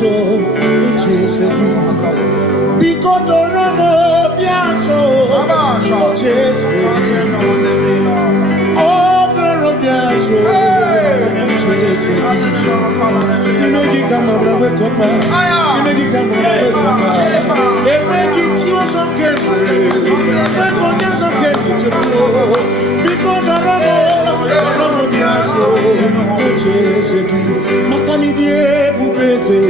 biaso, ochesedi. Because Doramo biaso, ochesedi. Oh, Doramo biaso, ochesedi. You make it come up, wake up. You make it come up, wake up. They make it you some candy. Make on you some candy to blow. Because Doramo biaso, ochesedi. Makani die bubeze.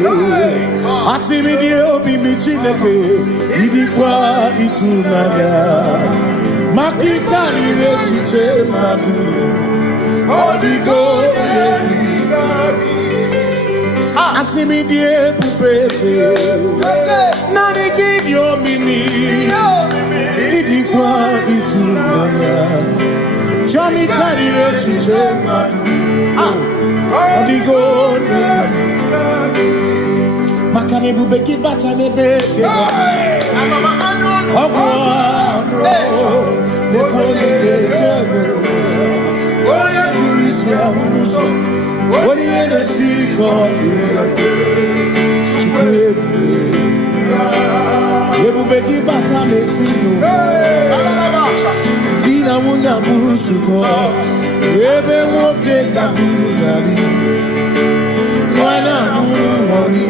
Asimi die obi michineke. Idikwa itunanya. Makikari rechiche madu. Odigo Asimi die bubeze. Nani kidio mimi. Idikwa itunanya. Chami kari rechiche madu. Odigo Makane bubeki bata nebeke. Ogwano Nekone kere. Oya kurisia unuso. Oni ene siriko. Ebubeki bata nesino. Dina muna busuto. Ebe woke kabudali. Wana muru honi.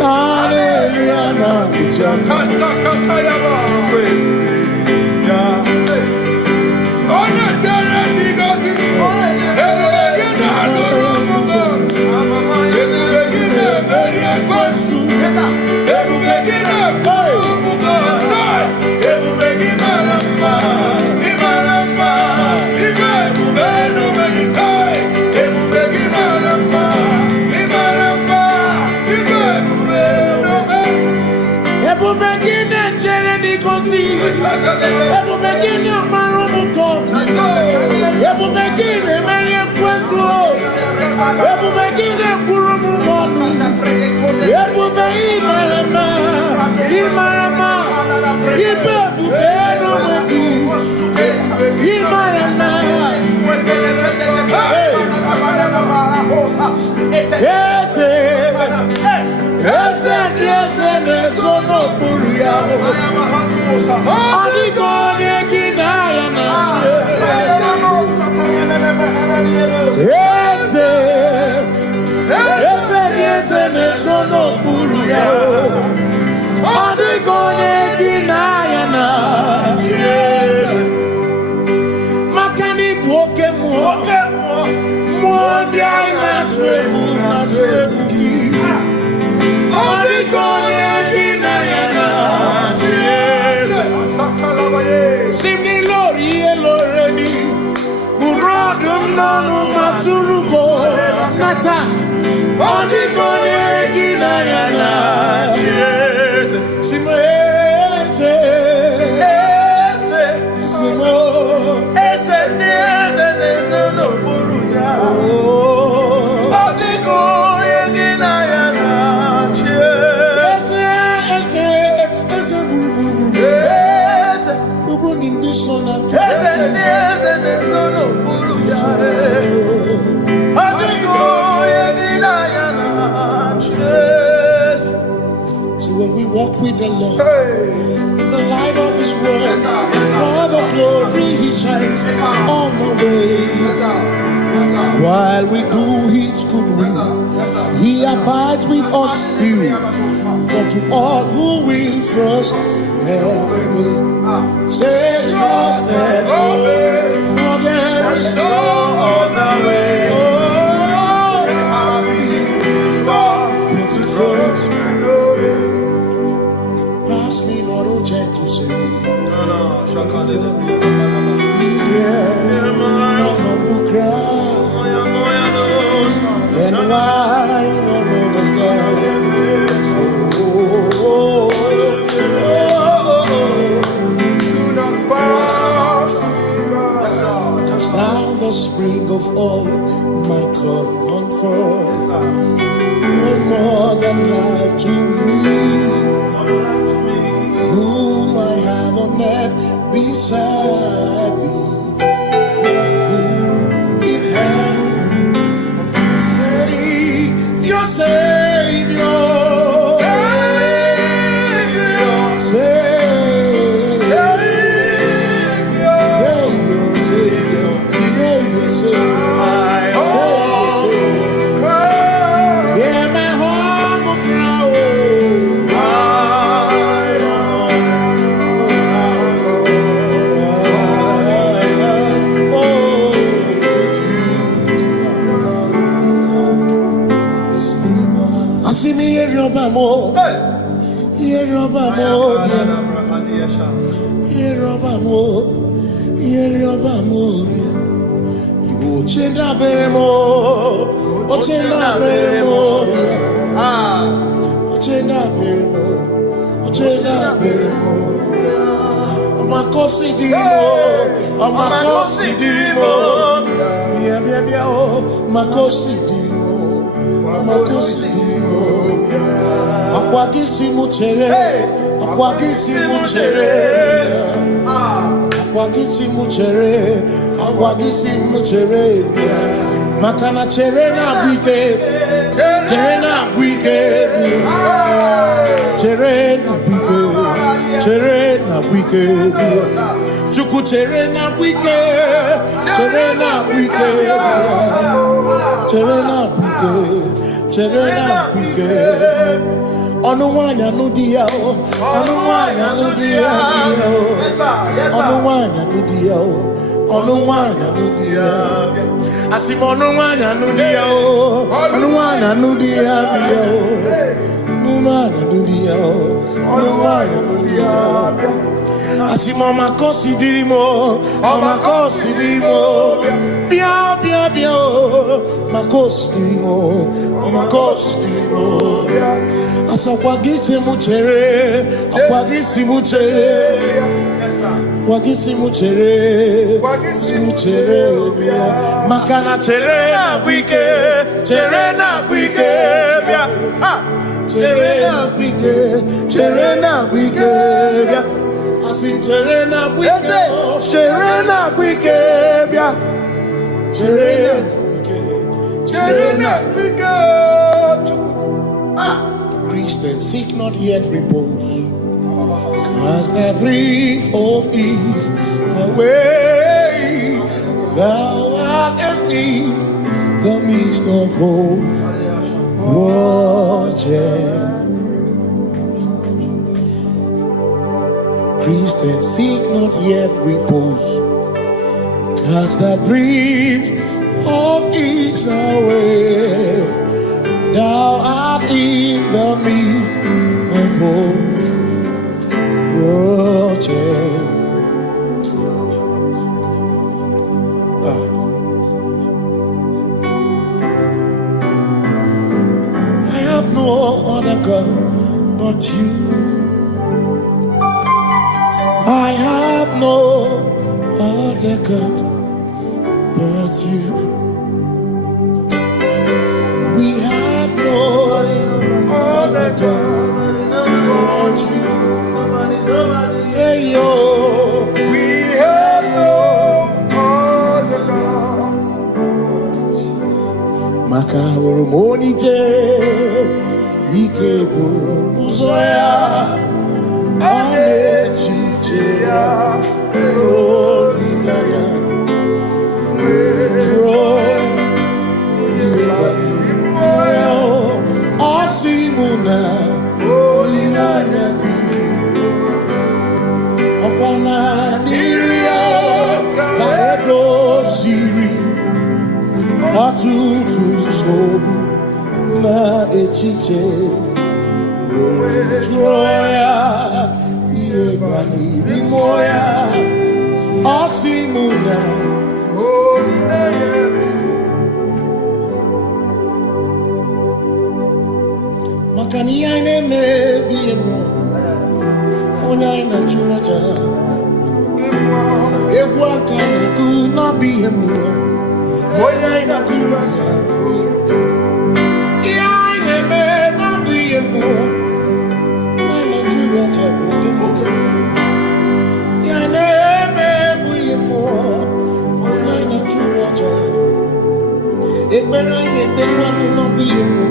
Hallelujah na bichama. Kasakakayaba. Ona tere bigosi. Ebubekina adorumungo. Ebubekina meria kwansu. Ebubekina adorumungo. Ebubekina lamba. Imalamba. Ibebubeno megisai. Ebubekina lamba. Imalamba. Ibebubeno megisai. Ebubekina chere nikosi. Ebubekina marumukotu. Ebubekina meria kwansu. Ebubekina kurumumonu. Ebubekina lamba. Imalamba. Ibebubeno megisai. Imalamba. Yes, no buria. Adigone kinaya na. Yes, no buria. Adigone kinaya na. Makani buoke mo. Mondia na swebu ki. Adigone kinaya na. Simni lori eloreni. Burodum nanu maturugo. Nata. Adigone kinaya na. Simo ese. Simo. Ese no buruya. Adigone kinaya na. So when we walk with the Lord, in the light of His word, for the glory He shines on the way. While we do His good will, He abides with us still. But to all who will trust and obey, say trust and obey, for there is no other way. Oh, but to trust and obey. Pass me not, O gentle Savior. He's here, my humble cry. And I don't understand. Thou the spring of all my comfort, no more than life to me, whom I have on earth beside thee, in heaven, Savior, Savior. Asimi yerobamo. Yerobamo. Yerobamo. Yerobamo. Ibo chenda beremo. Ochenda beremo. Ochenda beremo. Ochenda beremo. Makosi dirimo. Makosi dirimo. Bia oh. Makosi dirimo. Makosi dirimo. Akwagisi muchere. Akwagisi muchere. Akwagisi muchere. Akwagisi muchere. Makana chere na bwike. Chere na bwike. Chere na bwike. Chere na bwike. Chuku chere na bwike. Chere na bwike. Chere na bwike. Chere na bwike. Onuwanya nudia o. Onuwanya nudia o. Onuwanya nudia o. Onuwanya nudia. Asimonuwanya nudia o. Onuwanya nudia o. Onuwanya nudia o. Onuwanya nudia. Asimo makosi dirimo. Makosi dirimo. Bia o. Makosi dirimo. Makosi dirimo. Asakwagisi muchere. Akwagisi muchere. Akwagisi muchere. Muchere. Makana chere na bwike. Chere na bwike. Chere na bwike. Chere na bwike. Asim chere na bwike. Chere na bwike. Chere na bwike. Chere na bwike. Christians seek not yet repose, cause the grief of ease away. Thou art amidst the midst of hope. Watching. Christians seek not yet repose, cause the grief of ease away. Thou art in the midst of hope. Watching. I have no other God but you. I have no other God but you. We have no other God but you. Hey yo, we have no other God. Makahuru monite, ikebu uzoya, anechicheya, olilaya, joy, Osimuna, olilaya ni, okwana niria, kaedo siri, atutu sobu na echiche, joya, iebani rimoya, Osimuna, olilaya ni. Makani aine me biemo, ona ina churaja. Ewa kana ku na biemo, ona ina churaja. Aine me na biemo, ona ina churaja. Aine me biemo, ona ina churaja. Ekbera ine tekwa na biemo.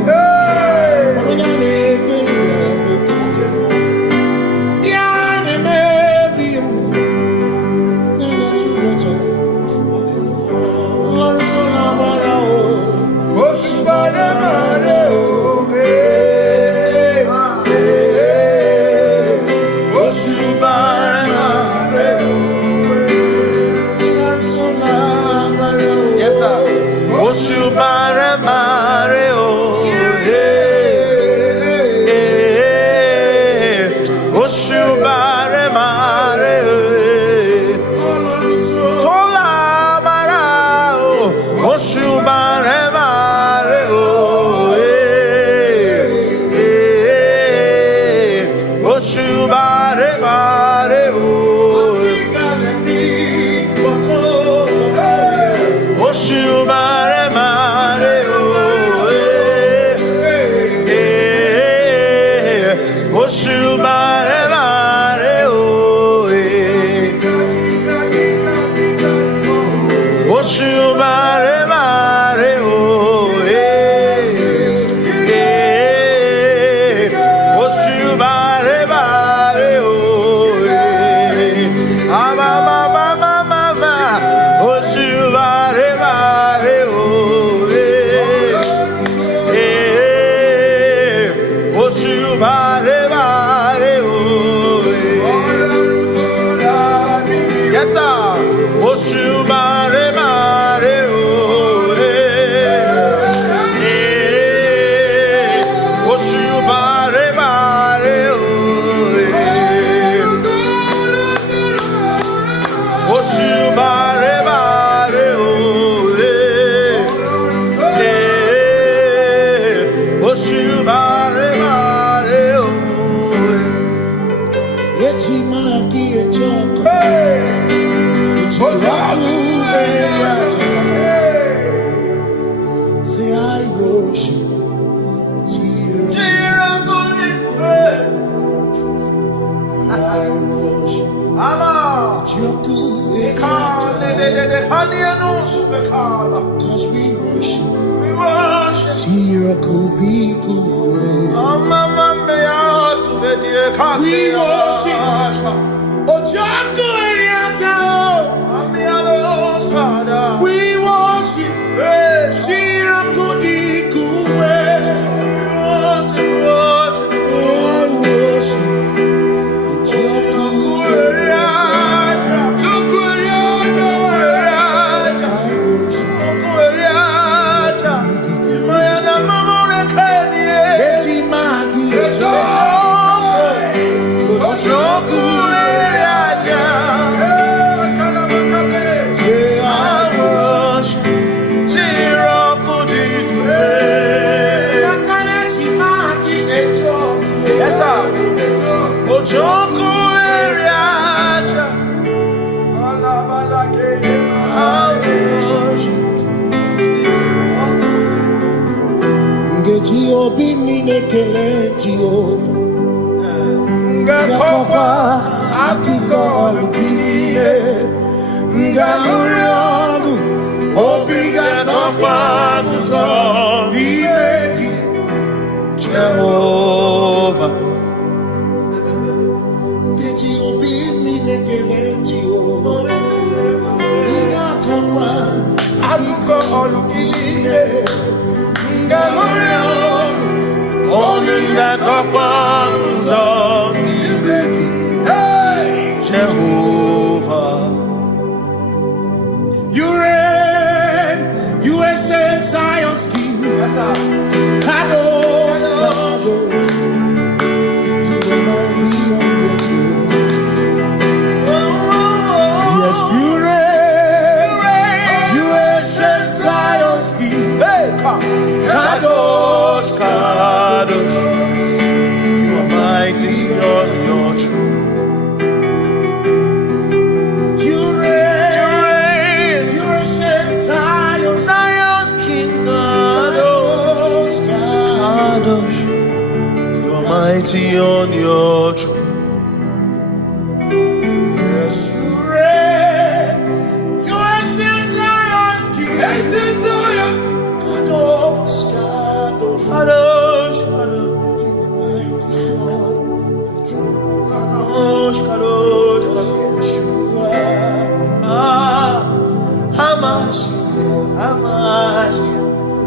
Cause we worship. We worship. Sirakuviku. We worship. Ojaku Eriata. We worship. Sirakudiku. Obi minekele Jehovah Ngakokwa akiko alukile Ngamurionu Obi gatokwa muto Nimeki Jehovah Ngeji obi minekele Jehovah Ngakokwa akiko alukile Ngamurionu Jehovah, you reign, you ancient Zion's King. Kadosh, Kadosh, to the mighty of your throne. Yes, you reign, you ancient Zion's King. Kadosh, Kadosh, you are mighty on your throne. You reign, you ancient Zion's King. Kadosh, Kadosh, you are mighty on your throne. Yes, you reign, you ancient Zion's King. Ancient Zion. Kadosh, Kadosh, Kadosh, Kadosh, you are mighty on your throne. Kadosh, Kadosh, Kadosh, Hamashi,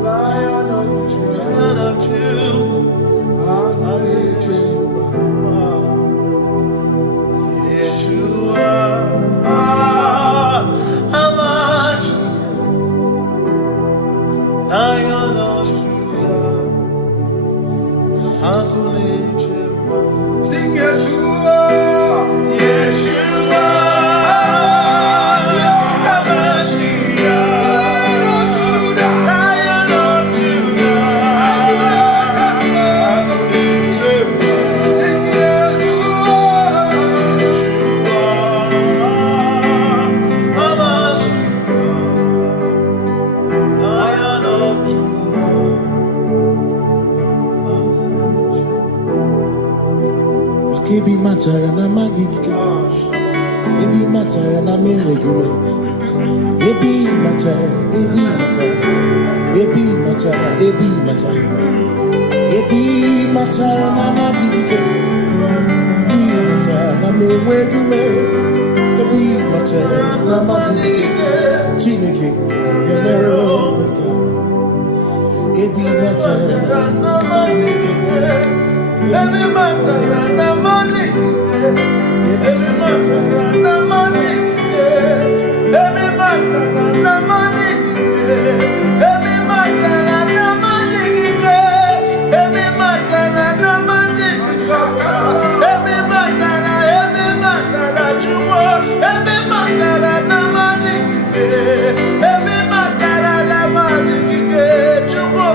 Lion of Yeshua, Hamashi, Lion of Judah, sing Yeshua, Yeshua, Hamashiach, Lion of Judah, sing Yeshua, Hamashiach, Lion of Judah. Ebi matara na magigike, ebi matara na menwegume, ebi matara, ebi matara, ebi matara, ebi matara, ebi matara na magigike, ebi matara na menwegume, ebi matara na magigike, Chineke yemero wega, ebi matara na magigike. Every matter na money, every matter na money, every matter na money, every matter na money, every matter na money, every matter na jumo, every matter na money, every matter na money, jumo,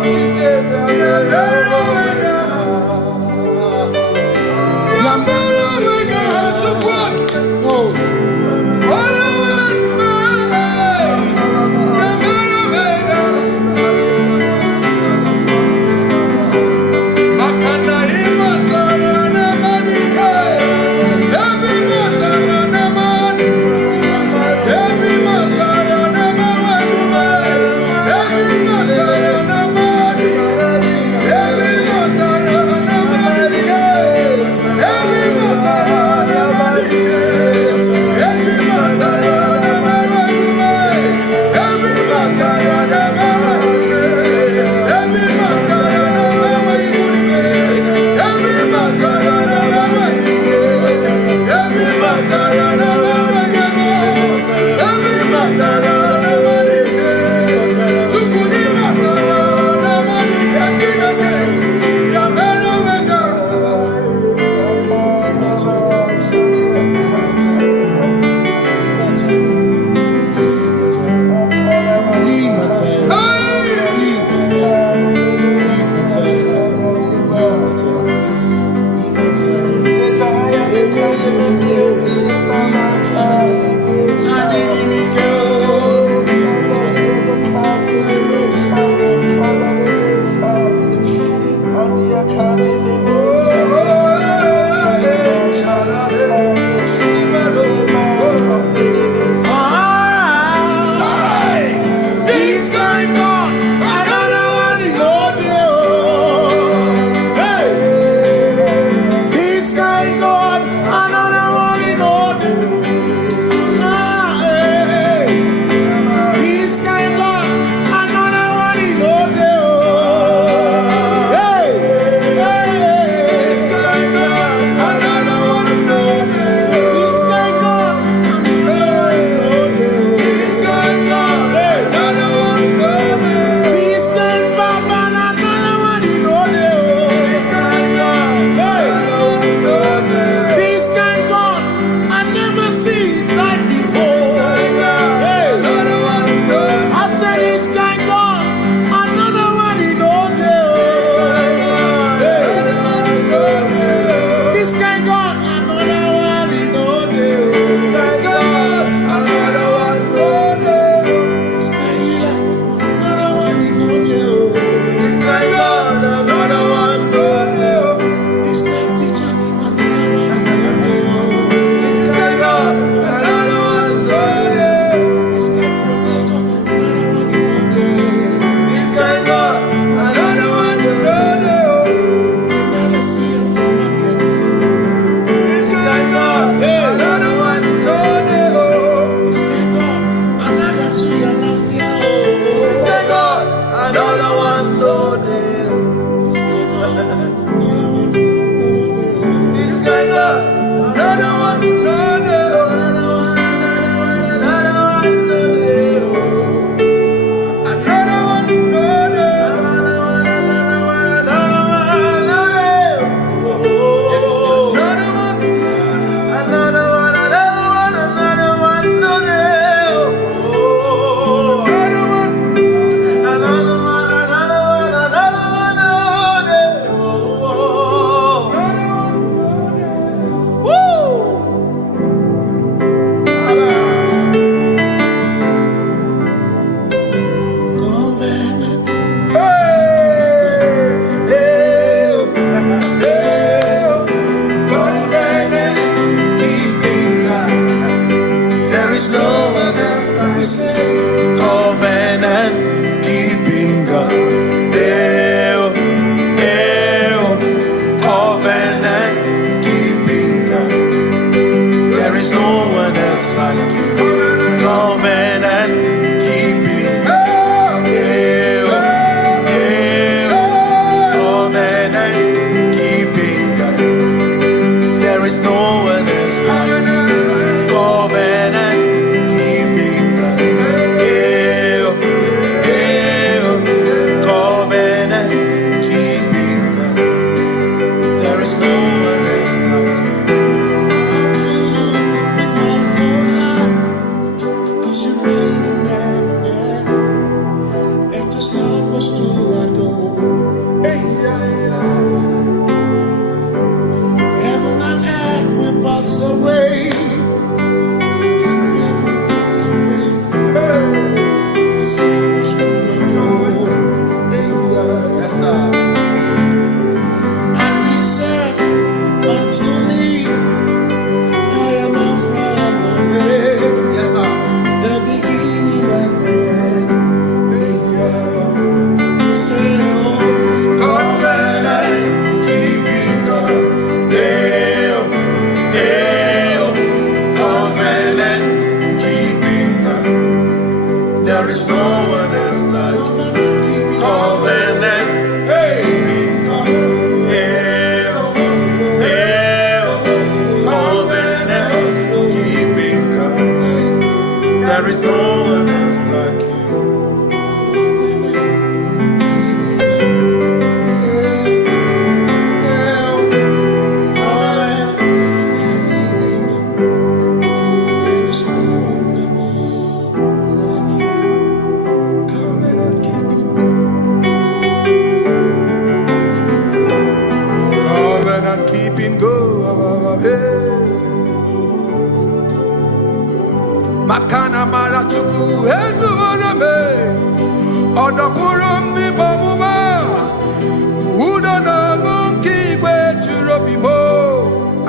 This kind God, another one in all day. Hey, this kind God, another one in all day. This kind God, another one in all day. Hey, hey,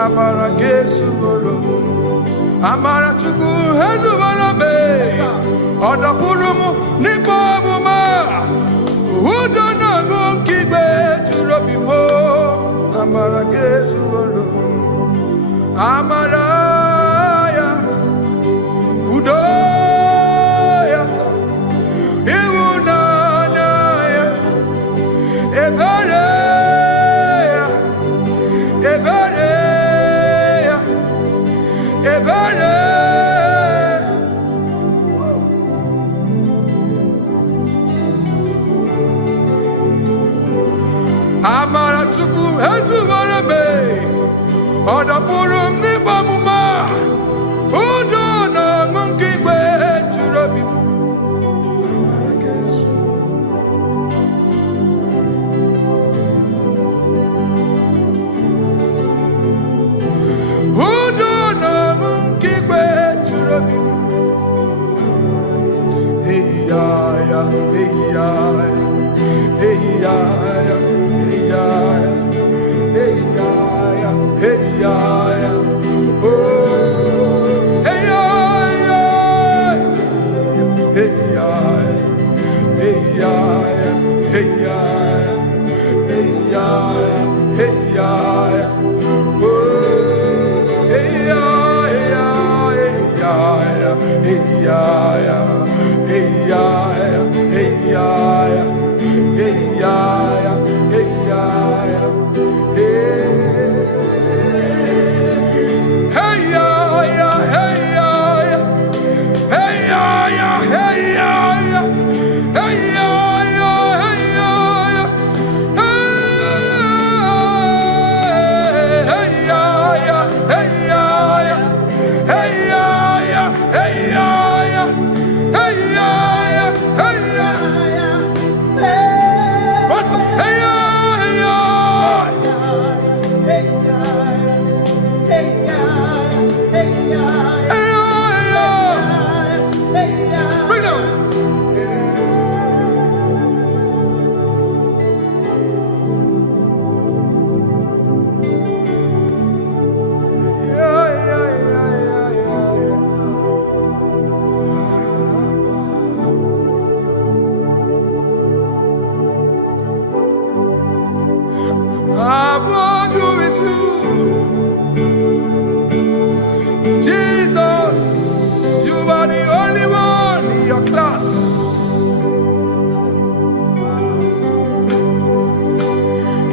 Amara Gesugoro, Amara Chuku Hezubanabe, Odapurumu Nipamuma, Udona Gunkibe Turobimo, Amara Gesugoro, Amara Udoya, Iwunanaya, Ebereya, Ebereya, Ebereya. Amara Chuku Hezubanabe, Odapurum Nipamuma, Udona Gunkibe Turobimo.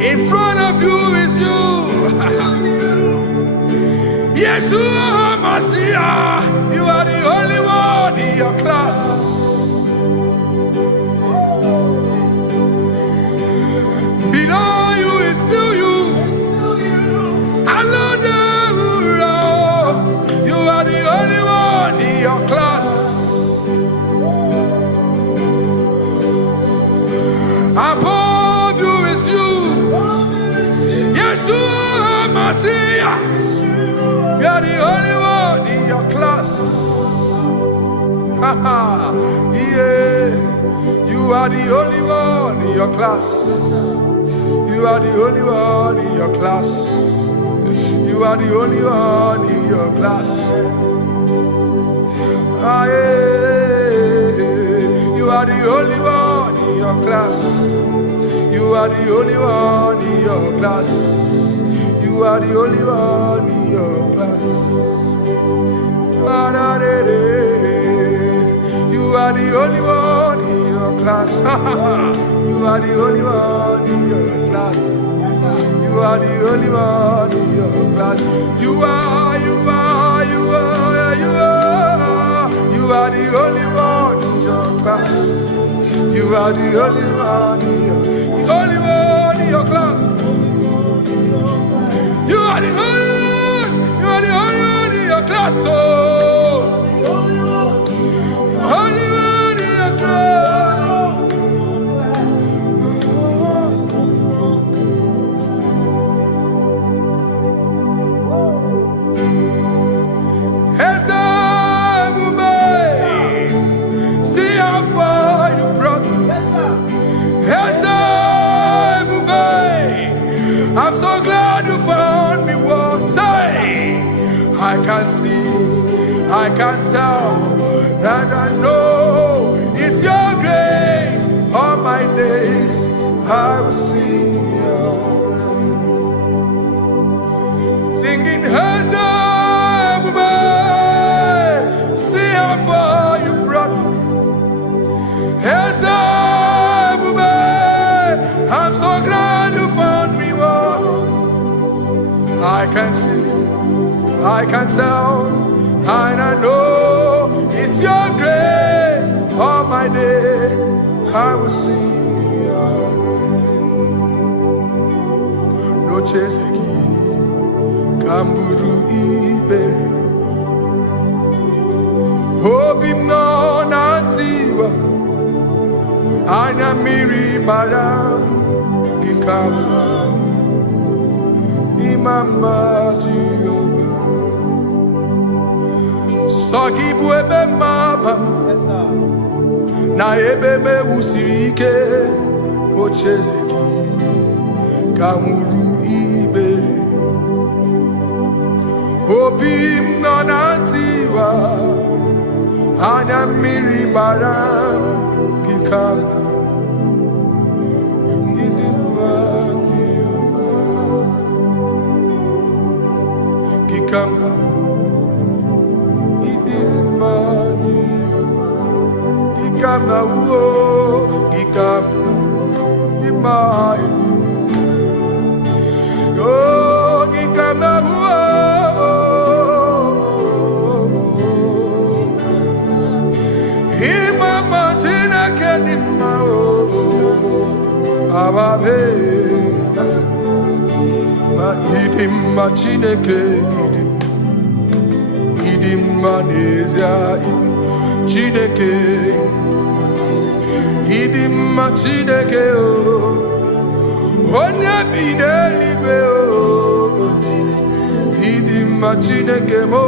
In front of you is you. Yeshua Mashiach, you are the only one in your class. Below you is still you. You are the only one in your class. Above you is you. Yeshua Mashiach, you are the only one in your class. Yeah, you are the only one in your class. You are the only one in your class. You are the only one in your class. Ah, yeah. You are the only one in your class. You are the only one in your class. You are the only one in your class. You are the only one in your class. You are the only one in your class. You are the only one in your class. You are the only one in your class. You are the only one in your class. You are the only one in your class. Oh, only one in your class. See how far you brought me. I'm so glad you found me once. Hey! I can tell, and I know it's your grace. All my days I will sing your grace. Singing hands up, see how far you brought me. Hands up, I'm so glad you found me. I can see, I can tell, and I know it's your grace. All my day I will sing your grace. No chasing, Kamburu Iberi. Hope him no nantiwa. Anya miri baram gikama. Imama Jehovah. Sagi buebe maba. Na ebe me usirike. Ochezeki. Kamuru Iberi. Obim nonantiwa. Anya miri baram gikama. Gikama. Gikama wo. Gikama. Dimai. Oh, gikama wo. Imama tina kedima wo. Ababe. Ma idim ma chineke idim. Idim manezia idim. Chineke. Idim ma chineke o. Onye bidelibe o. Idim ma chineke mo.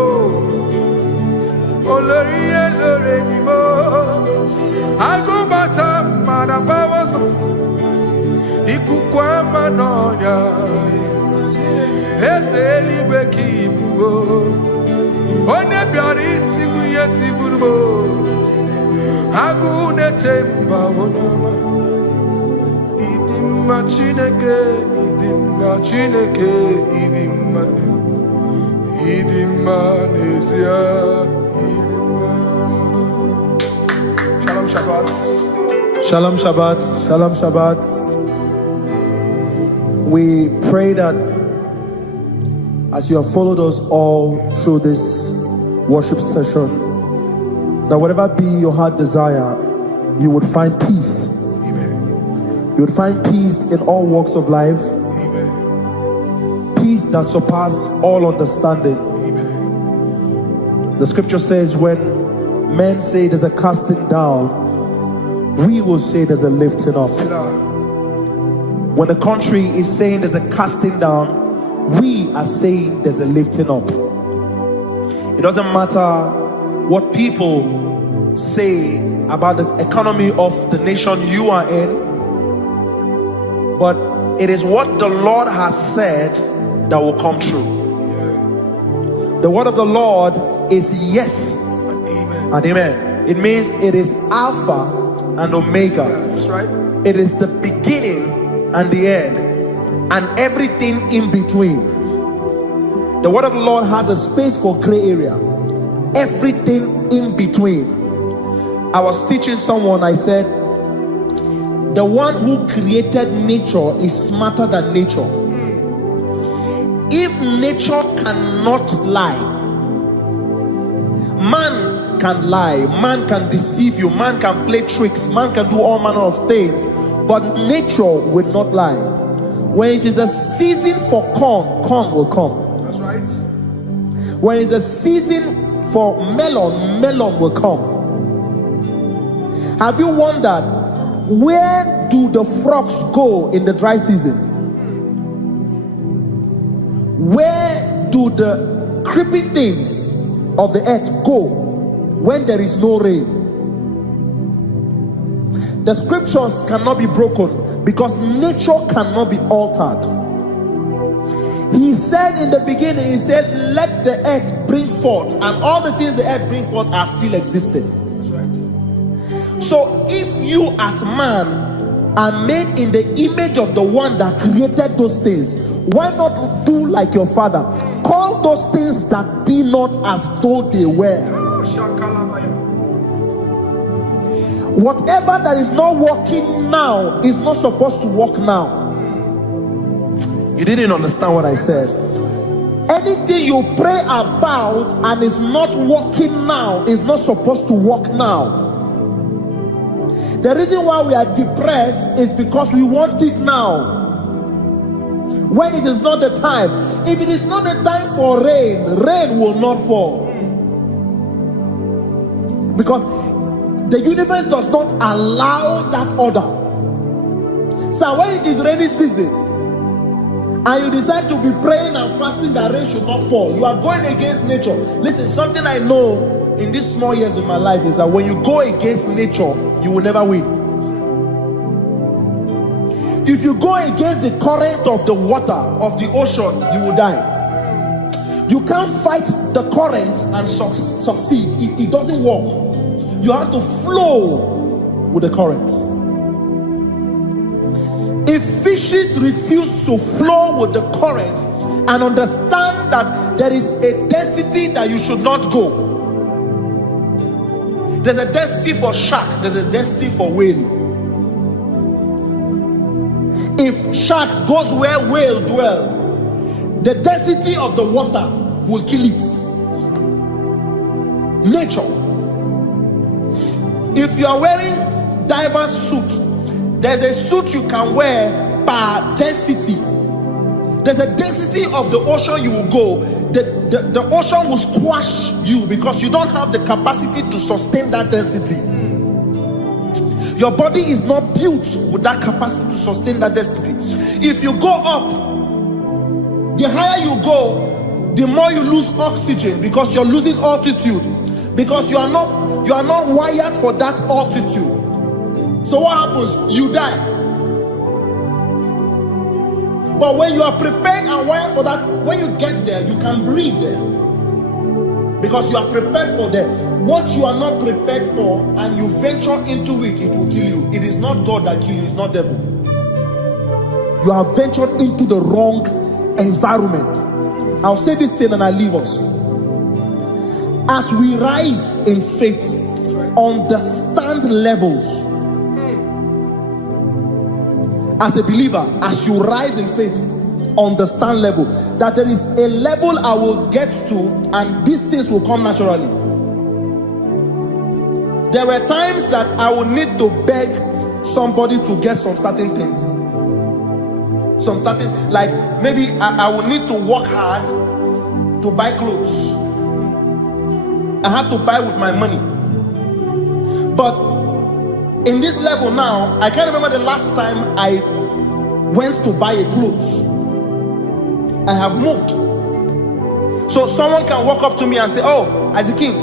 Oloriye loreni mo. Agubata marabawaso. Ikukwa manonya. Ese eligwe kibuo. Onye biari tibuye tiburbo. Agune temba onama. Idimma chineke, idimma chineke, idimma nezia, idimma. Shalom Shabbat. Shalom Shabbat. Shalom Shabbat. We pray that as you have followed us all through this worship session, that whatever be your heart desire, you would find peace. Amen. You would find peace in all walks of life. Amen. Peace that surpasses all understanding. Amen. The scripture says when men say there's a casting down, we will say there's a lifting up. When the country is saying there's a casting down, we are saying there's a lifting up. It doesn't matter what people say about the economy of the nation you are in, but it is what the Lord has said that will come true. The word of the Lord is yes and amen. It means it is Alpha and Omega. That's right. It is the beginning and the end, and everything in between. The word of the Lord has a space for gray area. Everything in between. I was teaching someone, I said, the one who created nature is smarter than nature. If nature cannot lie, man can lie, man can deceive you, man can play tricks, man can do all manner of things, but nature will not lie. When it is a season for corn, corn will come. That's right. When it's the season for melon, melon will come. Have you wondered, where do the frogs go in the dry season? Where do the creepy things of the earth go when there is no rain? The scriptures cannot be broken because nature cannot be altered. He said in the beginning, he said, let the earth bring forth, and all the things the earth bring forth are still existing. That's right. So if you as man are made in the image of the one that created those things, why not do like your father? Call those things that be not as though they were. Whatever that is not working now is not supposed to work now. You didn't understand what I said. Anything you pray about and is not working now is not supposed to work now. The reason why we are depressed is because we want it now, when it is not the time. If it is not the time for rain, rain will not fall, because the universe does not allow that order. So when it is rainy season and you decide to be praying and fasting that rain should not fall, you are going against nature. Listen, something I know in these small years of my life is that when you go against nature, you will never win. If you go against the current of the water of the ocean, you will die. You can't fight the current and succeed. It doesn't work. You have to flow with the current. If fishes refuse to flow with the current and understand that there is a density that you should not go, there's a density for shark, there's a density for whale. If shark goes where whale dwell, the density of the water will kill it. Nature. If you are wearing diver's suit, there's a suit you can wear per density. There's a density of the ocean you will go. The ocean will squash you because you don't have the capacity to sustain that density. Your body is not built with that capacity to sustain that density. If you go up, the higher you go, the more you lose oxygen because you're losing altitude, because you are not wired for that altitude. So what happens? You die. But when you are prepared and wired for that, when you get there, you can breathe there, because you are prepared for that. What you are not prepared for and you venture into it, it will kill you. It is not God that kills you, it's not devil. You have ventured into the wrong environment. I'll say this thing and I leave us. As we rise in faith, understand levels. As a believer, as you rise in faith, understand level. That there is a level I will get to and these things will come naturally. There were times that I would need to beg somebody to get some certain things. Some certain, like maybe I would need to work hard to buy clothes. I have to buy with my money. But in this level now, I can't remember the last time I went to buy a clothes. I have moved. So someone can walk up to me and say, "Oh, Isaac King,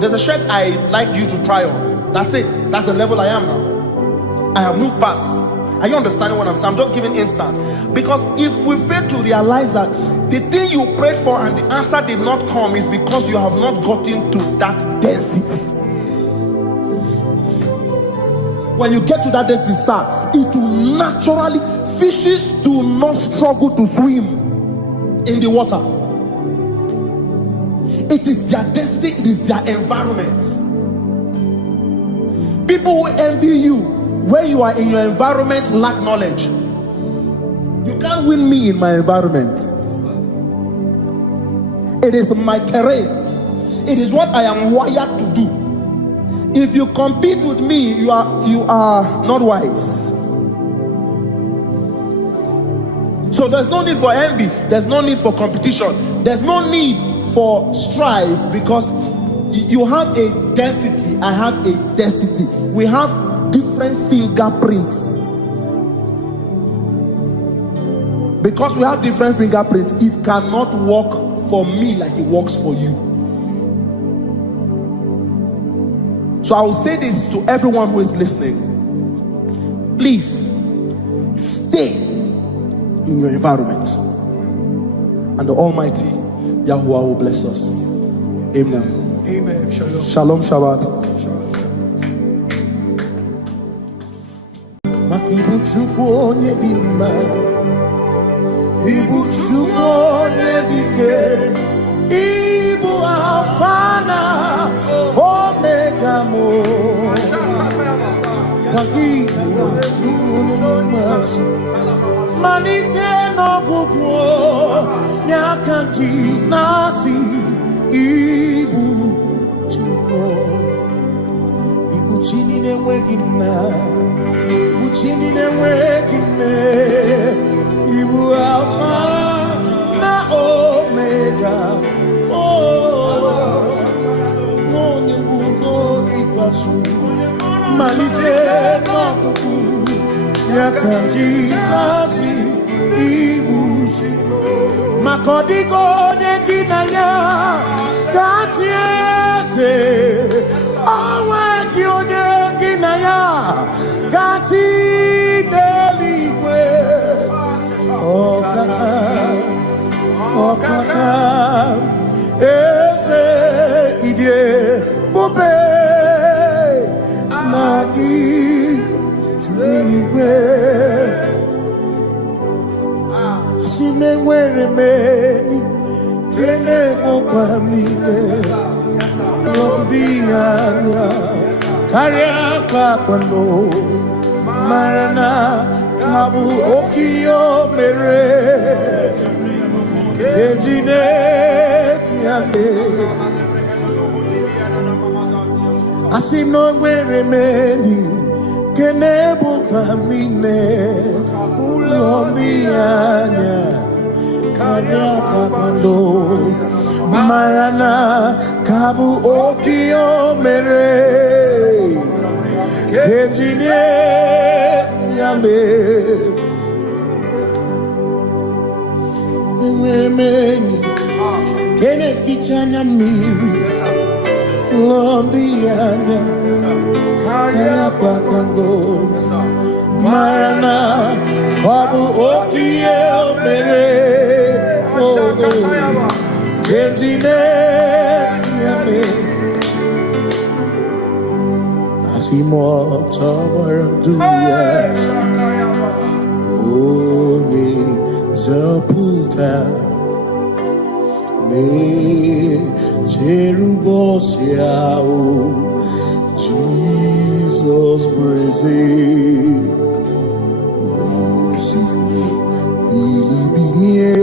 there's a shirt I'd like you to try on." That's it. That's the level I am now. I have moved past. Are you understanding what I'm saying? I'm just giving instance. Because if we fail to realize that the thing you prayed for and the answer did not come is because you have not gotten to that density. When you get to that density, sir, it will naturally, fishes do not struggle to swim in the water. It is their density, it is their environment. People who envy you when you are in your environment lack knowledge. You can't win me in my environment. It is my terrain. It is what I am wired to do. If you compete with me, you are not wise. So there's no need for envy. There's no need for competition. There's no need for strife, because you have a density. I have a density. We have different fingerprints. Because we have different fingerprints, it cannot work for me like it works for you. So I will say this to everyone who is listening. Please stay in your environment, and the Almighty Yahuwah will bless us. Amen. Amen. Shalom. Shalom Shabbat. Makibu chukwu onye dị mma, ibu chukwu onye dike, ibu Alfa na Omega mo. Makibu chukwu onye dị mma, malite n'ọgwụgwụ nyakanti nasi, ibu chukwu, ibu chini n'enweghị nna. Chini n'enweghị nne, ibu Alfa na Omega, onye mbụ n'onye ikpeazụ, malite n'ọgwụgwụ ya ka ndị na-asị ibu maka ọ dịghị onye gị na ya ga-atị eze, onwe gị onye gị na ya gati n'eluigwe. Ọkaka, ọkaka, eze idie bube na gị juru n'igwe. Asị m enwere m enyi kene mụkwa m niile, n'obi anya karịa kpakpando mara na kabu okiyo mere ejide tiale. Asị m na o nwere m enyi kene bụ mamine, ụlọ ndị anya karịa kpakpando mara na kabu okiyo mere ejide tiale. Enwere m enyi kene ficha na mmiri, ụlọ ndị anya karịa kpakpando mara na ọ bụ oke ihe o mere. Ejide tiale. Asị m ọtọgbara ndụ ya, onye nzọpụta na-echere ụbọchị ahụ Jizọs breze ozugbo bilibinie,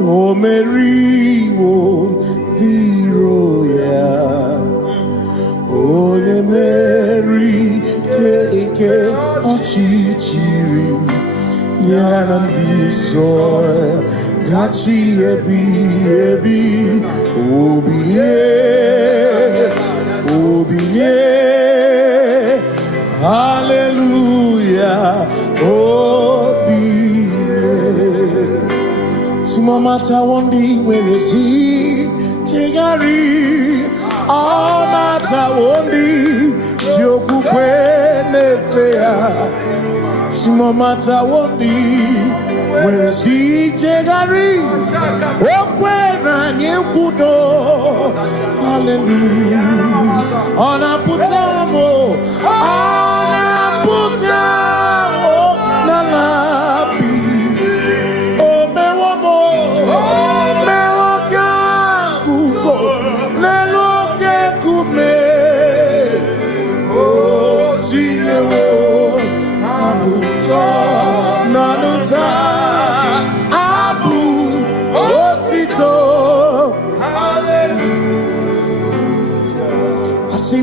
o meriwo ndị iro ya. Onye meri ke ọchịchịrị ya na ndị nsọ gachi ebi ebi. Obilie, obilie, hallelujah, obilie. Simomata wondi werezi tegari, amata wondi jokukwe nefea. Simomata wondi werezi tegari, okwera nyekudo, hallelujah. Ona putamo, ona putamo na labi.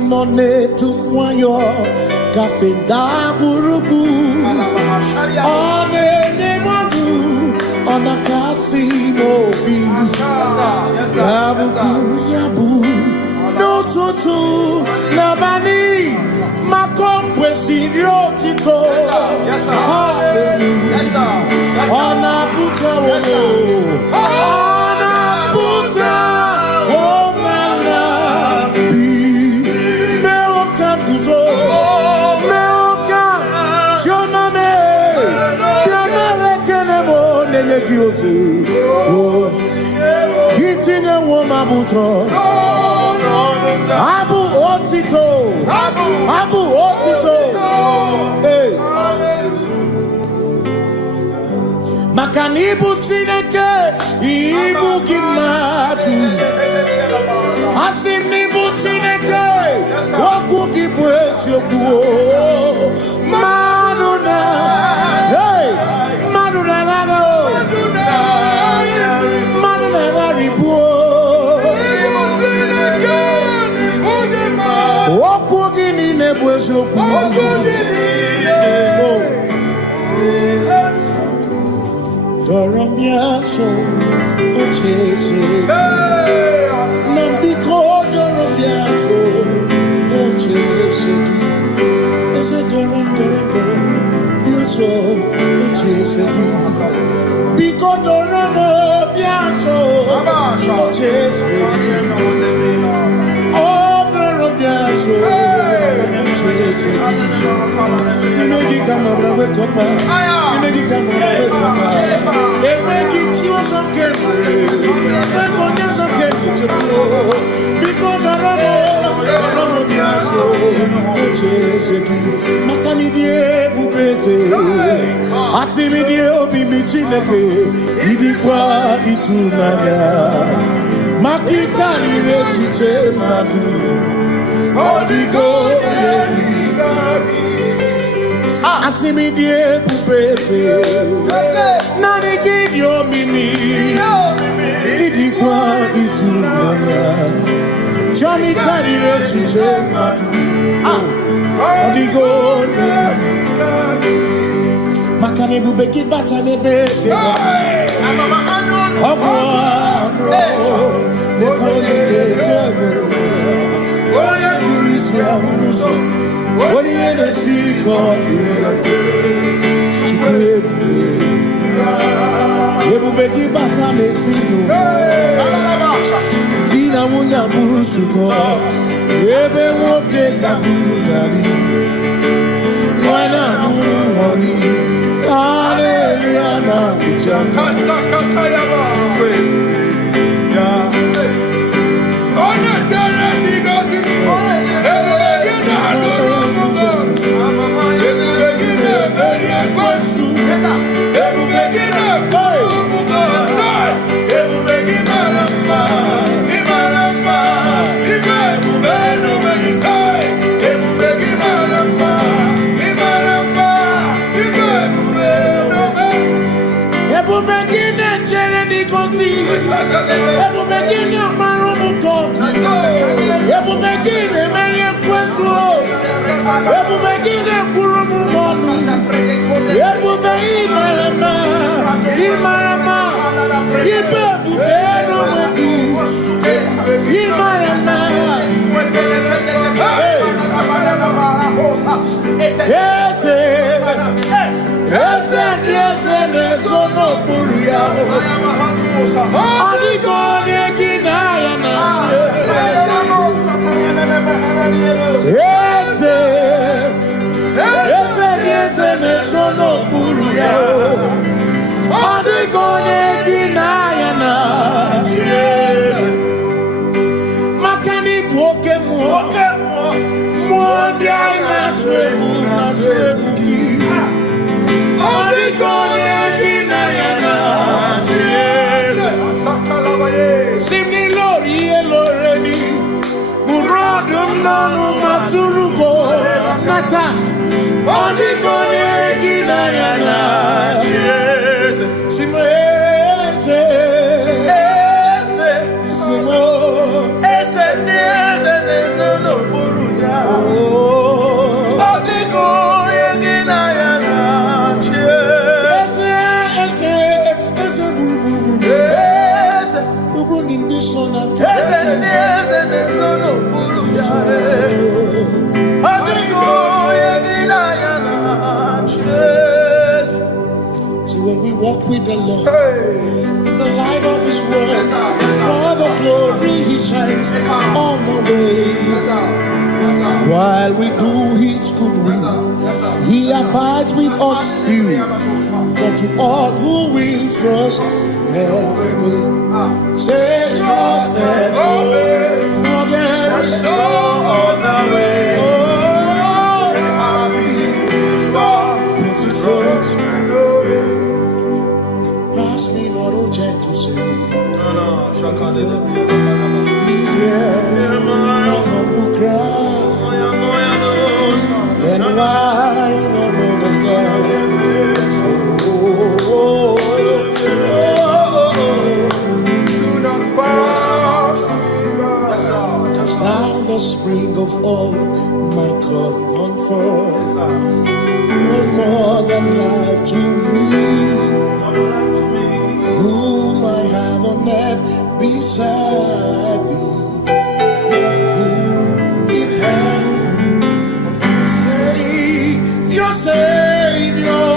None to moyo kafenda burubu one nemadu ona kasi mobi yabu yabu no tutu nabani mako kwesirio tito. Hallelujah. Ona puta wono, ona puta womala. Itine woma buto. Abu otito. Abu otito. Hey. Makanibu chineke. Ibu kimatu. Asinibu chineke. Woku kipwesyoku. Maduna. Hey. Maduna gago. Maduna garibu. Woku gini nebwesyoku. Doramiaso, ochese. Nambiko doramiaso, ochese. Ese doram, biaso, ochese. Biko doramiaso, ochese. Oh, doramiaso, ochese. Nimegi kama brawe kopa. Nimegi kama brawe kopa. Emegi tiyo sokere. Megonya sokere chepo. Biko doramo biaso. Ocheseki. Makani die bubeze. Asimi die obi michineke. Idikwa itunanya. Makikari rechiche madu. Odigo Asimi die pupese Nani gidio mini Idikwa itunanya Chami karire chiche matu Odigo Makane bubeki bata nebeke Ogwa Nekone kere Oye kurisia unuso Oni ene siriko Chikwebu Ebubeki bata mesinu Dina muna musuto Ebe woke kabudali Mwana nuru honi Hallelujah na kuchaka Kasaka kayaba. Ebu begini amaro mukotu. Ebu begini meri kwesu. Ebu begini kurumu monu. Ebu begini marama. Imarama. Ibebu beno mwedu. Imarama. Ese. Ese nezono buru yao. Adigone kinaya na Ese nezono buru yao. Adigone kinaya na Makani buoke muo. Muondi aina swebu ki. Adigone kinaya na Simni lori eloreni Burodum nanu maturugo Nata Odigone ginayana Simo ese Simo Ese no buruya Odigone ginayana Ese buru in this son and See, when we walk with the Lord in the light of His word, for the glory He shines on the way. While we do His good will, He abides with us few, but to all who will trust and obey. Say trust and obey. For there is no other way. Oh, but to trust and obey. Pass me not, oh gentle say. He's here, my humble cry. And why not understand? Do not pass me by. Now the spring of all my God unfolds. No more than life to me. Whom I have on earth beside thee. In heaven, Savior, Savior.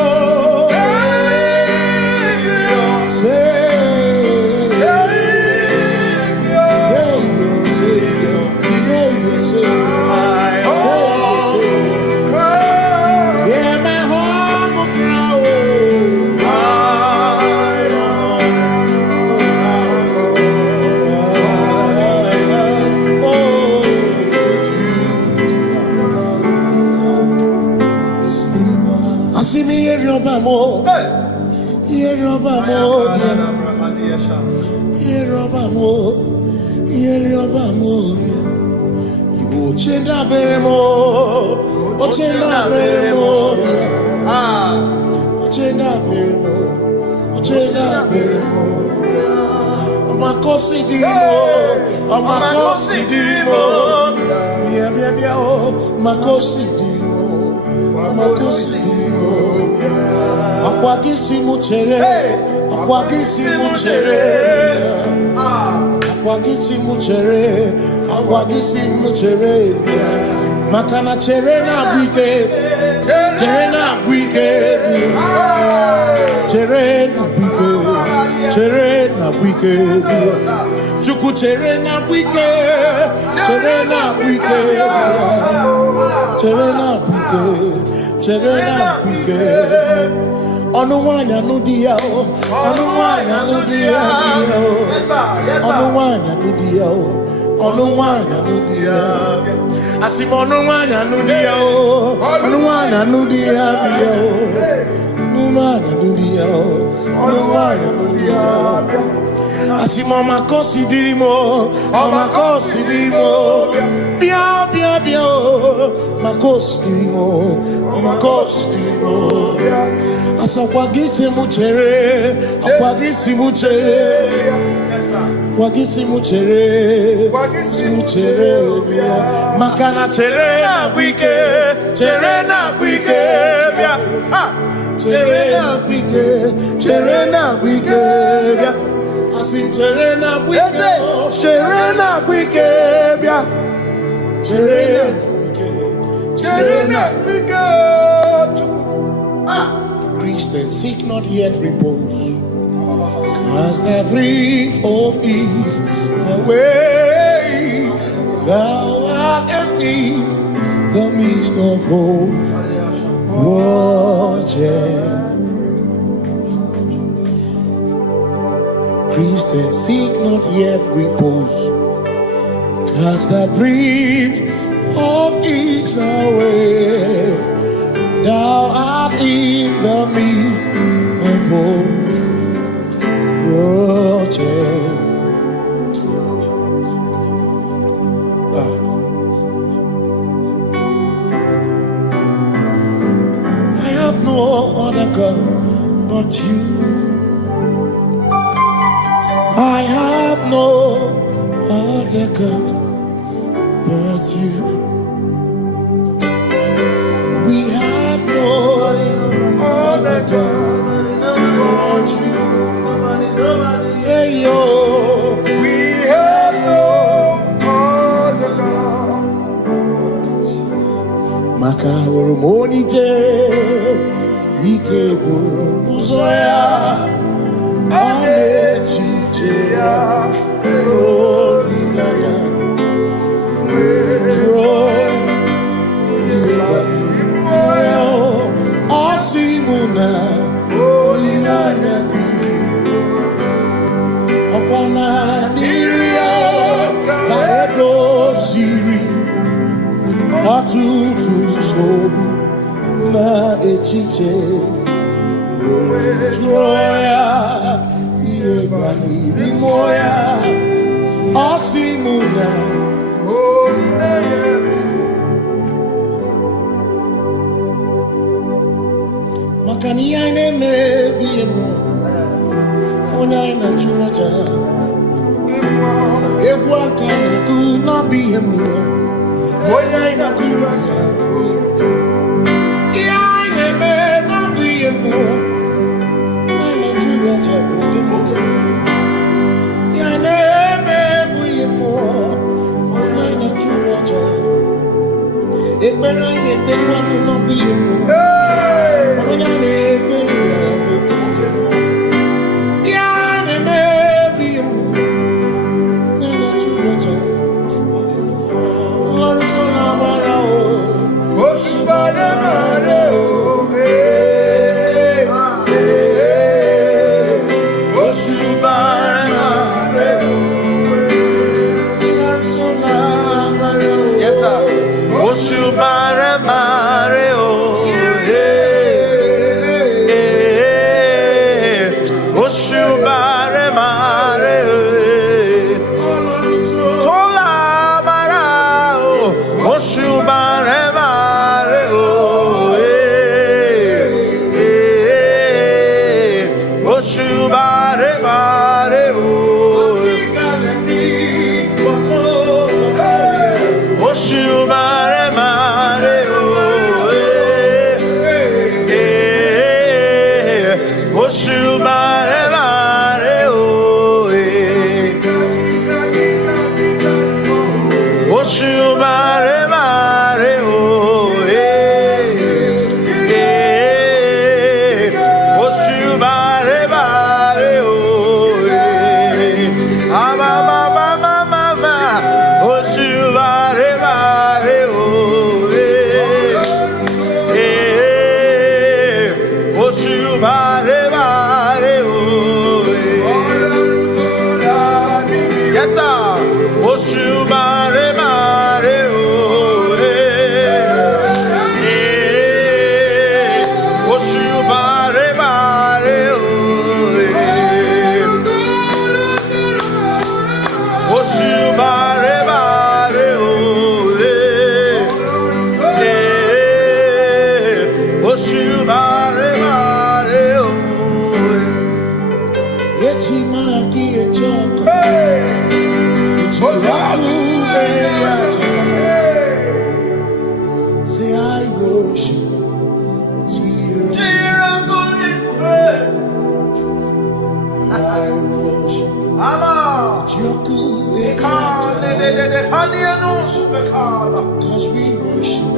Igbo chenda beremo, ochenda beremo, ochenda beremo, ochenda beremo. Amakosi dirimo, amakosi dirimo. Bia bia bia oh, makosi dirimo, amakosi dirimo. Akwagisi muchere, akwagisi muchere. Akwagisi muchere, akwagisi muchere. Makana chere na bwike, chere na bwike, chere na bwike, chere na bwike. Chuku chere na bwike, chere na bwike, chere na bwike, chere na bwike. Onuwanya nudia o, onuwanya nudia o, onuwanya nudia o, onuwanya nudia. Asim onuwanya nudia o, onuwanya nudia o, onuwanya nudia o, onuwanya nudia. Asim omakosi dirimo, omakosi dirimo. Bia bia bia o, makosi dirimo, omakosi dirimo. Akwagisi muchere, akwagisi muchere, akwagisi muchere, muchere. Makana chere na bwike, chere na bwike, chere na bwike, chere na bwike. Asim chere na bwike, chere na bwike, chere na bwike, chere na bwike. Christians seek not yet repose, as the brief of ease away. Thou art amidst the midst of hope, watching. Christians seek not yet repose, as the brief of ease away. Thou art in the midst of hope, watching. I have no other God but you. I have no other God but you. Other God but you. Hey yo, We have no other God. Maka hormoni je, ike buru uzoya, ane chiche ya, holy lana, joy, Osimuna, Ilana. ọtụtụ nsogbu na echiche jụọ ya ihe gbalịrị mmụọ ya ọ sị mụ na maka na ihe anyị na-emebi mmụọ onye anyị na-achụrụ aja egwu aka na-ekwu n'ọbụ ihe mmụọ onye anyị na-achụrụ aja ihe anyị na-eme n'ọbụ ihe mmụọ onye anyị na-achụrụ aja bụ oke mmụọ ihe anyị na-eme bụ ihe mmụọ onye anyị na-achụrụ aja ekpere anyị na-ekpekwa n'ọbụ ihe mmụọ onye anyị na-ekpere ya bụ oke mmụọ Cause we worship,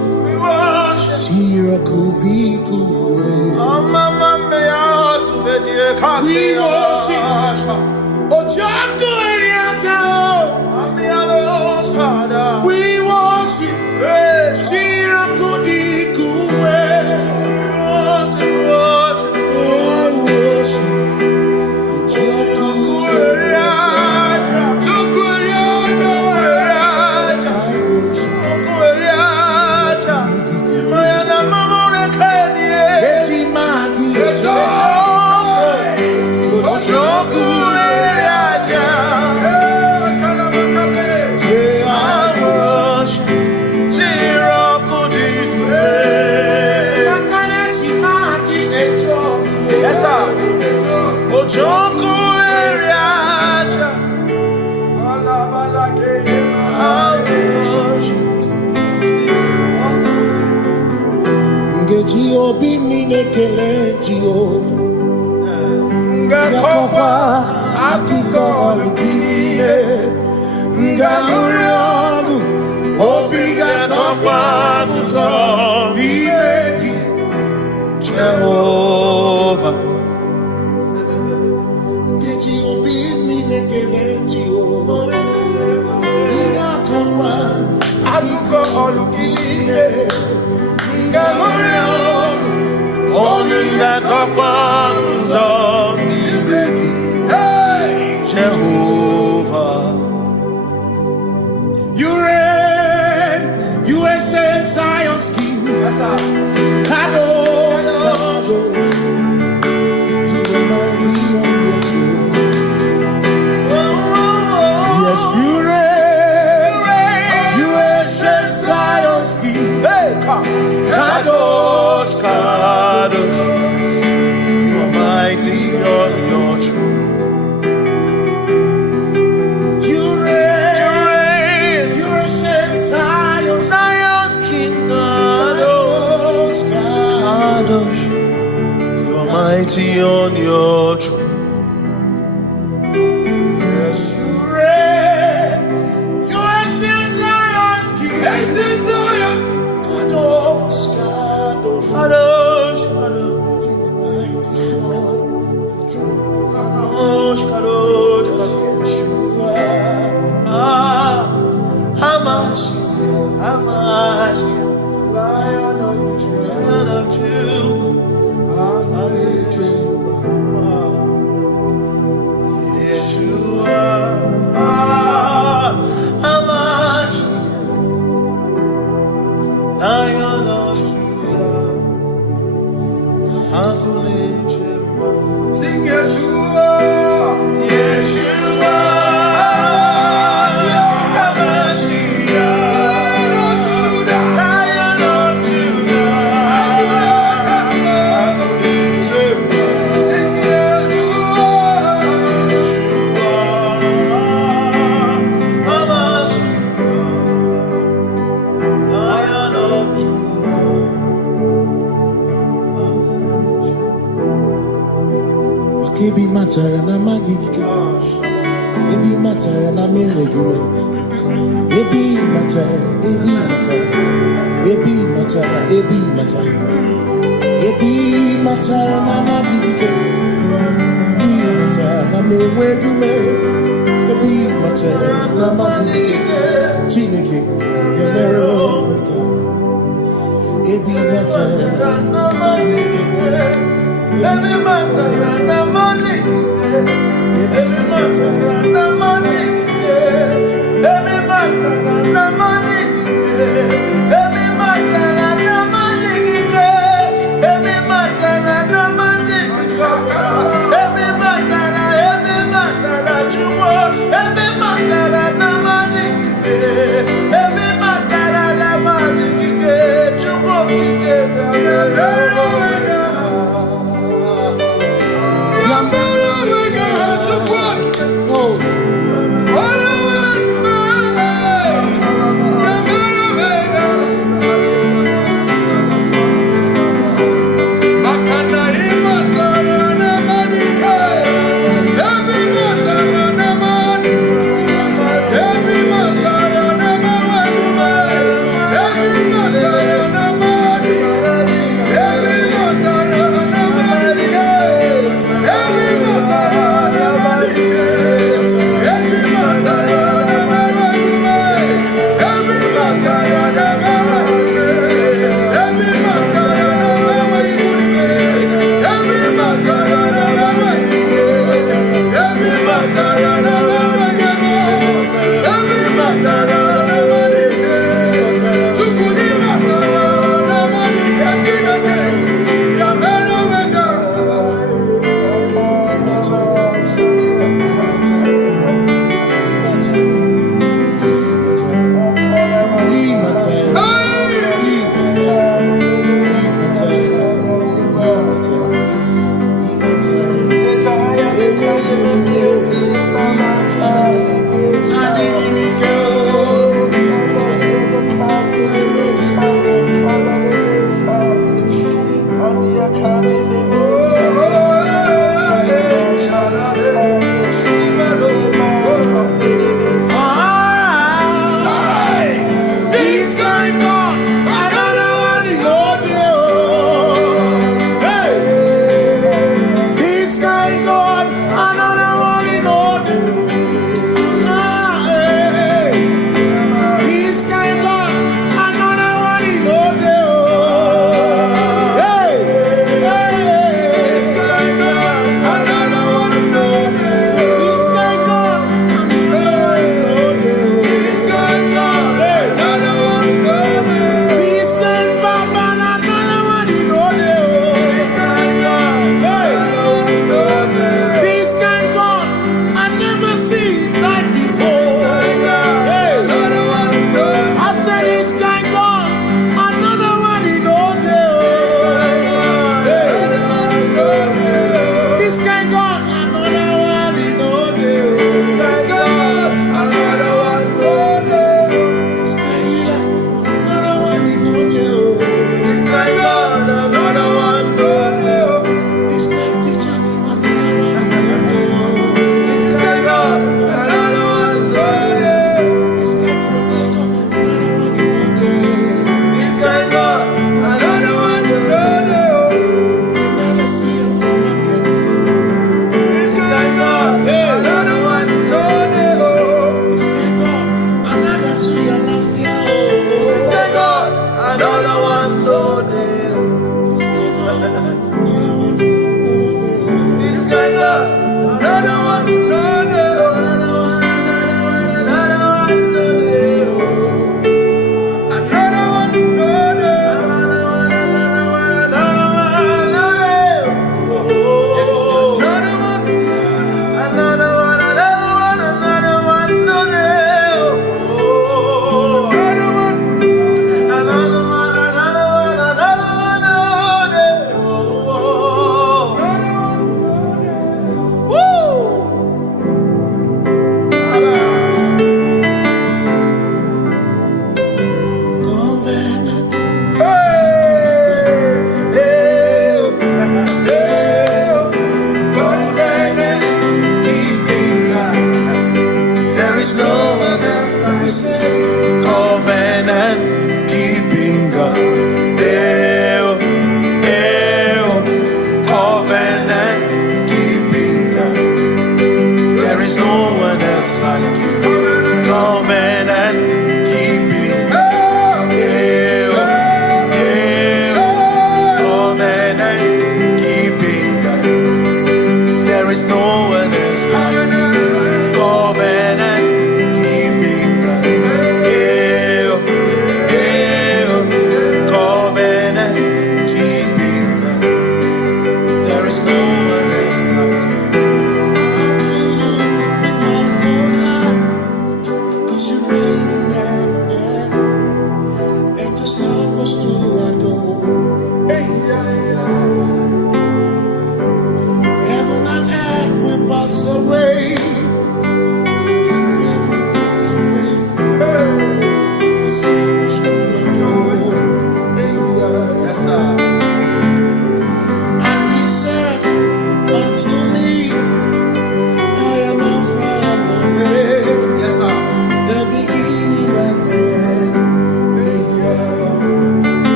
obi mine kele Jehova ngakokwa akiko alukine ngamuriogu obi gatokwa muto bimegi Jehova ngeji obi mine kele Jehova ngakokwa akiko alukine ngamuriogu Olinga tokwamuzo nibeki Jehovah. You reign, you ascend Kadosh, Kadosh, you are mighty on your throne. Yes, you reign, you ancient Zion's King. Kadosh, Kadosh, you are mighty on your throne. You reign, you ancient Zion's King. Kadosh, Kadosh, you are mighty on your throne. Yes, you reign, you ancient Zion's King. Kadosh, Kadosh, Kadosh, you are mighty on your throne. Kadosh, Kadosh, Yeshua, Amash, Lion of Judah, Lion of Judah. Yeshua, Amash, Lion of Judah. sing Yeshua, Yeshua, Lion of Judah, Lion of Judah. sing Yeshua, Amash, Lion of Kebi matara na magigike, ebi matara na menwegume, ebi matara, ebi matara, ebi matara, ebi matara, ebi matara na magigike, ebi matara na menwegume, ebi matara na magigike, Chineke yemero wega, ebi matara na magigike. Every man na money, every man na money, every man na money, every man na money, every man na money, every man na chumo, every man na money, every man na money, chumo,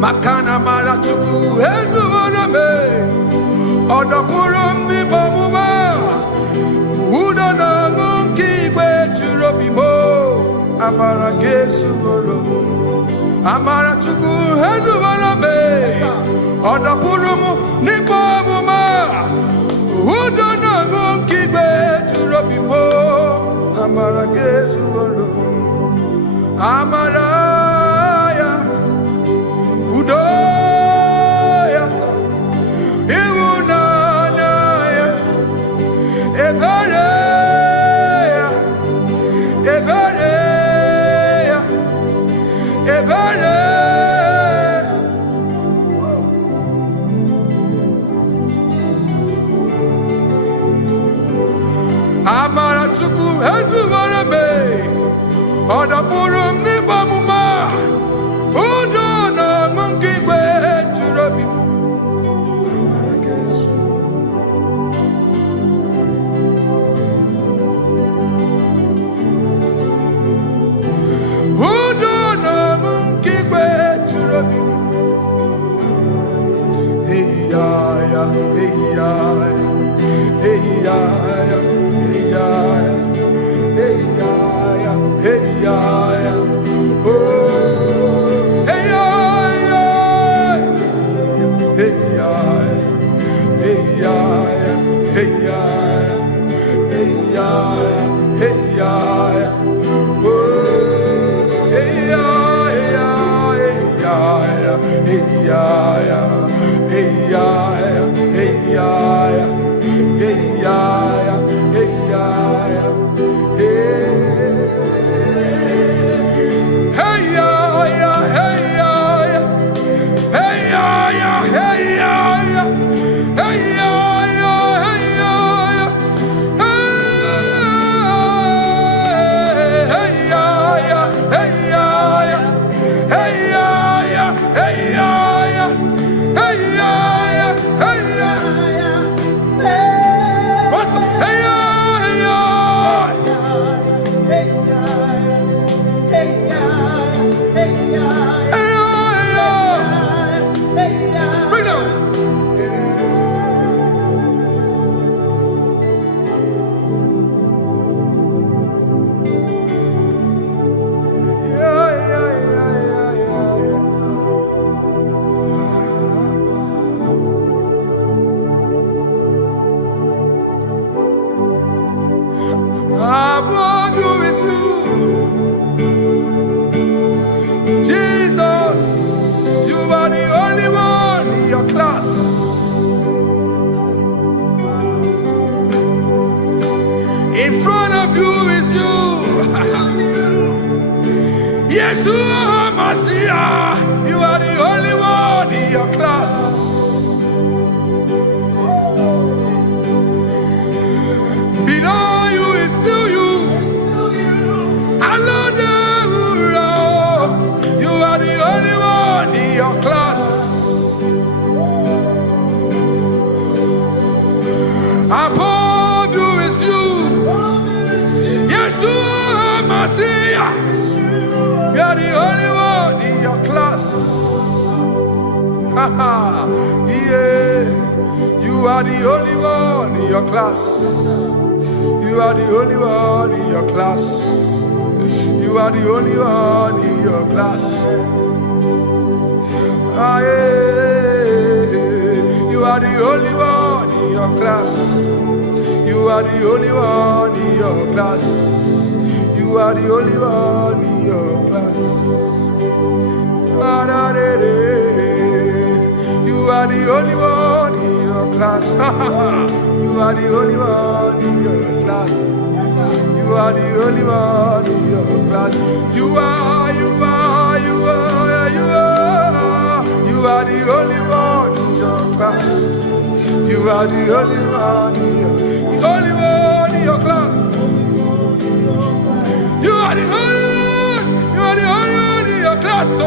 Makana mara chuku ezubona me odopurum ni bomuma udo na ngunki gwe churobimo amara gesugoro amara chuku ezubona me odopurum ni bomuma udo na ngunki gwe churobimo amara gesugoro amara Udoya, Iwunanaya, Ebereya, Ebereya, Ebereya. Amara chuku ezubara me, odapurum ni bamuma. Hey, Mashiach, you are the only one in your class. Below you is still you. You are the only one in your class. Above you is you. Yeshua Mashiach. You are the only one in your class. Yeah. You are the only one in your class. You are the only one in your class. You are the only one in your class. Ah, yeah. You are the only one in your class. You are the only one in your class. You are the only one in your class. Ah, da, da, da. You are the only one in your class. You are the only one in your class. You are the only one in your class. You are the only one in your class. You are the only one in your class. You are the only one in your class. Oh,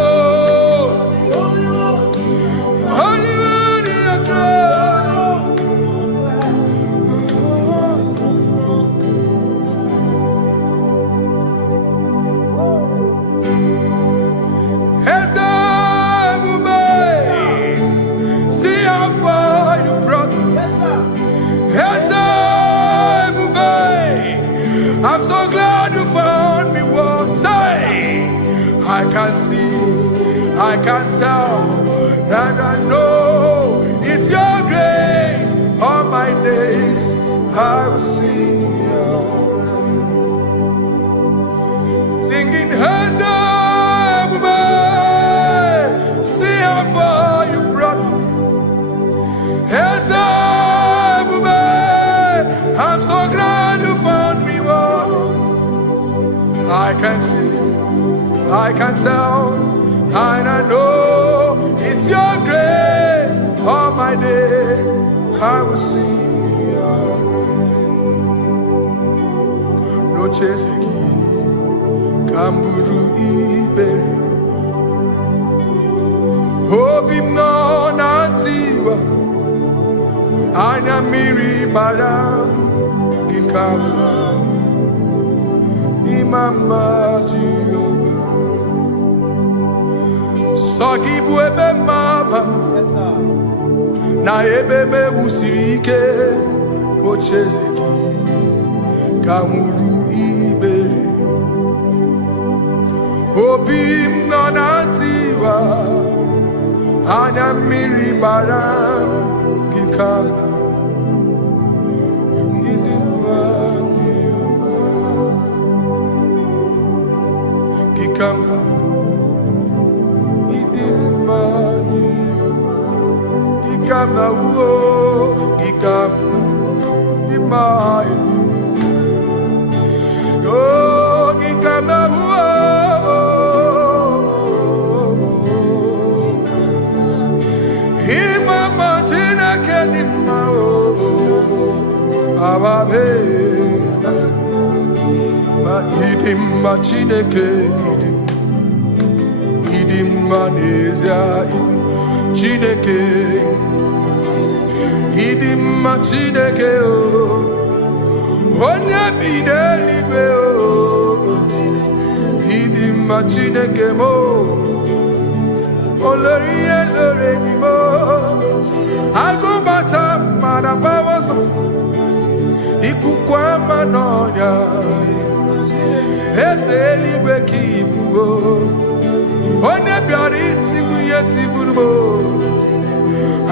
only one in your class. I'm so glad you found me once. I can see, I can tell, and I know it's your grace. All my days I will sing your grace. Singing, see how far you brought me. I'm so glad you found me. I can see, I can tell, and I know it's your grace. All my day I will sing your grace. No chase again, Kamburu Iberi. Hobim no nantiwa, Anya Miri Baram, Gikama. Mama Jehovah, Sagibu ebe mama, na ebe me usirike, ochezegi, kamuru ibere, obim nanantiwa, anya miri baram, gikama. Chineke idim manezia Chineke idim Chineke o onye bi n'eluigwe o idim Chineke mo olori elore ni mo agụbata mara bawoso ikuku ama n'ọnya eze eluigwe ka ibu o onye bịara itigbu ihe tigburu m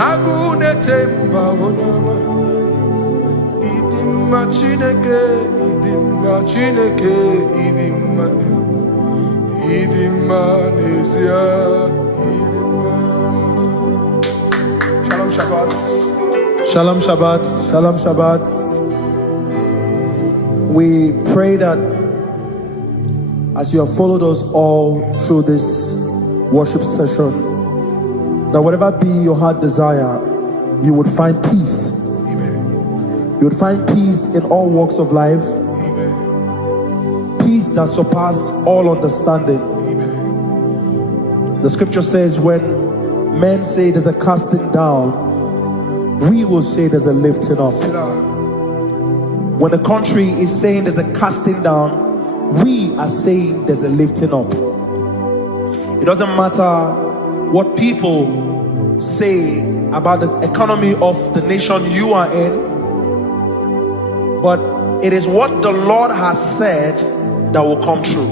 agụ na-eche mba onye ọma ịdị mma Chineke ịdị mma Chineke ịdị mma n'ezie ịdị mma. Shalom Shabbat. Shalom Shabbat. Shalom Shabbat. We pray that as you have followed us all through this worship session, that whatever be your heart desire, you would find peace. Amen. You would find peace in all walks of life. Amen. Peace that surpasses all understanding. Amen. The scripture says when men say there's a casting down, we will say there's a lifting up. When the country is saying there's a casting down, we are saying there's a lifting up. It doesn't matter what people say about the economy of the nation you are in, but it is what the Lord has said that will come true.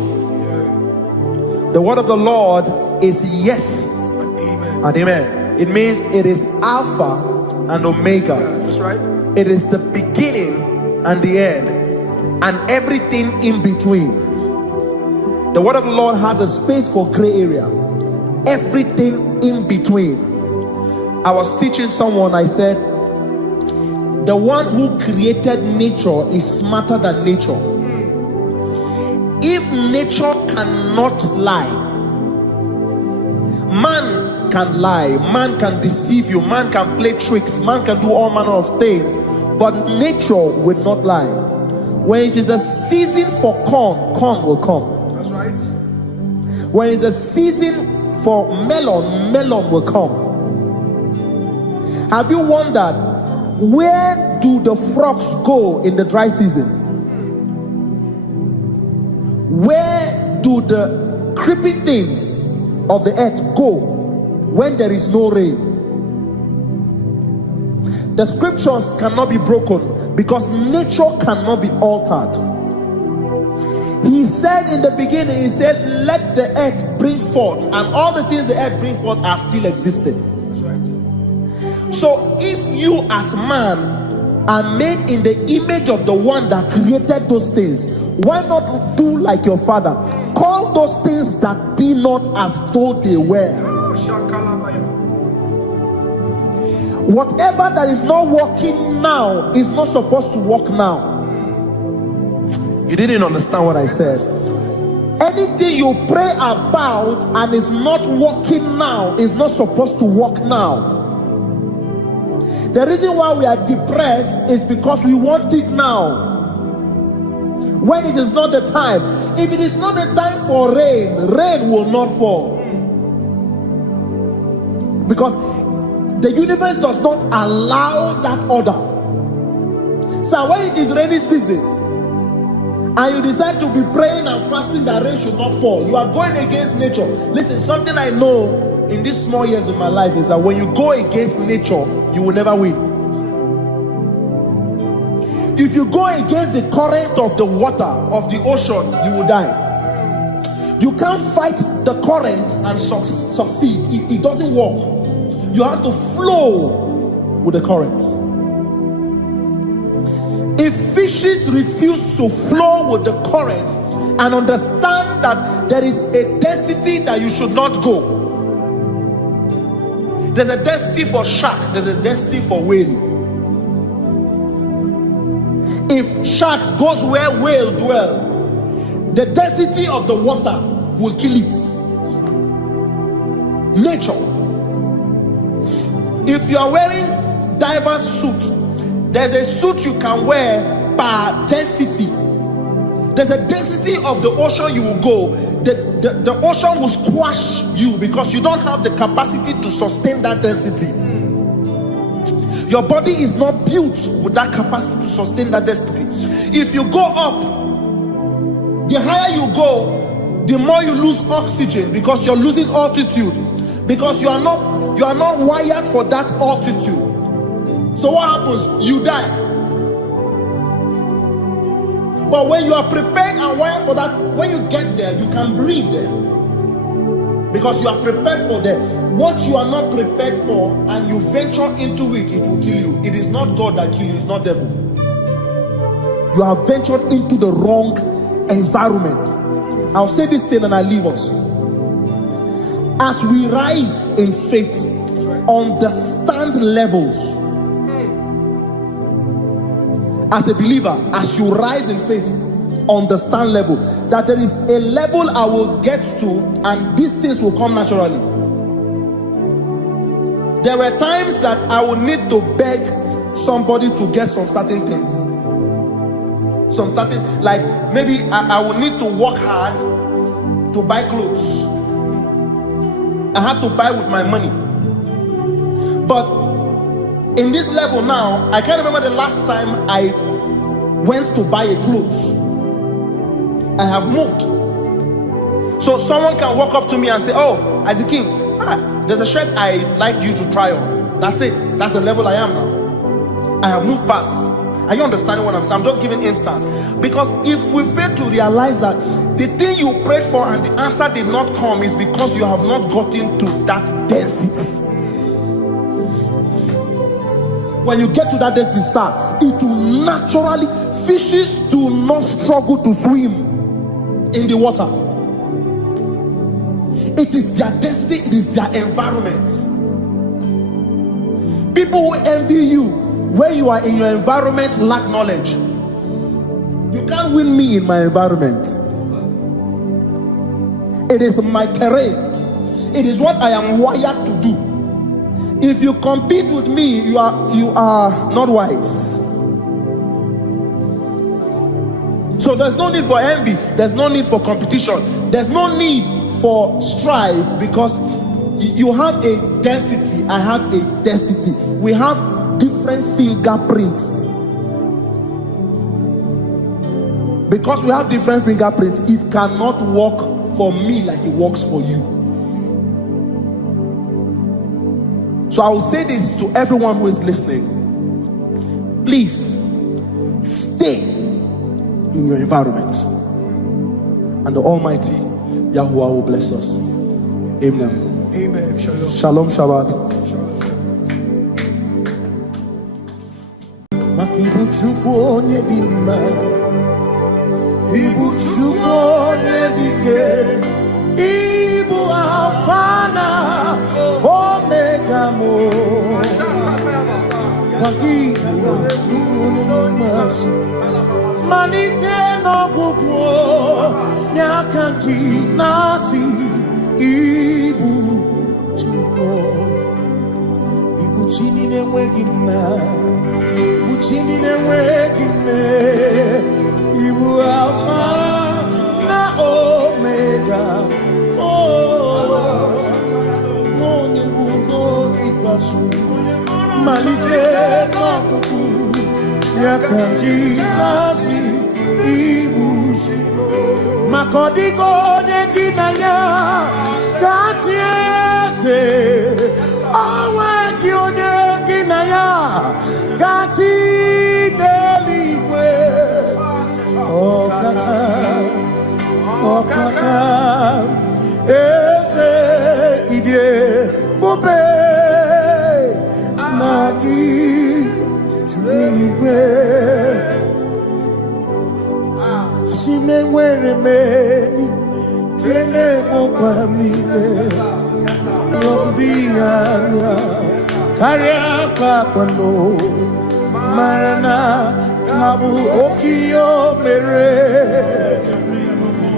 The word of the Lord is yes and amen. It means it is Alpha and Omega. That's right. It is the beginning and the end, and everything in between. The word of the Lord has a space for gray area. Everything in between. I was teaching someone, I said, the one who created nature is smarter than nature. If nature cannot lie, man can lie, man can deceive you, man can play tricks, man can do all manner of things, but nature will not lie. When it is a season for corn, corn will come. That's right. When it's the season for melon, melon will come. Have you wondered, where do the frogs go in the dry season? Where do the creepy things of the earth go when there is no rain? The scriptures cannot be broken because nature cannot be altered. He said in the beginning, he said, let the earth bring forth, and all the things the earth bring forth are still existing. That's right. So if you as man are made in the image of the one that created those things, why not do like your father? Call those things that be not as though they were. Whatever that is not working now is not supposed to work now. You didn't understand what I said. Anything you pray about and is not working now is not supposed to work now. The reason why we are depressed is because we want it now, when it is not the time. If it is not the time for rain, rain will not fall, because the universe does not allow that order. So when it is rainy season and you decide to be praying and fasting that rain should not fall, you are going against nature. Listen, something I know in these small years of my life is that when you go against nature, you will never win. If you go against the current of the water of the ocean, you will die. You can't fight the current and succeed. It doesn't work. You have to flow with the current. If fishes refuse to flow with the current and understand that there is a density that you should not go, there's a density for shark, there's a density for whale. If shark goes where whale dwell, the density of the water will kill it. Nature. If you are wearing diver's suit, there's a suit you can wear per density. There's a density of the ocean you will go. The ocean will squash you because you don't have the capacity to sustain that density. Your body is not built with that capacity to sustain that density. If you go up, the higher you go, the more you lose oxygen because you're losing altitude, because you are not wired for that altitude. So what happens? You die. But when you are prepared and wired for that, when you get there, you can breathe there, because you are prepared for that. What you are not prepared for and you venture into it, it will kill you. It is not God that kills you, it's not devil. You have ventured into the wrong environment. I'll say this thing and I leave us. As we rise in faith, understand levels. As a believer, as you rise in faith, understand level. That there is a level I will get to, and these things will come naturally. There were times that I would need to beg somebody to get some certain things. Some certain, like maybe I would need to work hard to buy clothes. I have to buy with my money. But in this level now, I can't remember the last time I went to buy a clothes. I have moved. So someone can walk up to me and say, "Oh, as a king, there's a shirt I'd like you to try on." That's it. That's the level I am now. I have moved past. Are you understanding what I'm saying? I'm just giving instance. Because if we fail to realize that the thing you prayed for and the answer did not come is because you have not gotten to that density. When you get to that density, sir, it will naturally, fishes do not struggle to swim in the water. It is their destiny, it is their environment. People who envy you when you are in your environment lack knowledge. You can't win me in my environment. It is my terrain. It is what I am wired to do. If you compete with me, you are not wise. So there's no need for envy. There's no need for competition. There's no need for strife, because you have a density. I have a density. We have different fingerprints. Because we have different fingerprints, it cannot work for me like it works for you. So I will say this to everyone who is listening. Please stay in your environment, and the Almighty Yahuwah will bless us. Amen. Amen. Shalom. Shalom Shabbat. Ibu Chukwu onye dị mma, Ibu Chukwu onye dike, Ibu Alpha na Omega mo. Ibu Chukwu onye dị mma, malite n'ọgwụgwụ n'akanti nasi. Ibu Chukwu, Ibu Chini na-enweghị nna, Ibu Chini na-enweghị nne, Ibu Alpha na Omega. Onye bụ n'oge ikpeazụ, malite n'ọgwụgwụ n'aka ndị na-asị. Ibu maka ọ dịghị onye gị na ya ga-achị eze. Onweghị onye gị na ya ga-achị n'eluigwe. Ọkaka, ọkaka, eze ibie bube na gị juru n'igwe. Si me nwere meni kene mokwa mile Lombi anya Karya kakwano Marana kabu okiyo mere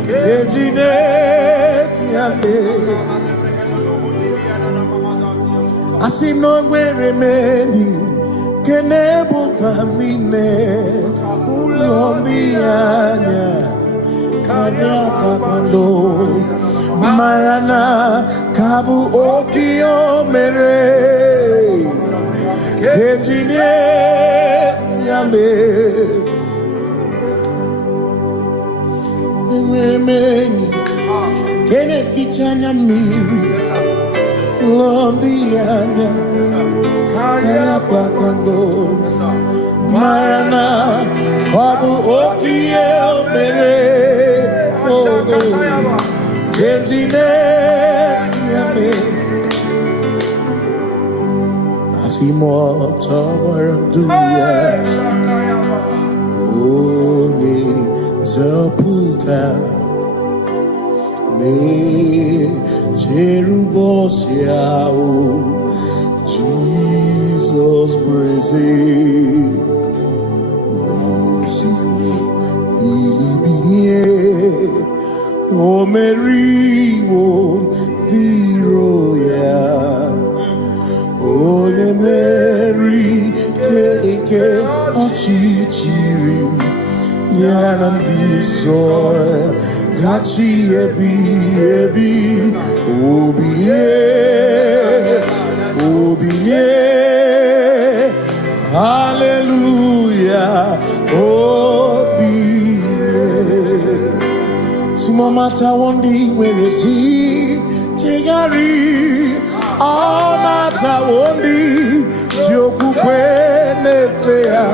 Ejine tiale Asi no nwere meni kene mokwa mile Lombianya Karya Papando Marana Kabu Okio Mere Kejine Tiame Mweni Kene Fichana Miri Lombianya Karya Papando Marana Kabu Okio Mere Kejine Tiame Asimo Tawaranduya Omi Zaputa Me Jerubosiao Jesus praise Obinye, O Mary, O the Royal, O the Mary, Keke, Ochichiri, Yanam Bisoy, Gachi Ebi, Obinye, Obinye, Hallelujah, Obinye. Simomata wondi weresi Tigari Amata wondi Joku kwene fea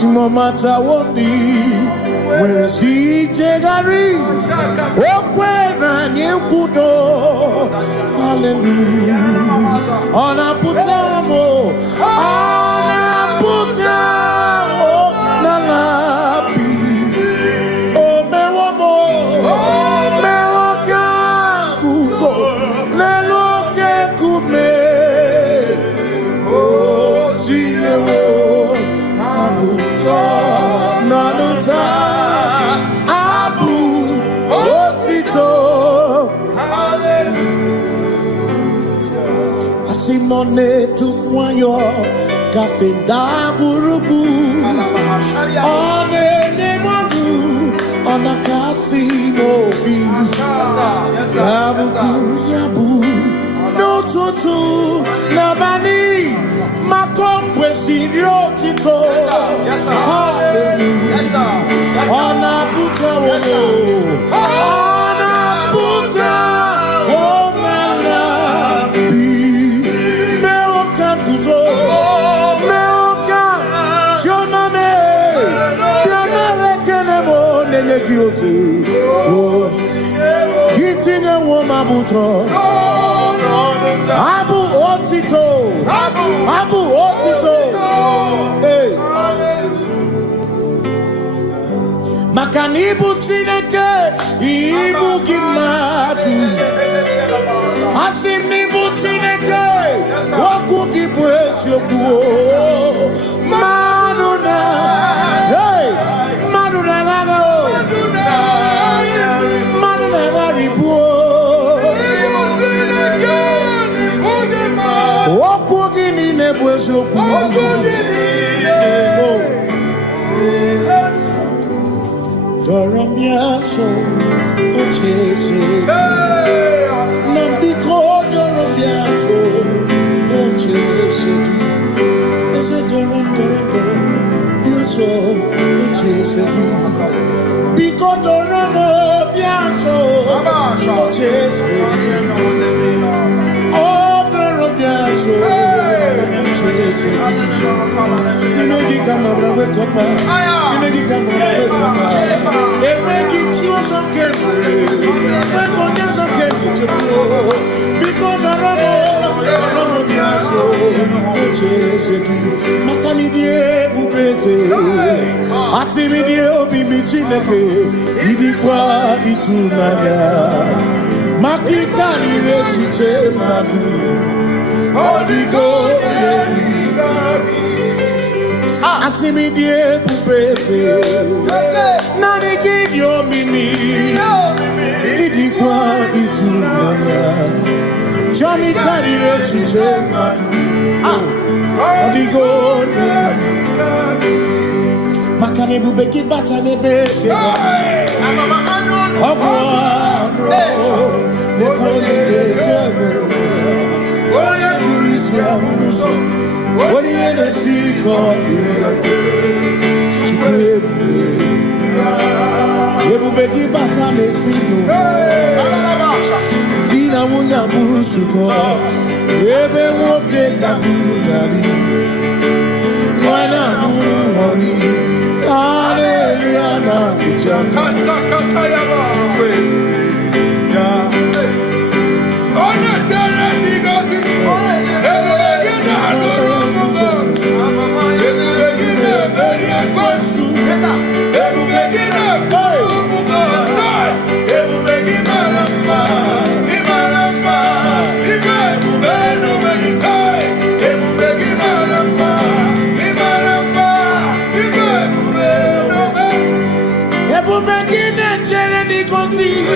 Simomata wondi weresi Tigari Okwena nyekudo Hallelujah Ona putamo Ona putamo Nalabi None to moyo kafenda gurubu one nemagu ona kasi mobi yabu no tutu nabani makopwe sirio tito ona puta ona puta Gitine woma buto Abu otito Hey Makanibu chineke Ibu gimatu Asinibu chineke Waku gibwes yoku Maduna Hey Maduna gago Doramiaso, Ochese, Nambiko, Doramiaso, Ochese, Ese Doram, Biaso, Ochese, Biko Doramo, Biaso, Ochese, Oh, Doramiaso, Ochese, Nimegi Kamabra, wake up, Nimegi Kamabra, wake up. They make it you some carefully. They go down some carefully. Because the Ramo Biaso, Cheseki, Makanidie, Bubese, Asimidie, Bimichineke, Idikwa, Itunaya, Makikari, Rechiche, Madu, Odigo, Asimidie, Bubese, Nani give your mini, Idikwa, Itunaya, Johnny Carry Rechiche, Odigo, Makanebu Beki Batanebe, Ogwa, Nepone, Oya Burisia, Odi in a city called Ebubeki Batane Sino, Dina Muna Busuto, Ebe Woke Kabudari, Wana Honey, Hallelujah, Kasaka Kayaba,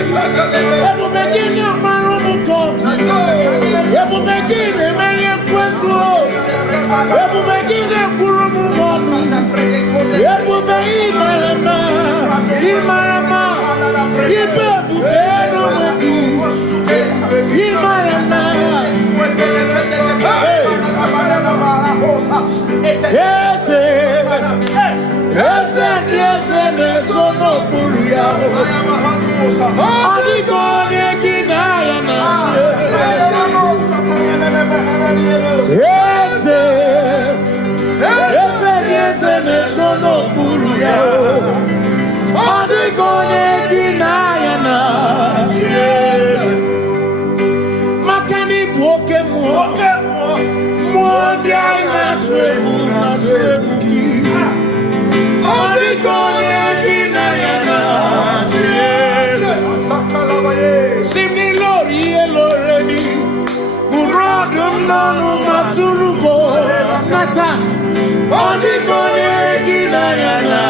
Ebu begini amarumu koku. Ebu begini menye kwesu. Ebu begini kurumu wonu. Ebu be imarama. Imarama. Ibe bube no wegi. Imarama. Yes, no buria. Adigone kinaya na. Yes, no buria. Adigone kinaya na. Makani buoke mo. Mondi na swebu ki. Adigone kinaya na. Simni lori eloreni. Burodum nonu maturugo nata. Adigone kinaya na.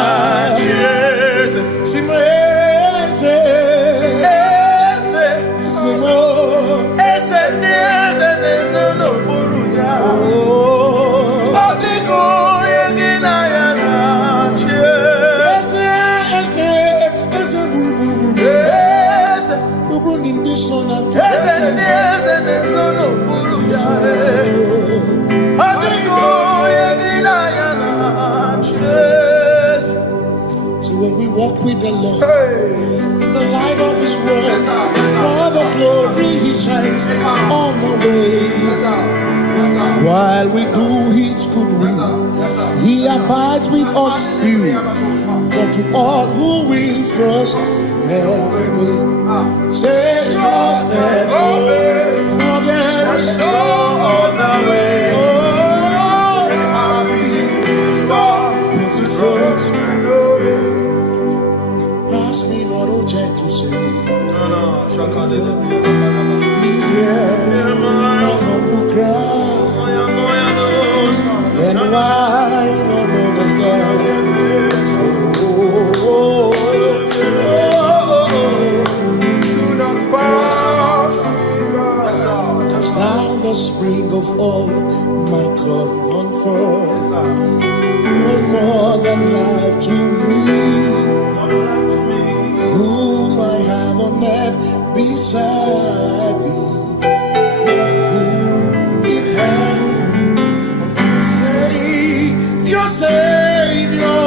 So when we walk with the Lord in the light of His word, for the glory He shines on the way. While we do His good will, He abides with us few. But to all who will trust and obey, say trust and obey, for there is no other way. Oh, to trust and obey. Pass me not, oh gentle say. He's here, my humble cry. And why don't understand? Do not pass Touch thou the spring of all my comfort. You're more than life to me. Whom I have on earth beside thee. Your Savior,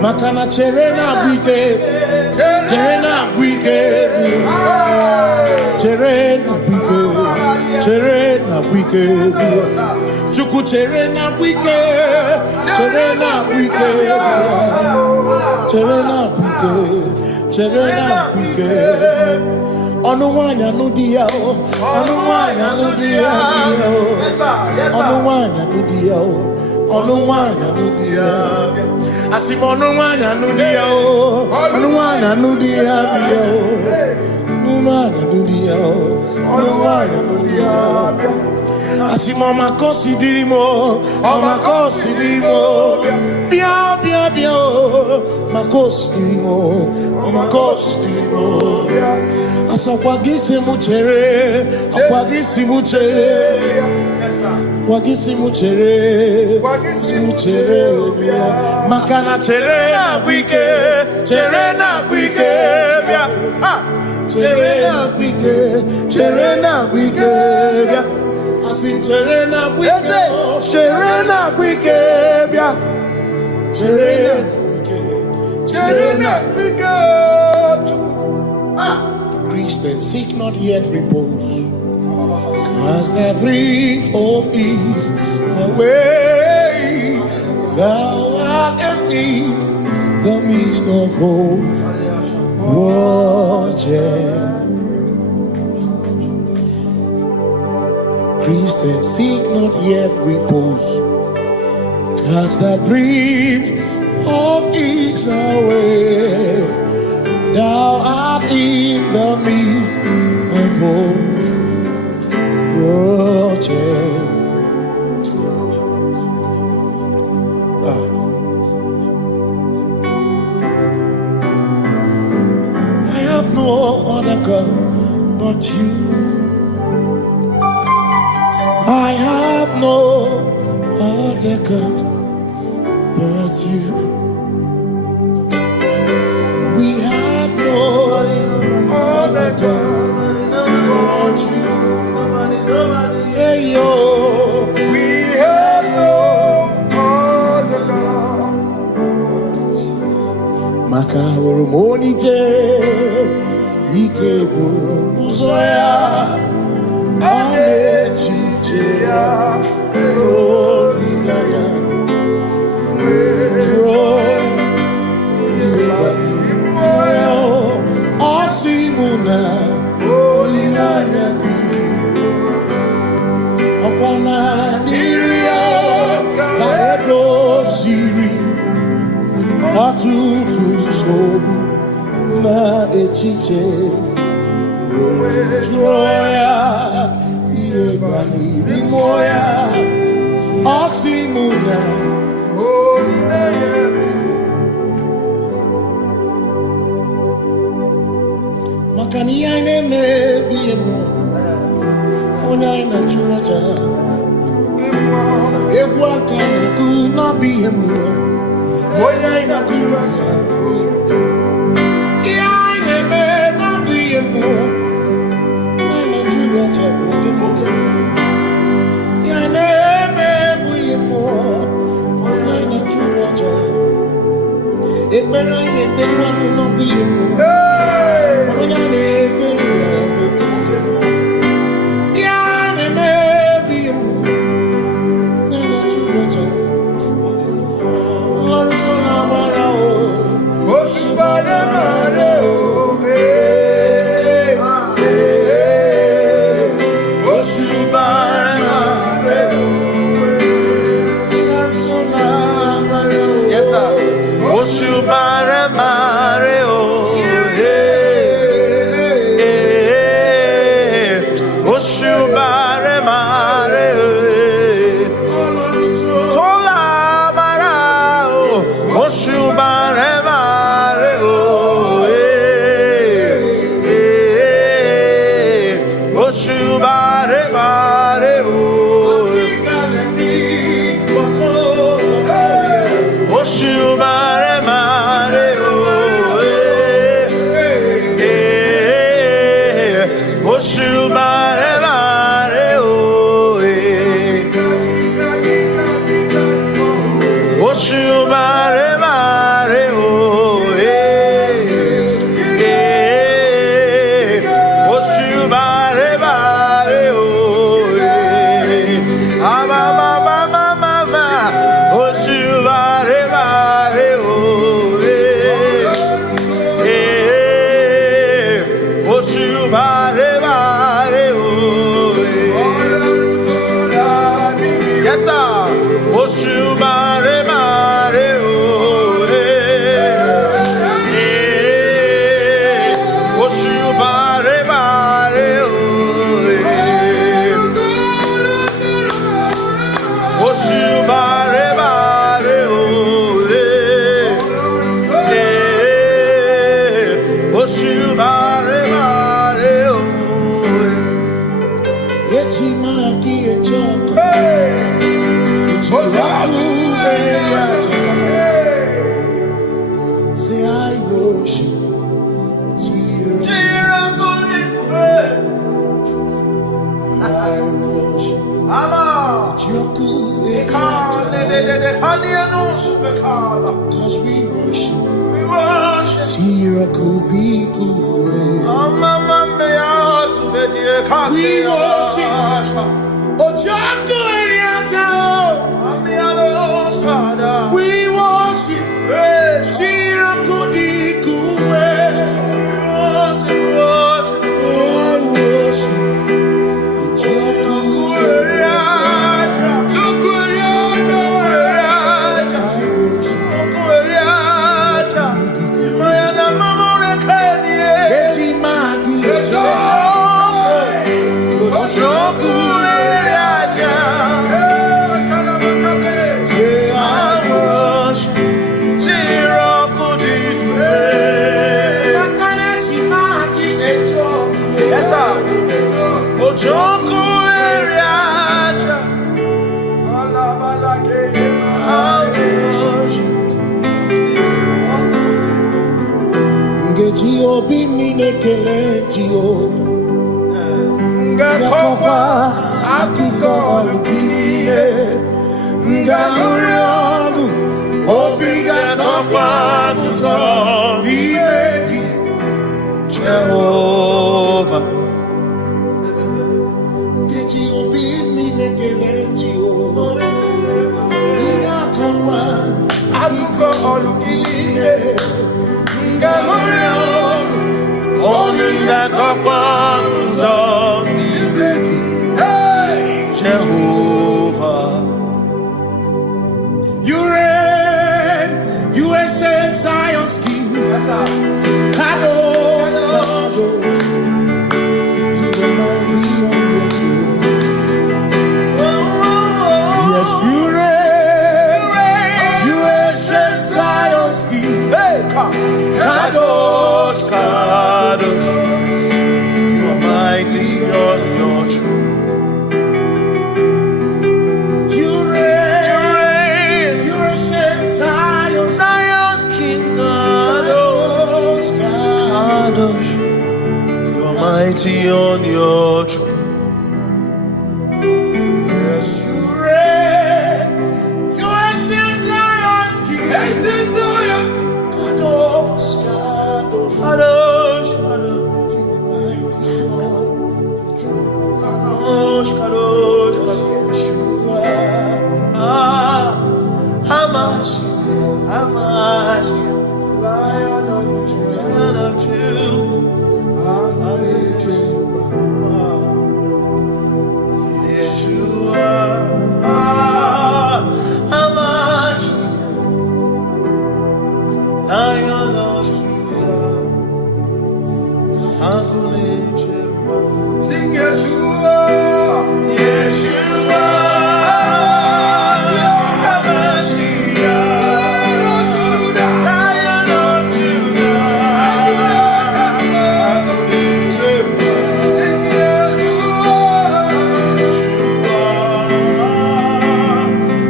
Makana cherena bwike, cherena bwike, cherena bwike, chuku cherena bwike, cherena bwike, cherena bwike. Onuwanya nudia, onuwanya nudia, onuwanya nudia, onuwanya nudia. Asimonuwanya nudia, onuwanya nudia, onuwanya nudia, onuwanya nudia. Asimoma considerimo, oma considerimo, bia, maconsiderimo, oma considerimo. Asakwagisi muchere, akwagisi muchere, Wagisi muchere, muchere bia. Makana chere na bwike, chere na bwike bia. Chere na bwike, chere na bwike bia. Asin chere na bwike, chere na bwike bia. Chere na bwike, chere na bwike. Christians seek not yet repose, as the brief of ease away, thou art at ease, the midst of hope, watching. Christians seek not yet repose, cast the brief of ease away, thou art in the midst of hope. I have no other God but you. I have no other God but you. We have no other God but you. Hey yo, We have no other God. maka hormoni je ike bu uzoya anechiche ya holy lana joy moyo osimuna holy lana okwana nirio kaedo siri atutu sobu na echiche joya iebani moya osimuna makani ane mebi emo ona ina churacha ewa kana ku na bi emo ona ina churacha ya ine me na bi emo ona ina churacha ya ine me bu emo ona ina churacha ekpere ine ekpere no bi emo ona ina ekpere Yes, sir. Oshubare mare. Cause we worship. We worship. Sirakuviku. We worship. Ojaku Eriata. We worship. Sirakudiku. Obi minekele Jehovah Ngakokwa akiko alukile Ngamuriogu Obi gatokwa muto Nimeki Jehovah Ngeji obi minekele Jehovah Ngakokwa akiko alukile Ngamuriogu Jehovah, you reign, you ancient Zion's King. Kadosh, Kadosh, to the mighty on your throne. Yes, you reign, you ancient Zion's King. Kadosh, Kadosh, you are mighty on your throne. You reign, you ancient Zion's King. Kadosh, Kadosh, you are mighty on your throne. Yes, you reign, you ancient Zion's King. Ancient Zion. Kadosh, Kadosh, Kadosh, Kadosh, you are mighty on your throne. Kadosh, Kadosh, Kadosh, Hamash, Lion of Yeshua, Hamash, Lion of Judah, sing Yeshua, Yeshua, Lion of Judah, sing Yeshua,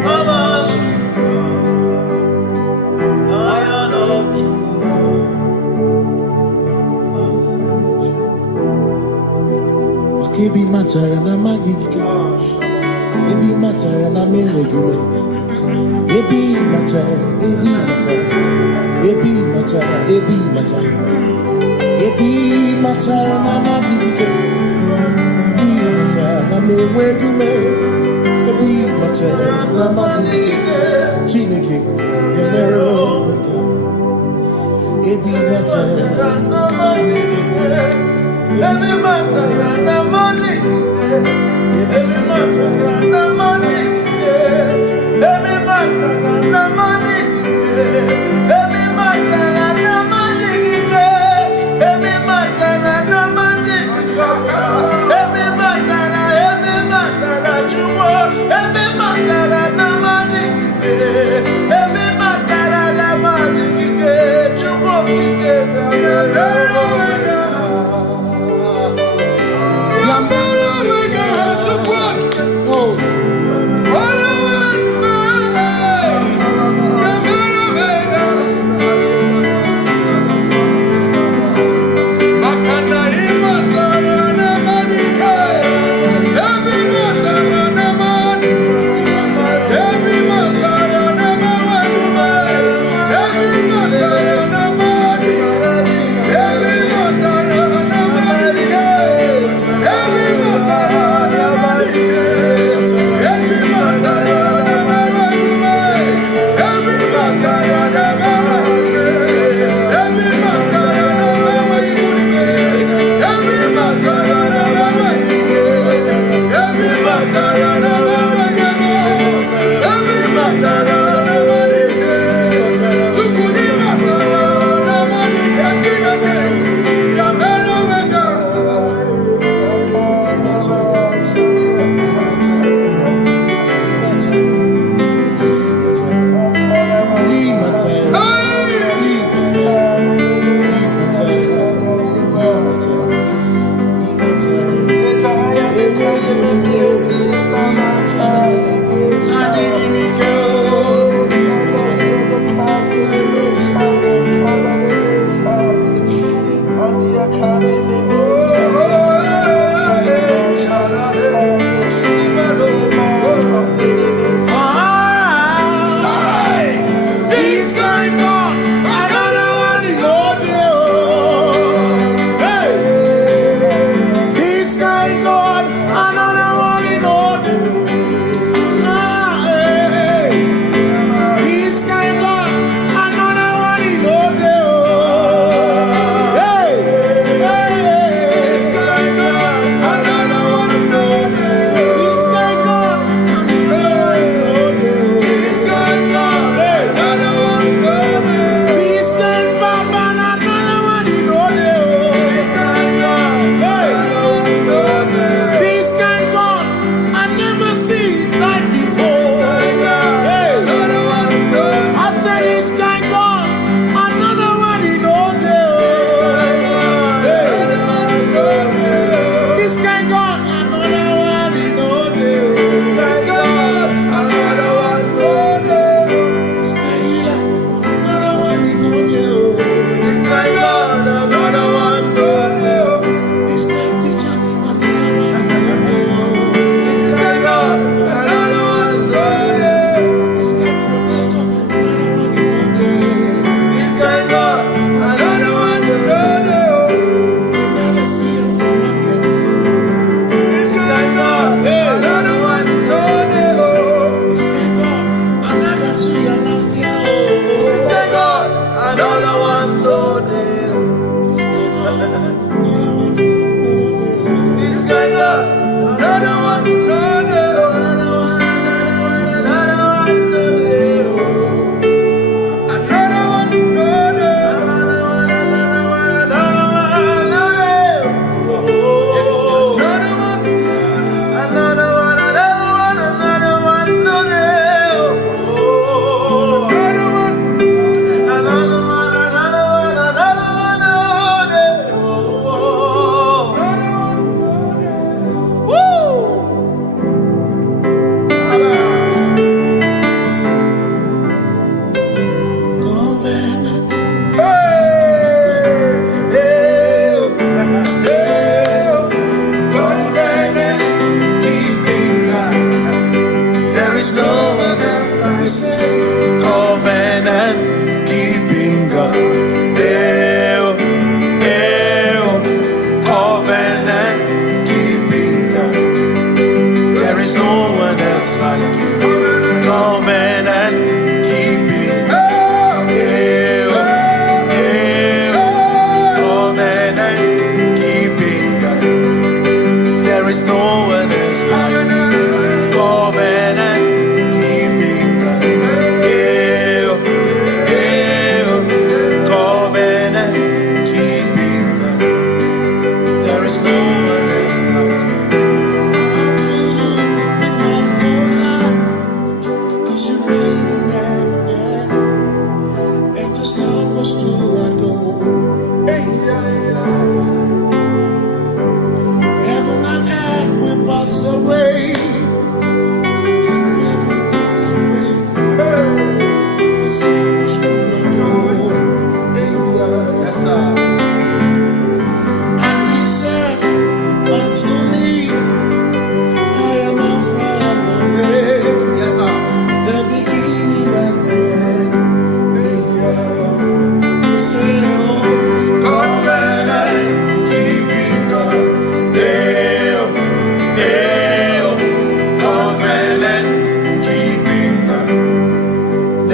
Hamash, Lion of Judah. Ebi matara na magike, ebi matara na menwegume, ebi matara, ebi matara, ebi matara, ebi matara, ebi matara na magike, ebi matara na menwegume, ebi matara na magike, Chineke emero wega, ebi matara na magike. Every matter and the money, every matter and the money, every matter and the money, every matter and the money, every matter and the money, every matter that you want, every matter and the money, every matter and the money, you want to give.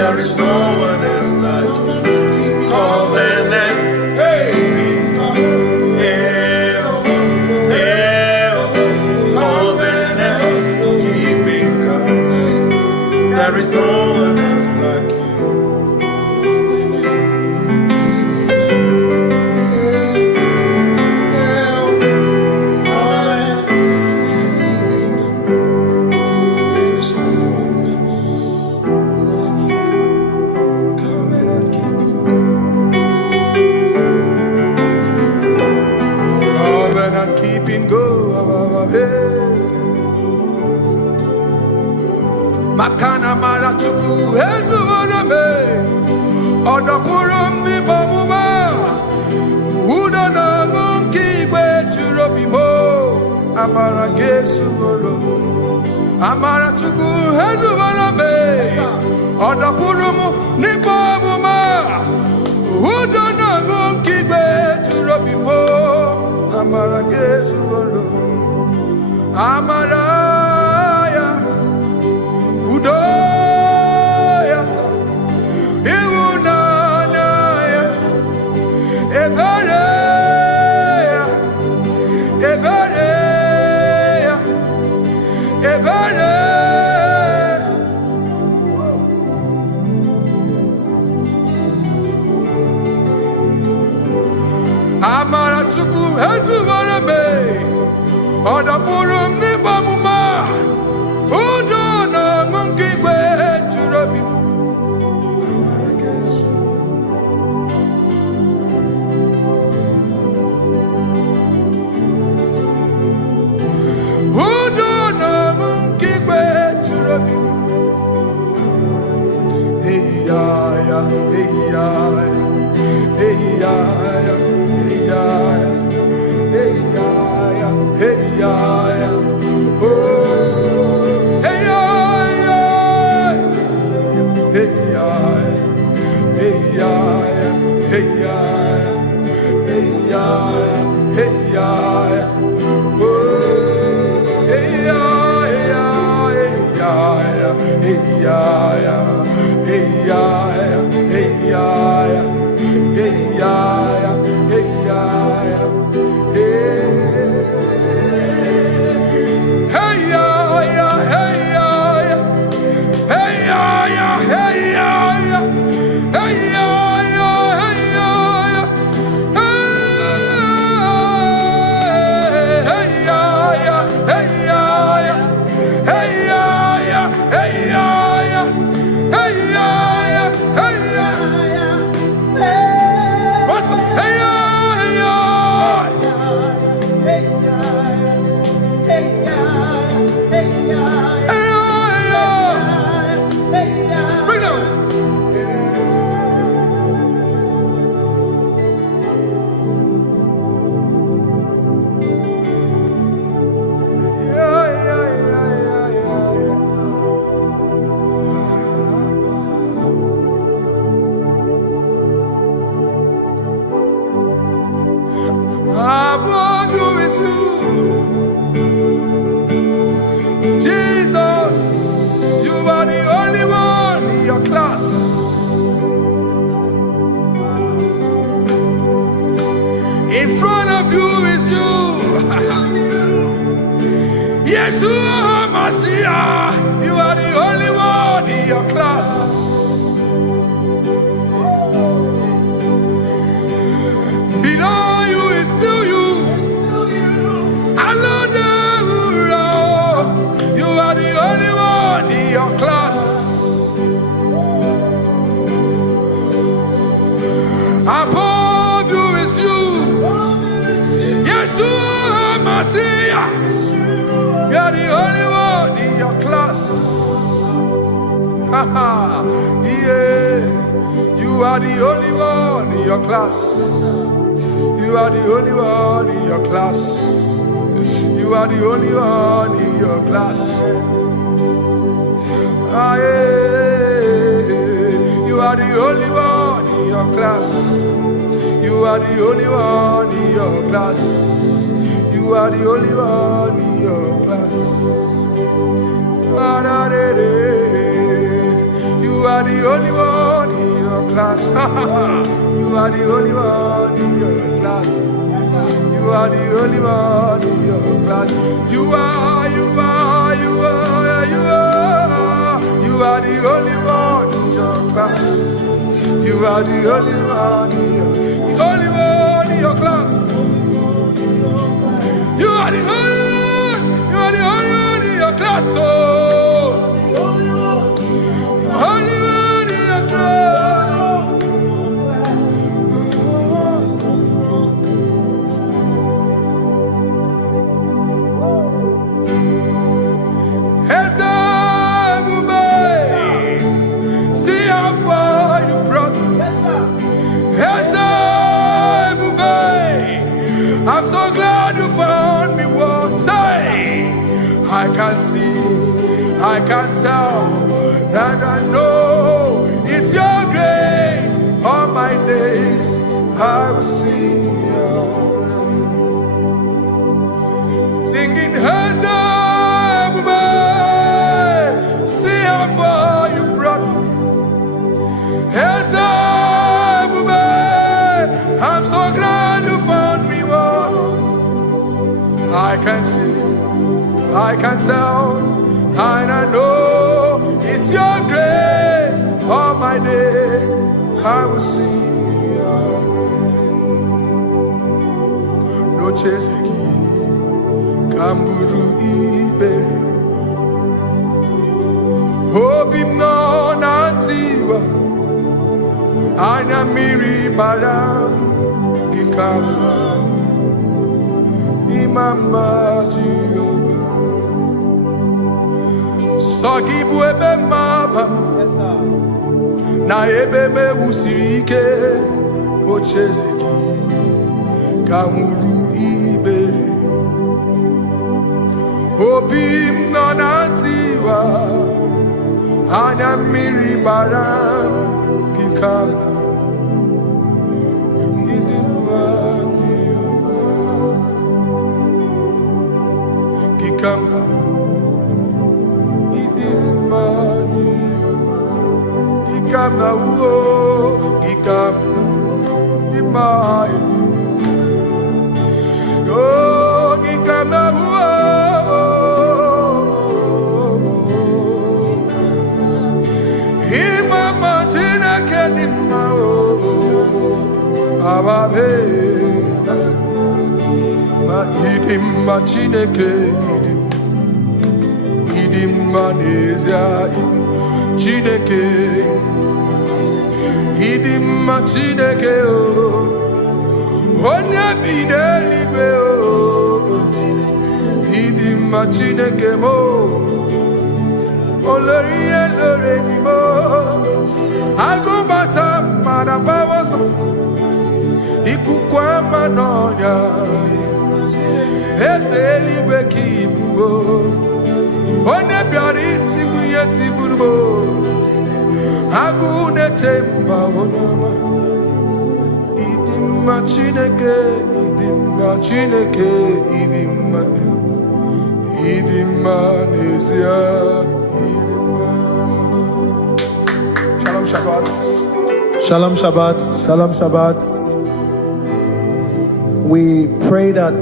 There is no one else like you. Covenant. Hey. There is no one else like you. Covenant keeping go. Makana mara chuku hezu waname odapurum ni bamuma uda na ngonki gwe churobimo amara gesu woro amara chuku hezu waname odapurum ni bamuma uda na ngonki gwe churobimo amara gesu woro amara Udoya, Iwunanaya, Ebereya, Ebereya, Ebereya. Amara chuku hezu warame, odapurum ni bamuma. In front of you is you. Yeshua Mashiach, you are the only one in your class. Below you is still you. You are the only one in your class. Above you is you. Yeshua Mashiach, you are the only one in your class. Yeah, you are the only one in your class. You are the only one in your class. You are the only one in your class. Ah, yeah. You are the only one in your class. You are the only one in your class. You are the only one in your class. You are the only one in your class. You are the only one in your class. You are the only one in your class. You are the only one in your class. You are the only one in your class. You are the only one. You are the only one in your class. Oh, only one in your class. See how far you brought me. I'm so glad you found me one day. I can see, I can tell, and I know it's your grace. All my days I will sing your grace. Singing, see how far you brought me. I'm so glad you found me one. I can see, I can tell, and I know it's your grace. All my day I will sing your grace. No chase again, Kamburu Iberi. Hobim no Nantiwa, Anya Miri Baram, Gikama. Mama Jehovah, Sagibu ebe maba, na ebe me usirike, ochezeki, kamuru ibere, obim nanatiwa, anya miri baram, gikama. Chineke idim manezia Chineke idim Chineke o onye bi n'eluigwe o idim Chineke mo olori elore ni mo agụbata mara bawaso ikuku ama n'ọnya eze eluigwe ka ibu onye bịara itigbu ihe tigburu m agụ na-eche mba onye ọma ịdị mma Chineke ịdị mma Chineke ịdị mma n'ezie ịdị mma. Shalom Shabbat. Shalom Shabbat. Shalom Shabbat. We pray that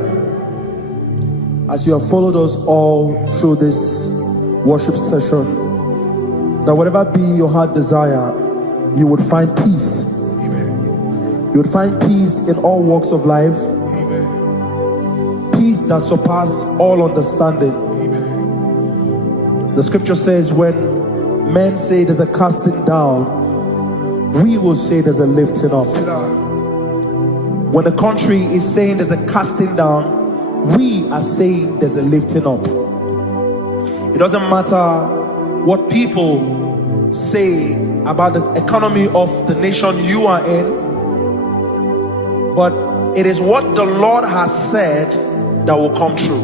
as you have followed us all through this worship session, that whatever be your heart desire, you would find peace. Amen. You would find peace in all walks of life. Amen. Peace that surpasses all understanding. Amen. The scripture says, when men say there's a casting down, we will say there's a lifting up. When the country is saying there's a casting down, we are saying there's a lifting up. It doesn't matter what people say about the economy of the nation you are in, but it is what the Lord has said that will come true.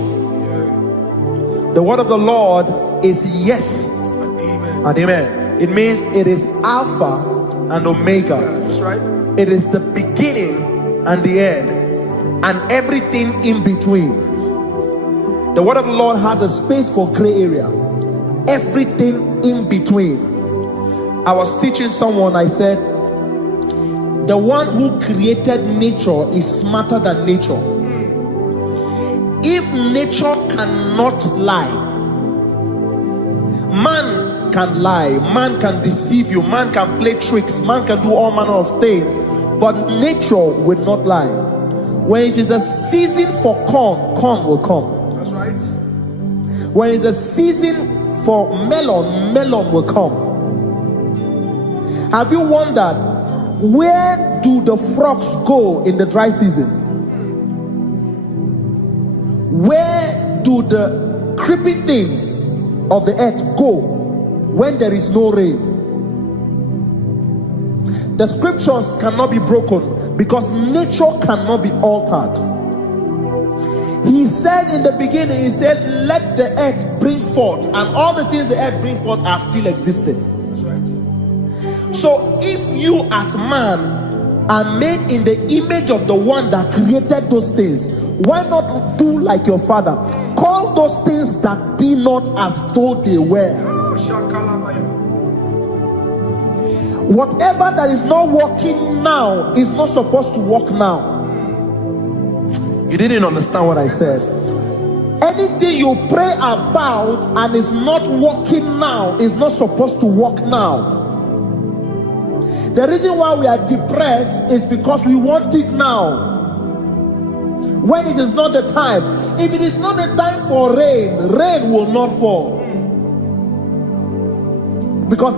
The word of the Lord is yes and amen. It means it is Alpha and Omega. That's right. It is the beginning and the end, and everything in between. The word of the Lord has a space for gray area. Everything in between. I was teaching someone, I said, the one who created nature is smarter than nature. If nature cannot lie, man can lie, man can deceive you, man can play tricks, man can do all manner of things, but nature will not lie. When it is a season for corn, corn will come. That's right. When it's the season for melon, melon will come. Have you wondered, where do the frogs go in the dry season? Where do the creepy things of the earth go when there is no rain? The scriptures cannot be broken because nature cannot be altered. He said in the beginning, he said, let the earth bring forth, and all the things the earth bring forth are still existing. That's right. So if you as man are made in the image of the one that created those things, why not do like your father? Call those things that be not as though they were. Whatever that is not working now is not supposed to work now. You didn't understand what I said. Anything you pray about and is not working now is not supposed to work now. The reason why we are depressed is because we want it now, when it is not the time. If it is not the time for rain, rain will not fall, because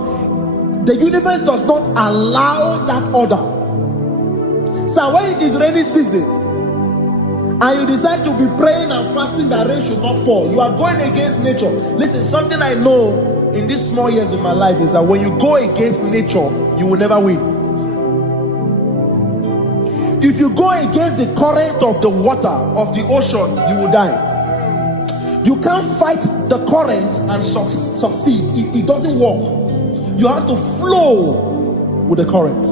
the universe does not allow that order. So when it is rainy season and you decide to be praying and fasting that rain should not fall, you are going against nature. Listen, something I know in these small years in my life is that when you go against nature, you will never win. If you go against the current of the water of the ocean, you will die. You can't fight the current and succeed. It doesn't work. You have to flow with the current.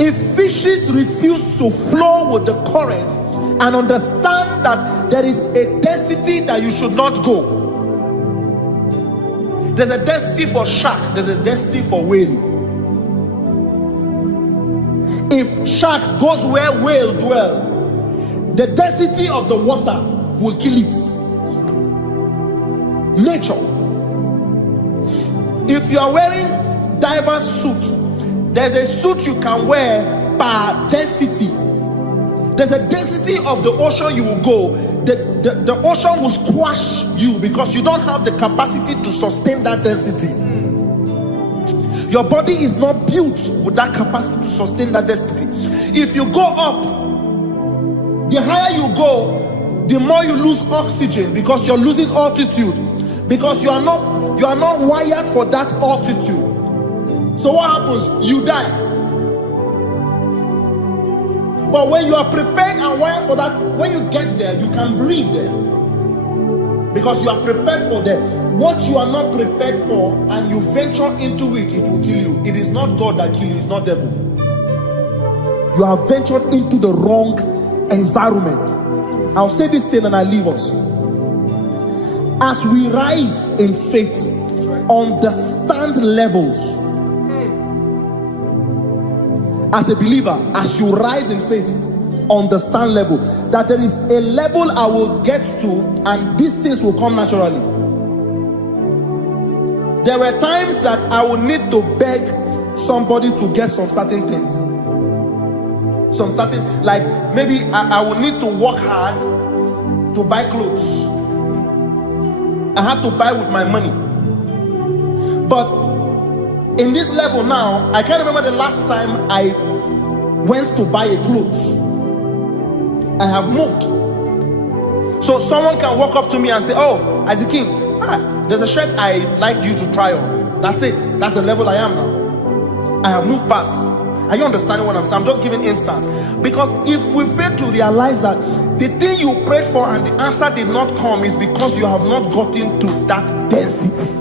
If fishes refuse to flow with the current and understand that there is a density that you should not go, there's a density for shark, there's a density for whale. If shark goes where whale dwell, the density of the water will kill it. Nature. If you are wearing diver's suit, there's a suit you can wear per density. There's a density of the ocean you will go. The ocean will squash you because you don't have the capacity to sustain that density. Your body is not built with that capacity to sustain that density. If you go up, the higher you go, the more you lose oxygen because you're losing altitude, because you are not wired for that altitude. So what happens? You die. But when you are prepared and wired for that, when you get there, you can breathe there, because you are prepared for that. What you are not prepared for and you venture into it, it will kill you. It is not God that kills you, it's not devil. You have ventured into the wrong environment. I'll say this thing and I leave us. As we rise in faith, understand levels. As a believer, as you rise in faith, understand level. That there is a level I will get to and these things will come naturally. There were times that I would need to beg somebody to get some certain things. Some certain, like maybe I would need to work hard to buy clothes. I have to buy with my money. But in this level now, I can't remember the last time I went to buy a clothes. I have moved. So someone can walk up to me and say, oh, Isaac King, there's a shirt I like you to try on. That's it. That's the level I am now. I have moved past. Are you understanding what I'm saying? I'm just giving instance. Because if we fail to realize that the thing you prayed for and the answer did not come is because you have not gotten to that density.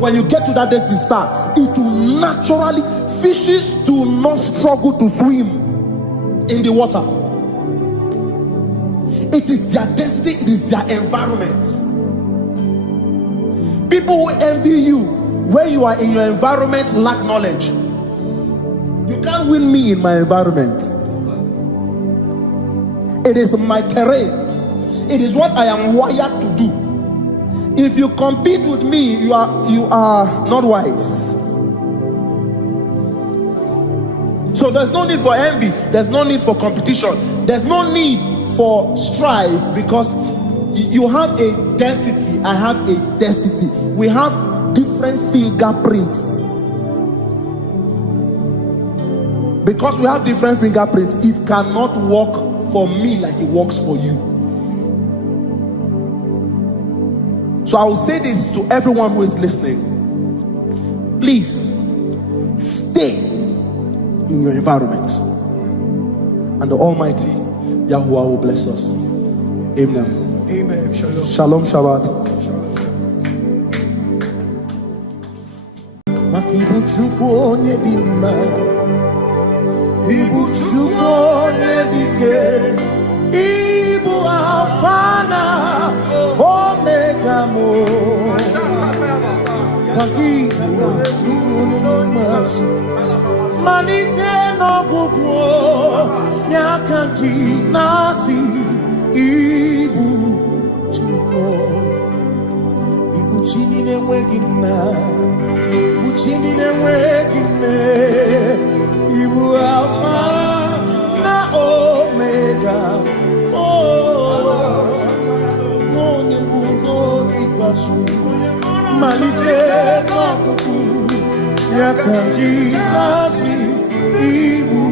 When you get to that density, sir, it will naturally, fishes do not struggle to swim in the water. It is their density, it is their environment. People who envy you when you are in your environment lack knowledge. You can't win me in my environment. It is my terrain. It is what I am wired to do. If you compete with me, you are not wise. So there's no need for envy. There's no need for competition. There's no need for strife, because you have a density. I have a density. We have different fingerprints. Because we have different fingerprints, it cannot work for me like it works for you. So I will say this to everyone who is listening. Please stay in your environment, and the Almighty Yahuwah will bless us. Amen. Amen. Shalom. Shalom Shabbat. Makibu chukwu onye dị mma, ibu chukwu onye dike, ibu Alfa na Omega mo. Makibu chukwu onye dị mma, malite n'ọgwụgwụ nyakanti nasi, ibu chukwu, ibu chini n'enweghị nna. Chini n'enweghị nne, ibu Alfa na Omega, onye mbụ n'onye ikpeazụ, malite n'ọgwụgwụ ya ka ndị na-asị ibu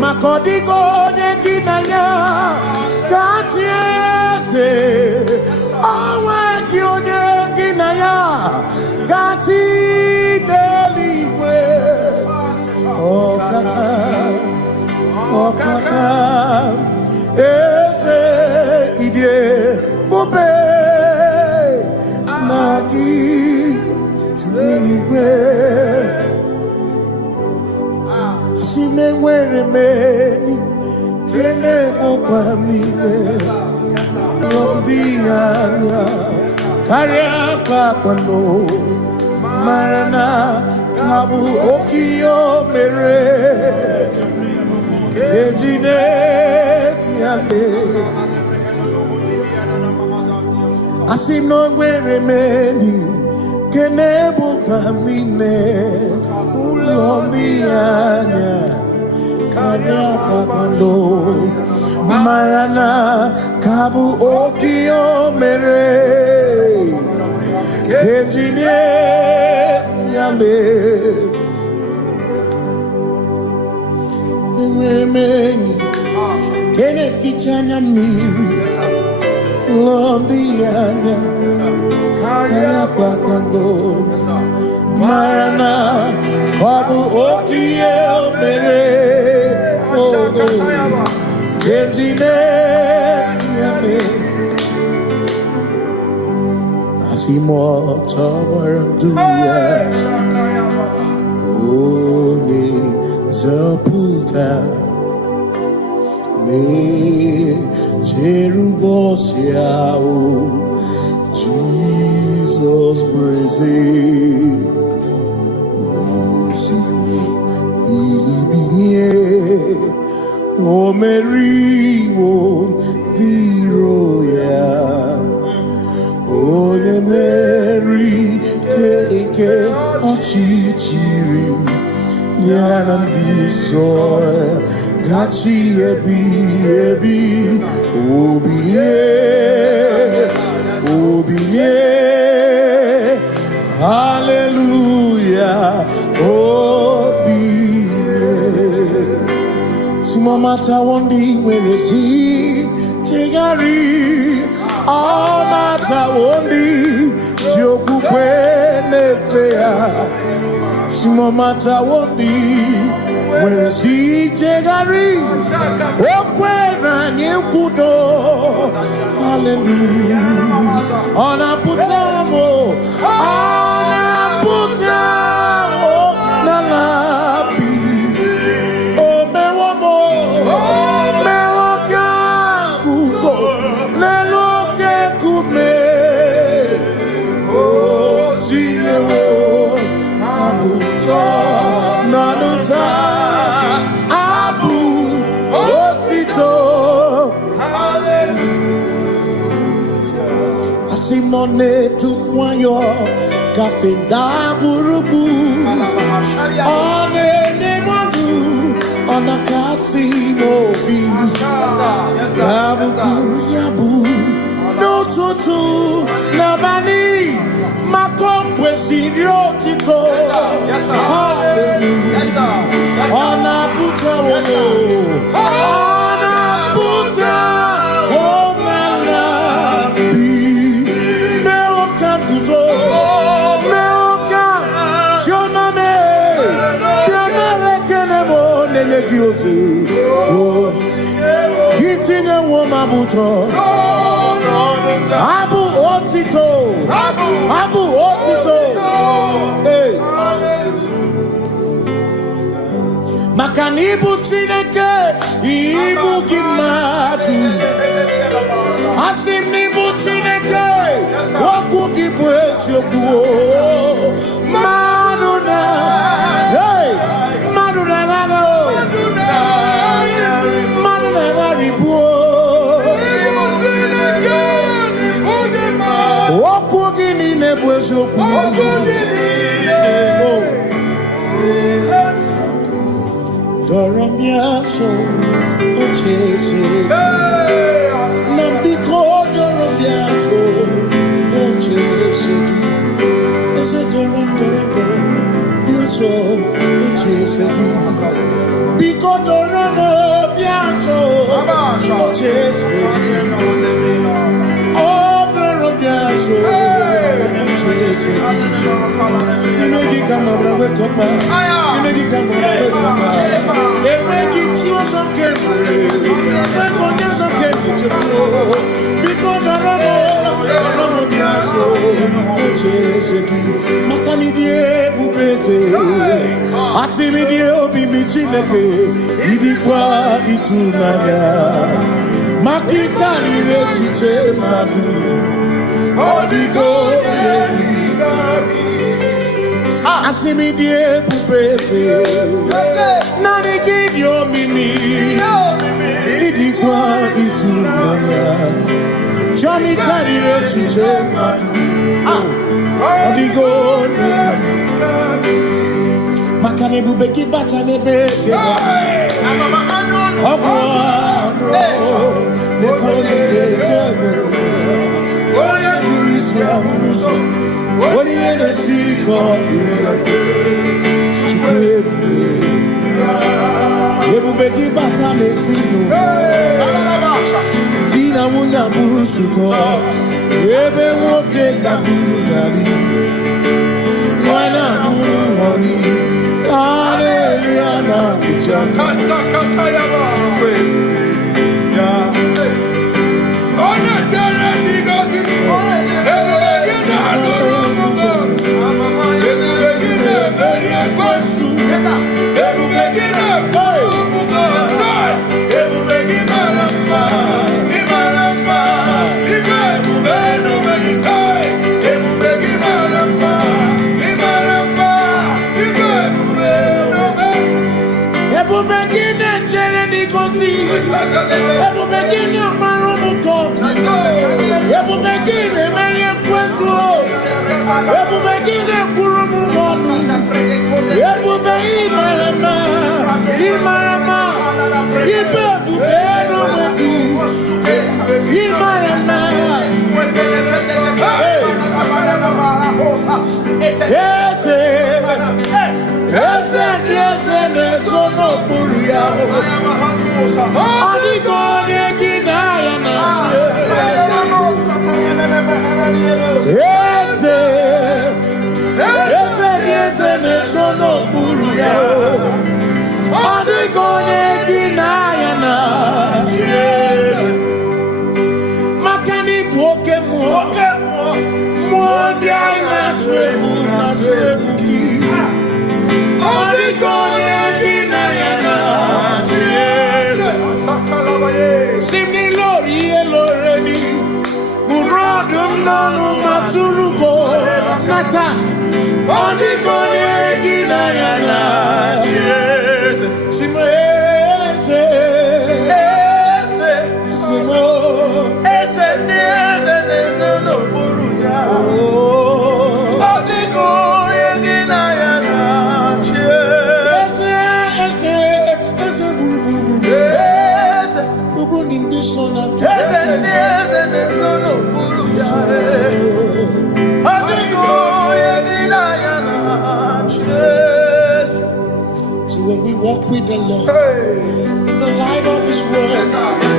maka ọ dịghị onye gị na ya ga-achị eze, onwe gị onye gị na ya ga-achị n'eluigwe. Ọkaka eze ịdị ebube na gị juru n'igwe. Asị m enwere m enyi nke na-emekwa m ime n'obi anya karịa kpakpando, mara na ka bụ oke ihe o mere eji na-eti ale. Asị m na o nwere m enyi nke na-ebukwa m ime ụlọ ndị anya karịa kpakpando, mara na ka bụ oke ihe o mere eji na-eti ale. Enwere m enyi nke na-eficha anya mmiri ụlọ ndị anya karịa kpakpando, mara na ọ bụ oke ihe o mere eji na-eti ale. Asị m ọtọgbara ndụ ya, onye nzọpụta na-echere ụbọchị ahụ Jizọs breze ozugbo bilibinie, o meriwo ndị iro ya. Onye meri ke ọchịchịrị ya na ndị nsọ gachi ebi ebi. Obilie, obilie, hallelujah, obilie. Simamata wondi werezi tegari, amata wondi jokukwe nefea. Simamata wondi werezi tegari, okwera nyekudo, hallelujah. Ona putamo, ona putamo na labi. Dio kafenda burubu One madu Ona kasi mobi Yabuku yabu No tutu Nabani Mako kwesirio tito Hallelujah Ona puta wono Ona puta Omala Bi Meokam kuzo Meokam Shoname Bionare kenemo Nene gioze Gitine woma buto Abu otito Abu otito Hey Makanibu Chineke Ibu Gimadu Asinibu Chineke Waku Gibwesyoku Maduna Hey Maduna Gago Maduna Garibu Waku Gini Nebwesyoku Doramiaso Ochese Nambiko Doramiaso Ochese Ese Doram Biaso Ochese Biko Doramiaso Ochese Oh Doramiaso Ochese Nimegi kama brawe kopa Nimegi kama brawe kopa Emegi chiyo sonkere Megonya sonkere chepo Biko Doramo biaso Ocheseki Makani die bubeze Asimi die obi michineke Idikwa itunanya Makikari rechiche madu Odigo Asimi die bubeze Nani gidio mimi Idikwa itunanya Chami karire chiche madu Odigo Makane bubeki bata nebeke Ogwano Nekone kekebe Oye kurisia unuso Oni ene siriko Chikwebe Ebubeki bata mesino Dina muna busuto Ebe woke kabudali Wana munu honi Hallelujah na kuchaka Kasakatayaba Ona tere digosi Ebubegina Nurumugo Ebubegina Beria Kwansu Ebubegina Nurumugo Ebubegina Lamba Imaramba Ibebubeno Megisai Ebubegina Lamba Imaramba Ibebubeno Ebubegina chere nikosi Ebubegina marumuko Ebubegina merie kwesu Ebubegina kurumu wonu Ebubegina Imarama Ibebubeno megi Imarama Ese nesono buria Adigone kinaya nache Ese nesono buria Adigone kinaya nache Makani buoke Mwandi aina swebu na swebu ki Adigone kinaya nache Simni lori eloreni Burodum nanu maturugo Nata Adigone kinaya nache Simese Simo Ese no buruya with the Lord. In the light of His word,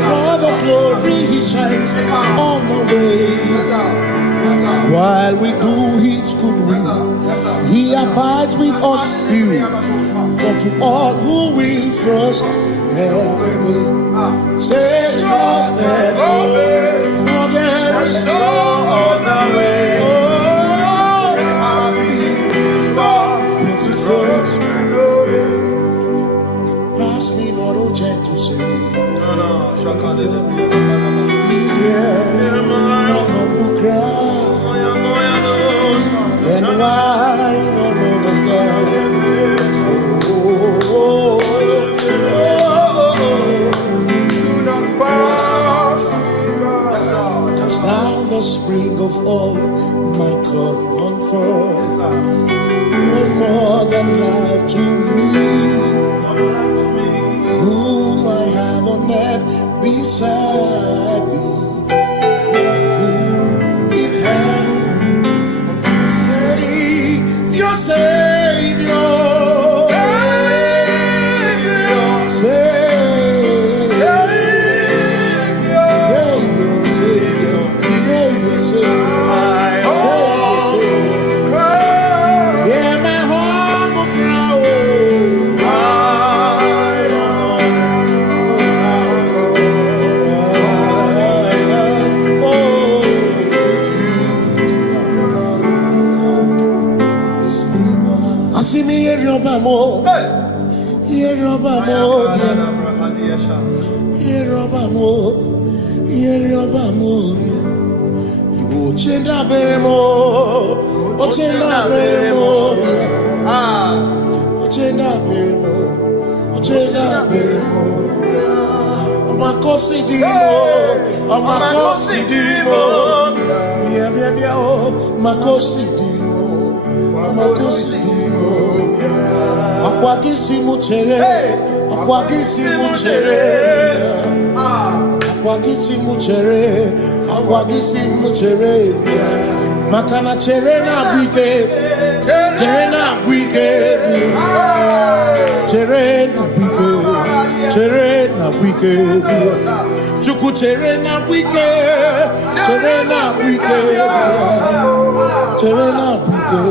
for the glory He shines on the way. While we do His good will, He abides with us few. But to all who will trust and obey, say trust and obey, for there is no other way. Oh, but to trust and obey. Pass me not, O gentle Savior. He's here, my humble cry. And why don't understand? Do not pass me by. Just thou the spring of all my comfort, you're more than life to me, whom I have on earth beside thee, whom in heaven Savior, Savior. Makana cherena bwike, cherena bwike, cherena bwike, cherena bwike, chuku cherena bwike, cherena bwike, cherena bwike,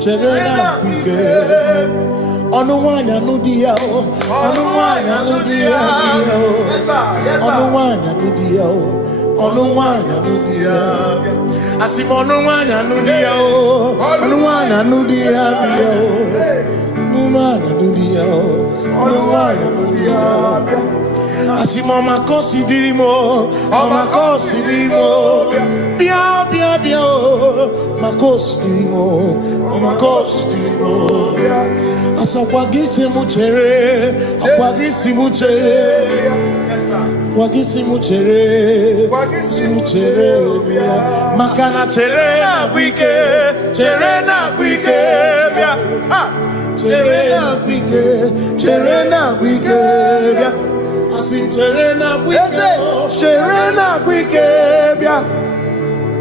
cherena bwike. Onuwanya nudia, onuwanya nudia, onuwanya nudia, onuwanya nudia. Asim onuwanya nudia, onuwanya nudia, onuwanya nudia, onuwanya nudia. Asim omakosi dirimo, bia bia bia, makosi dirimo, asakwagisi muchere, akwagisi muchere, akwagisi muchere, muchere, makana chere na bwike, chere na bwike, chere na bwike, chere na bwike, asim chere na bwike, chere na bwike,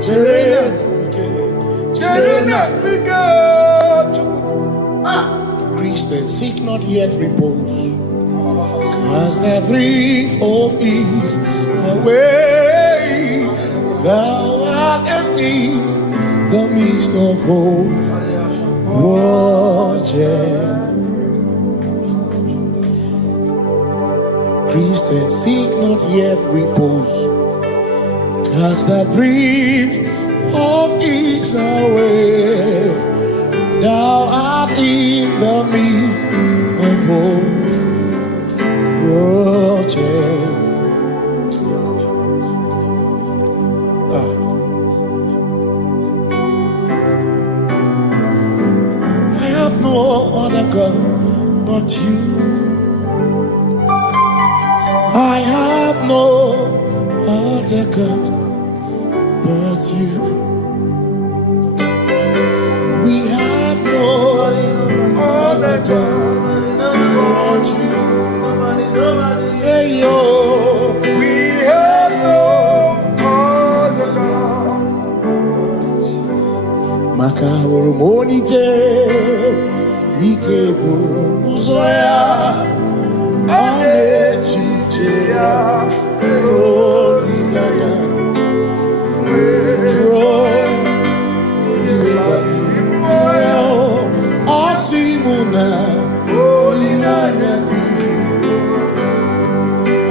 chere na bwike. Christians seek not yet repose, cause the brief of ease away. Thou art amidst the midst of hope, watching. Christians seek not yet repose, cause the brief of ease away. Thou art in the midst of hope, watching. I have no other God but you. I have no other God but you. Other God but you. Hey yo, We have no other God. Maka hormoni je, ike bụrụ ụzọ ya ọ na-echiche ya olileanya jụọ ya ọ sị mụ na olileanya dị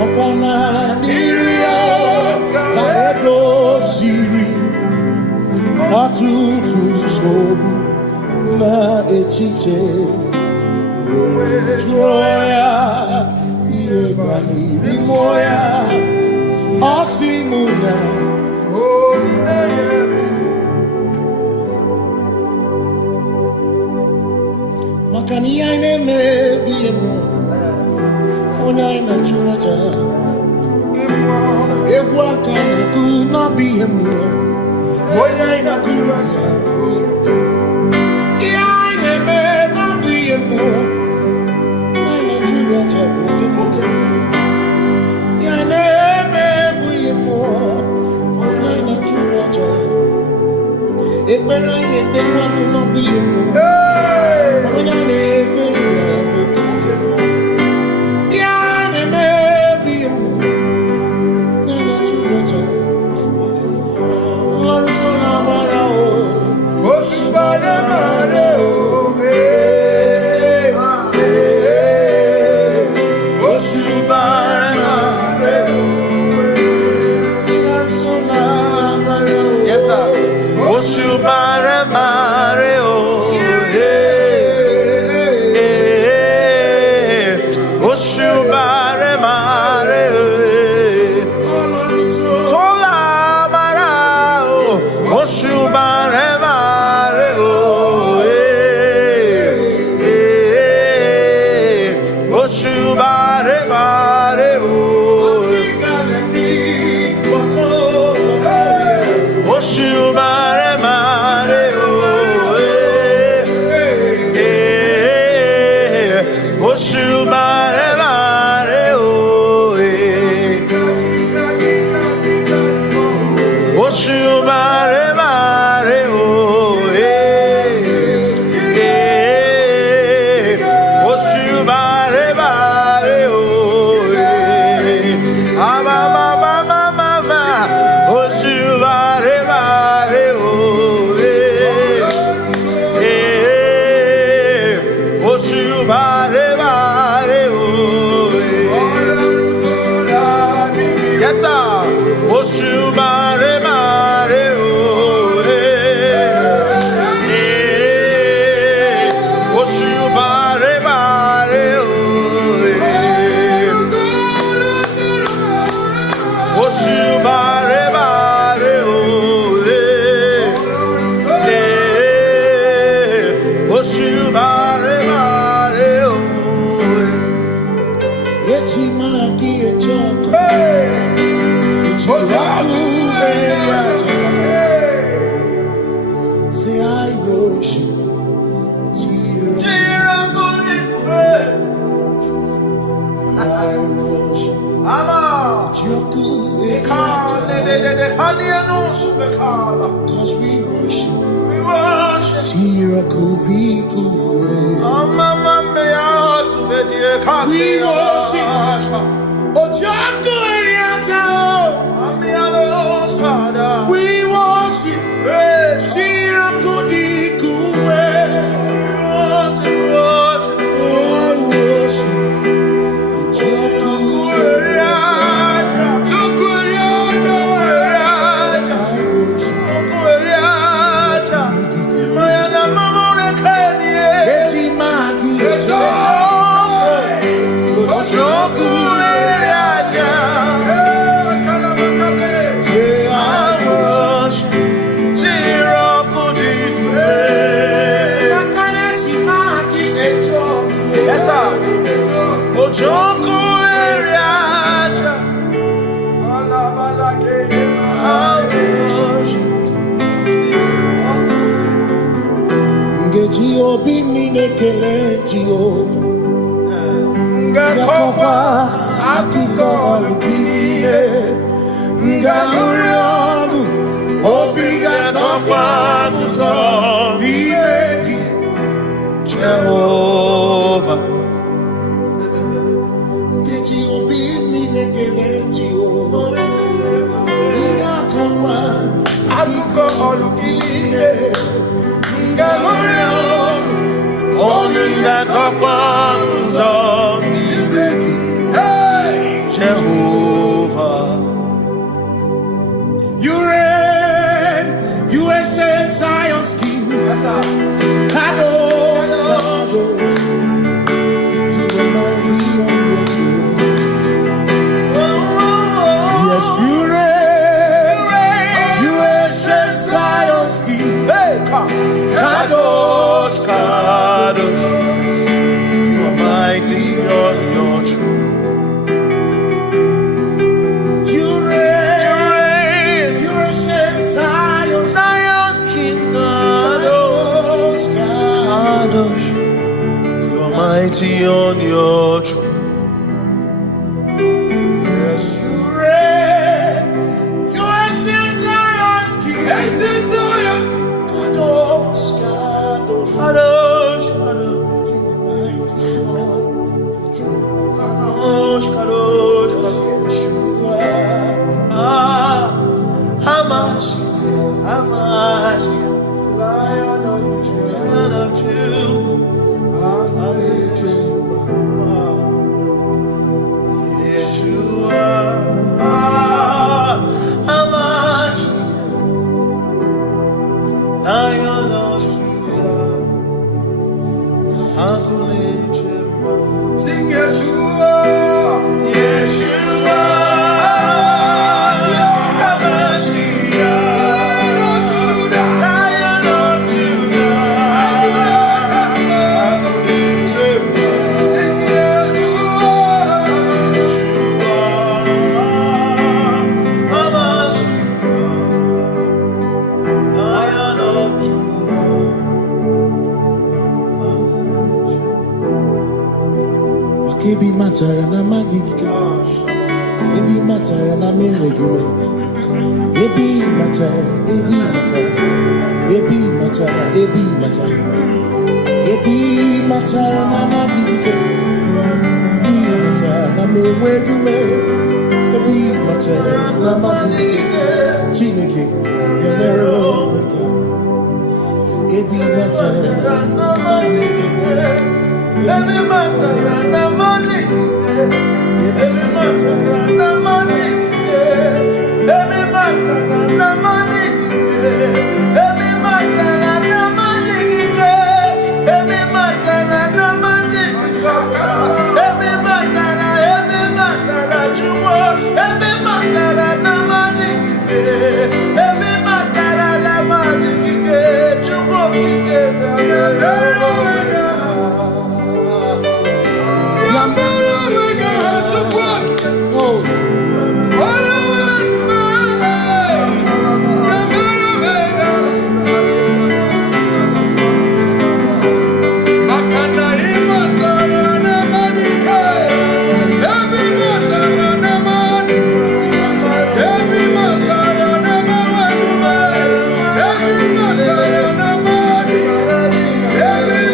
ọkwa na n'iru ya ka edoziri ọtụtụ nsogbu na echiche jụọ ya ihe banyere mmụọ ya ọ sị mụ na maka na ihe anyị na-emebi mmụọ onye anyị na-achụrụ aja egwu aka na-ekwu n'ọbụ ihe mmụọ onye anyị na-achụrụ aja ihe anyị na-eme n'ọbụ ihe mmụọ onye anyị na-achụrụ aja bụ oke mmụọ ihe anyị na-eme bụ ihe mmụọ onye anyị na-achụrụ aja ekpere anyị na-ekpe mmanụ n'ọbụ ihe mmụọ onye anyị na-ekpere ya bụ oke mmụọ ihe anyị na-eme bụ ihe mmụọ onye anyị na-achụrụ aja Lord to la mara o Oshubare mare o Oshubare mare o Lord to la mare o Yes sir Oshubare mare o Oshubare mare o Oshubare mare o Oshubare mare o Oshubare mare o Oshubare mare o Oshubare Yes sir Oshubare mare o Oshubare mare o Oshubare mare o Oshubare mare o Echima ki echoko Say I worship I worship Cause we worship We worship Ojoku Eriata We worship Chirakudikuwe I worship Ojoku Eriata I worship Etimaki Ojoku Eriata Ojoku Eriata Ngeji obi minekele Jehova Ngakokwa akiko alukile Ngaluri ogu obiga tokwa muto Bimeki Jehova Jehovah, you reign, you ancient Zion's King. Kadosh, Kadosh, you are mighty on your throne. Yes, you reign, you ancient Zion's King. Kadosh, Kadosh, you are mighty on your throne. Mighty on your throne. Yes, you reign. You ancient Zion's King. Ancient Zion. Kadosh, Kadosh, Kadosh, Kadosh. You are mighty on your throne. Kadosh, Kadosh, Kadosh. Hamashia, Hamashia, Lion of Judah, Lion of Judah. Sing Yeshua, Yeshua, Ebi matara na magigike, ebi matara na menwegume, ebi matara, ebi matara, ebi matara, ebi matara, ebi matara na magigike, ebi matara na menwegume, ebi matara na magigike, Chineke emero weke, ebi matara na magigike. Every matter na money, every matter na money, every matter na money, every matter na money, every matter na money, every matter na jumo, every matter na money, every matter na money, jumo every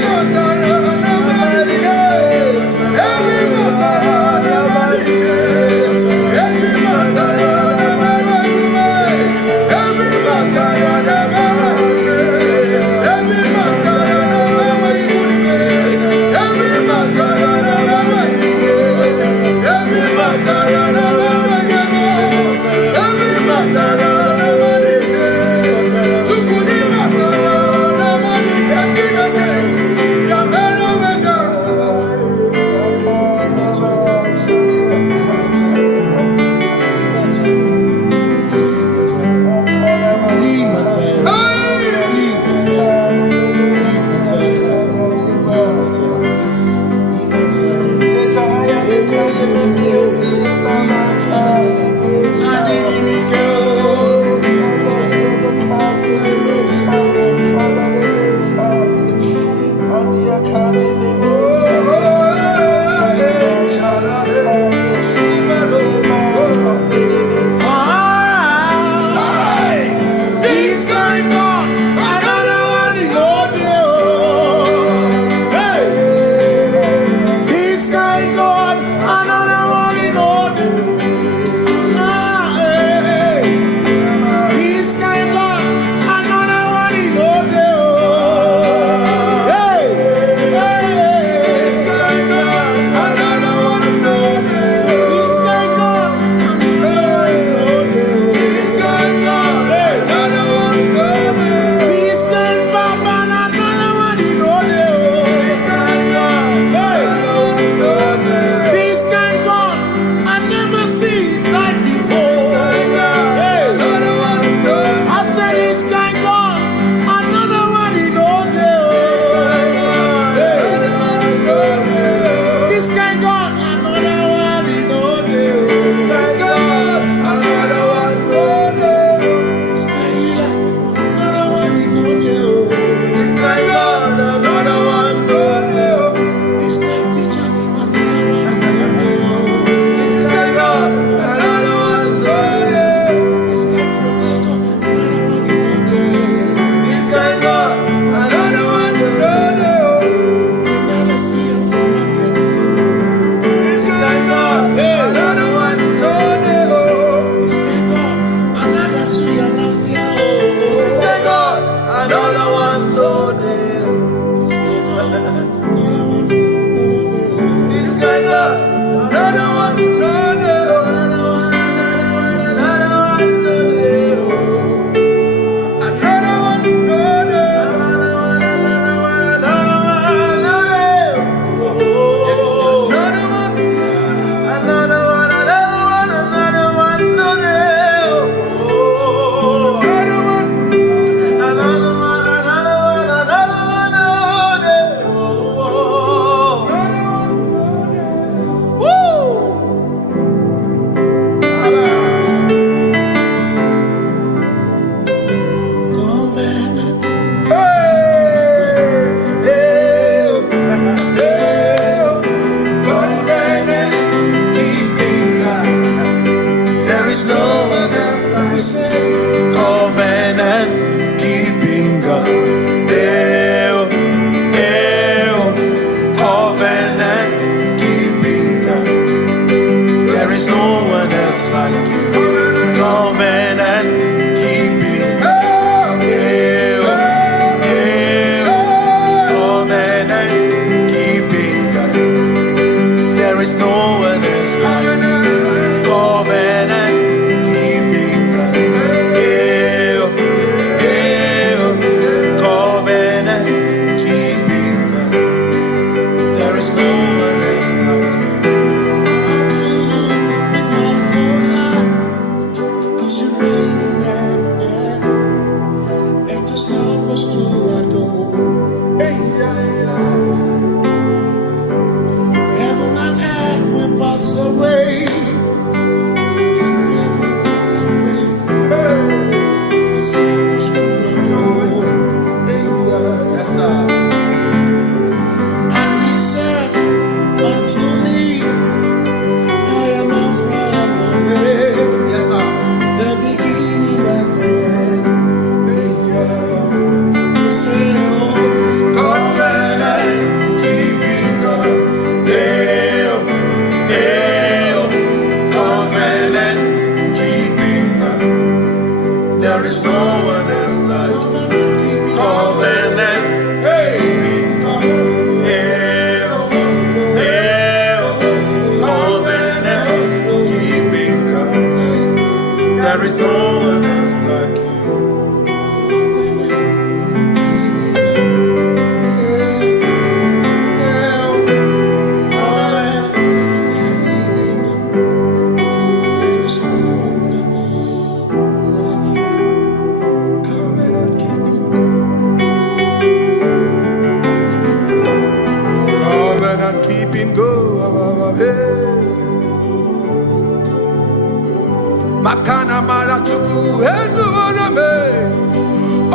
Makana marachuku ezuwarame.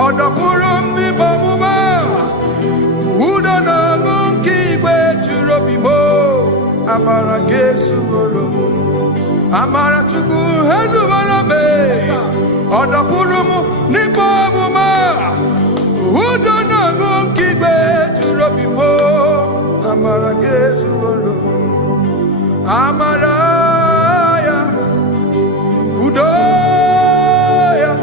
Odapurum ni bamuma. Uda na ngunki we churobimo. Amara gesuwarum. Amara chuku ezuwarame. Odapurum ni bamuma. Uda na ngunki we churobimo. Amara gesuwarum. Amaraya Udoya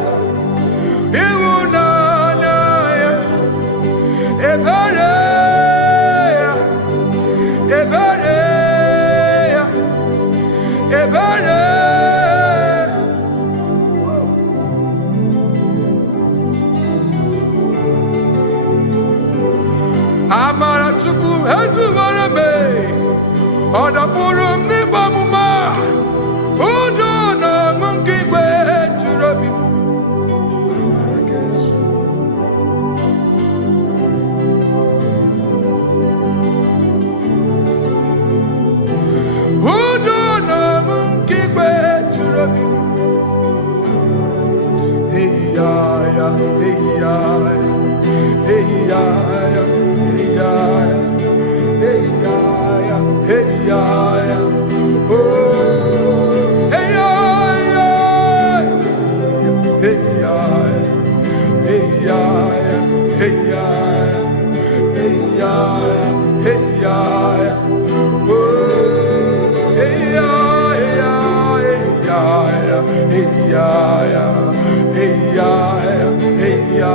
Iwunanaya Ebereya Ebereya Ebereya Amara Chukwu Ezuwarame Odapurum ni bamuma Udo na ngunki kwe churobi Udo na ngunki kwe churobi Hey ya ya hey ya hey ya hey ya hey ya hey ya oh hey ya hey ya hey ya hey ya hey ya hey ya oh hey ya hey ya hey ya hey ya hey ya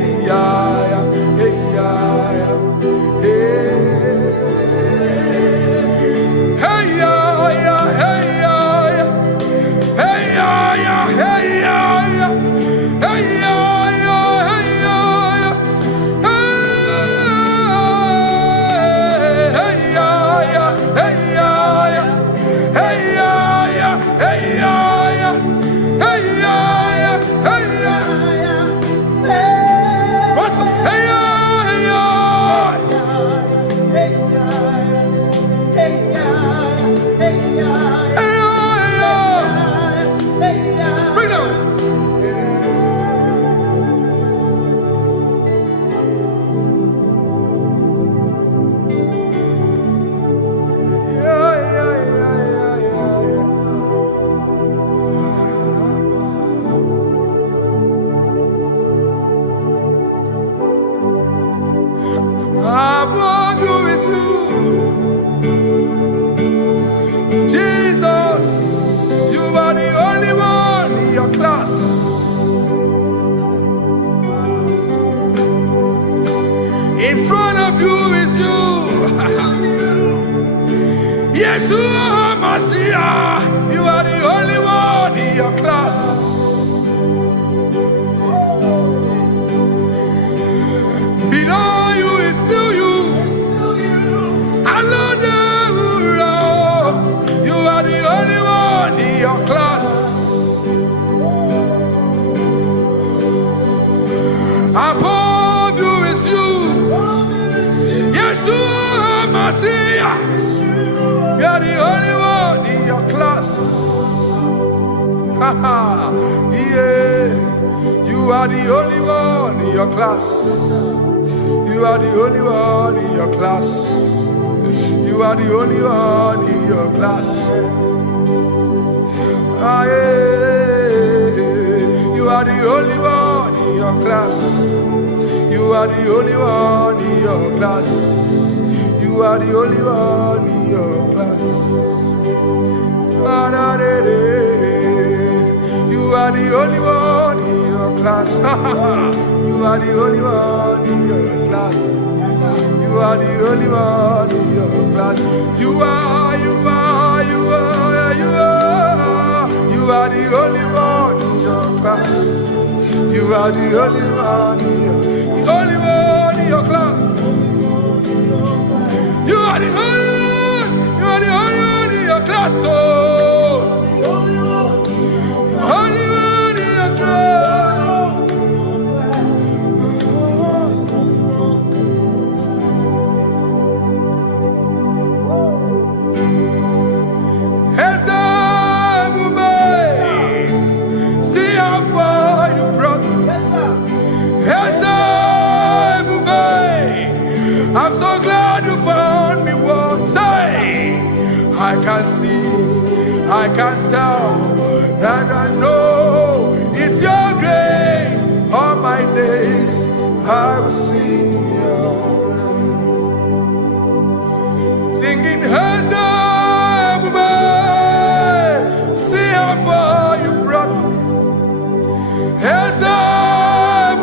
hey ya hey ya Jesus, you are the only one in your class. In front of you is you. Yeshua Mashiach, you are the only one in your class. Below you is still you. You are the only one in your class. Above you is you. Yeshua Mashiach. You are the only one in your class. Yeah. You are the only one in your class. You are the only one in your class. You are the only one in your class. Ah, yeah. You are the only one in your class. You are the only one in your class. You are the only one in your class. Ah, da, da, da. You are the only one in your class. You are the only one in your class. You are the only one in your class. You are the only one in your class. You are the only one in your class. You are the only one in your class. Oh, only one in your class. Hey, I can tell, and I know it's your grace. All my days I will sing your grace. Singing hands up, see how far you brought me. Hands up,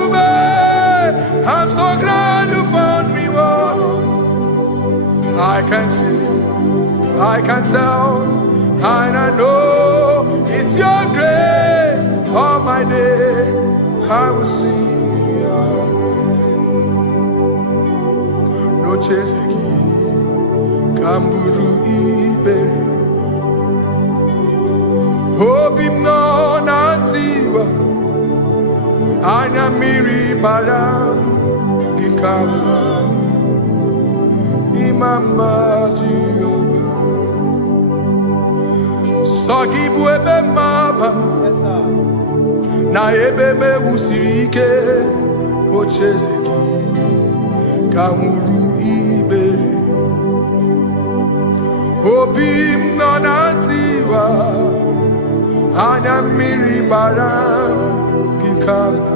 I'm so glad you found me. I can see, I can tell, and I know it's your grace. All my day I will sing your grace. No chase again, Kamburu Iberi. Hope him no nantiwa, Anya Miri Baram, Gikama. Mama Jehovah, Sagibu ebe maba, na ebe me usirike, ochezeki, kamuru ibere, obim nanantiwa, anya miri baram, gikama.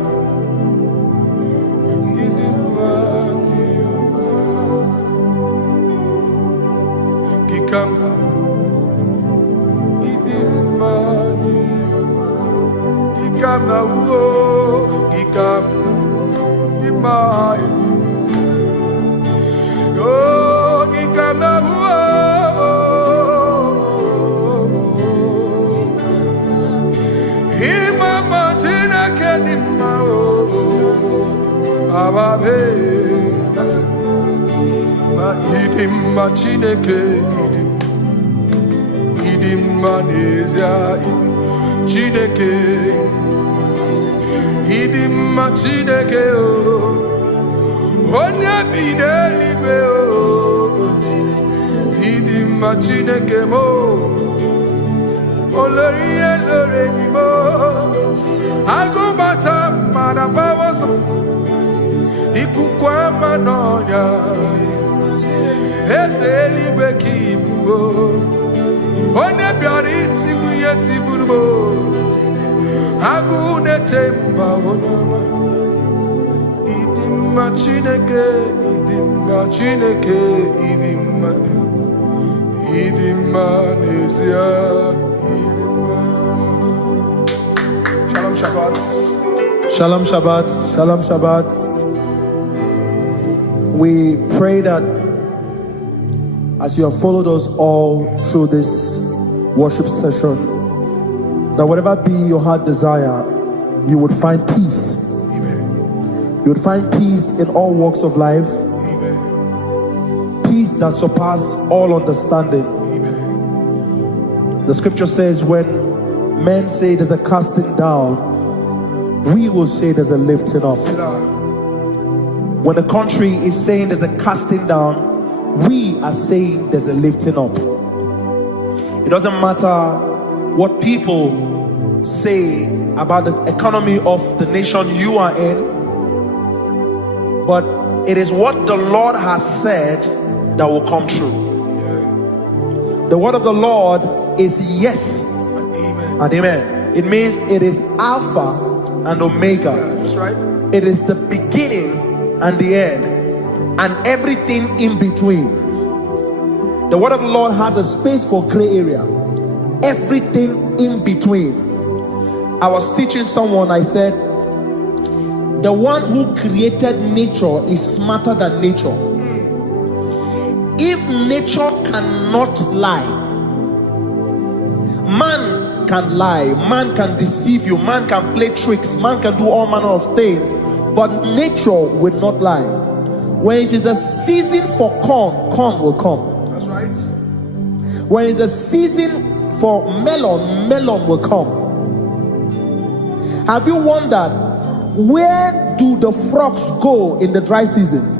Chineke idim manezia Chineke idim Chineke onye bidelibe idim Chineke mo oloriye loreni mo agubata marabawaso ikukwa manonya Ezeligwe kibuo One biari tibuye tiburubo Agune temba onama Idimma Chineke Idimma nezia Idimma. Shalom Shabbat. Shalom Shabbat. Shalom Shabbat. We pray that as you have followed us all through this worship session, that whatever be your heart desire, you would find peace. Amen. You would find peace in all walks of life. Amen. Peace that surpasses all understanding. Amen. The scripture says when men say there's a casting down, we will say there's a lifting up. When the country is saying there's a casting down, we are saying there's a lifting up. It doesn't matter what people say about the economy of the nation you are in, but it is what the Lord has said that will come true. The word of the Lord is yes and amen. It means it is Alpha and Omega. That's right. It is the beginning and the end, and everything in between. The word of the Lord has a space for gray area. Everything in between. I was teaching someone, I said, the one who created nature is smarter than nature. If nature cannot lie, man can lie, man can deceive you, man can play tricks, man can do all manner of things, but nature will not lie. When it is a season for corn, corn will come. That's right. When it's the season for melon, melon will come. Have you wondered, where do the frogs go in the dry season?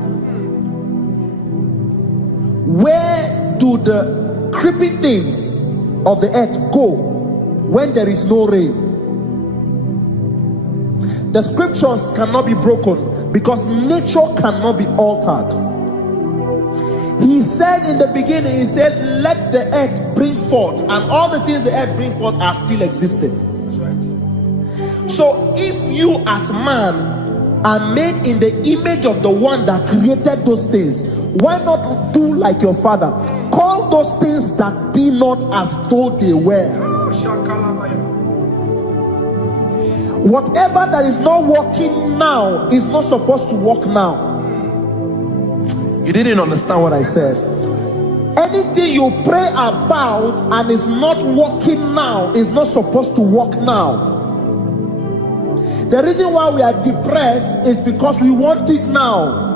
Where do the creepy things of the earth go when there is no rain? The scriptures cannot be broken because nature cannot be altered. He said in the beginning, he said, let the earth bring forth, and all the things the earth bring forth are still existing. That's right. So if you as man are made in the image of the one that created those things, why not do like your father? Call those things that be not as though they were. Whatever that is not working now is not supposed to work now. You didn't understand what I said. Anything you pray about and is not working now is not supposed to work now. The reason why we are depressed is because we want it now,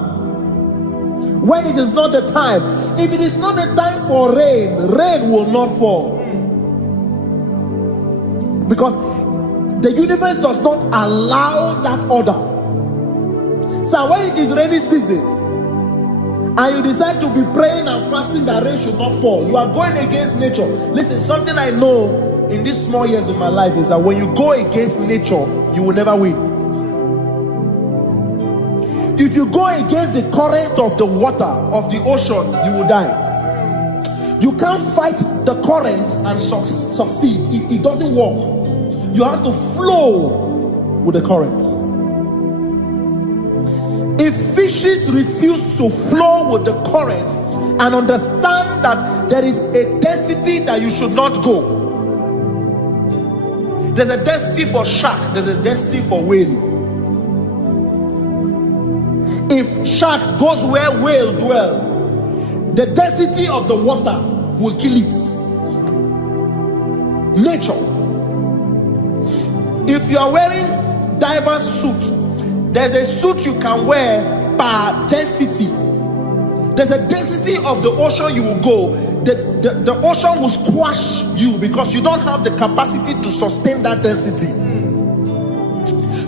when it is not the time. If it is not the time for rain, rain will not fall, because the universe does not allow that order. So when it is rainy season and you decide to be praying and fasting that rain should not fall, you are going against nature. Listen, something I know in these small years of my life is that when you go against nature, you will never win. If you go against the current of the water of the ocean, you will die. You can't fight the current and succeed. It doesn't work. You have to flow with the current. If fishes refuse to flow with the current and understand that there is a density that you should not go, there's a density for shark, there's a density for whale. If shark goes where whale dwell, the density of the water will kill it. Nature. If you are wearing diver's suit, there's a suit you can wear per density. There's a density of the ocean you will go. The ocean will squash you because you don't have the capacity to sustain that density.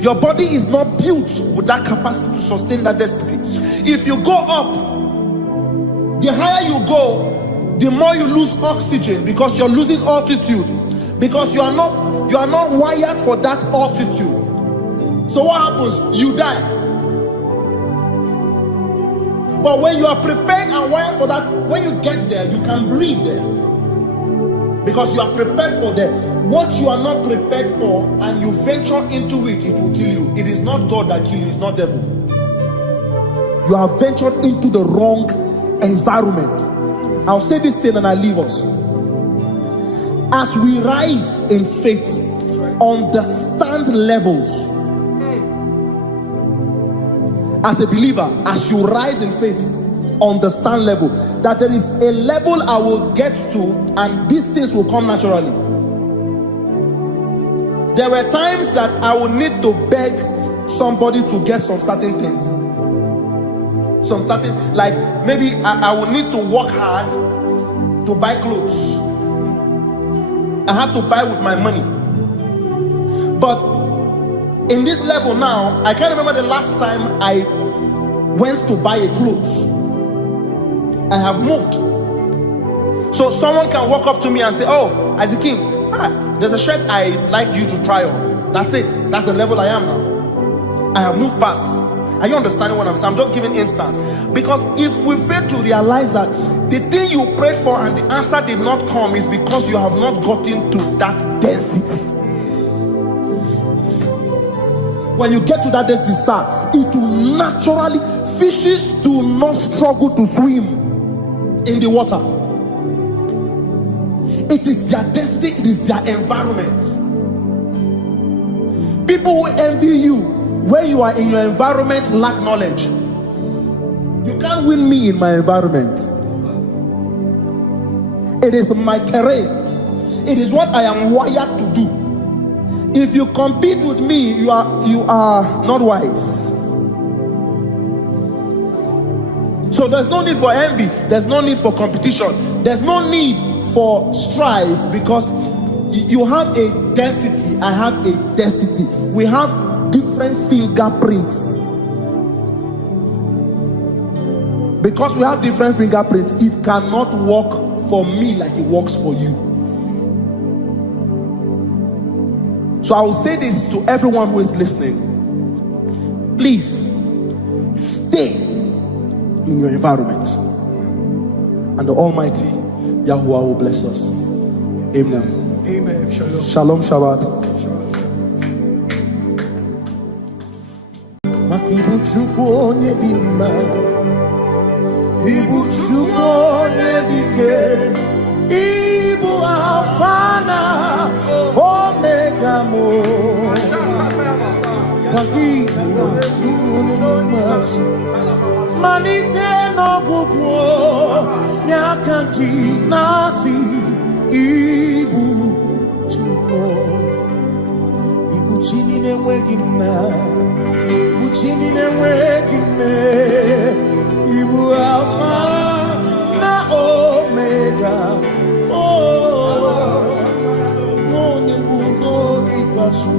Your body is not built with that capacity to sustain that density. If you go up, the higher you go, the more you lose oxygen because you're losing altitude, because you are not wired for that altitude. So what happens? You die. But when you are prepared and wired for that, when you get there, you can breathe there, because you are prepared for that. What you are not prepared for and you venture into it, it will kill you. It is not God that kills you, it's not devil. You have ventured into the wrong environment. I'll say this thing and I leave us. As we rise in faith, understand levels. As a believer, as you rise in faith, understand level. That there is a level I will get to and these things will come naturally. There were times that I would need to beg somebody to get some certain things. Some certain, like maybe I would need to work hard to buy clothes. I have to buy with my money. But in this level now, I can't remember the last time I went to buy a clothes. I have moved. So someone can walk up to me and say, oh, Isaac King, there's a shirt I like you to try on. That's it. That's the level I am now. I have moved past. Are you understanding what I'm saying? I'm just giving instance. Because if we fail to realize that the thing you prayed for and the answer did not come is because you have not gotten to that density. When you get to that density, sir, it will naturally, fishes do not struggle to swim in the water. It is their destiny, it is their environment. People who envy you when you are in your environment lack knowledge. You can't win me in my environment. It is my terrain. It is what I am wired to do. If you compete with me, you are not wise. So there's no need for envy. There's no need for competition. There's no need for strife, because you have a density. I have a density. We have different fingerprints. Because we have different fingerprints, it cannot work for me like it works for you. So I will say this to everyone who is listening. Please stay in your environment. and the Almighty Yahuwah will bless us. Amen. Amen. Shalom. Shalom Shabbat. Ibu Chukwu onye dị mma, Ibu Chukwu onye dị ike, Ibu Alfa na Omega mo. Ibu Chukwu onye dị mma, malite n'ọgwụgwụ n'aka ndị na-asị Ibu Chukwu, Ibu chi na-enweghị nna, Chini na-enweghị nne, Ibu Alfa na Omega, onye mbụ n'onye ikpeazụ,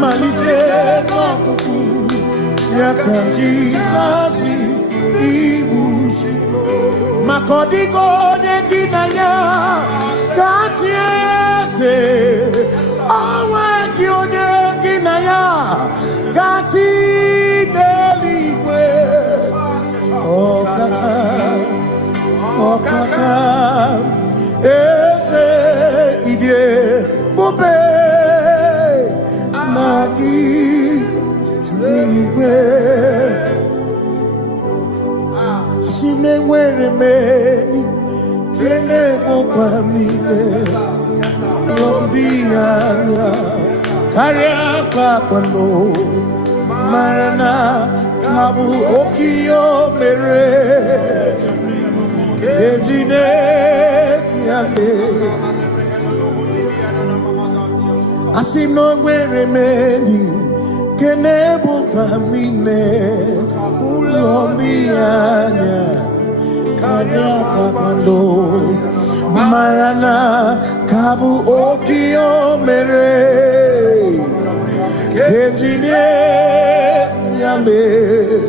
malite n'ọgwụgwụ n'aka ndị na-asị Ibu maka ọ dịghị onye gị na ya ga-achị eze, onweghị onye gị na ya ga-achị n'eluigwe. Ọkaka eze ịdị ebube na gị juru eluigwe. Asị m enwere m enyi nke na-egbokwa m niile, ndị anya karịa kpakpando, mara na ka bụ oke ihe o mere, eji na-eti ya mee. Asị m na o nwere m enyi nke na-egbokwa m niile, ụlọ ndị anya karịa kpakpando, mara na ka bụ oke ihe o mere, eji na-eti ya mee.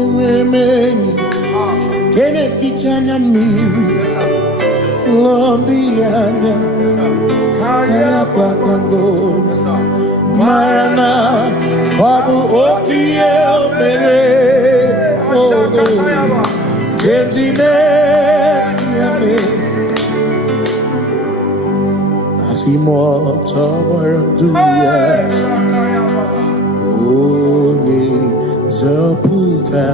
Enwere m enyi nke na-eficha anya mmiri, ụlọ ndị anya karịa kpakpando, mara na ọ bụ oke ihe o mere, eji na-eti ya mee. Asị m ọtọgbọrọ ndụ ya, onye nzọpụta,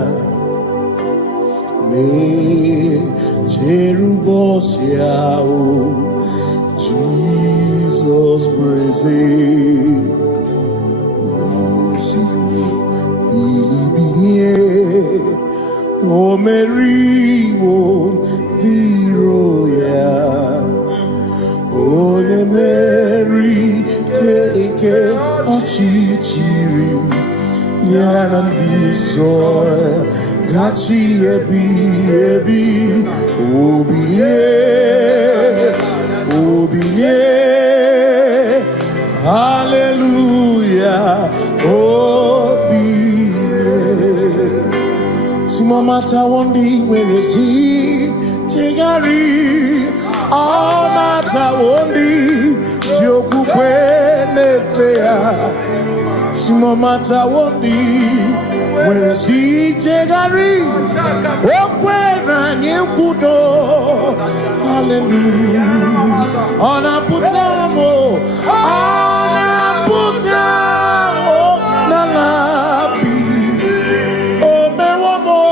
na-echere ụbọchị ahụ Jizọs bụ eze. Bilibinie, o meriwo ndị iro ya, onye meri ike ọchịchịrị ya na ndị nsọ gachi ebi. Obilie, hallelujah, obilie. Simomata wondi werezi tegari, amata wondi jokukwe nefea. Simomata wondi werezi tegari, okwera nyekudo, hallelujah. Ona putamo, nalabi, o mewamo,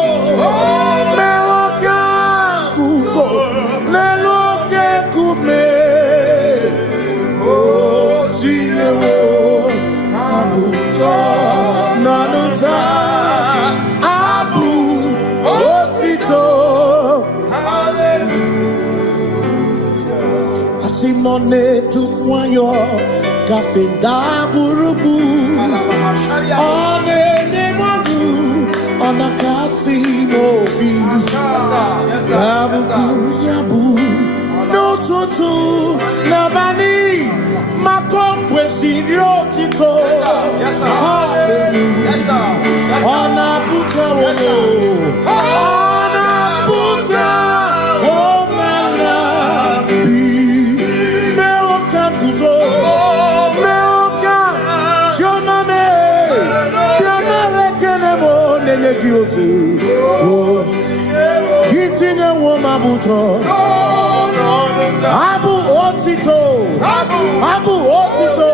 mewakanguzo, neloke kume, o zinewo, abuto, nanuta, abu, otito, hallelujah. Asimone tumwayo, kafenda burubu, one nemogu, ona kasi mobi, yabu, no tutu, nabani, makonkwe siriotito, hallelujah, ona puta wono, ona puta, oh malabi, meokan kuzo, megi ozu. Itine woma buto. Abu otito. Abu otito.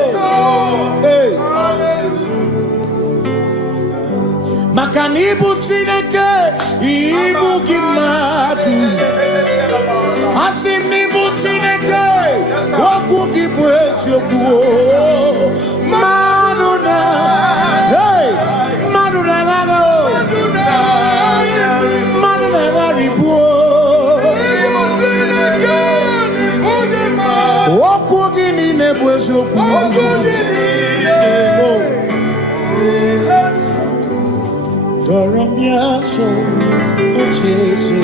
Hey. Makani ibu Chineke, ibu gimadu. Asim nibu Chineke, waku gibwesyoku. Maduna, hey, Maduna gago, Maduna garibu. Waku gini nebwesyoku. Doramiaso, ochese.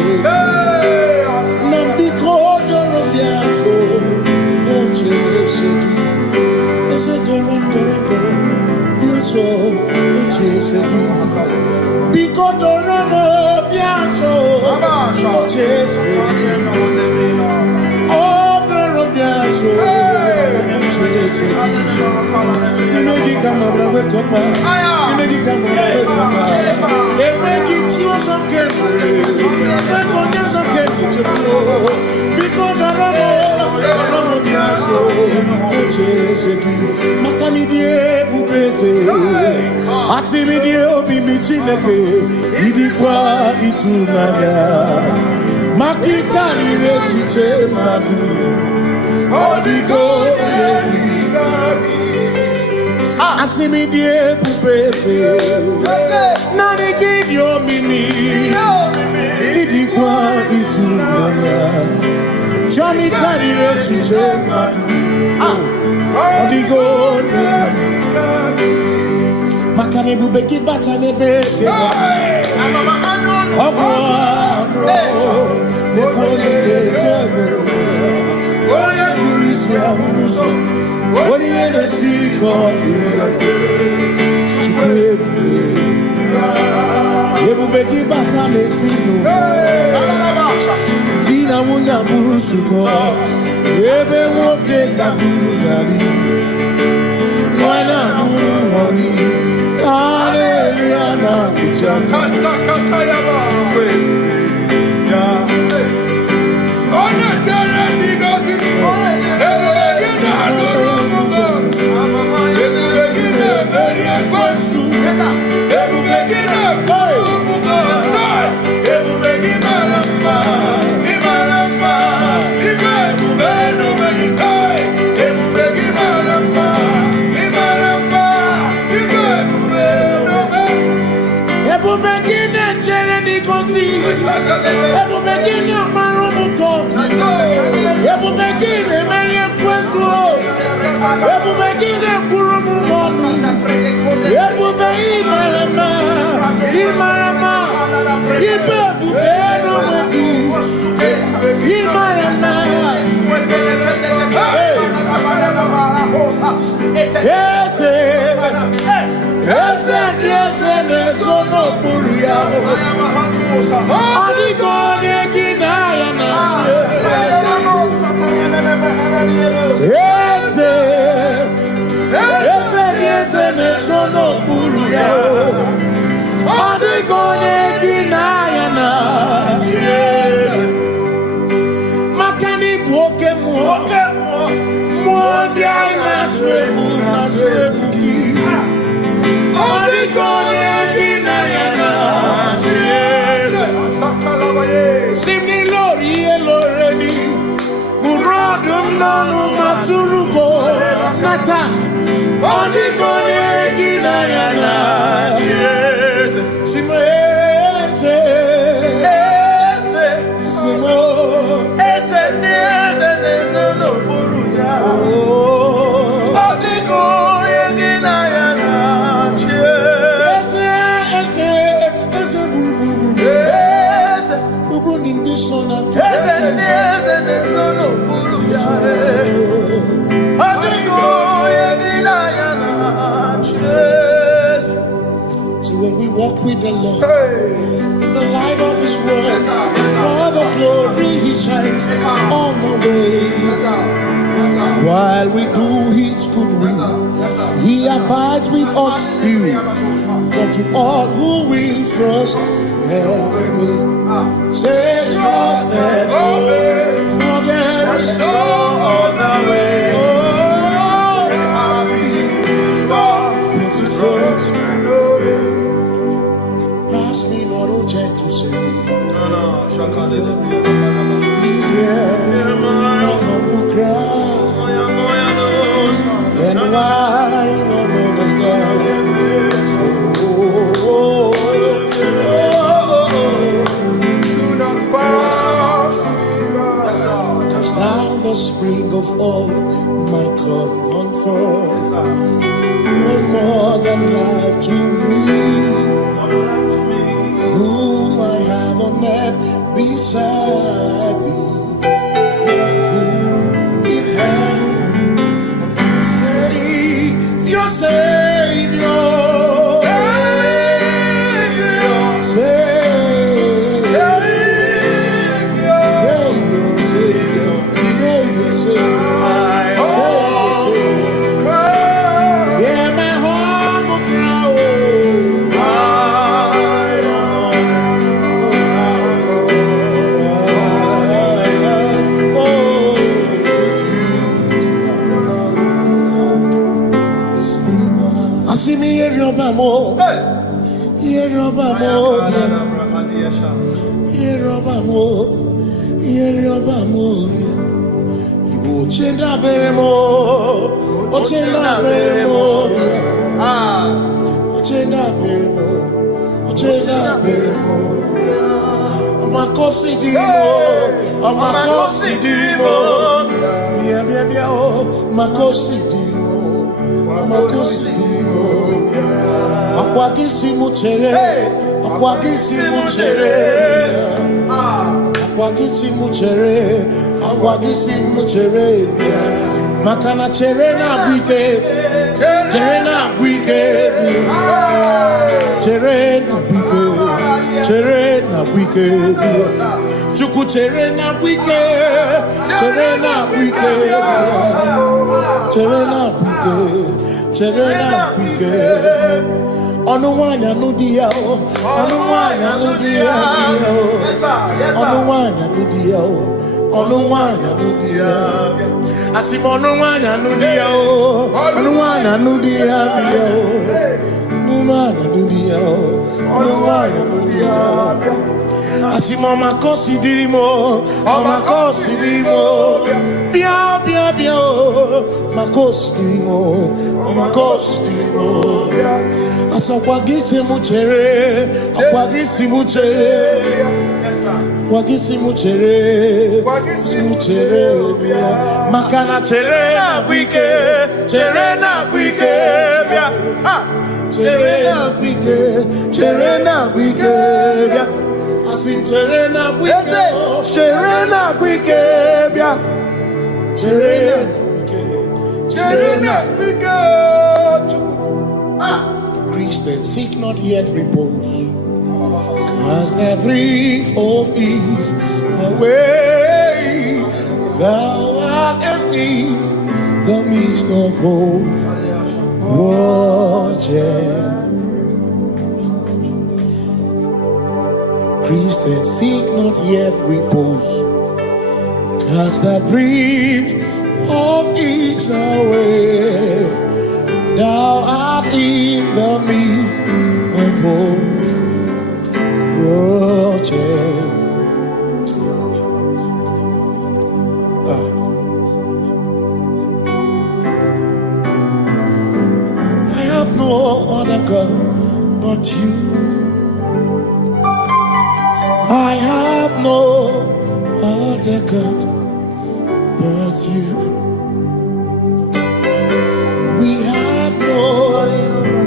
Nambiko doramiaso, ochese. Ese doram. Biaso, ochese. Biko doramiaso, ochese. Oh, doramiaso, ochese. Nimegi kama brawe kopa. Nimegi kama brawe kopa. Emegi tiyo sonkere. Megonya sonkere chepro. Biko doramo biaso. Ocheseki. Makani die bubeze. Asimi die obi mi Chineke. Idikwa itunanya. Makikari rechiche madu. Odigo Asimi die pupese Nani give your mini Idikwa itunanya Chami kari rechiche madu Odigo Makane bubeki bata nebeke Ogwano Nekone kerekebe Oye kurisia uruso Oye ne siriko Chikwebe Ebubeki bata mesinu Dina muna busuto Ebe woke kabudali Mwana muru honi Hallelujah na kuchaka Kasakakayaba Ebu begini amarumu koku. Ebu begini menye kwesu. Ebu begini kurumu monu. Ebu begini imarama. Ibebu beno megi. Imarama. Ese nezono buru yao. Adigone ginaya na Ese nezono buru yao. Adigone ginaya na Makani buoke mo Mwandi aina swebu ki Adigone ginaya na Simni lori eloreni Burodum nanu maturugo Nata Odigone ginayana Simo ese Simo Ese no buruya Odigone ginayana Ese buru Bubu nindi sona Ese no buruya Adigo yegina yana when we walk with the Lord, in the light of His word, for the glory He shines on the way. While we do His good will, He abides with us few. But to all who will trust and obey, say trust and obey, for there is no other way. Oh, but to trust and obey. Pass me not, O gentle Savior. He's here, my humble cry. And why not understand? Do not pass me by. Just now the spring of all my God unfolds. You're more than life to me. Whom I have on earth beside thee. In heaven, Savior, Savior. Igbo chenda beremo, ochenda beremo, ochenda beremo, ochenda beremo. Amakosi dirimo, amakosi dirimo, bia bia bia oh, makosi dirimo, amakosi dirimo. Akwagisi muchere, akwagisi muchere, akwagisi muchere, akwagisi muchere. Makana chere na bwike, chere na bwike, chere na bwike, chere na bwike. Chuku chere na bwike, chere na bwike, chere na bwike, chere na bwike. Onuwanya nudia o, onuwanya nudia o, onuwanya nudia o, onuwanya nudia. Asim onuwanya nudia o, onuwanya nudia o, onuwanya nudia o, onuwanya nudia. Asim omakosi dirimo, omakosi dirimo, bia bia bia o, makosi dirimo, omakosi dirimo. Asakwagisi muchere, akwagisi muchere, akwagisi muchere, muchere. Makana chere na bwike, chere na bwike, chere na bwike, chere na bwike. Asim chere na bwike, chere na bwike, chere na bwike, chere na bwike. Christians seek not yet repose, cause the brief of ease away. Thou art amidst the midst of hope, watching. Christians seek not yet repose, cause the brief of ease away. Thou art in the midst of hope, watching. I have no other God but you. I have no other God but you.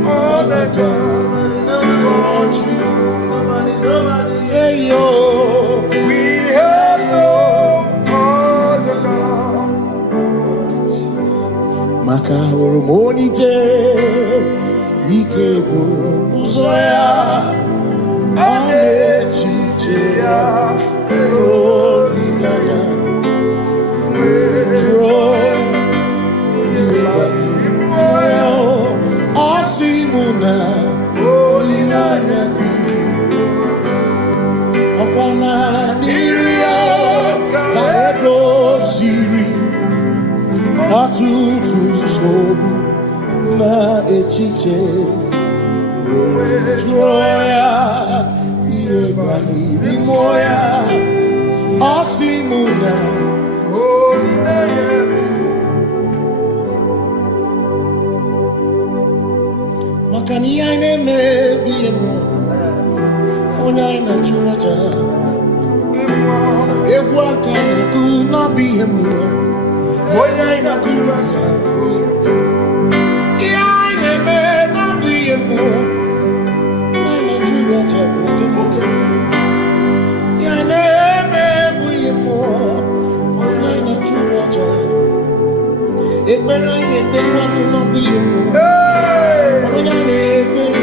Other God but you. Hey yo, We have no other God. Maka hormoni je, ike bu uzo ya anechiche ya olilanya joy ya osimuna olilanya di okwana nirio kaedo ziri atutu sobu na echiche joya iebani rimoya osimuna makani aine mebi emo onya ina churaja ewu akana ku na bi emo onya ina churaja aine me na bi emo ina churaja okemo aine me bu emo onya ina churaja ekpere ine ekpere no bi emo onya ina ekpere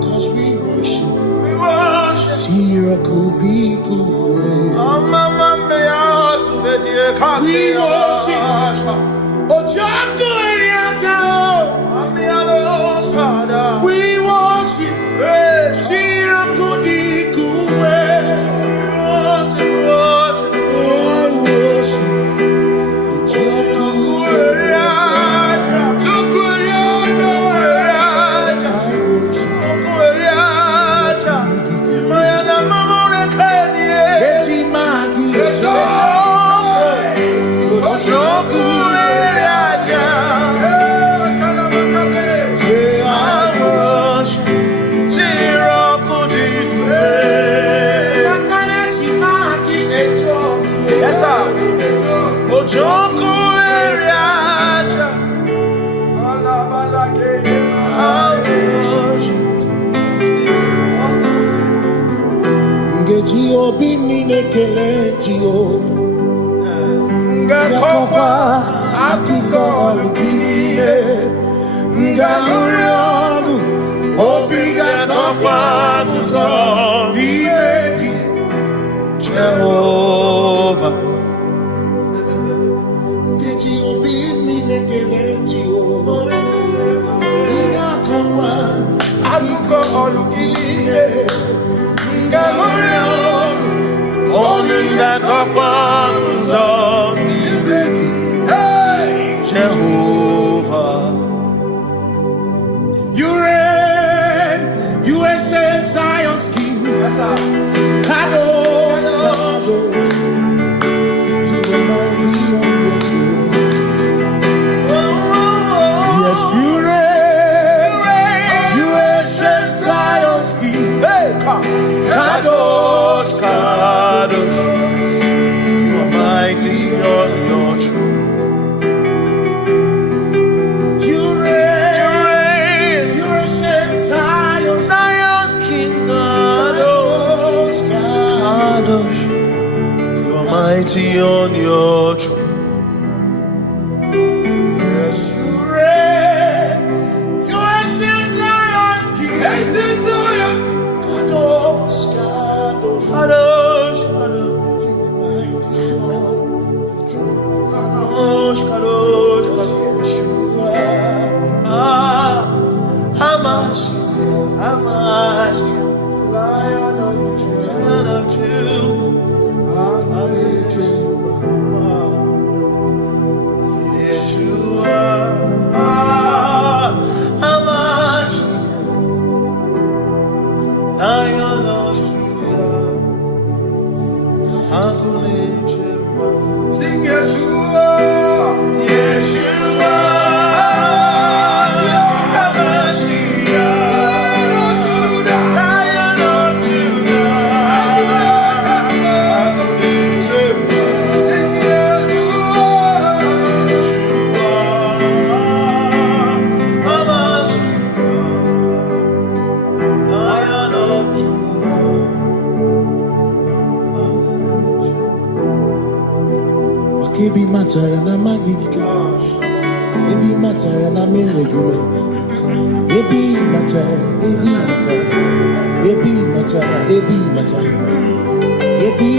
Cause we worship. We worship. We worship. Kele Jehovah Ngakokwa akiko alukile Ngaluriogu Obiga tokwa muto Nimegi Jehovah Azuko olugile Ngamuriyo Olinga Sokwanzo Niregi Jehovah. You reign, you ancient Zion's king. Kadosh, Kadosh, you are mighty on your throne. Yes, you reign, you ancient Zion's king. Kadosh, Kadosh, you are mighty on your throne. You reign, you ancient Zion's king. Kadosh, Kadosh, You are mighty on your throne. yes, you reign, you ancient Zion's king. Kadosh, Kadosh, Kadosh, you are mighty on your throne. Kadosh, Kadosh, Yeshua, Hamashiach, Lion of Judah Lion of Judah, Sing Yeshua Yeshua, Lion of Judah Lion of Judah, Sing Yeshua Lion of Kebi matara na magigike. Ebi matara na menwegume. Ebi matara, ebi matara. Ebi matara, ebi matara. Ebi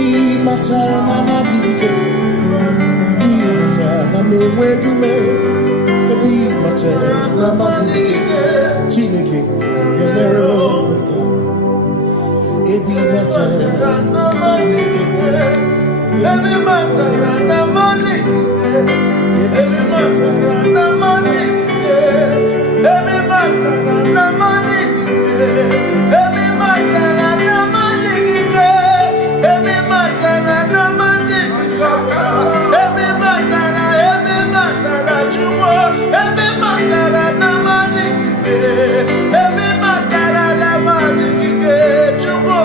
matara na magigike. Ebi matara na menwegume. Ebi matara na magigike. Chineke, yemere omega. Ebi matara na magigike. Every matter na money, every matter na money, every matter na money, every matter na money, every matter na money, every matter na jumo, every matter na money, every matter na money, jumo,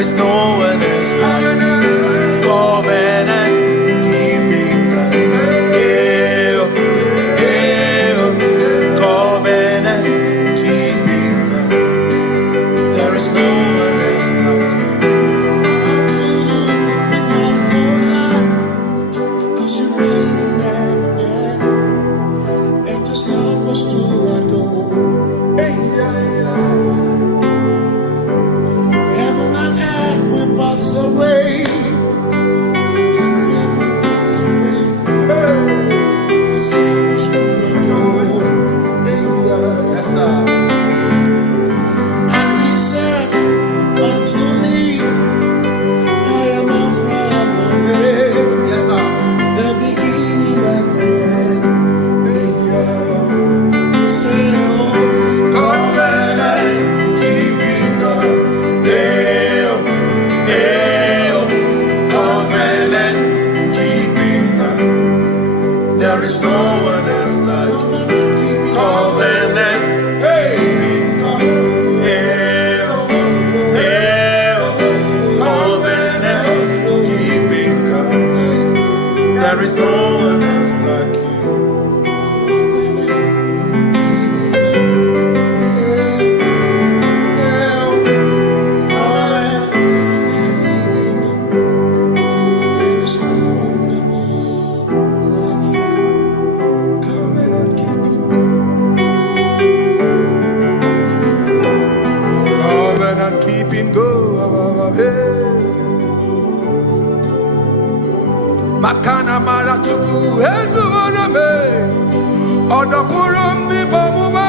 is no one else like you. Covenant keeping God. Yeah, yeah. Covenant keeping God. There is no one else like you. Come to you with my whole heart, 'cause you reign in heaven, and just help us to adore. Hey, yeah, yeah. Heaven and earth will pass away, forever pass away. Just help us to adore. Hey, yeah. Yes, sir. And he said unto me, I am Alpha and Omega, Yes, sir. the beginning and the end. Hey, yeah. Say, oh, Covenant keeping God. Yeah, yeah. Covenant keeping God. There is no one else like you. covenant keeping Covenant keeping God. Yeah, yeah. Covenant keeping God. There is no one else like you. Covenant keeping Covenant keeping go. Makana mara chuku ezu waname. Odapurum di bamuma.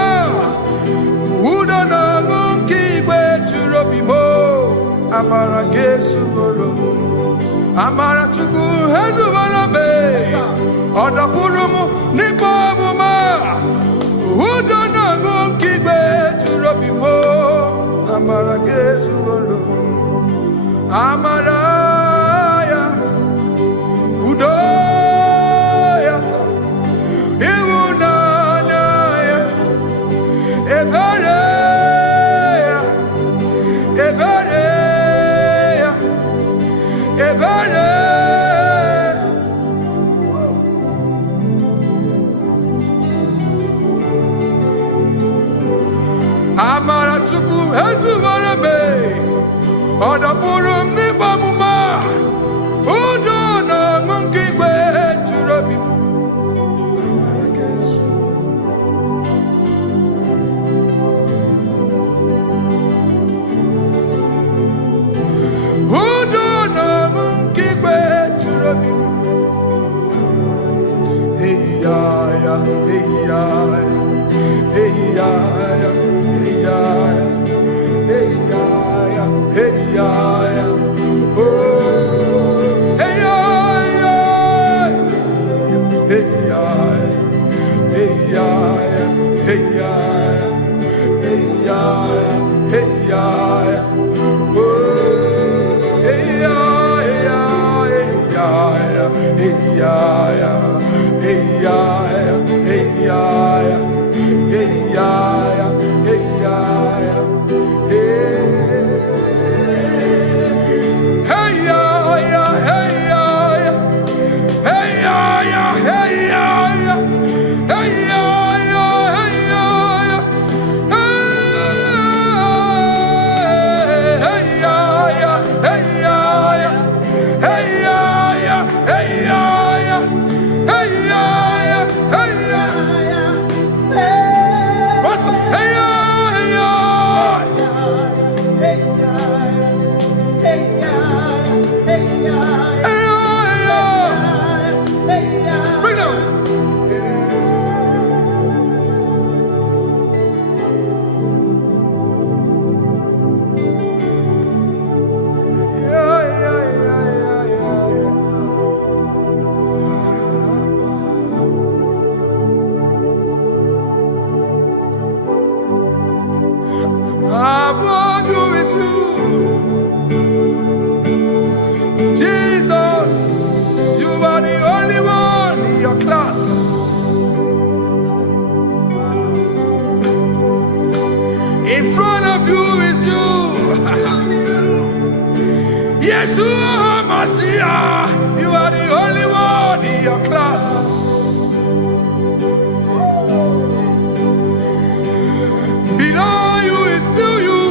Uda na ngunki kwe churobimo. Amara gesu worum. Amara chuku ezu waname. Odapurum ni bamuma. Uda na ngunki kwe churobimo. Amara gesu worum. Amara ya. Udoya. Iwunanaya. Ebereya. Ebereya. Ebereya. Amara chuku ezubara me. Odapurum ni bamuma. Udo na monkey kwe churobi. Amara gesu. Udo na monkey kwe churobi. Hey ya ya, hey ya ya, hey ya ya, hey ya ya, hey ya ya, hey ya ya. Oh, hey ya ya, hey ya ya, hey ya ya, hey ya ya, hey ya ya, hey ya ya. Oh, hey ya ya, hey ya ya, hey ya ya, hey ya ya, hey ya ya, hey ya ya, hey ya ya, hey. Hey ya ya, hey ya ya, hey ya ya, hey ya ya, hey ya ya, hey ya ya, hey ya ya, hey ya ya, hey ya ya, hey ya ya, hey ya ya, hey ya ya. What's hey ya, hey ya? Bring it on. I want you with you. Yeshua Mashiach, you are the only one in your class. Below you is still you.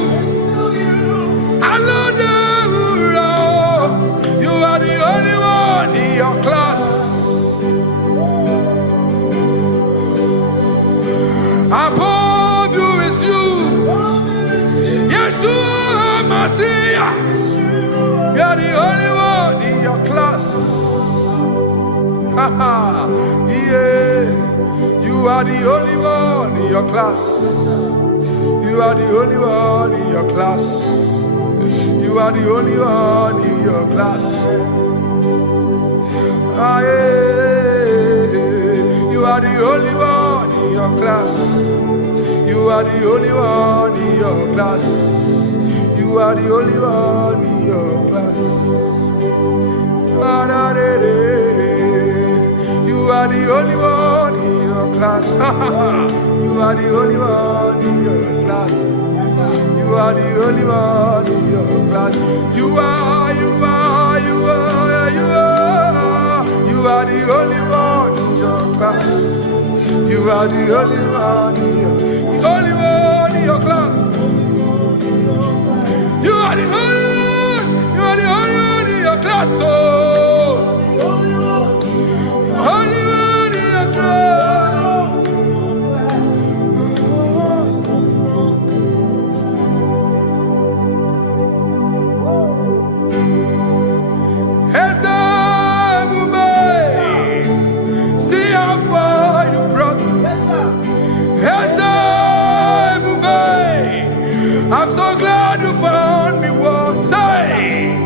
You are the only one in your class. Above you is you. Yeshua Mashiach. You are the only one in your class. Yeah. You are the only one in your class. You are the only one in your class. You are the only one in your class. Ah, yeah. You are the only one in your class. You are the only one in your class. You are the only one in your class. Ah, da, da, da. You are the only one in your class. You are the only one in your class. You are the only one in your class. You are the only one in your class. You are the only one in your class. You are the only one in your class. Oh, only one in your class. See how far you brought me. I'm so glad you found me one day.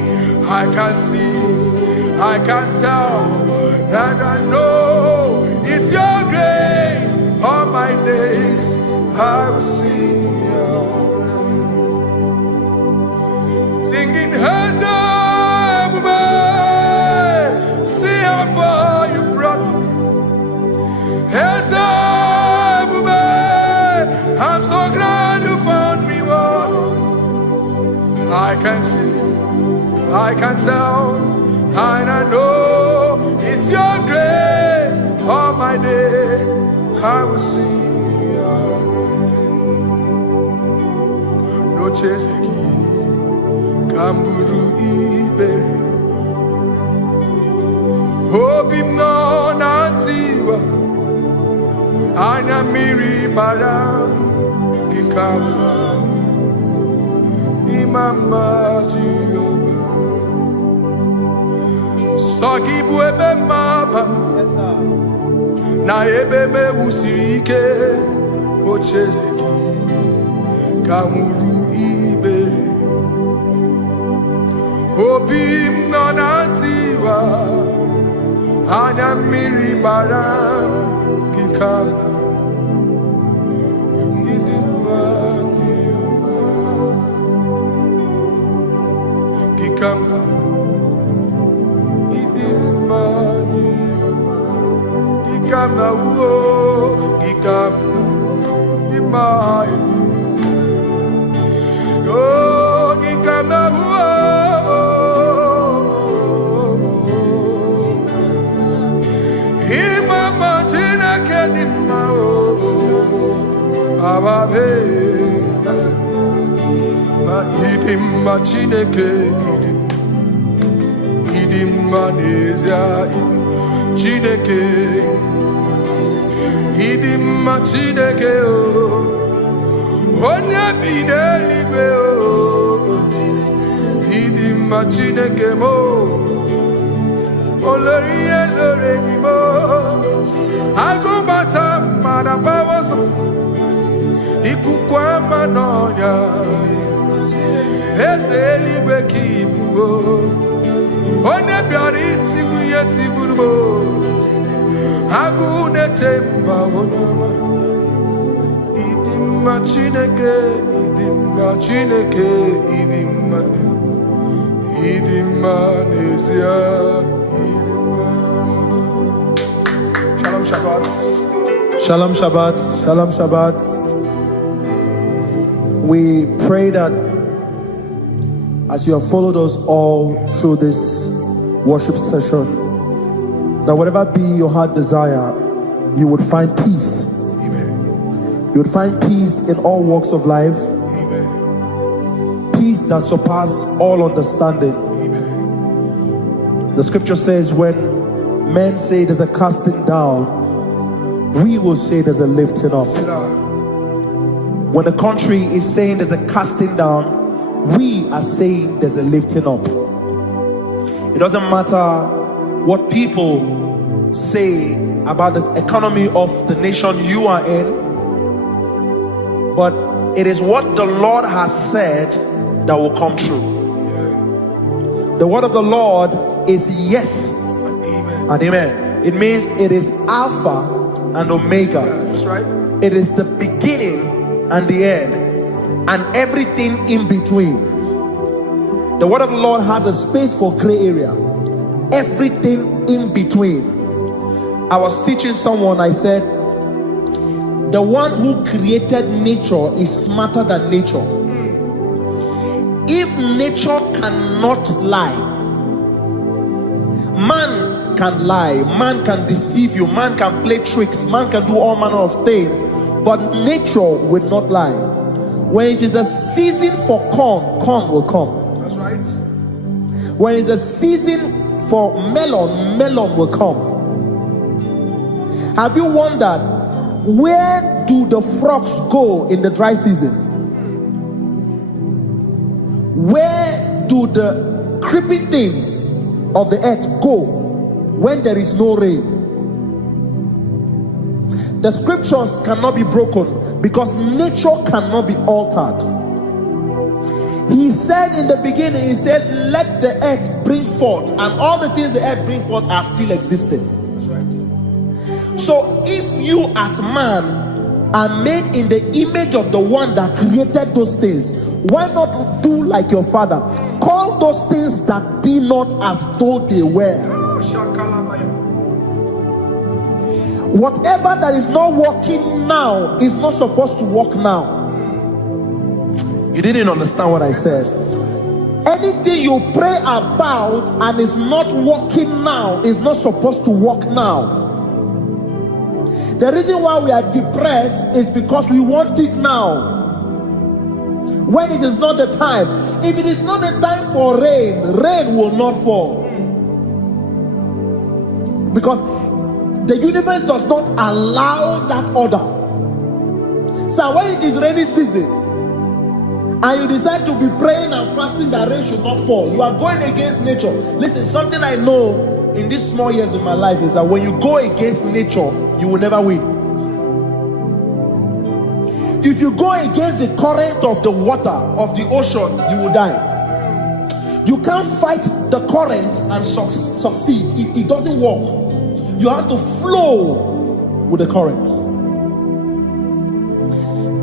I can see, I can tell, and I know it's your grace. All my days I will sing your grace. Singing, see how far you brought me. I'm so glad you found me one. I can see, I can tell, and I know it's your grace. All my day I will sing your grace. No chase again, Kamburu Iberi. Hobim no nantiwa, Anya miri baram ikama. Mama Jehovah, Sagibu ebe maba, na ebe me usirike, ochezegi, kamuru ibere, obim nanantiwa, anya miri baram gikama. Chineke idim manezia Chineke idim Chineke o onye bidelibe o idim Chineke mo oloriye loreni mo agubata marabawaso ikukwa manonya Ezeligwe kibuo One biari tibuye tiburubo Agune temba onama Idimma Chineke Idimma nezia Idimma. Shalom Shabbat. Shalom Shabbat. Shalom Shabbat. We pray that as you have followed us all through this worship session, that whatever be your heart desire, you would find peace. Amen. You would find peace in all walks of life. Amen. Peace that surpasses all understanding. Amen. The scripture says, when men say there's a casting down, we will say there's a lifting up. When the country is saying there's a casting down, we are saying there's a lifting up. It doesn't matter what people say about the economy of the nation you are in, but it is what the Lord has said that will come true. The word of the Lord is yes and amen. It means it is Alpha and Omega. That's right. It is the beginning and the end, and everything in between. The word of the Lord has a space for gray area. Everything in between. I was teaching someone, I said, the one who created nature is smarter than nature. If nature cannot lie, man can lie, man can deceive you, man can play tricks, man can do all manner of things, but nature will not lie. When it is a season for corn, corn will come. That's right. When it's a season for melon, melon will come. Have you wondered, where do the frogs go in the dry season? Where do the creepy things of the earth go when there is no rain? The scriptures cannot be broken because nature cannot be altered. He said in the beginning, he said, let the earth bring forth, and all the things the earth bring forth are still existing. That's right. So if you as man are made in the image of the one that created those things, why not do like your father? Call those things that be not as though they were. Whatever that is not working now is not supposed to work now. You didn't understand what I said. Anything you pray about and is not working now is not supposed to work now. The reason why we are depressed is because we want it now, when it is not the time. If it is not the time for rain, rain will not fall, because the universe does not allow that order. So when it is rainy season and you decide to be praying and fasting that rain should not fall, you are going against nature. Listen, something I know in these small years of my life is that when you go against nature, you will never win. If you go against the current of the water of the ocean, you will die. You can't fight the current and succeed. It doesn't work. You have to flow with the current.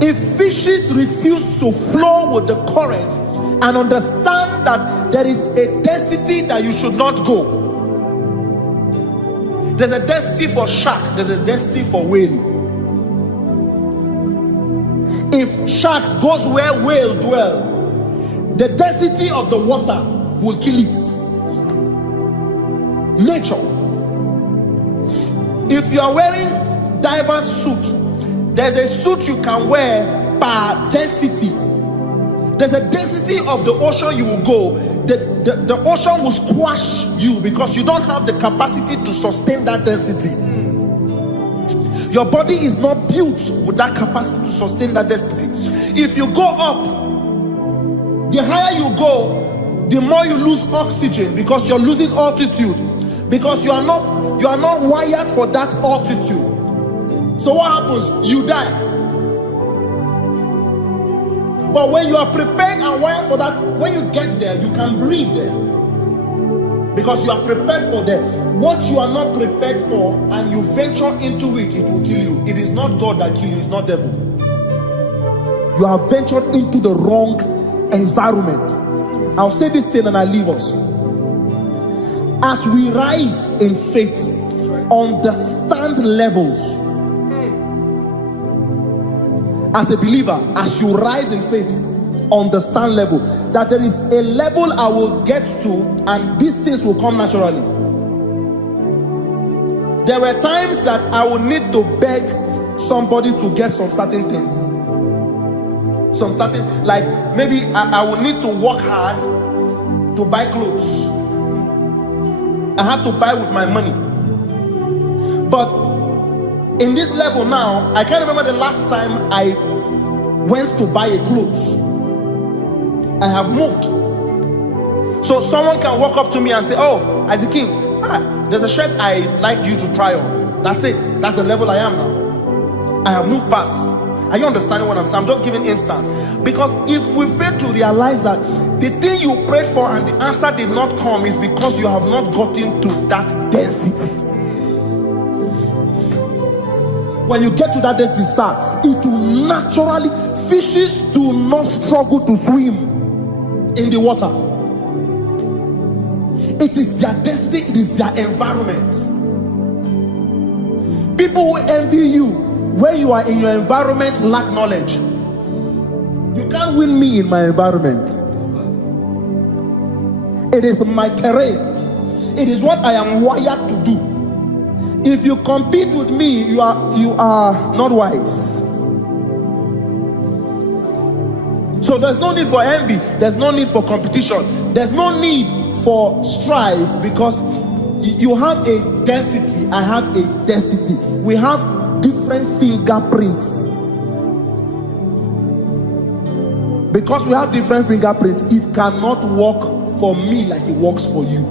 If fishes refuse to flow with the current and understand that there is a density that you should not go, there's a density for shark, there's a density for whale. If shark goes where whale dwell, the density of the water will kill it. Nature. If you are wearing diver's suit, there's a suit you can wear per density. There's a density of the ocean you will go. The ocean will squash you because you don't have the capacity to sustain that density. Your body is not built with that capacity to sustain that density. If you go up, the higher you go, the more you lose oxygen because you're losing altitude, because you are not wired for that altitude. So what happens? You die. But when you are prepared and wired for that, when you get there, you can breathe there, because you are prepared for that. What you are not prepared for and you venture into it, it will kill you. It is not God that kills you, it's not devil. You have ventured into the wrong environment. I'll say this thing and I leave us. As we rise in faith, understand levels. As a believer, as you rise in faith, understand level. That there is a level I will get to, and these things will come naturally. There were times that I would need to beg somebody to get some certain things. Some certain, like maybe I would need to work hard to buy clothes. I have to buy with my money. But in this level now, I can't remember the last time I went to buy a clothes. I have moved. So someone can walk up to me and say, "Oh, as a king, there's a shirt I like you to try on." That's it. That's the level I am now. I have moved past. Are you understanding what I'm saying? I'm just giving instance. Because if we fail to realize that the thing you prayed for and the answer did not come, is because you have not gotten to that density. When you get to that density, sir, it will naturally, fishes do not struggle to swim in the water. It is their destiny, it is their environment. People who envy you when you are in your environment lack knowledge. You can't win me in my environment. It is my terrain. It is what I am wired to do. If you compete with me, you are not wise. So there's no need for envy. There's no need for competition. There's no need for strife, because you have a density. I have a density. We have different fingerprints. Because we have different fingerprints, it cannot work for me like it works for you.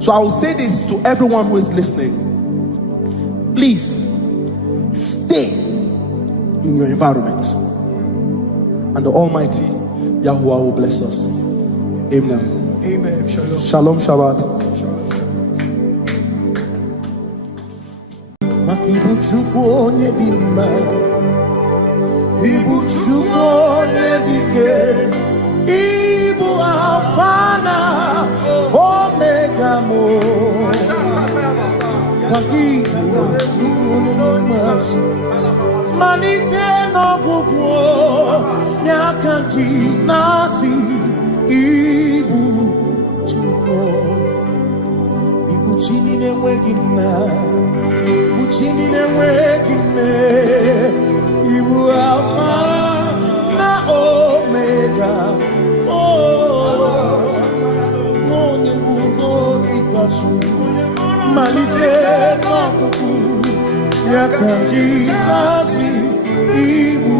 So I will say this to everyone who is listening. Please stay in your environment, and the Almighty Yahuwah will bless us. Amen. Amen. Shalom. Shalom Shabbat. Ibu Chukwu onye dị mma, Ibu Chukwu onye dike, Ibu Alpha na Omega mo. Ibu Chukwu onye dị mma, malite n'ọgwụgwụ n'aka ndị na-asị, Ibu Chukwu, Ibu chi na-enweghị nna, Chini na-enweghị nne, Ibu Alpha na Omega, onye mbụ n'onye ikpeazụ, malite n'ọgwụgwụ n'aka ndị na-asị, Ibu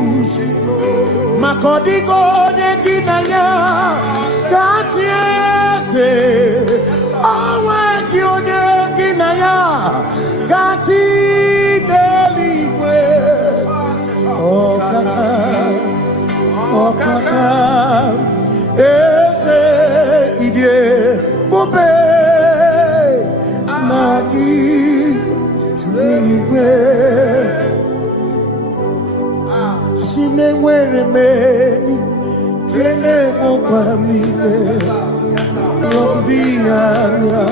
maka ọ dịghị onye gị na ya ga-achị eze, o nweghị onye gị na ya ga-achị n'eluigwe. Ọkaka eze ịdị ebube na gị juru eluigwe. Asị na enwere m enyi nke na-emekwa m ime, n'obi anya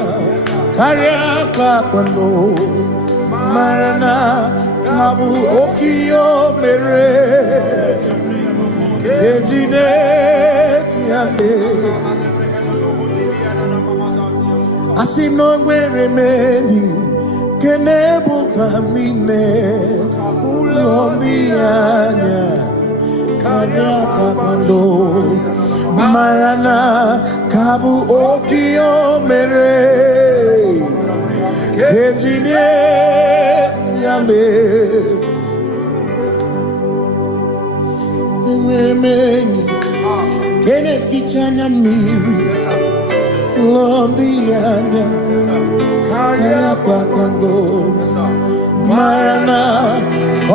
karịa kpakpando, mara na ka bụ oke ihe o mere, eji na-eti ya mee. Asị na o nwere m enyi nke na-ebukwa m ime, ụlọ ndị anya karịa kpakpando, mara na ka bụ oke ihe o mere, eji na-eti ya mee. Enwere m enyi nke na-eficha anya mmiri, ụlọ ndị anya karịa kpakpando, mara na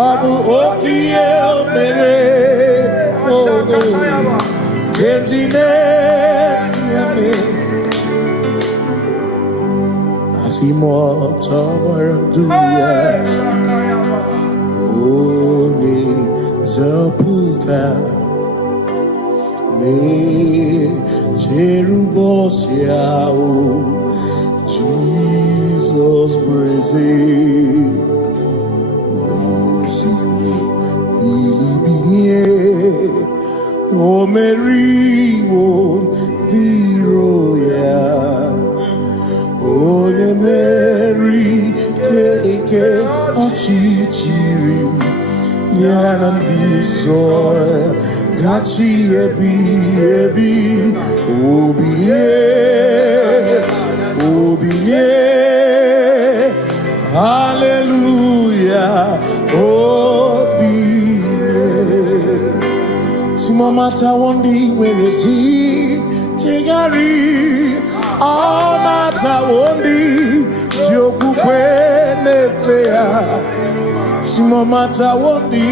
ọ bụ oke ihe o mere, eji na-eti ya mee. Asị m ọtọ gbara ndụ ya, onye nzọpụta, na-echere ụbọchị ahụ Jizọs bụ eze. Osimiri O Mary, O the royal, O the Mary, Keke, Ochichiri, Yanam Disoy, Gachi Ebi, Obiye, Hallelujah, Obiye. Simomata wondi werezi tegari amata wondi joku kwene fea. Simomata wondi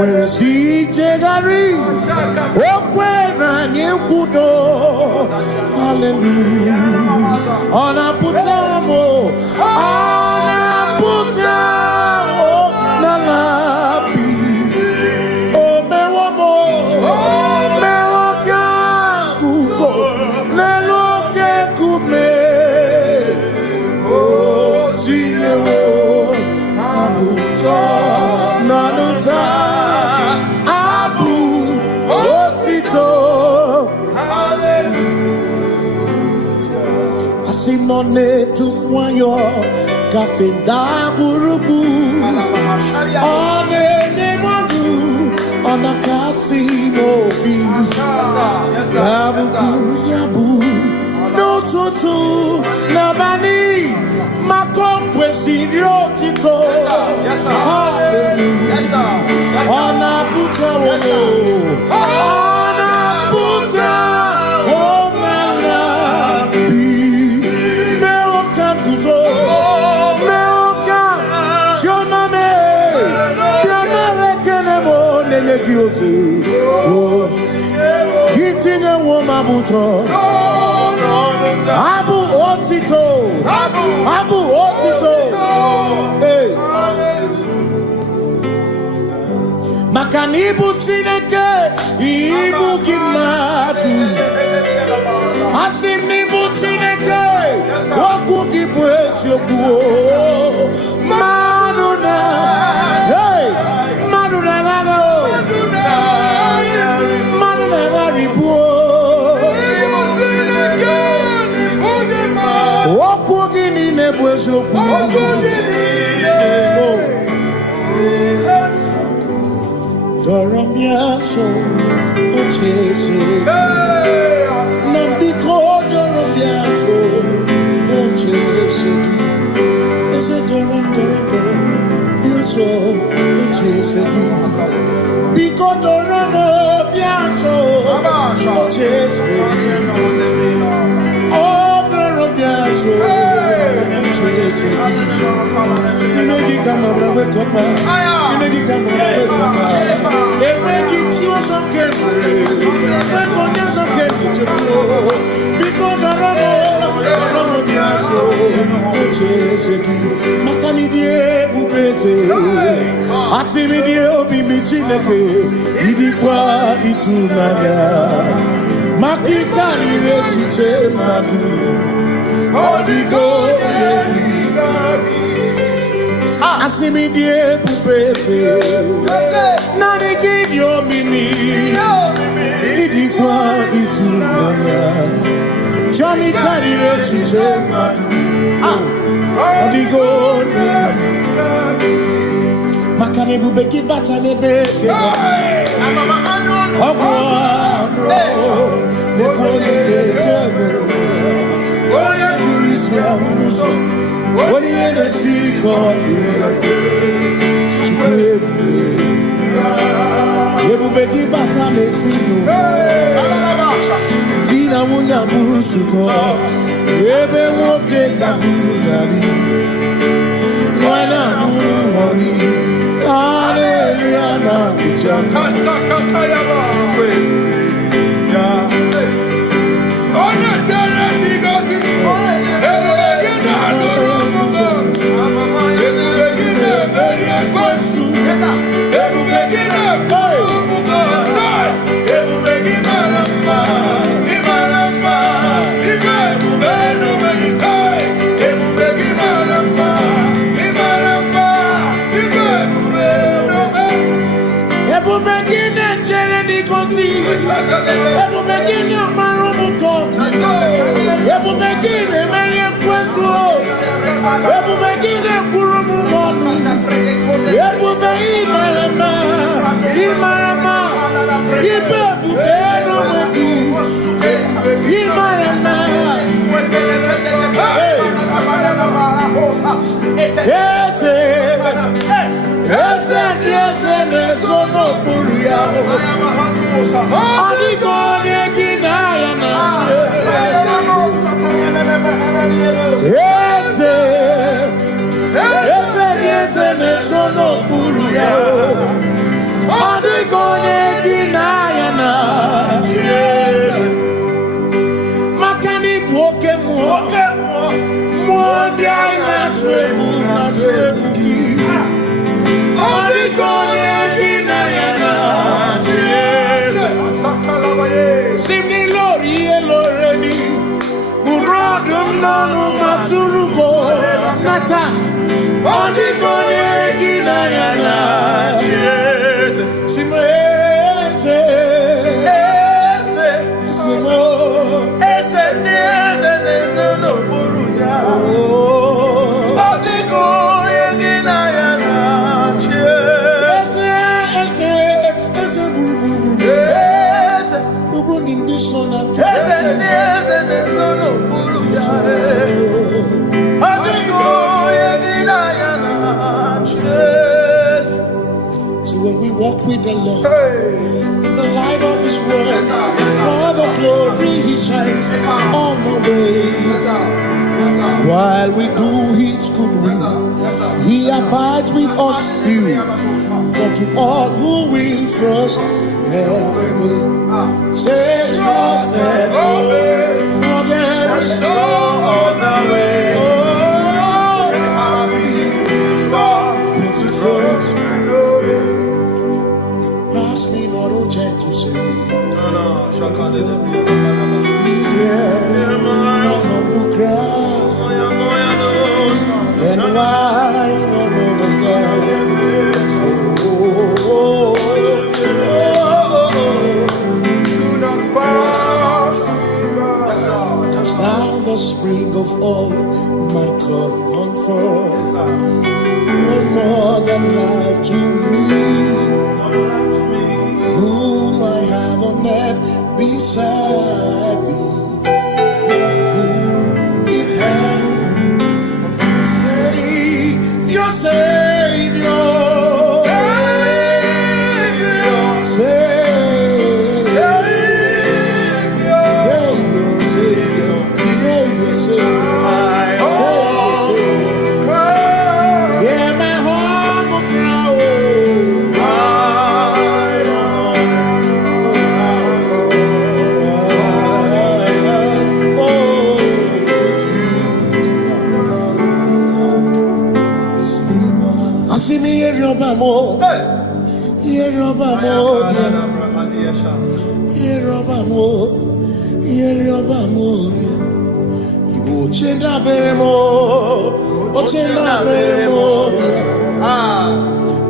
werezi tegari okwena nyekudo. Hallelujah. Ona putamo nalabi. None to moyo kafenda burubu one nemodu ona kasi mobi yabu no tutu nabani makopwe sirio tito ona puta wono ona puta Gitine woma buto Abu otito Hey. Makanibu chineke Ibu gimatu Asinibu chineke Waku kipwesyoku Maduna Hey Maduna gago Doramiaso, Ochese, Nambiko Doramiaso, Ochese, Ese Doram, Biaso, Ochese, Biko Doramiaso, Ochese, Oh, Doramiaso, Ochese, Negi Kamabra, wake up, Negi Kamabra, wake up. Makani die bubeze asimi die obi michineke idikwa itunanya makikari rechiche madu odigo asimi die bubeze nani gidio mimi idikwa itunanya chami kari rechiche madu odigo makane bubeki bata nebeke ogwano nekone kebe ore kurisia uruso ori ene siriko ebubeki bata nesino dina muna busuto ebe woke kabudali wana muhoni hallelujah na bichaka Kasakakayaba ya ona tere bigosi ebegina adorugo ebegina beria kwasu ebegina komugo ebegina lamba imaramba ibebeno benisai ebegina lamba imaramba ibebeno ebubegina chere Ebu begini amarumu God. Ebu begini menye kwesu. Ebu begini kurumu monu. Ebu be imarama. Imarama. Ibebu beno megi. Imarama. Yes, no buria. Adigone ginaya na. Yes, no buria. Adigone ginaya na. Makani buoke mo. Mondi na twebu ki. Adigone ginaya na. Simni lori eloreni. Burodum nanu maturugo nata. Adigone ginaya na. Simese. Simo. Ese no buruya. Adigone ginaya na. Ese buru. Bubu nindisona. Ese no buruya. Adigone ginaya na. So when we walk with the Lord, in the light of His word, while the glory He shines on the way, while we do His good will, He abides with us few, but to all who will trust and obey, say trust and obey, for there is no other way. Oh, but to trust. Pass me not, oh gentle Savior. He's here, my humble cry, and why not understand? Do not pass me by. Touch thou the spring of all my comfort, you're more than life to me. Whom I have on earth beside thee, whom in heaven Savior, Savior, yeah, my humble crown. See me here, Robamo. Here, Robamo. Here, Robamo. Here, Robamo. Igbo chenda beremo. Ochenda beremo.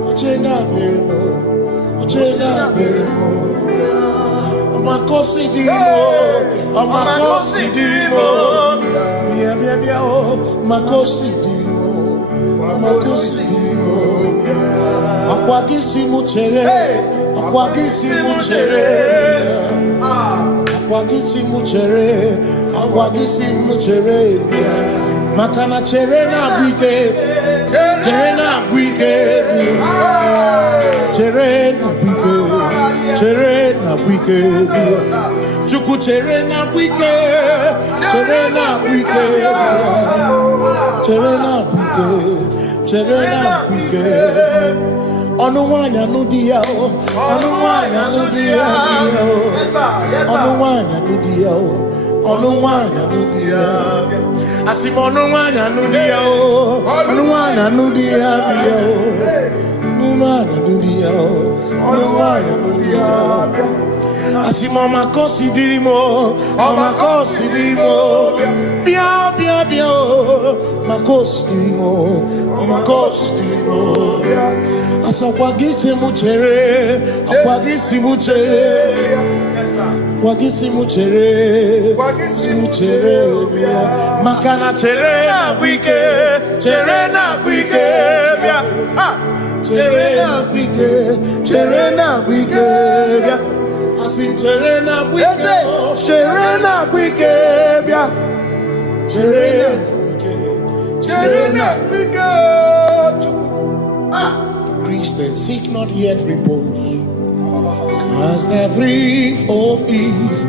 Ochenda beremo. Ochenda beremo. Amakosi dirimo. Amakosi dirimo. Bia oh. Makosi dirimo. Makosi dirimo. Akwagisi muchere, akwagisi muchere, akwagisi muchere, akwagisi muchere. Makana chere na bwike, chere na bwike, chere na bwike, chere na bwike. Chuku chere na bwike, chere na bwike, chere na bwike, chere na bwike. Onuwanya nudia o, onuwanya nudia o, onuwanya nudia o, onuwanya nudia. Asim onuwanya nudia o, onuwanya nudia o, onuwanya nudia o, onuwanya nudia. Asim omakosi dirimo, omakosi dirimo. Bia o, makosi dirimo, omakosi dirimo. Akwagisi muchere, akwagisi muchere, Wagisimu chere bia. Makana chere na bwike bia. Chere na bwike bia. Asim chere na bwike bia. Chere na bwike. Christians seek not yet repose, as the brief of ease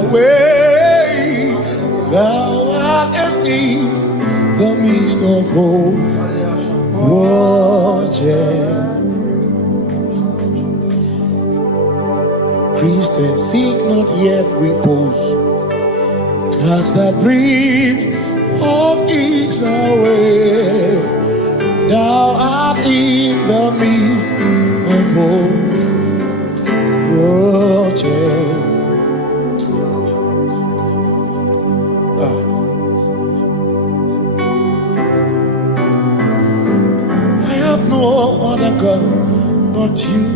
away. Thou art amidst the midst of hope. Watching. Christians seek not yet repose, as the brief of ease away. Thou art in the midst of hope. I have no other God but you.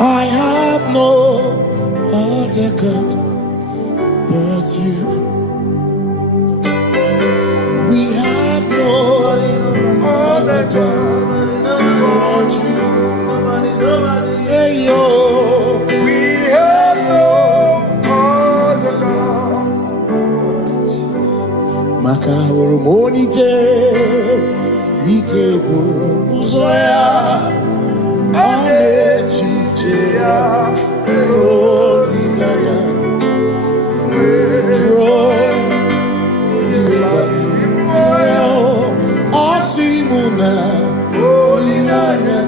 I have no other God but you. We have no other God but you. Hey yo, we have no other God. Makahuru monite, ikebu muzoya, anechicheya, holy lana, joy, moya, osimuna, holy lana.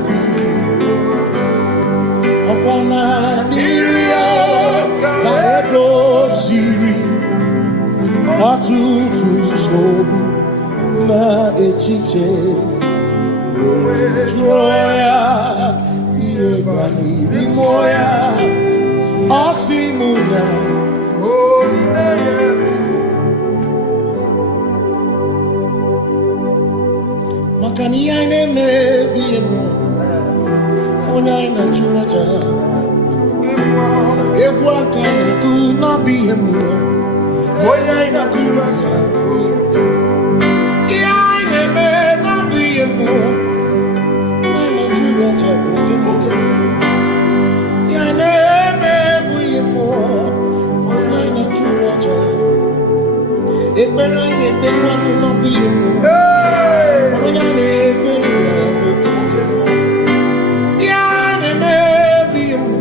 Okwana niria kaedo siri atutu sobu na echiche joya iebani rimoya osimuna makani ane mebi mo onai na churaja Ewa kana kuna bihe mua Oya ina kura Ia ine me na bihe mua Nana chura chabu ke mua Ia ine me bihe mua Nana chura chabu Ekbera ine tekwa nuna bihe mua Oya ine ekbera ke mua Ia ine me bihe mua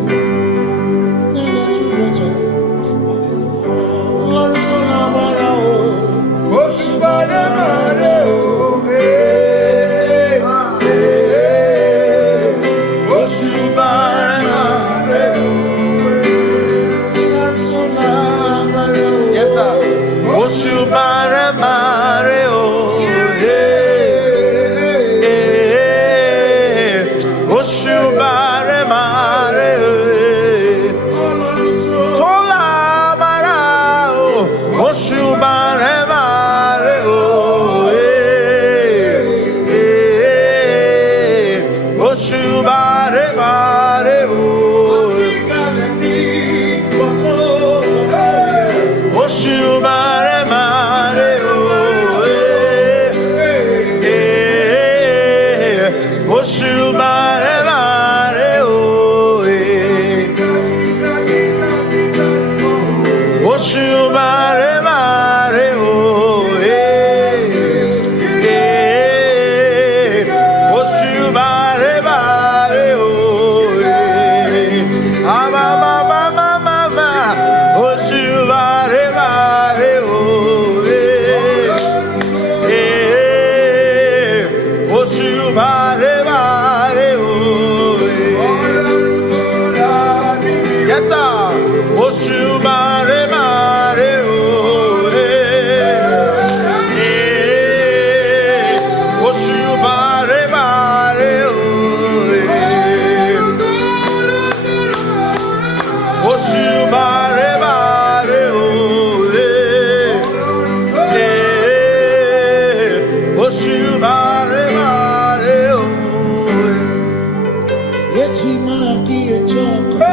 Echima ki echoko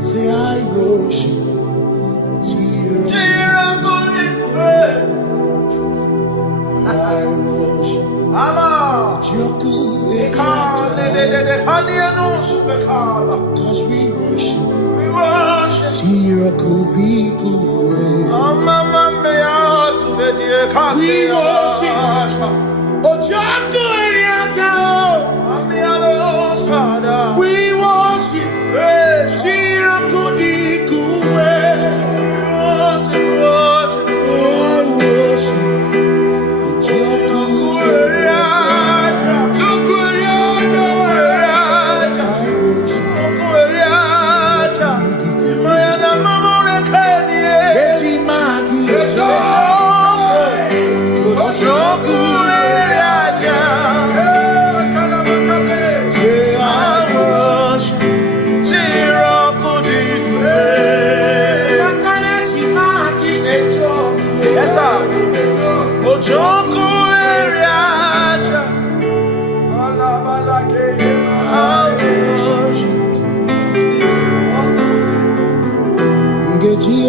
Say I worship I worship cause we worship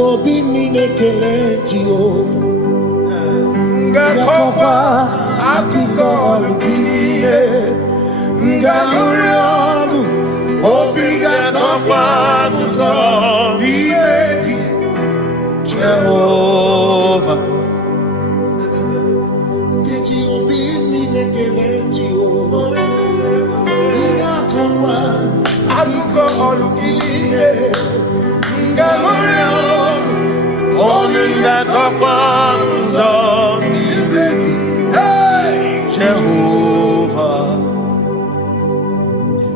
Obi minekele Jehovah Ngakokwa akiko alukile Ngamuriangu Obi gatokwa muto Nimeki Jehovah Ngeji Obi minekele Jehovah Ngakokwa akiko alukile Ngamuriangu Only that's up on Jehovah.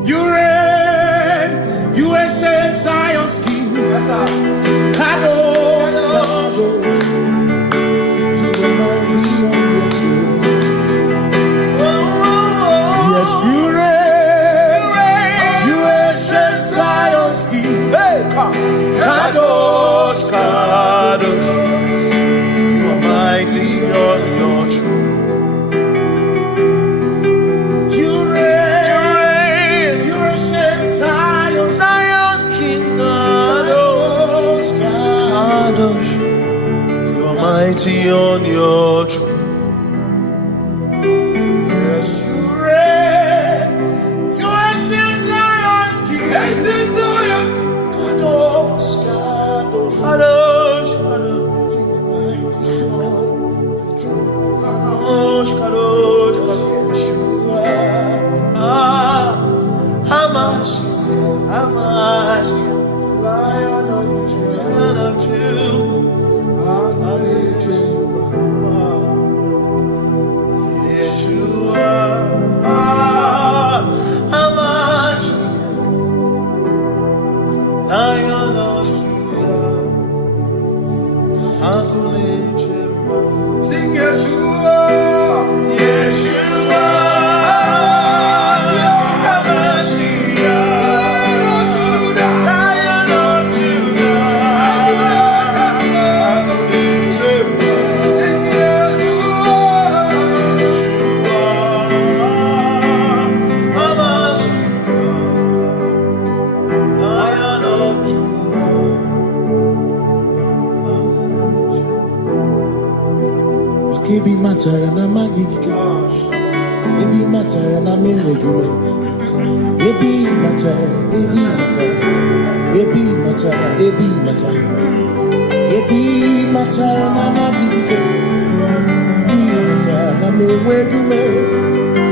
You reign, you ancient Zion's king. Kadosh, Kadosh, to the mighty on your throne. Yes, you reign, you ancient Zion's king. Kadosh, Kadosh, you are mighty on your throne. You reign, you ancient Zion's king. Kadosh, Kadosh, you are mighty on your throne. Yes, you reign, you ancient Zion's king. Ancient Zion. Kadosh, Kadosh, Kadosh, Kadosh, you are mighty on your throne. Kadosh, Kadosh, Kadosh, you are Hamash, Lion of Yeshua, Hamash, Lion of Judah, sing Yeshua, Yeshua, Lion of Judah, sing Yeshua, Hamash, Lion of Judah. Kebi matara na magiki, ebi matara na memegume, ebi matara, ebi matara, ebi matara, ebi matara, ebi matara na magiki, ebi matara na memegume,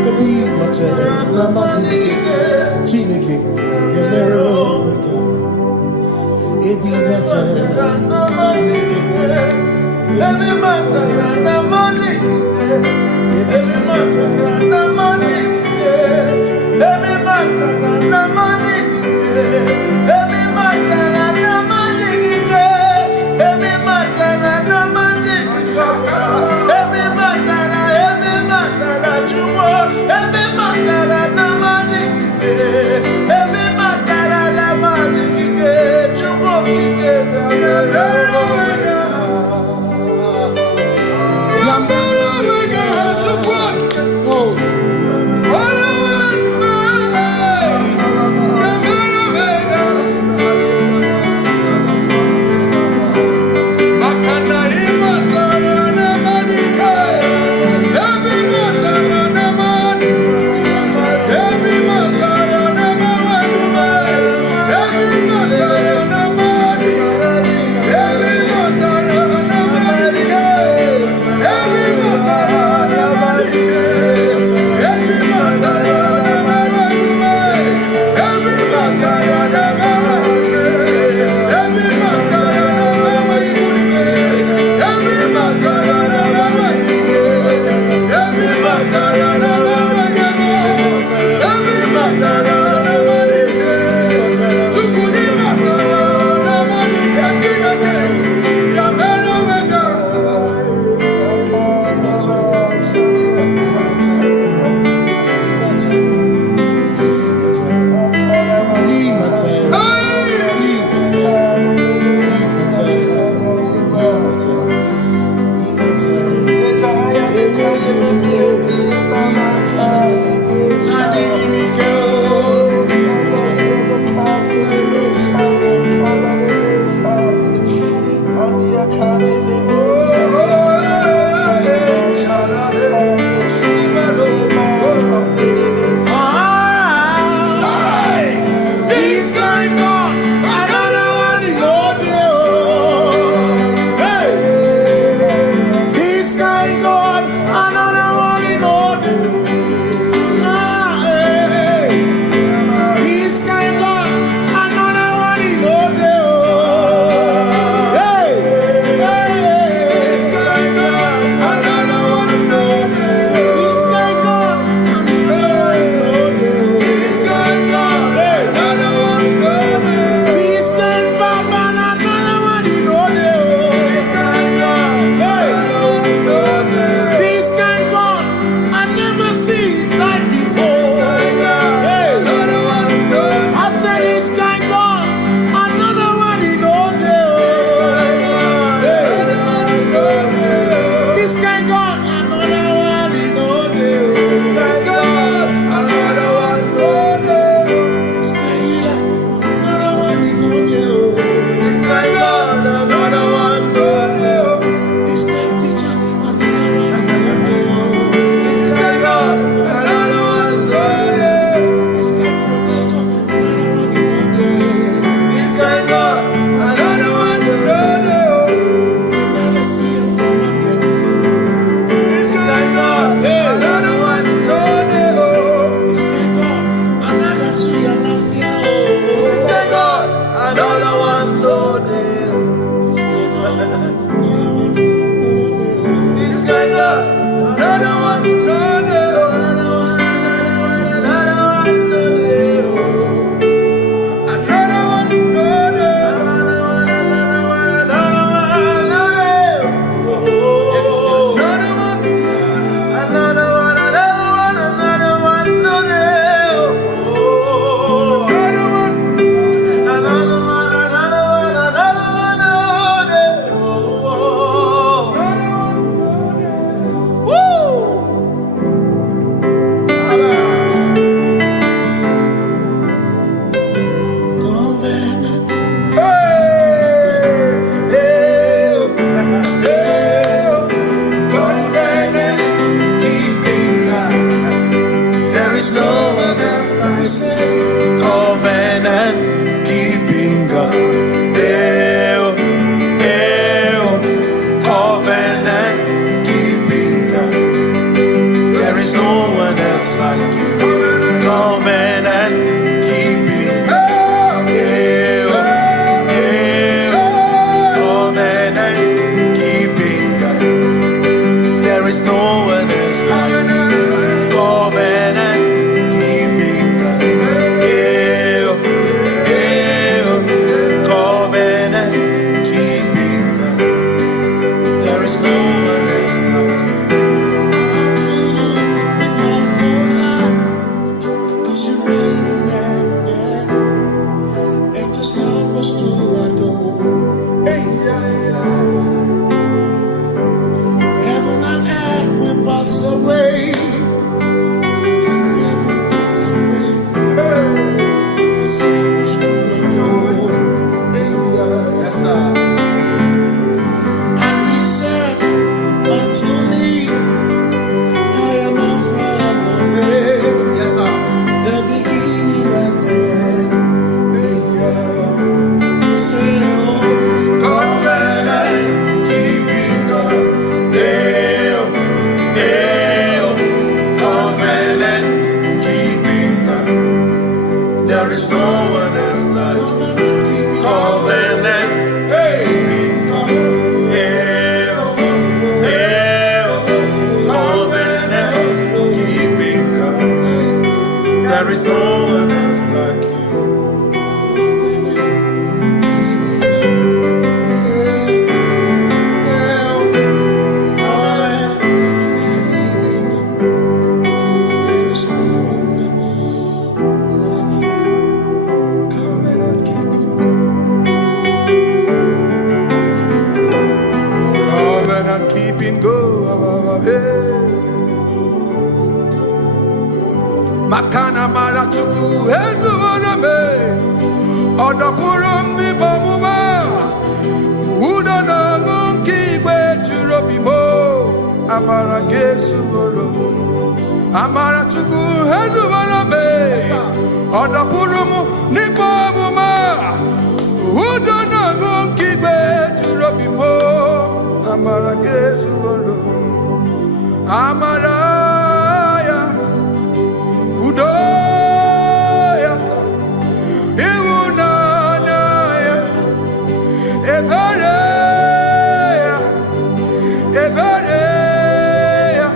ebi matara na magiki, Chineke, Yemero, ebi matara na magiki. Every matter na money, every matter na money, every matter na money, every matter na money, every matter na money, every matter na jumo, every matter na money, every matter na money, jumo, There is no one else like you. Covenant. There is no one else like you. Covenant keeping go. Makana mara chuku hezu waname odapurum ni bamuma uda na ngonki kwe churobimo amara gesu goro amara chuku hezu waname odapurum ni bamuma uda na ngonki kwe churobimo amara gesu goro amara Udoya, Iwunanaya, Ebereya, Ebereya,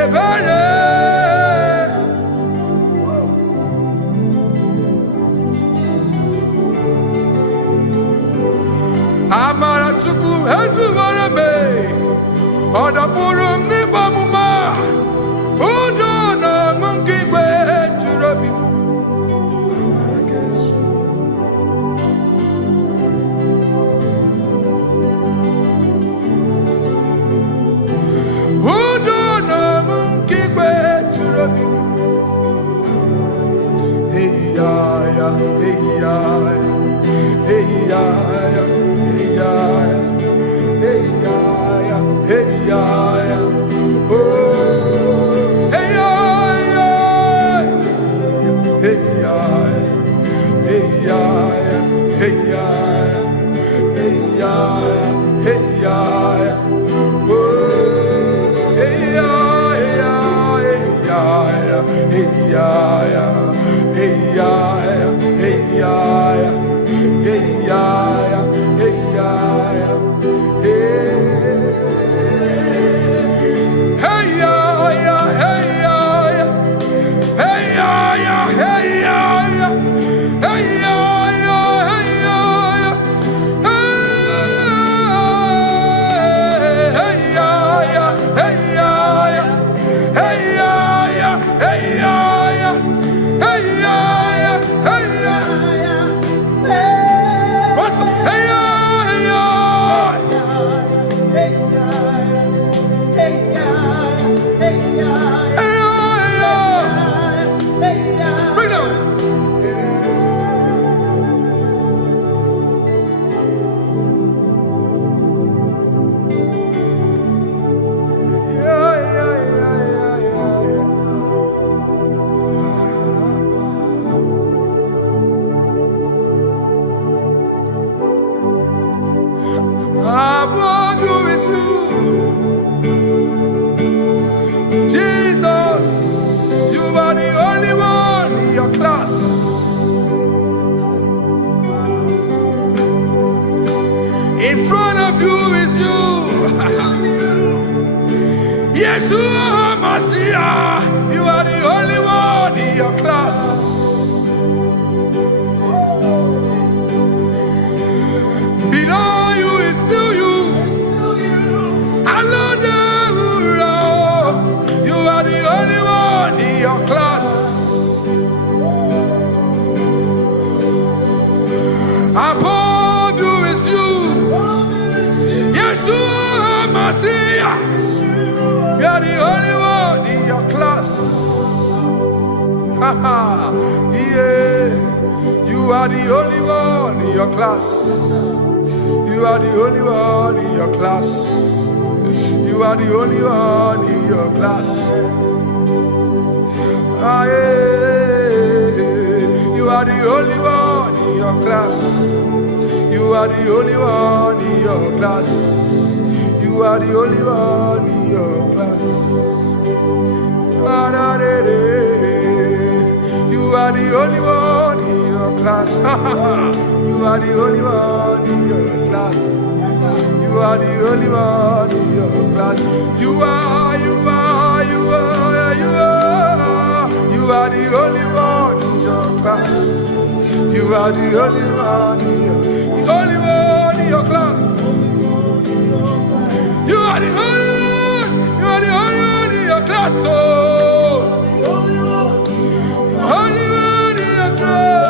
Ebereya. Amara chuku hezu warame, odapurum ni bamuma. In front of you is you. Yeshua Mashiach, you are the only one in your class. Below you is still you. You are the only one in your class. Above you is you. Yeshua Mashiach, you are the only one in your class. Yeah, you are the only one in your class. You are the only one in your class. You are the only one in your class. Ah, yeah. You are the only one in your class. You are the only one in your class. You are the only one in your class. You are the only one in your class. You are the only one in your class. You are the only one in your class. You are the only one in your class. You are the only one in your class. You are the only one in your class. Oh, only one in your class.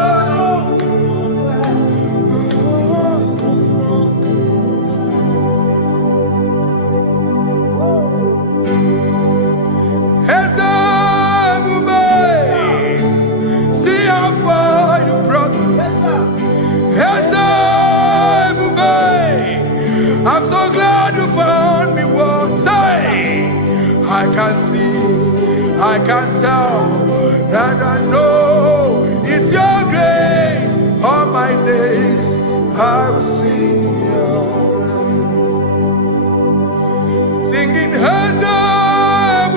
See how far you brought me. I'm so glad you found me once. I can see, I can tell, and I know it's your grace. All my days I will sing your grace. Singing hands up,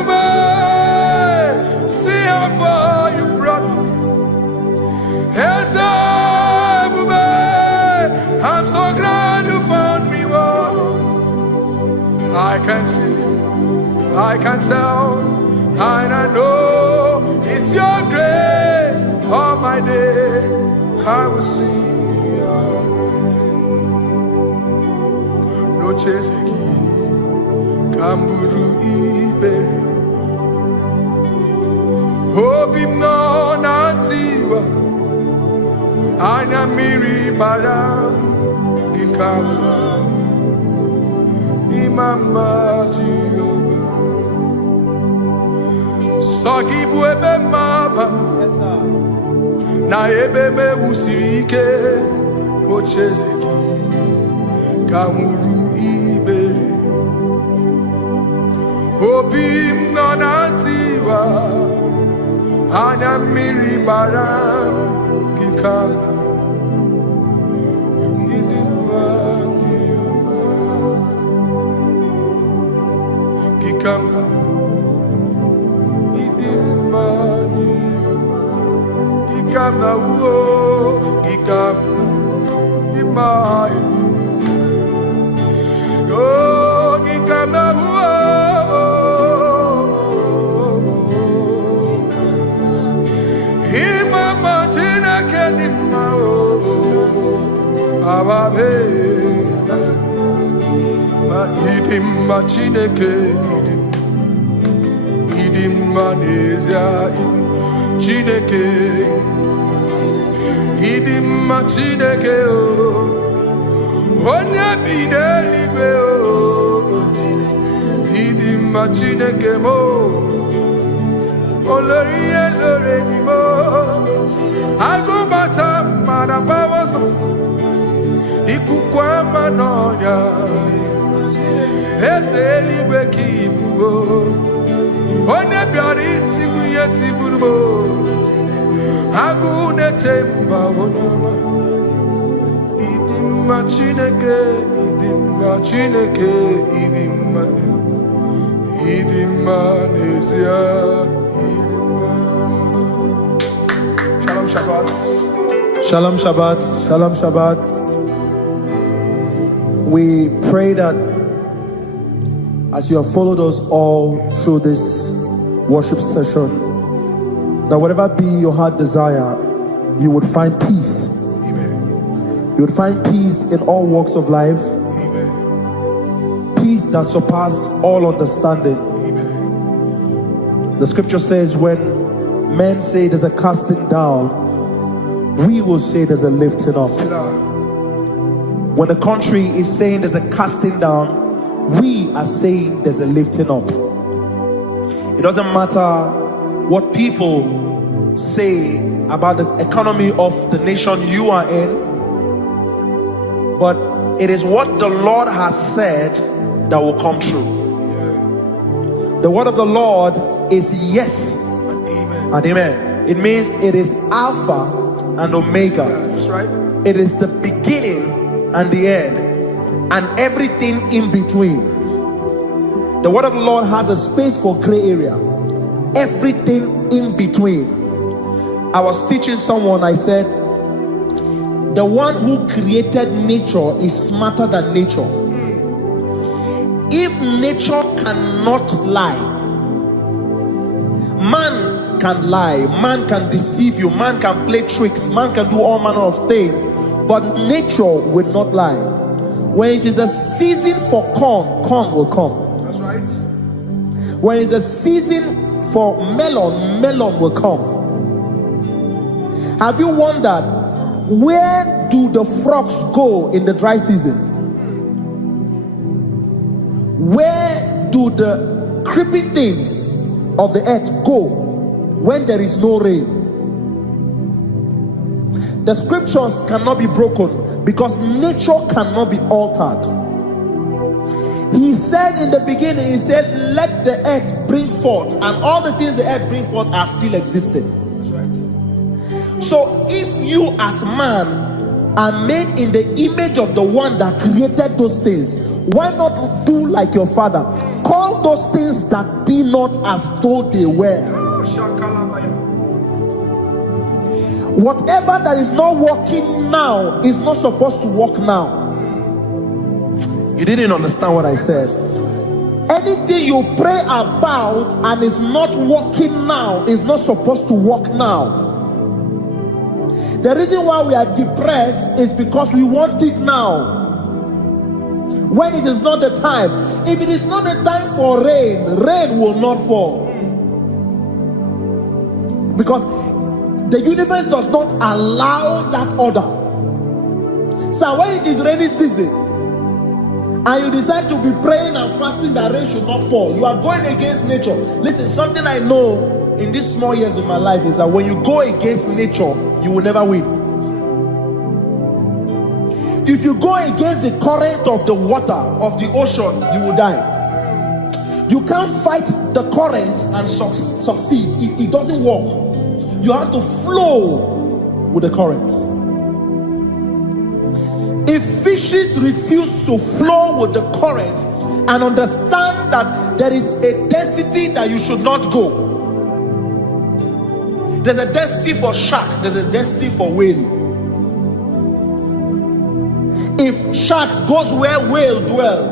see how far you brought me. Hands up, I'm so glad you found me one. I can see, I can tell, and I know it's your grace. All my day I will sing your grace. No chase again, Kamburu Iberi. Hobim no nantiwa, Anya miri baram, Ikama, Imama Jehovah. Sagibu ebe maba, na ebe me usirike, ochezeki, Kamuru Iberi. Obim no nantiwa, Anya miri baram, Ikama. Chineke idim manezia Chineke idim Chineke onye bi n'eluigwe idim Chineke mo oloriye loreni mo agụbata mara bawaso ikuku ama n'ọnya eze eluigwe ka ibu onye bịara itigbu ihe tigburu m agụ na-eche mba onye ọma ịdị mma Chineke ịdị mma Chineke ịdị mma n'ezie ịdị mma. Shalom Shabbat. Shalom Shabbat. Shalom Shabbat. We pray that as you have followed us all through this worship session, that whatever be your heart desire, you would find peace. Amen. You would find peace in all walks of life. Amen. Peace that surpasses all understanding. Amen. The scripture says, when men say there's a casting down, we will say there's a lifting up. When the country is saying there's a casting down, we are saying there's a lifting up. It doesn't matter what people say about the economy of the nation you are in, but it is what the Lord has said that will come true. The word of the Lord is yes and amen. It means it is Alpha and Omega. That's right. It is the beginning and the end, and everything in between. The word of the Lord has a space for gray area. Everything in between. I was teaching someone, I said, the one who created nature is smarter than nature. If nature cannot lie, man can lie, man can deceive you, man can play tricks, man can do all manner of things, but nature will not lie. When it is a season for corn, corn will come. That's right. When it's a season for melon, melon will come. Have you wondered, where do the frogs go in the dry season? Where do the creepy things of the earth go when there is no rain? The scriptures cannot be broken because nature cannot be altered. He said in the beginning, he said, let the earth bring forth, and all the things the earth bring forth are still existing. That's right. So if you as man are made in the image of the one that created those things, why not do like your father? Call those things that be not as though they were. Whatever that is not working now is not supposed to work now. You didn't understand what I said. Anything you pray about and is not working now is not supposed to work now. The reason why we are depressed is because we want it now, when it is not the time. If it is not the time for rain, rain will not fall, because the universe does not allow that order. So when it is rainy season and you decide to be praying and fasting that rain should not fall, you are going against nature. Listen, something I know in these small years of my life is that when you go against nature, you will never win. If you go against the current of the water of the ocean, you will die. You can't fight the current and succeed. It doesn't work. You have to flow with the current. If fishes refuse to flow with the current and understand that there is a density that you should not go, there's a density for shark, there's a density for whale. If shark goes where whale dwell,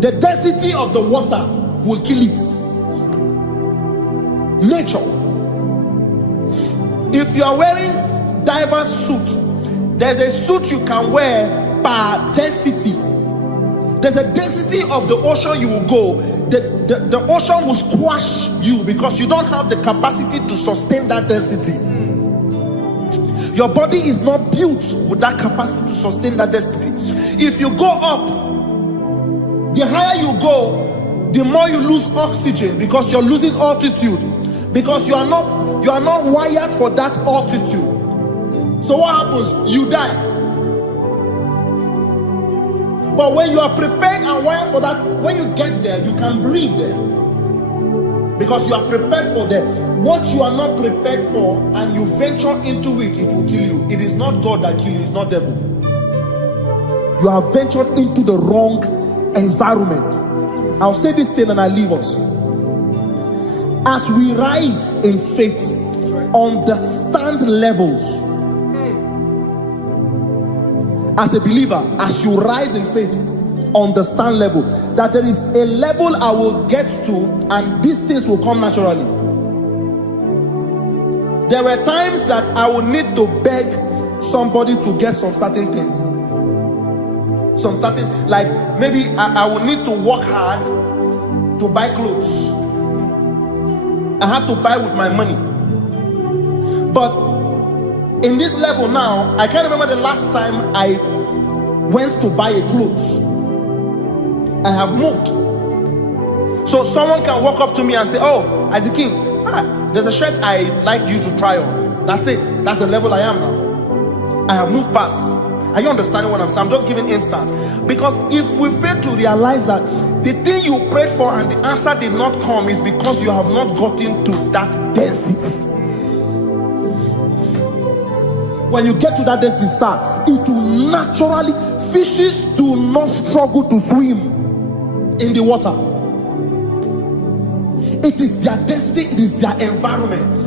the density of the water will kill it. Nature. If you are wearing diver's suit, there's a suit you can wear per density. There's a density of the ocean you will go. The ocean will squash you because you don't have the capacity to sustain that density. Your body is not built with that capacity to sustain that density. If you go up, the higher you go, the more you lose oxygen because you're losing altitude, because you are not wired for that altitude. So what happens? You die. But when you are prepared and wired for that, when you get there, you can breathe there, because you are prepared for that. What you are not prepared for and you venture into it, it will kill you. It is not God that kills you, it's not devil. You have ventured into the wrong environment. I'll say this thing and I leave us. As we rise in faith, understand levels. As a believer, as you rise in faith, understand level. That there is a level I will get to and these things will come naturally. There were times that I would need to beg somebody to get some certain things. Some certain, like maybe I would need to work hard to buy clothes. I have to buy with my money. But in this level now, I can't remember the last time I went to buy a clothes. I have moved. So someone can walk up to me and say, oh, Isaac King, there's a shirt I'd like you to try on. That's it. That's the level I am now. I have moved past. Are you understanding what I'm saying? I'm just giving instance. Because if we fail to realize that the thing you prayed for and the answer did not come is because you have not gotten to that density. When you get to that density, sir, it will naturally, fishes do not struggle to swim in the water. It is their destiny, it is their environment.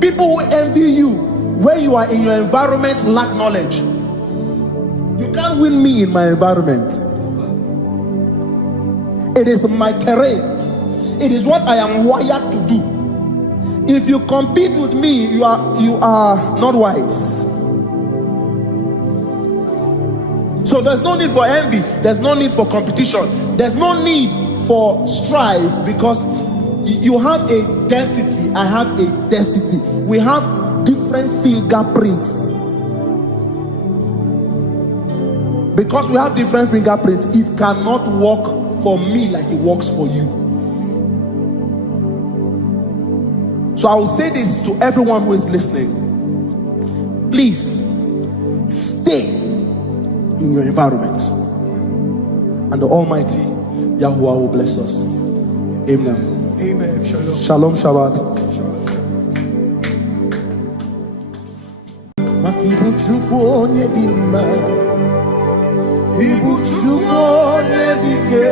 People who envy you when you are in your environment lack knowledge. You can't win me in my environment. It is my terrain. It is what I am wired to do. If you compete with me, you are not wise. So there's no need for envy. There's no need for competition. There's no need for strife, because you have a density. I have a density. We have different fingerprints. Because we have different fingerprints, it cannot work for me like it works for you. So I will say this to everyone who is listening. Please stay in your environment, and the Almighty Yahuwah will bless us. Amen. Amen. Shalom. Shalom Shabbat. Ibu Chukwu onye dị mma, Ibu Chukwu onye dike,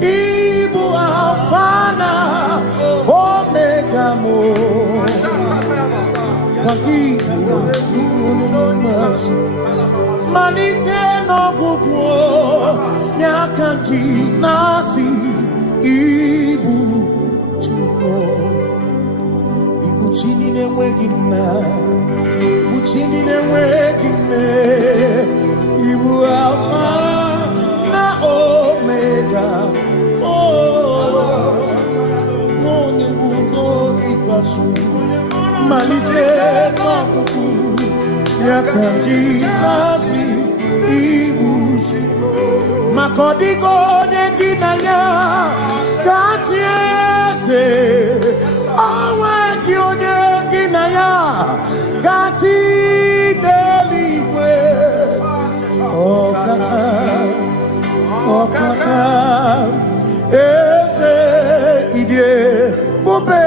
Ibu Alpha na Omega mo. Ibu Chukwu onye dị mma, malite n'ọgwụgwụ n'akanti nasi. Ibu Chukwu, Ibu Chini na-enweghị nna. Chini na-enweghị nne, Ibu Alpha na Omega, onye mbụ n'oge ikpeazụ, malite n'ọgwụgwụ n'aka ndị na-asị Ibu. Maka ọ dịghị onye gị na ya ga-achị eze, onwe gị onye gị na ya ga-achị n'eluigwe. Ọkaka eze idie bube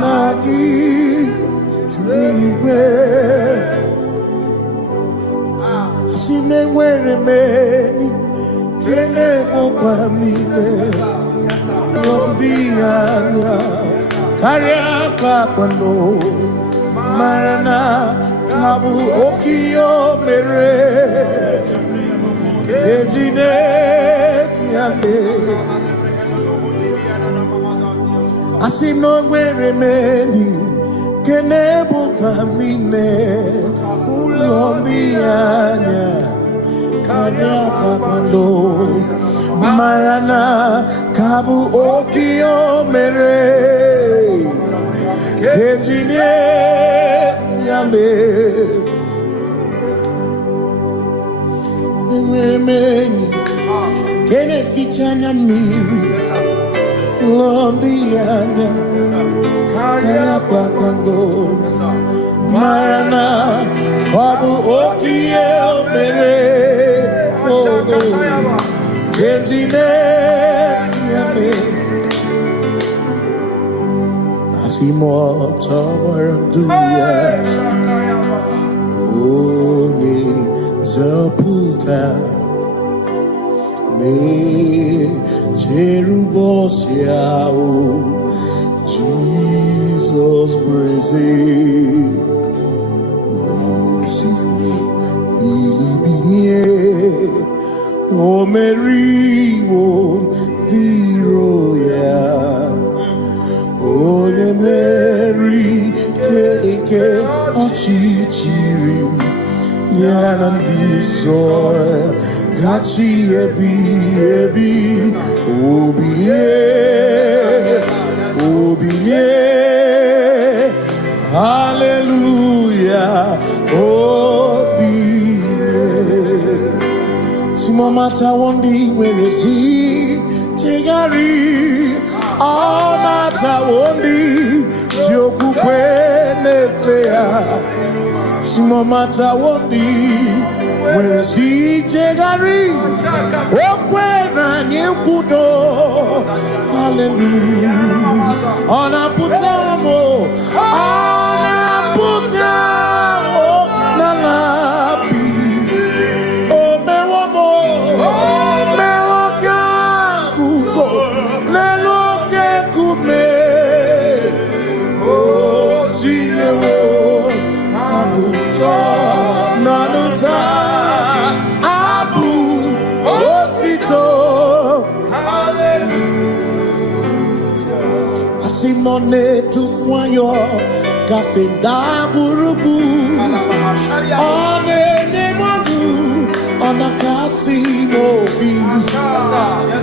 na gị juru eluigwe. Asị m enwere m enyi kene mụkwa m ime n'obi anya karịa kpakpando, mara na ka bụ oke ihe o mere ejide tiale. Asị m na o nwere m enyi kene bụkwa m ime ụlọ ndị anya karịa kpakpando, mara na ka bụ oke ihe o mere ejide tiale. Enwere m enyi kene ficha na mmiri ụlọ ndị anya karịa kpakpando, mara na ọ bụ oke ihe o mere ejide tiale. Asimoto baranduya, Omi zaputa, Me Jerubosiao, Jesus praise. Osimu ilibinye, O Mary won diroya. Onye Mary keke ọchịchịrị ya na ndị nsọ gachi ebi ebi. Obilie, obilie, hallelujah, obilie. Simomata wondi nwere si chegari, all matter wondi jokukwe nefea. Simomata wondi nwere si chegari, okwera nyekudo, hallelujah. Ona putamo, ona putamo na labi, o mewamo, mewo kankuzo, lelo kekume, o Onetumwayo kafenda burubu Onenemadu onakasi mobi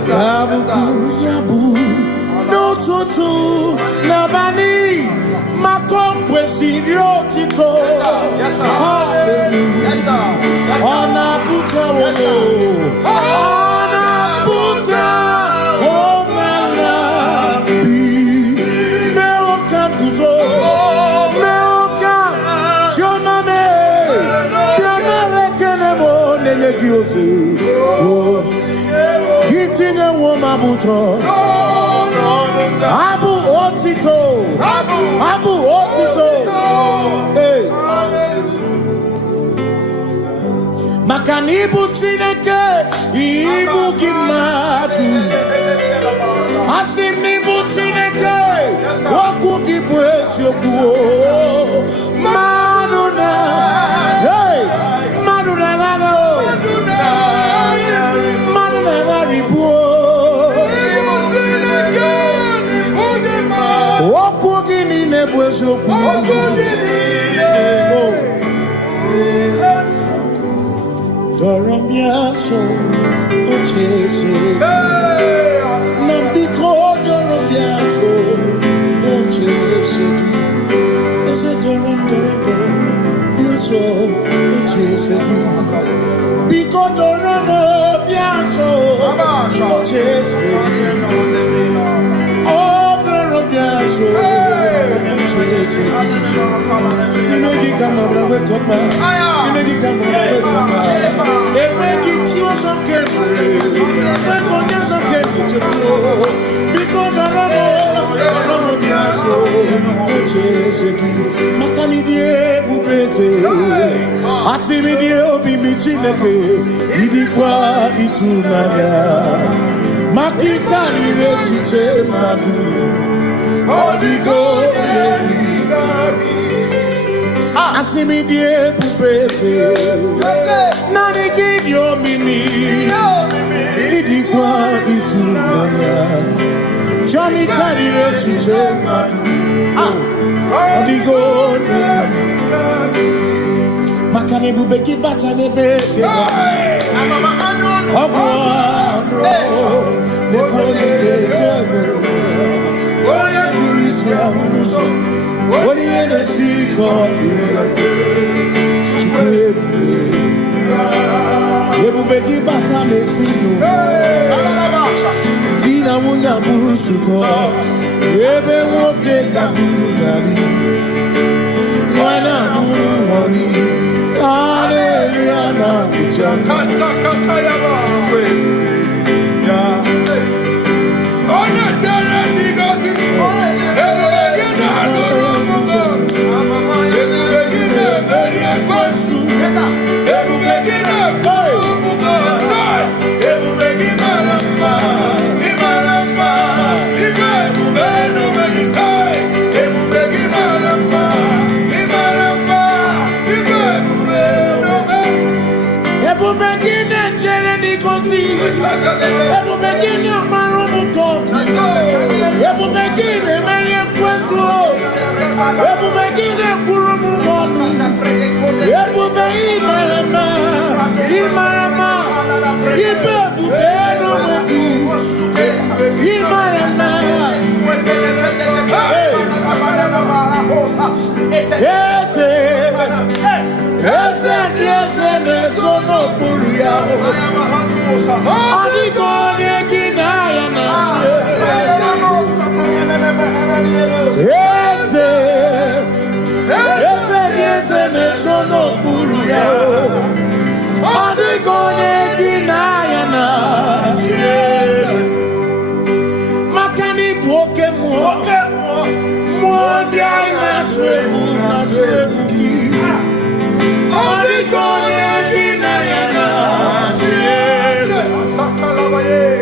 Yabuku yabu no tutu nabani makokwesi rotito Hallelujah Onaputa wono Onaputa womala Gitine womabuto Abu otito Abu otito Hey Makanibu chineke Ibu gimadu Asinibu chineke Waku gibwesyoku Maduna Hey Maduna gano Maduna garibu Waku gini nebwesyoku Dorombiaso ochese Nambiko dorombiaso ochese Ese dorom biaso ochese Biko dorombiaso ochese Oh dorombiaso ochese Nimegi kama brawe kopa Nimegi kama brawe kopa Emegi tiyo sonkere Megonya sonkere chepo Biko doromo biaso Ocheseki Makani die bubeze Asimi die obi michineke Idikwa itunanya Makikari rechiche madu Odigo Asimi die bubeze Nani gidio mimi Idikwa itunanya Chami karire chiche madu Odigo Makane bubeki bata nebeke Ogwano Nekone kekebe Oye kurisi ya uruzo Oye ene siriko Chikwebe Ebubeki bata mesino Dina muna busuto Ebe woke kabudani Mwana muru honi Hallelujah na kuchaka Kasaka kayaba Ona tere bigosi Ebubegina adoromugo Ebubegina beria kwansu Ebubegina kumugo Ebubegina lamba Imalamba Ibe ubeno benisai Ebubegina lamba Imalamba Ibe ubeno Ebubegina chere nikosi Ebubegina marumuko Ebubegina merie kwesu Ebubegina kurumu wonu Ebubegina imarama Ibe ubeno wegu Imarama Ese nesono buru yao Adigo negina ya nache Ese nesono buru yao Adigo negina ya nache Makani buoke muo Muondi ay naswebu ki Origone kinayana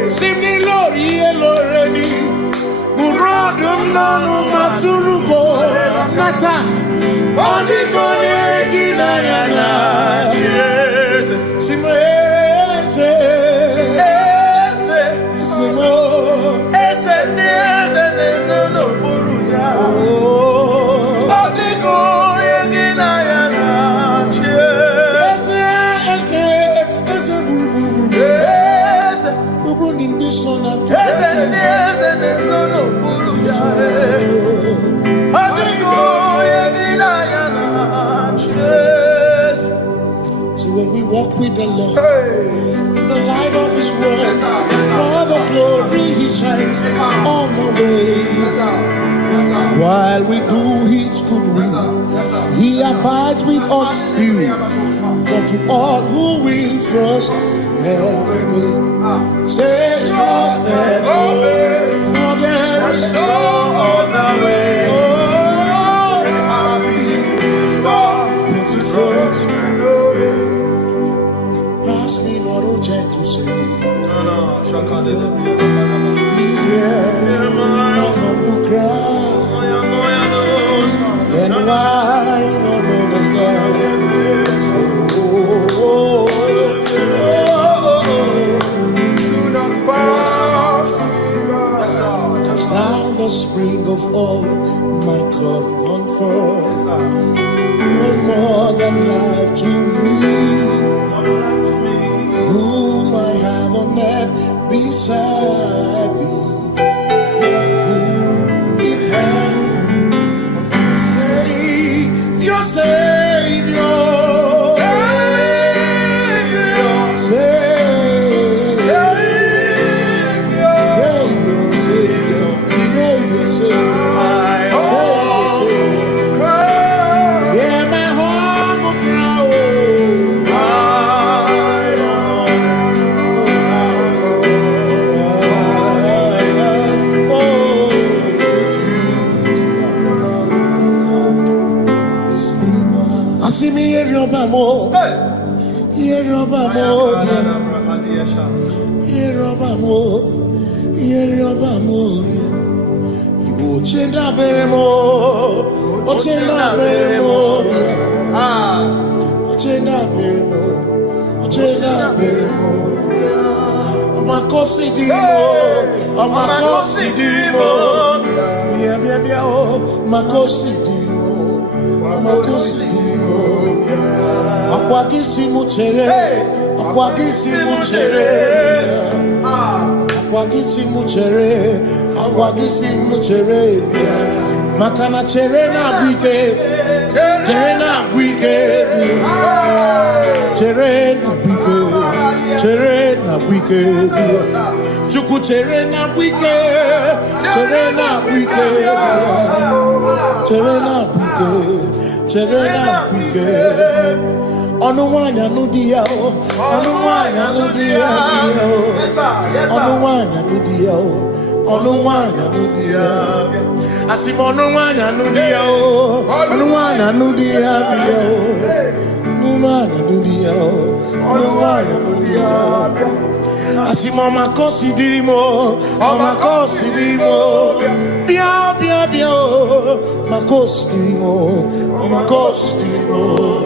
Simni lori eloreni Burodum nanu maturugo Nata Origone kinayana Simese Simo Ese no buruya with the Lord. In the light of His word, for the glory He shines on the way. While we do His good will, He abides with us few. But to all who will trust and obey, say trust and obey, for there is no other way. Oh, but to trust and obey. Pass me not, O gentle Savior. He's here, my humble cry. And why don't understand? Do not pass me by. Touch thou the spring of all my comfort. You're more than life to me. Whom I have on earth beside thee. In heaven, Savior, Savior. Igbo chenda beremo, ochenda beremo, ochenda beremo, ochenda beremo. Amakosi dirimo, amakosi dirimo, bia bia bia oh, makosi dirimo, amakosi dirimo. Akwakisi muchere, akwakisi muchere. Akwagisi muchere, makana chere na bwike, chere na bwike, chere na bwike, chere na bwike, chuku chere na bwike, chere na bwike, chere na bwike, chere na bwike. Onuwanya nudia o, onuwanya nudia o, onuwanya nudia o, onuwanya nudia. Asim onuwanya nudia o, onuwanya nudia o, onuwanya nudia o, onuwanya nudia. Asim omakosi dirimo, omakosi dirimo, bia bia bia o, makosi dirimo, omakosi dirimo.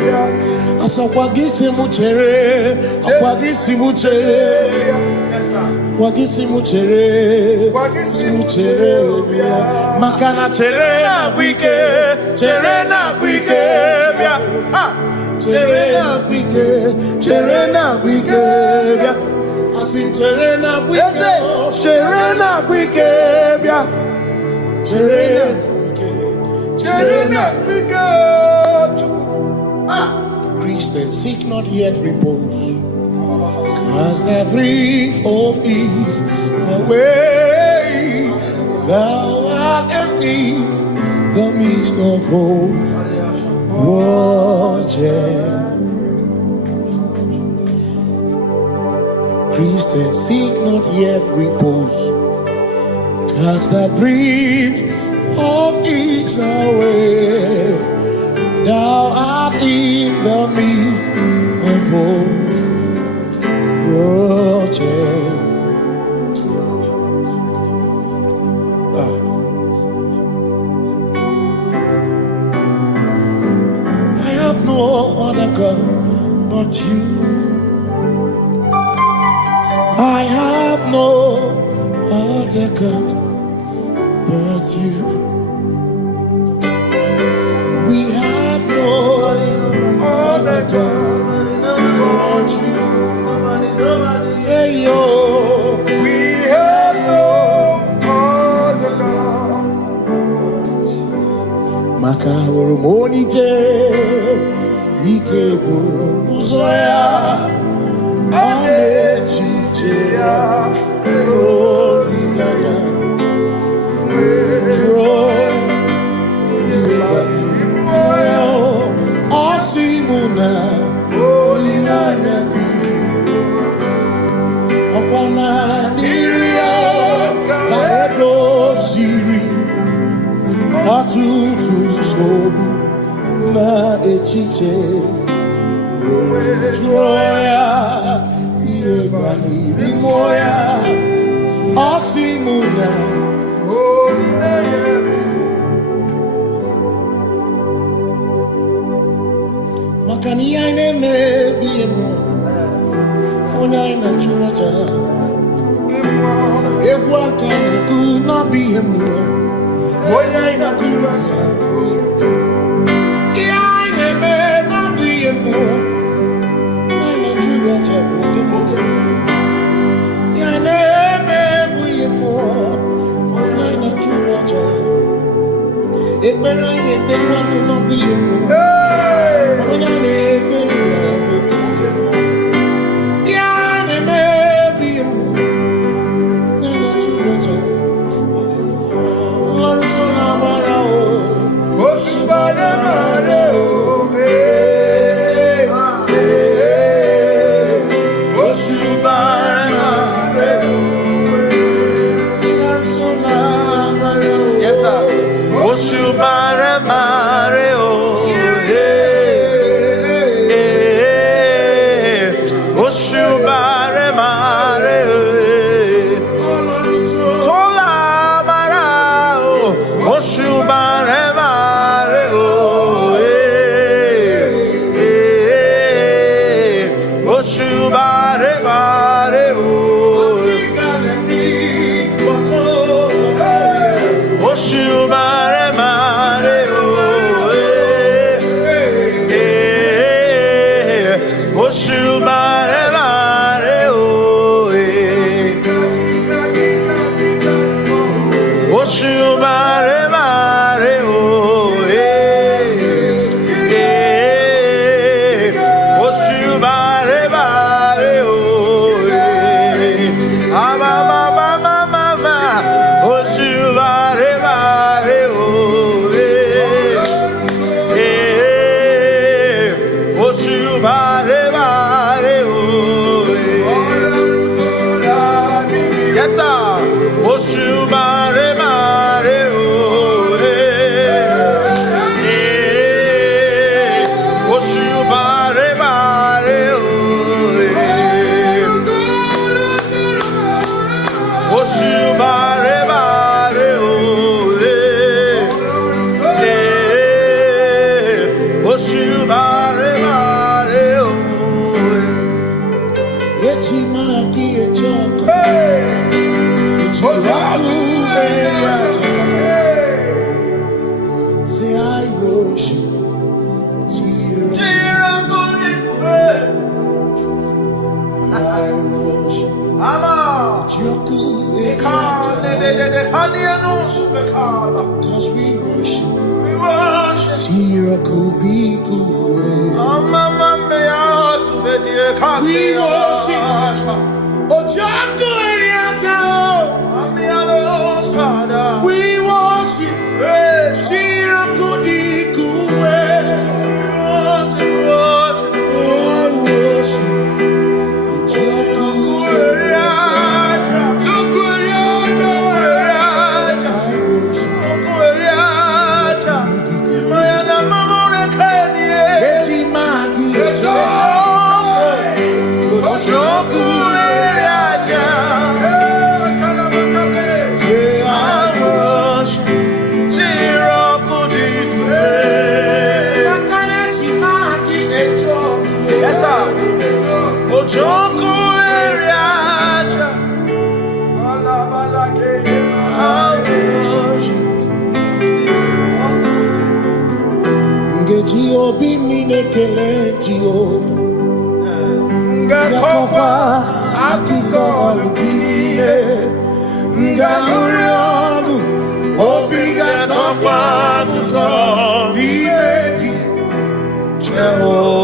Asakwagisi muchere, akwagisi muchere, akwagisi muchere, muchere. Makana chere na bwike, chere na bwike, chere na bwike, chere na bwike. Asim chere na bwike, chere na bwike, chere na bwike, chere na bwike. Christians seek not yet repose, as the brief of ease away. Thou art amidst the midst of hope, watching. Christians seek not yet repose, as the brief of ease away. Thou art in the midst of hope, watching. I have no other God but you. I have no other God but you. We have no other God but you. Hey yo, We have no other God. Maka hormoni je, ike bụrụ ụzọ ya ọ na-echiche ya olileanya jụọ ihe gbanyere mmụọ ya ọ sị mụ na olileanya dị ọkwa na n'iru ya ka edoziri ọtụtụ nsogbu na echiche jụọ ya ihe gbanyere mmụọ ya ọ sị mụ na olileanya maka na ihe anyị na-emebi mmụọ onye anyị na-achụrụ aja egwu aka na-ekwu n'ọbụ ihe mmụọ onye anyị na-achụrụ aja ihe anyị na-eme n'ọbụ ihe mmụọ onye anyị na-achụrụ aja bụ oke mmụọ ihe anyị na-eme bụ ihe mmụọ onye anyị na-achụrụ aja ekpere anyị na-ekpe mmanụ n'ọbụ ihe mmụọ onye anyị na-ekpere ya bụ oke mmụọ Cause we worship, obi mine kele Jehova ngakokwa akiko alukile ngaluri ogu obi gatokwa muto bimeji Jehova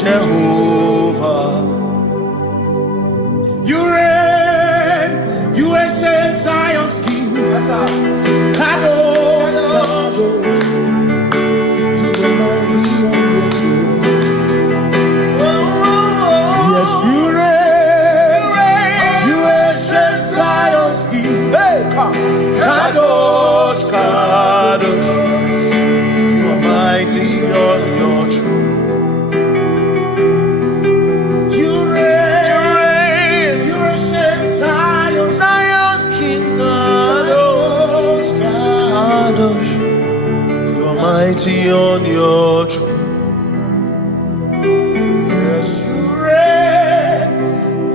Jehovah, You reign, you ancient Zion's King. Kadosh, Kadosh, to the mighty on your throne. Yes, you reign, you ancient Zion's King. Kadosh, Kadosh, you are mighty on your throne. You reign, you ancient Zion's King. Kadosh, Kadosh, You are mighty on your throne. yes, you reign,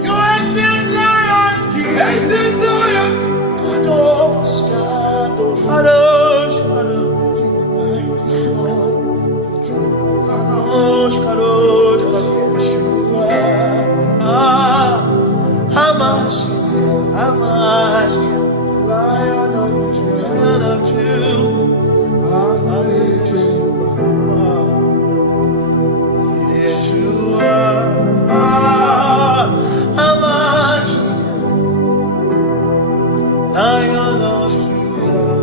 you ancient Zion's King. Kadosh, Kadosh, Kadosh, you are mighty on your throne. Kadosh, Kadosh, Yeshua, Hamashiach, Lion of Judah, Lion of Judah, Yeshua, Hamashiach, Lion of Judah,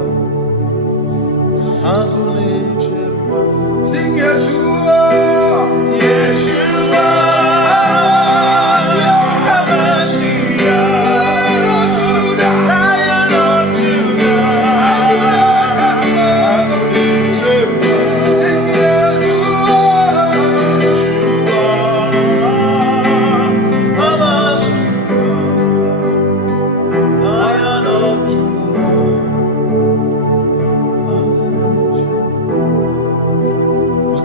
Adonai. Sing Yeshua. Yeshua, Hamashiach, Lion of Judah, Sing Yeshua. Hamashiach, Lion of Judah.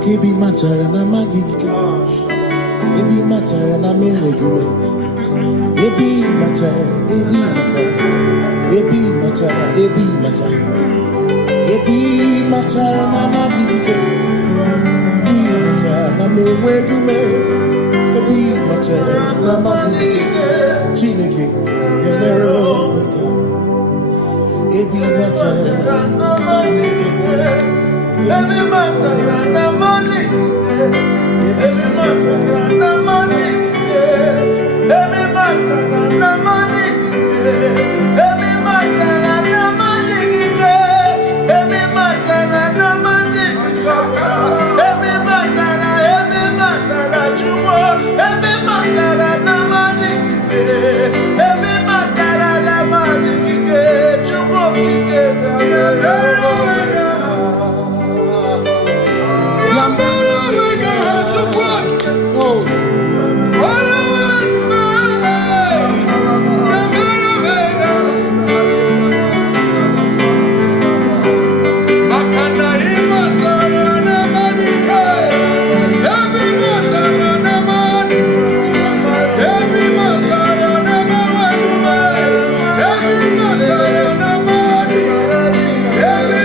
Kebi matara na magika, ebi matara na menwegume, ebi matara, ebi matara, ebi matara, ebi matara, ebi matara na magika, ebi matara na menwegume, ebi matara na magika, Chineke, yemero weka, ebi matara na magika. Every matter and the money, every matter and the money, every matter and the money, every matter and the money, every matter and the money, every matter you want, every matter and the money, every matter and the money, you want, Every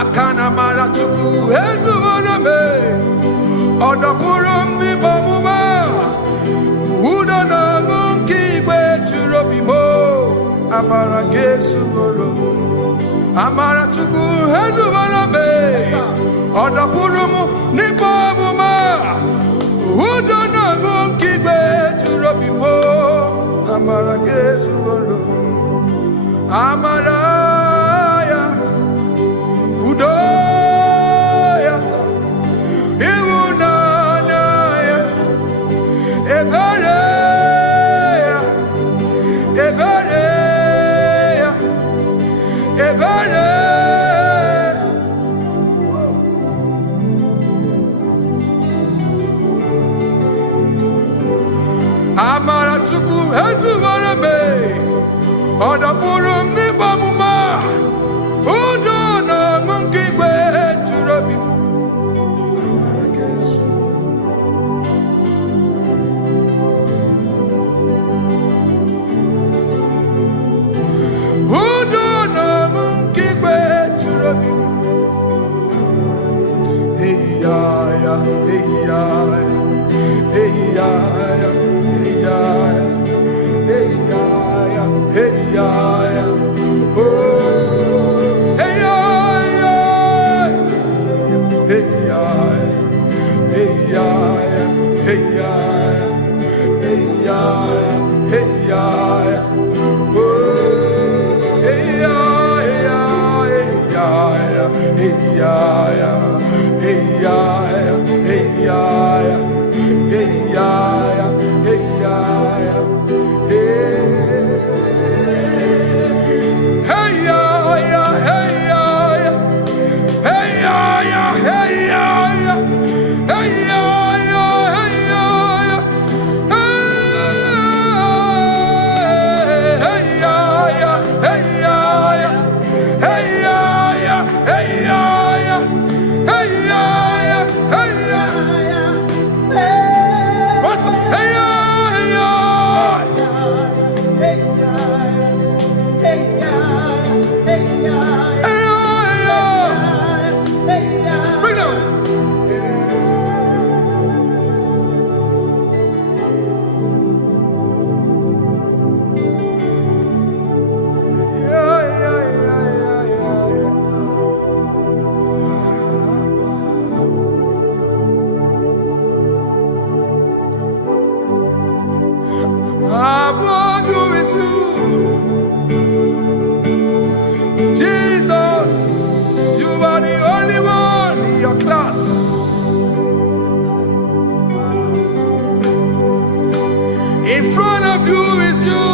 Akana Marachuku, Hezuaname, Odapurum ni Bamuma, Udana Monkey, where Churobimo, Amara Gesurum, Amara Chuku, Hezuaname, Odapurum ni Bamuma, Udana Monkey, where Churobimo, Amara Gesurum, Amaraya, Udoya, Iwunanaya, Ebereya, Ebereya, Ebereya. Amara Chuku, Hezuvarame, Odapurum ni Bamuma, Udona Monkey Gwe Churabi. Udona Monkey Gwe Churabi. Hey ya ya, hey ya ya, hey ya ya, hey ya ya, hey ya ya, hey ya ya. Oh, hey ya ya, hey ya ya, hey ya ya, hey ya ya, hey ya ya, hey ya ya. Oh, hey ya ya, hey ya ya, hey ya ya, hey ya ya, hey ya ya, hey ya ya, hey ya ya, hey. Hey ya ya, hey ya ya, hey ya ya, hey ya ya, hey ya ya, hey ya ya, hey ya ya, hey ya ya, hey ya ya, hey ya ya, hey ya ya, hey ya. What's hey ya, hey ya? Bring it on. Above you is you, Jesus. You are the only one in your class. In front of you is you.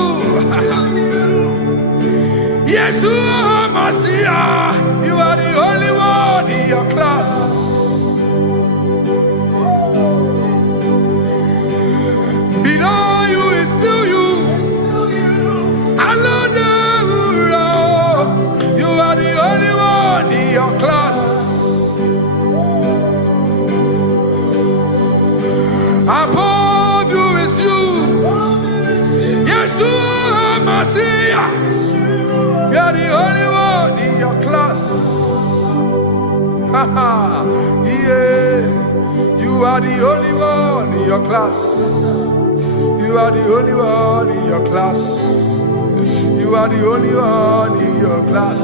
Yes, you are Messiah. You are the only one in your class. Below you is still you. You are the only one in your class. Above you is you. Yes, you are Messiah. You are the only one in your class. Yeah. You are the only one in your class. You are the only one in your class. You are the only one in your class.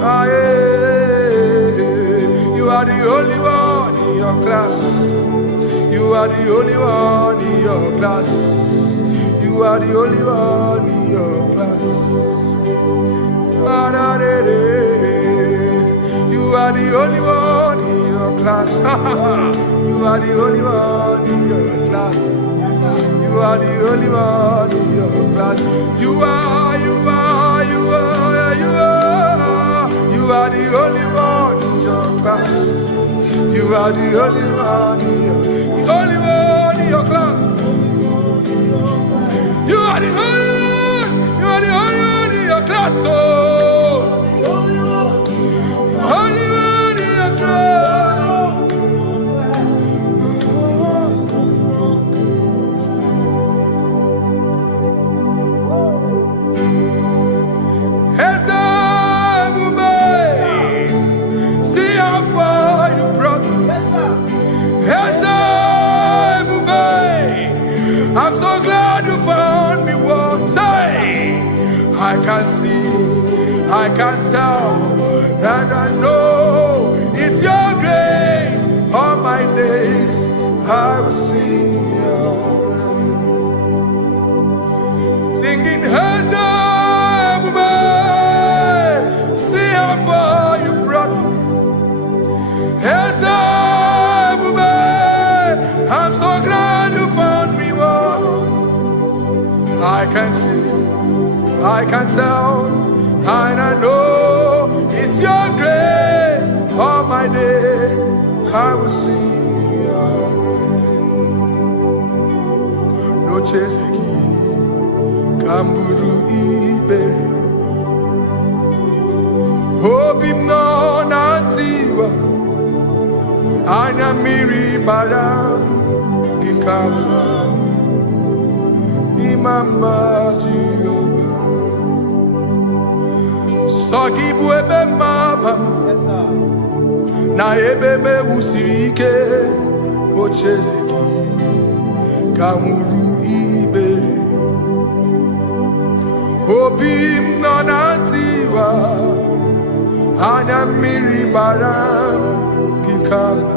Ah, yeah. You are the only one in your class. You are the only one in your class. You are the only one in your class. Ah, da, da, da. You are the only one in your class. You are the only one in your class. You are the only one in your class. You are, you are, you are, you are. You are the only one in your class. You are the only one in your, the only one in your class. You are the only one. You are the only one in your class. Oh, only one in your class. Hey, I can tell, and I know it's your grace. All my days I will sing your grace. Singing hands up, see how far you brought me. Hands up, I'm so glad you found me. I can see, I can tell, and I know it's your grace. All my day I will sing your grace. No chase again, Kamburu Iberi. Hope him no nantiwa, Anya Miri Baram, Gikama. Mama Jehovah, Sagibu ebe maba, na ebe me usirike, ochezeki, kamuru ibere, obim nanantiwa, anya miri baram, gikala.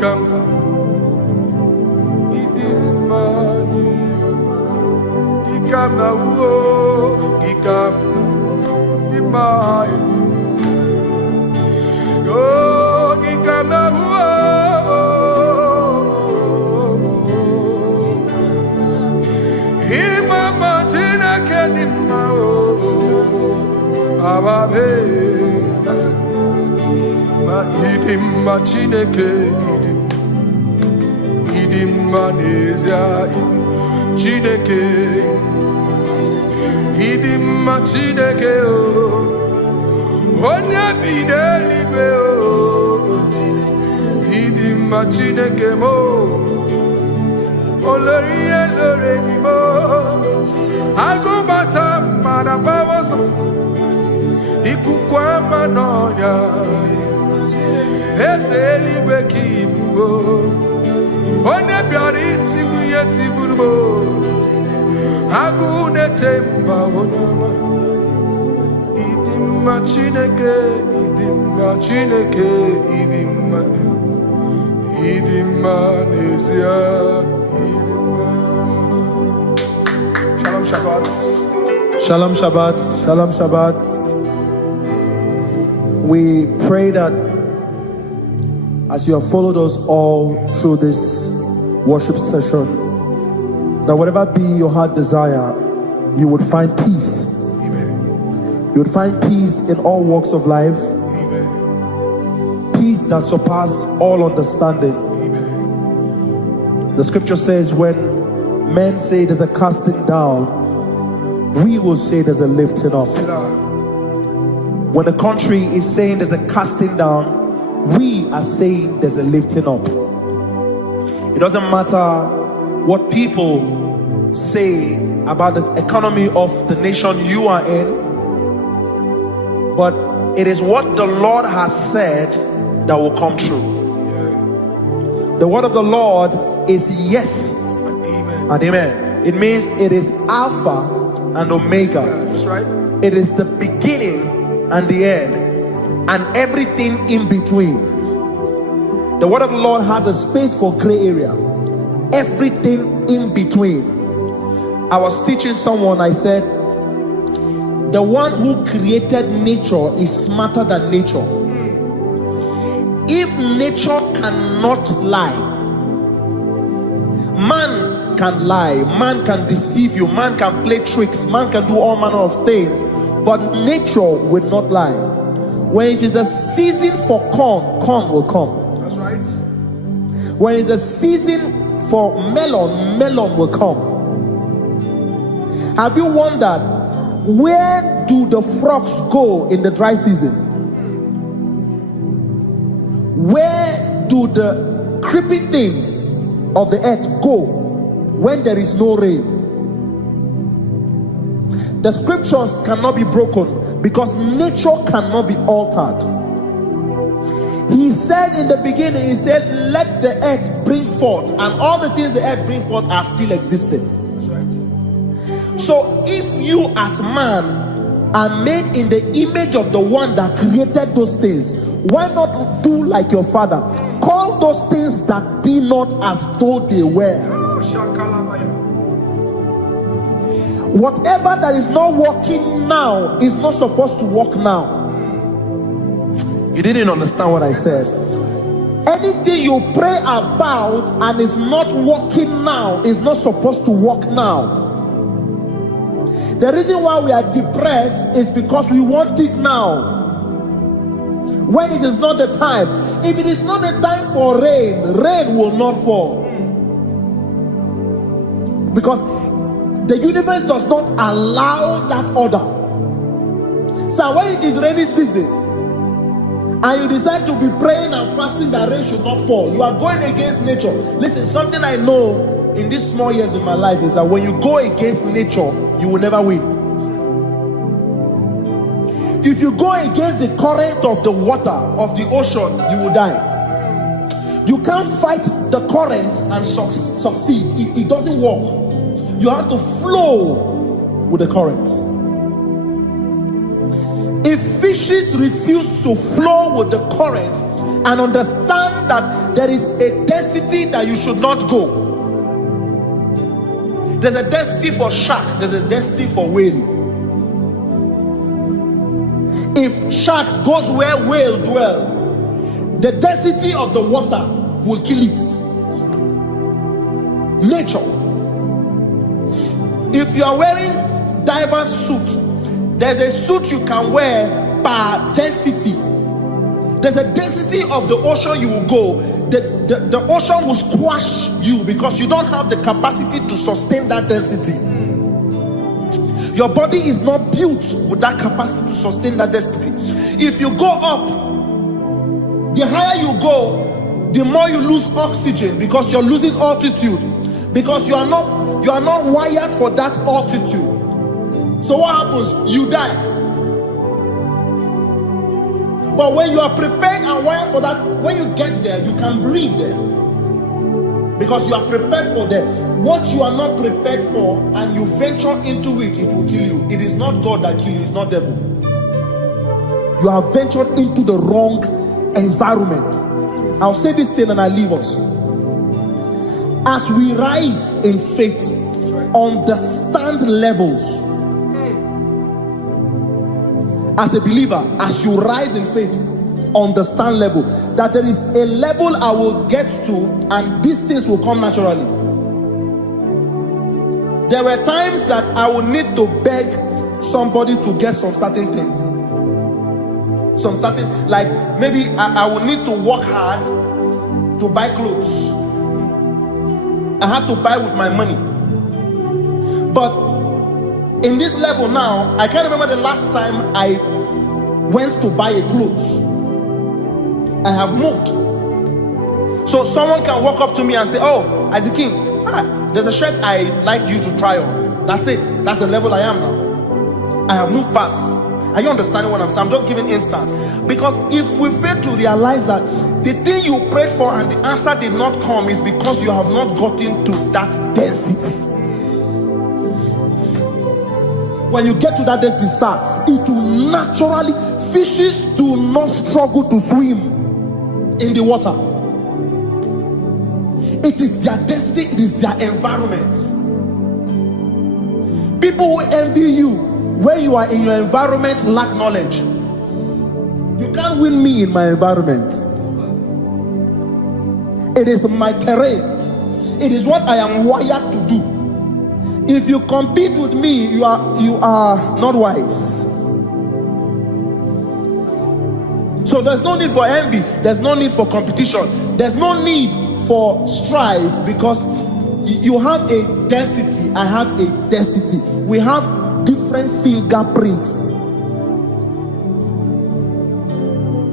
Come now, he didn't mind you. He come now, oh, he come now, he mind. Oh, he come now, oh, he mama tina kenima, oh, ababe. That's it. Ma idim ma chineke idim. Indonesia, Chineke, Hidima Chineke, Onya Bidelibe, Hidima Chineke mo, Olorie Loreni mo, Agubata Madabawaso, Ikukwa Manonya, Eselibe Kibu. One biariti wiyeti burbo, agune temba onama. Idima chineke, idima nesia, idima. Shalom Shabbat. Shalom Shabbat. Shalom Shabbat. We pray that as you have followed us all through this worship session, that whatever be your heart desire, you would find peace. Amen. You would find peace in all walks of life. Amen. Peace that surpasses all understanding. Amen. The scripture says, when men say there's a casting down, we will say there's a lifting up. When the country is saying there's a casting down, we are saying there's a lifting up. It doesn't matter what people say about the economy of the nation you are in, but it is what the Lord has said that will come true. The word of the Lord is yes and amen. It means it is Alpha and Omega. That's right. It is the beginning and the end, and everything in between. The word of the Lord has a space for gray area. Everything in between. I was teaching someone, I said, the one who created nature is smarter than nature. If nature cannot lie, man can lie, man can deceive you, man can play tricks, man can do all manner of things, but nature will not lie. When it is a season for corn, corn will come. That's right. When it's a season for melon, melon will come. Have you wondered, where do the frogs go in the dry season? Where do the creepy things of the earth go when there is no rain? The scriptures cannot be broken because nature cannot be altered. He said in the beginning, he said, let the earth bring forth, and all the things the earth bring forth are still existing. That's right. So if you as man are made in the image of the one that created those things, why not do like your father? Call those things that be not as though they were. Whatever that is not working now is not supposed to work now. You didn't understand what I said. Anything you pray about and is not working now is not supposed to work now. The reason why we are depressed is because we want it now, when it is not the time. If it is not the time for rain, rain will not fall, because the universe does not allow that order. So when it is rainy season and you decide to be praying and fasting that rain should not fall, you are going against nature. Listen, something I know in these small years in my life is that when you go against nature, you will never win. If you go against the current of the water of the ocean, you will die. You can't fight the current and succeed. It doesn't work. You have to flow with the current. If fishes refuse to flow with the current and understand that there is a density that you should not go, there's a density for shark, there's a density for whale. If shark goes where whale dwell, the density of the water will kill it. Nature. If you are wearing diver's suit, there's a suit you can wear per density. There's a density of the ocean you will go. The ocean will squash you because you don't have the capacity to sustain that density. Your body is not built with that capacity to sustain that density. If you go up, the higher you go, the more you lose oxygen because you're losing altitude, because you are not wired for that altitude. So what happens? You die. But when you are prepared and wired for that, when you get there, you can breathe there, because you are prepared for that. What you are not prepared for and you venture into it, it will kill you. It is not God that kills you, it's not devil. You have ventured into the wrong environment. I'll say this thing and I leave us. As we rise in faith, understand levels. As a believer, as you rise in faith, understand level. That there is a level I will get to and these things will come naturally. There were times that I would need to beg somebody to get some certain things. Some certain, like maybe I would need to work hard to buy clothes. I have to buy with my money. But in this level now, I can't remember the last time I went to buy a clothes. I have moved. So someone can walk up to me and say, oh, Isaac King, there's a shirt I like you to try on. That's it. That's the level I am now. I have moved past. Are you understanding what I'm saying? I'm just giving instance. Because if we fail to realize that the thing you prayed for and the answer did not come is because you have not gotten to that density. When you get to that density, sir, it will naturally, fishes do not struggle to swim in the water. It is their destiny, it is their environment. People who envy you when you are in your environment lack knowledge. You can't win me in my environment. It is my terrain. It is what I am wired to do. If you compete with me, you are not wise. So there's no need for envy. There's no need for competition. There's no need for strife, because you have a density, I have a density. We have different fingerprints.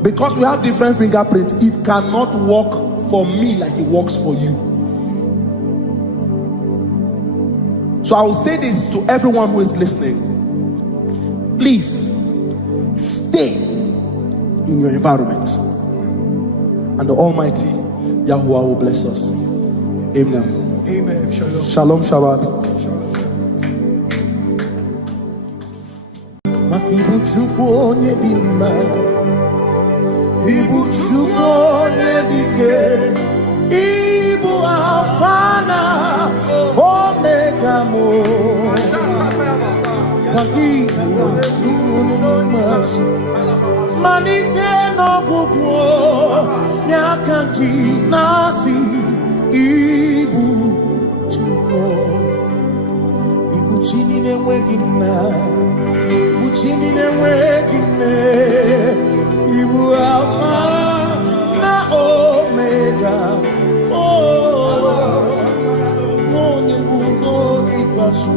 Because we have different fingerprints, it cannot work for me like it works for you. So I will say this to everyone who is listening. Please stay in your environment. and the Almighty Yahuwah will bless us. Amen. Amen. Shalom. Shalom Shabbat. Ibu Chukwu onye dị mma, Ibu Chukwu onye dị ike, Ibu Alfa na Omega mo. Ibu Chukwu onye dị mma, malite n'ọgwụgwụ n'aka ndị na-asị Ibu Chukwu, Ibu chi niile enweghị nna. Chini na-enweghị nne, Ibu Alfa na Omega, onye mbụ n'onye ikpeazụ,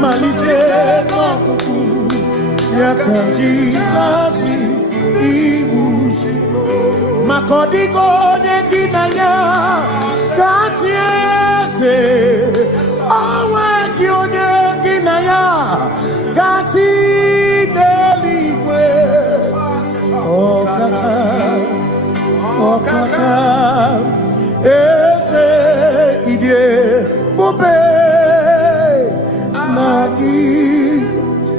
malite n'ọgwụgwụ n'aka ndị na-asị Ibu maka ọ dịghị onye gị na ya ga-achị eze, onweghị onye gị na ya ga-achị n'eluigwe. Ọkaka eze ịdị ebube na gị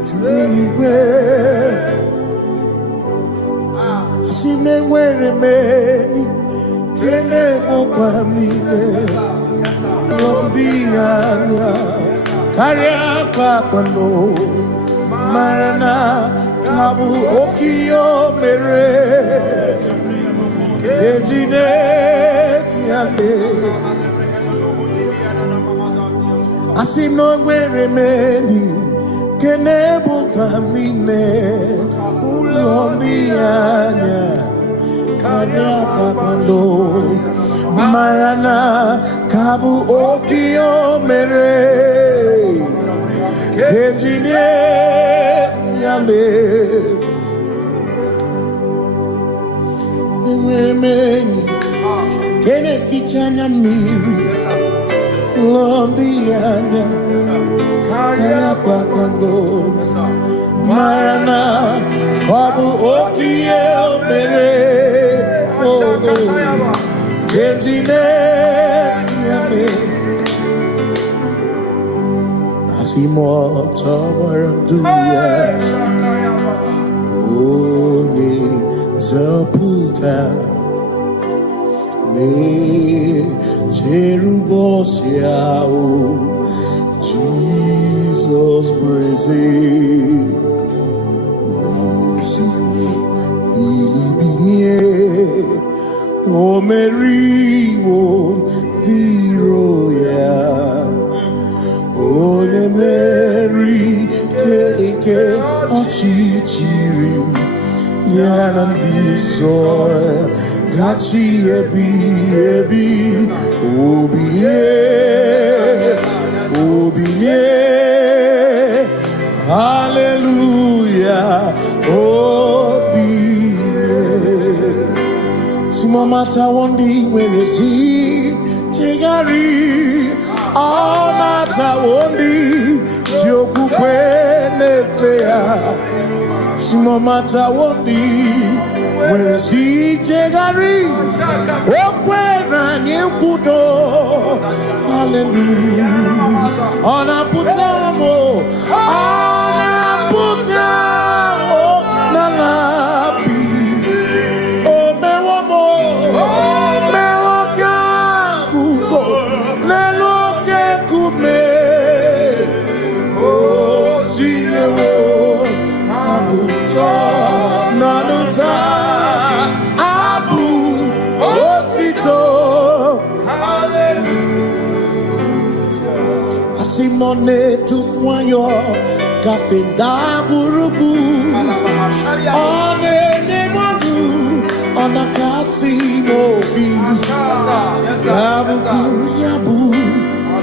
juru eluigwe. Asị m enwere m enyi nke na-emekwa m niile, n'obi anya karịa kpakpando, mara na ka bụ oke ihe o mere eji na-eti ale. Asị m na o nwere m enyi nke na-ebukwa m niile, ụlọ ndị anya karịa kpakpando, mara na ka bụ oke ihe o mere eji na-eti ale. Enwere m enyi nke na-eficha anya mmiri, ụlọ ndị anya karịa kpakpando, mara na ọ bụ oke ihe o mere eji na-eti ale. Asị m ọtọgbara ndụ ya, onye nzọpụta na-echere ụbọchị ahụ Jizọs bụ eze. Ozugbo bilibinye, o meriwo ndị iro ya, onye meri nke ọchịchịrị ya na ndị nsọ gachi ebi. Obilie, hallelujah, obilie. Simomata wondi werezi chegari, amata wondi jokukwe nefea. Simomata wondi werezi chegari, okwera nyekudo, hallelujah. Ona putamo, nalabi, o mewamo, mewakankuzo, neloke kume, o zinewo, abuto, nanuta, abu, otito, hallelujah. Asimone tumwayo, kafenda burubu, one nemadu, ona kasimobi, yabu,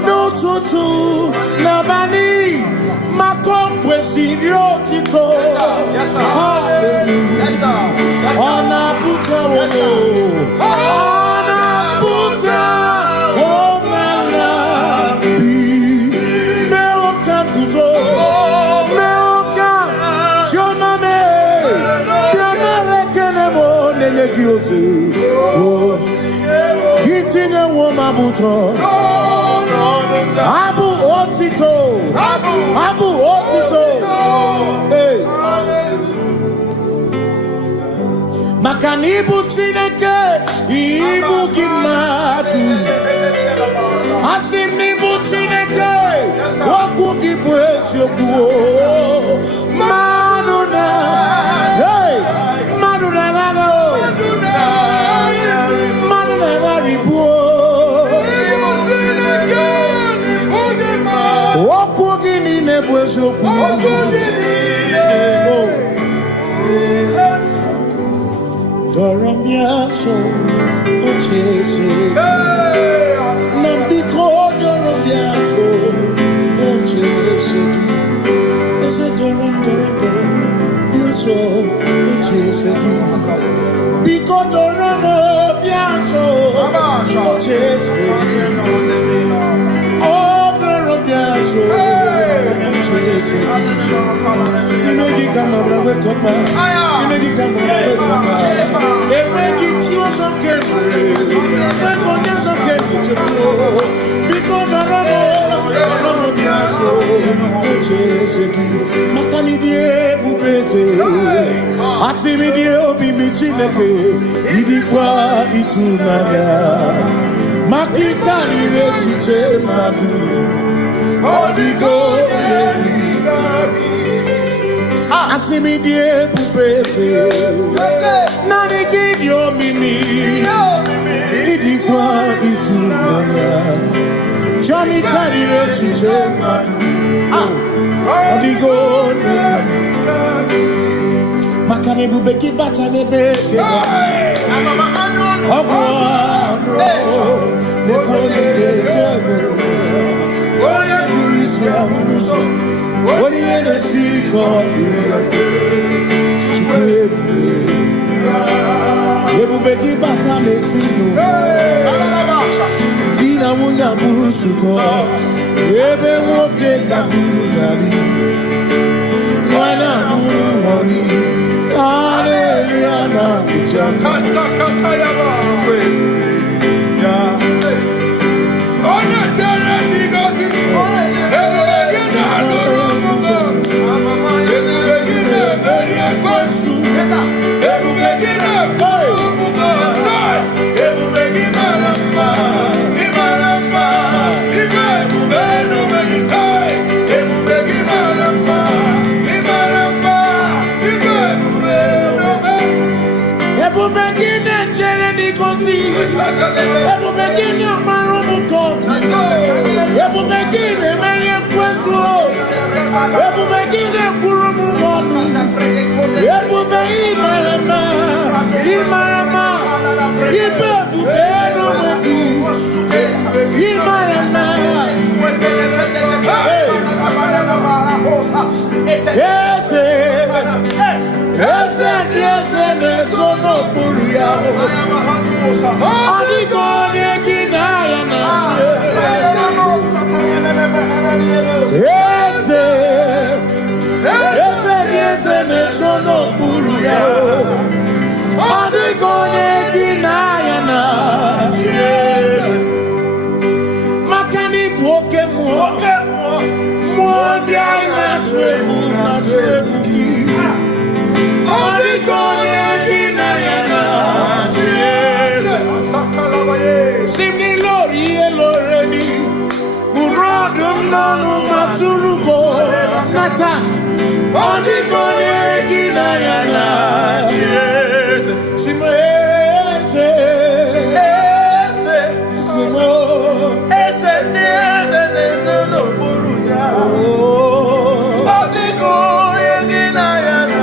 no tutu, nabani, makompwe siriotito, hallelujah, ona puta wono, ona puta womala, meokan kuzo, meokan, shoname, pianare kenemo nenye gioze. Oh, itine woma buto. Abu otito. Abu otito. Hey. Makani ibu Chineke, ibu gimadu. Asim nibu Chineke, waku gibuesi oku. Maduna, hey, Maduna gago, Maduna garibu. Waku gini nebuesi oku. Doramiaso, ochese. Nambiko doramiaso, ochese. Ese doram. Biaso, ochese. Biko doramiaso, ochese. Oh, doramiaso, ochese. Nimegi kama brawe kopa. Nimegi kama brawe kopa. Emegi tio some kemre. Mego nya some kemre chebo. Biko doramo biaso. Ocheseki. Makani die bubeze. Asimi die obi mi Chineke. Idikwa itunanya. Makikari rechiche madu. Odigo Asimi die bubeze. Nani give your mimi. Idikwa itunanya. Chami karire chiche madu. Odigo Makane bubeki bata nebeke. Ogwano Nekone kebe. Oye kurisi amuso. Oye ene siriko. Ebubeki bata mesino. Dina muna musuto. Ebe woke kabudari. Wana muru honi. Hallelujah na kuchaka. Kasakatayaba. Onya tere digosi. Ebubegina lorumugo. Ebubegina beria kwansu. Ebubegina lorumugo. Ebubegina lamba. Imalamba. Ibebubeno begisai. Ebubegina lamba. Imalamba. Ibebubeno begisai. Ebubegina chere nikosi. Ebubegina marumuko. Ebubegina merie kwesu. Ebubegina kurumu wonu. Ebubegina imarama. Ibebubeno wegi. Imarama. Yes, no buria. Adigo negina yana. Yes, no buria. Adigo negina yana. Makani buoke mo. Mondi aina swebu. Simni lori eloreni Burodum nanu maturugo Nata Odigone ginayana Simo Simo no buruya. Odigone ginayana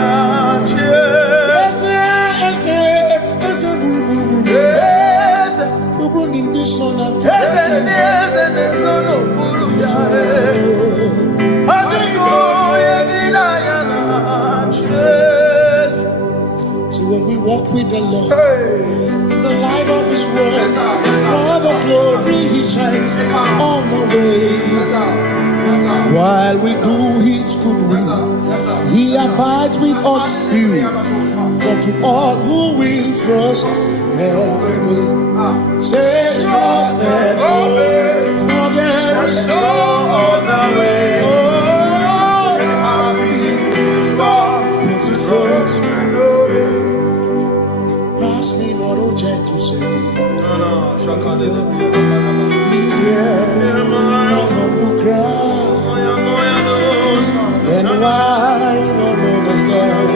See, when we walk with the Lord in the light of His word, all the glory He shines on the way. While we do His good will, He abides with us still. But to all who will trust and obey. Say trust and obey, for there is no other way. Oh, to trust and obey. Pass me not, oh gentle Savior. Please hear my humble cry. And why don't understand?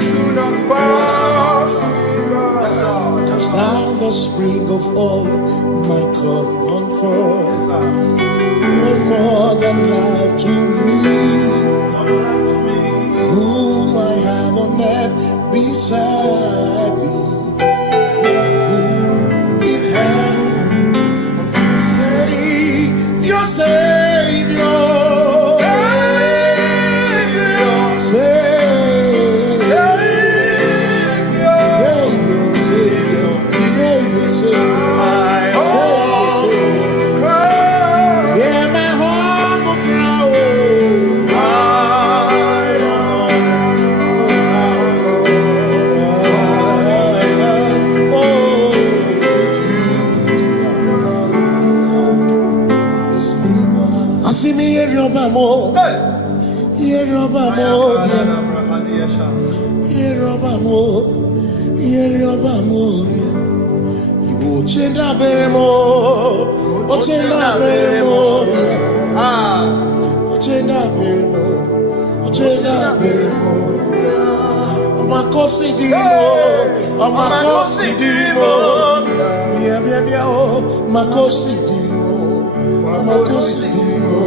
Do not pass me by. Just now the spring of all my cup unfurls. You're more than life to me. Whom I have on earth beside thee. In heaven, Savior, Savior. Igbo chenda beremo, ochenda beremo, ochenda beremo, ochenda beremo. Amakosi dirimo, amakosi dirimo, bia bia bia oh, makosi dirimo, amakosi dirimo.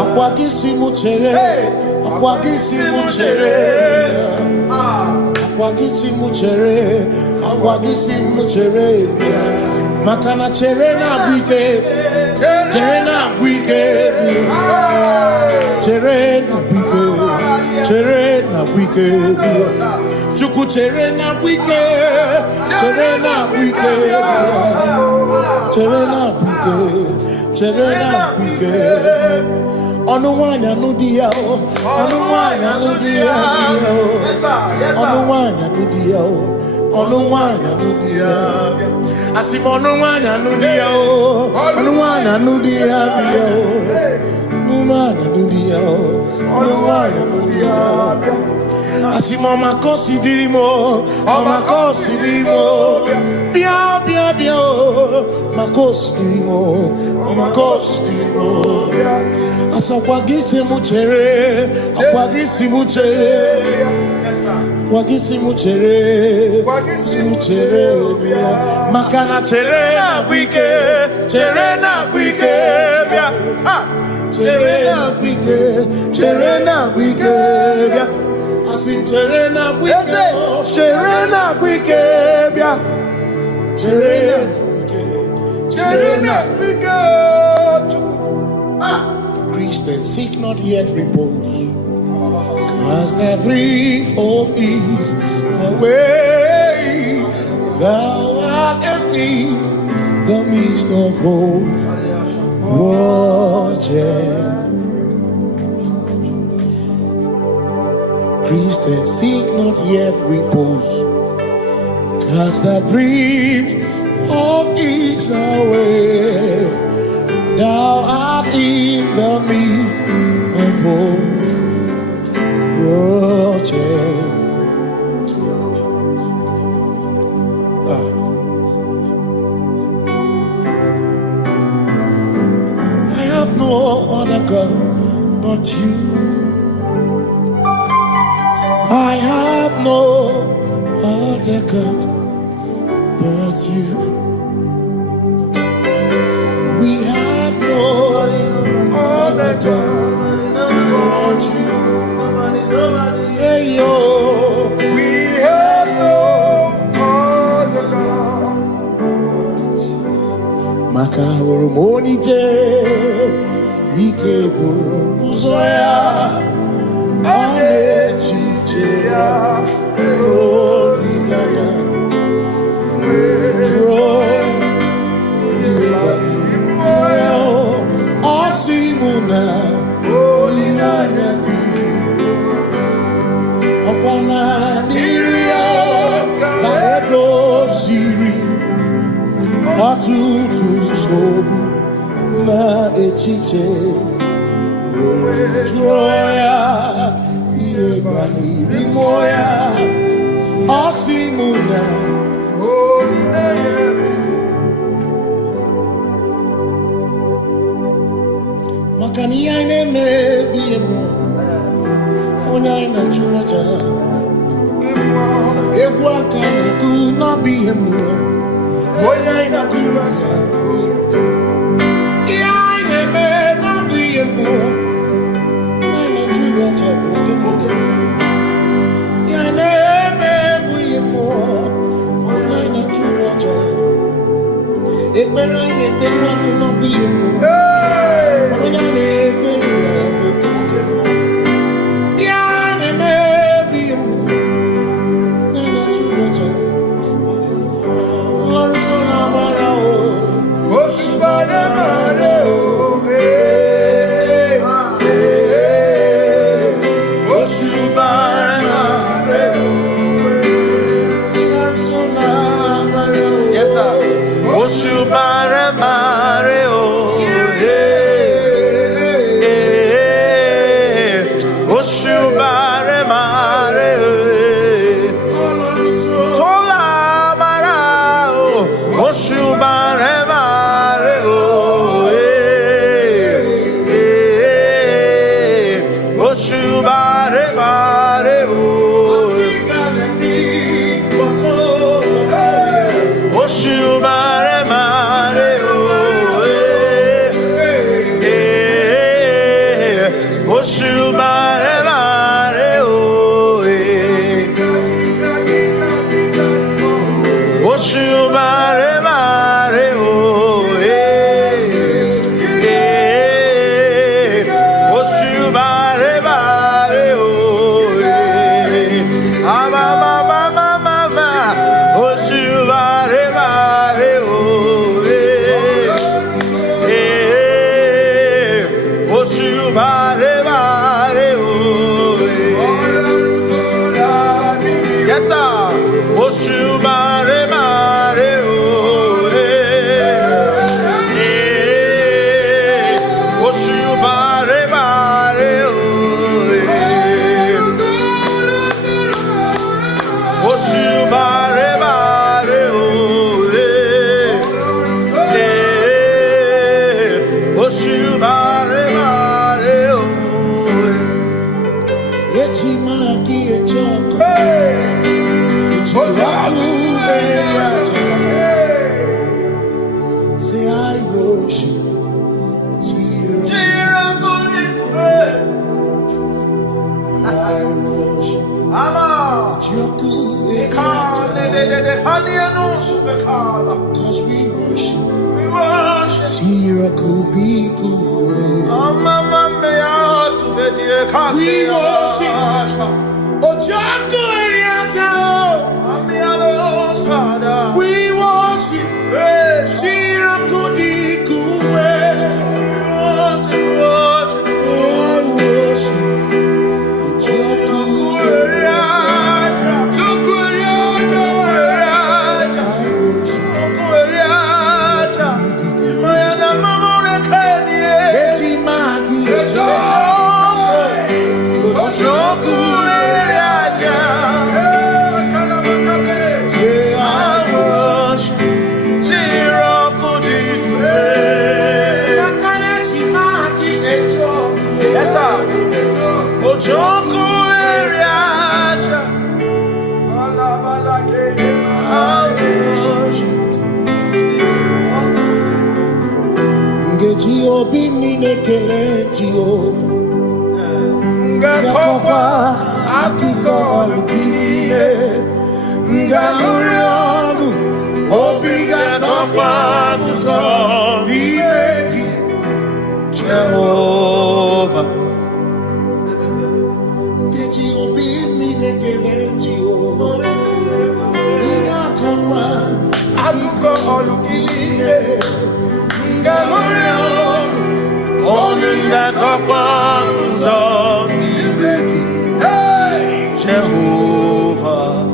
Akwagisi muchere, akwagisi muchere. Akwagisi muchere, akwagisi muchere. Makana chere na bwike, chere na bwike, chere na bwike, chere na bwike. Chuku chere na bwike, chere na bwike, chere na bwike, chere na bwike. Onuwanya nudia o, onuwanya nudia o, onuwanya nudia o, onuwanya nudia. Asim onuwanya nudia o, onuwanya nudia o, onuwanya nudia o, onuwanya nudia. Asim omakosi dirimo, omakosi dirimo, bia bia bia o, makosi dirimo, omakosi dirimo. Asakwagisi muchere, akwagisi muchere, akwagisi muchere, muchere. Makana chere na bwike, chere na bwike, chere na bwike, chere na bwike. Asim chere na bwike, chere na bwike, chere na bwike, chere na bwike. Christians seek not yet repose, cause the brief of ease away. Thou art at ease, the midst of hope. Watching. Christians seek not yet repose, cause the brief of ease away. Thou art in the midst of hope, watching. I have no other God but you. I have no other God but you. Other God but you. Hey yo, We have no other God. Maka hormoni je, ike buru uzoya, ane chicheya, holy lana, joy, Osimuna, tutu sobu na echiche Joya Yebani Rimoya Osimuna Makani aine mebi emo Onya ina churaja Ewa kana ku na bi emo Onya ina churaja Iaine me na bi emo Ina churaja Iaine me bi emo Ina churaja Ekbera ine ekbera na bi emo Cause we worship. We worship. Ojaku Eriata. We worship. Shirakudikuwe. I worship. Ojaku Eriata. Obi minekele Jehova Ngakokwa akiko alukile Ngamuriogu Obi gatokwa muto Nimegi Jehova Ngeji obi minekele Jehova Ngakokwa akiko alukile Ngamuriogu Jehovah,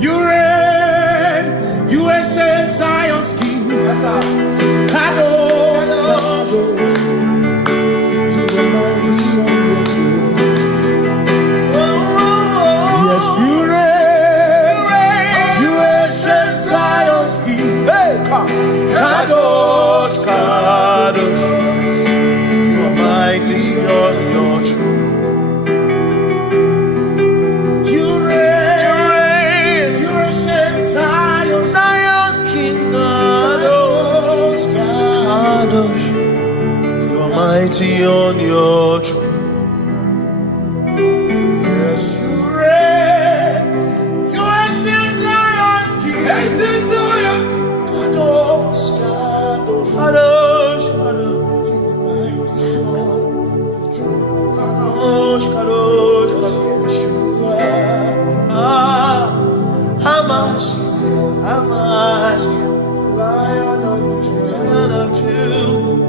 you reign, you ancient mighty on your throne. Yes, you reign. You ancient Zion's King. Ancient Zion. Kadosh, Kadosh. Kadosh, Kadosh, You are mighty on your throne. Kadosh, Kadosh, Yes, Kadosh. you are. Hamash, Hamash, Lion of Judah. Lion of Judah.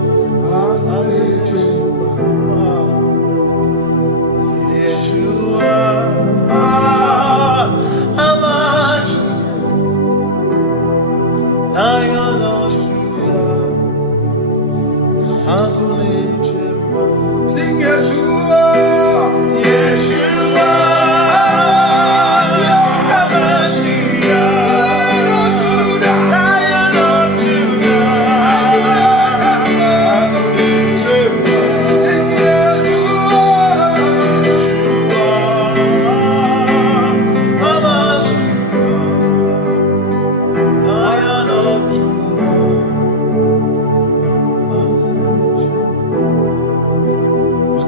Yeshua, Hamash, Lion of Judah. Sing Yeshua. Yeshua, Lion of Judah. Lion of Judah. Sing Yeshua.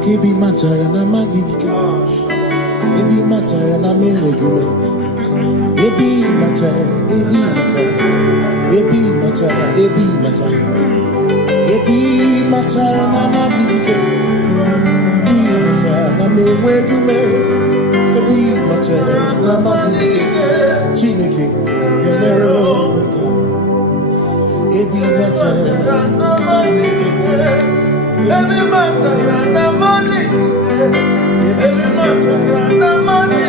Kebi matara na magike. Ebi matara na menwegume. Ebi matara, ebi matara. Ebi matara, ebi matara. Ebi matara na magike. Ebi matara na menwegume. Ebi matara na magike. Chineke, emero weka. Ebi matara na magike. Every matter and the money, every matter and the money,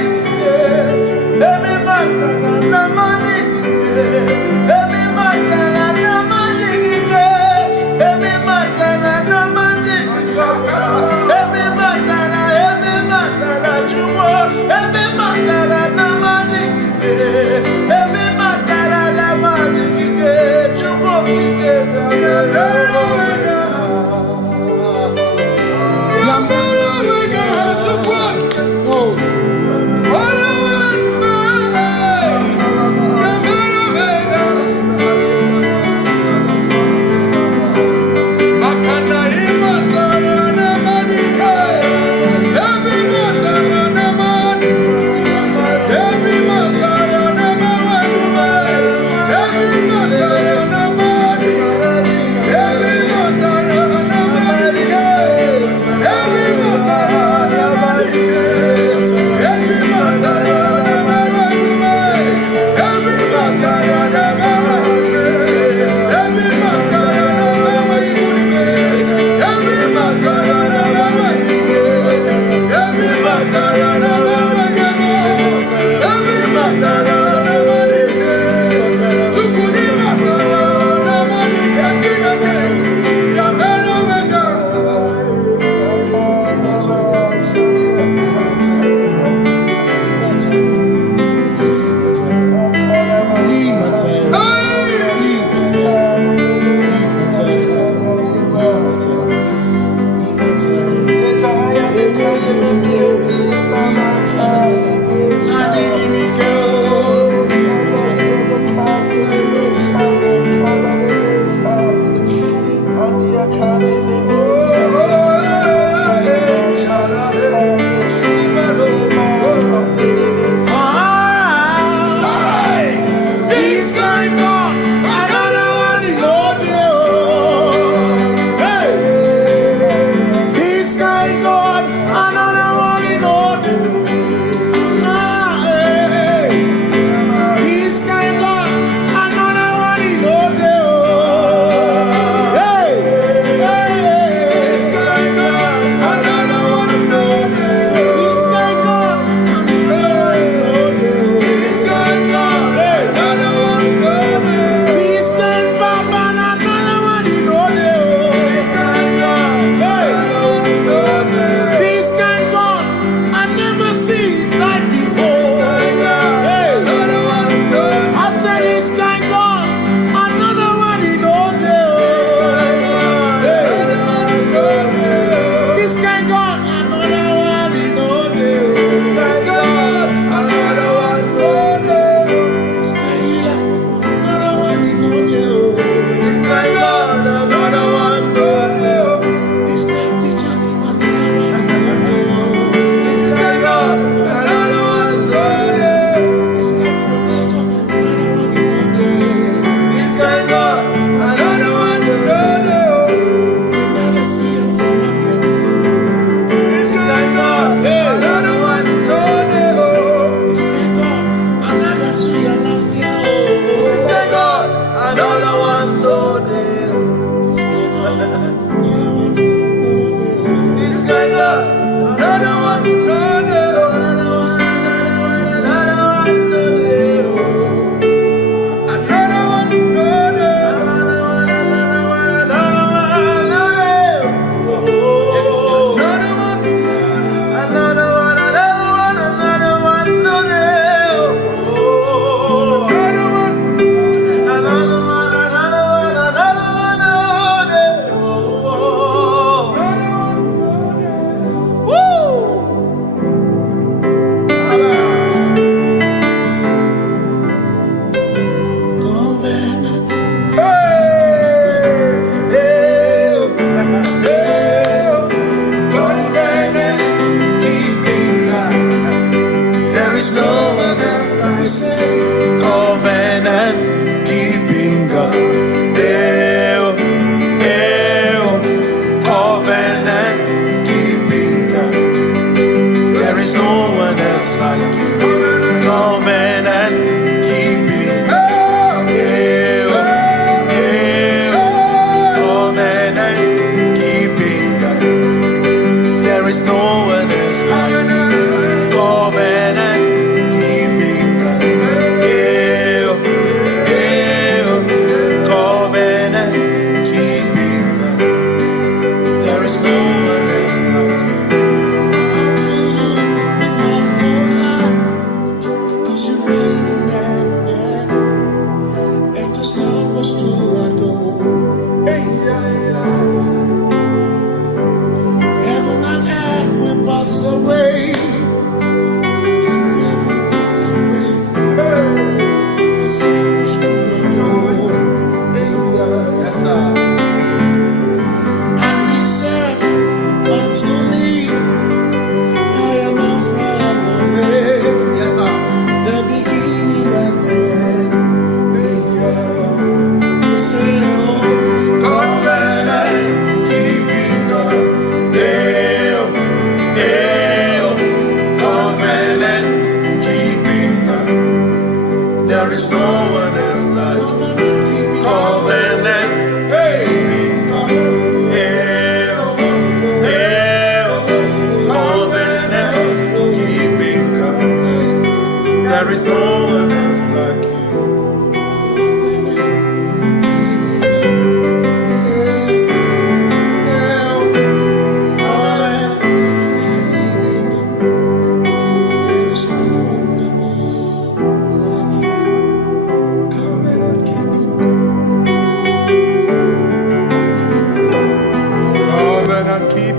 every matter and the money, every matter and the money, every matter and the money, every matter you want, every matter and the money, every matter and the money, you want, Oh,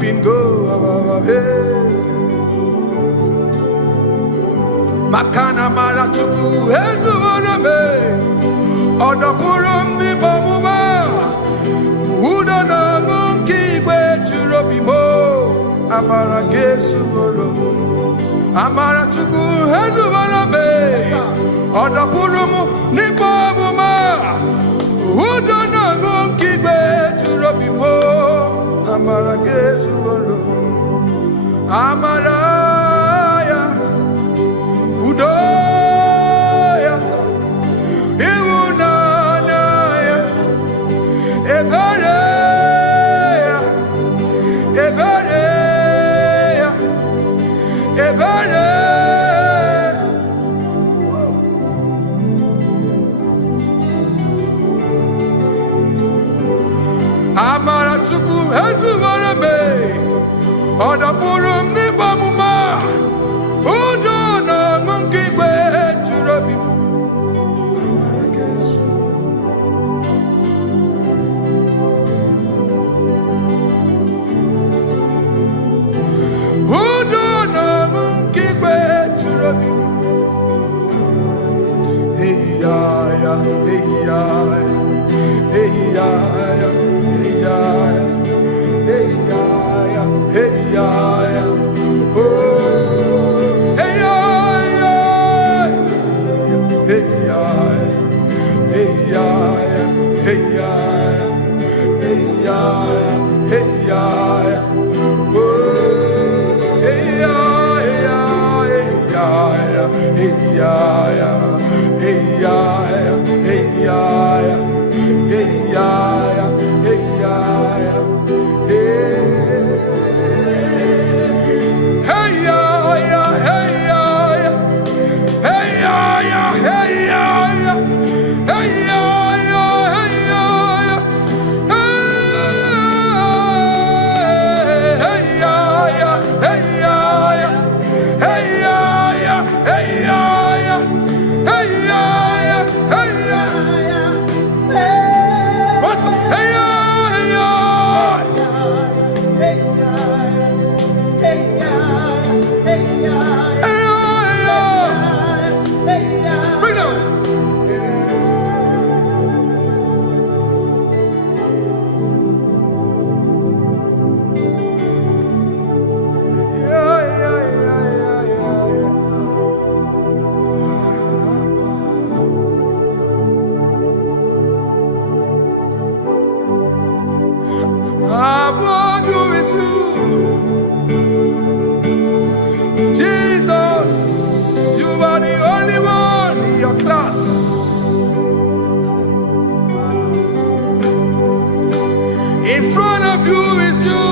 can go above. Makana marachuku ezuwarame odopurum ni bomuma udona ngunki gwe churobimo amara gesugoro amara chuku ezuwarame odopurum ni bomuma udona ngunki gwe churobimo amara gesugoro amara Udoya, Iwunanaya, Ebereya, Ebereya, Ebereya. Amara chuku ezuwarame, odapurum ni bamuma. In front of you is you.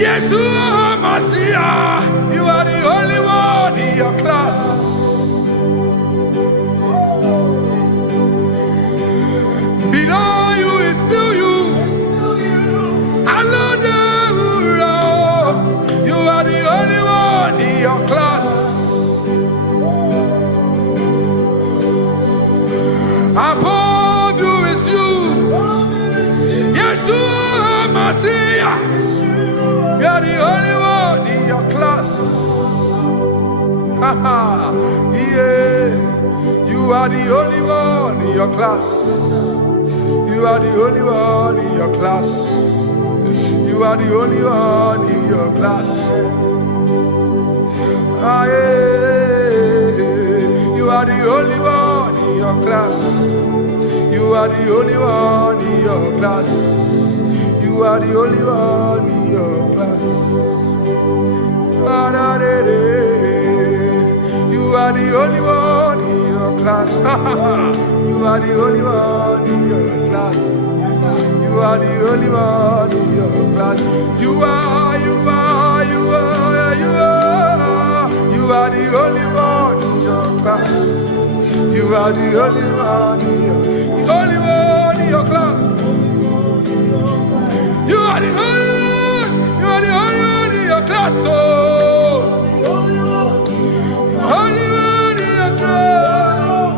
Yeshua Mashiach, you are the only one in your class. Below you is still you. You are the only one in your class. Above you is you. Yeshua Mashiach, you are the only one in your class. Yeah, you are the only one in your class. You are the only one in your class. You are the only one in your class. Ah, yeah. You are the only one in your class. You are the only one in your class. You are the only one in your class. You are the only one in your class. You are the only one in your class. You are the only one in your class. You are the only one in your class. You are the only one in your class. You are the only one in your class. Oh, only one in your class.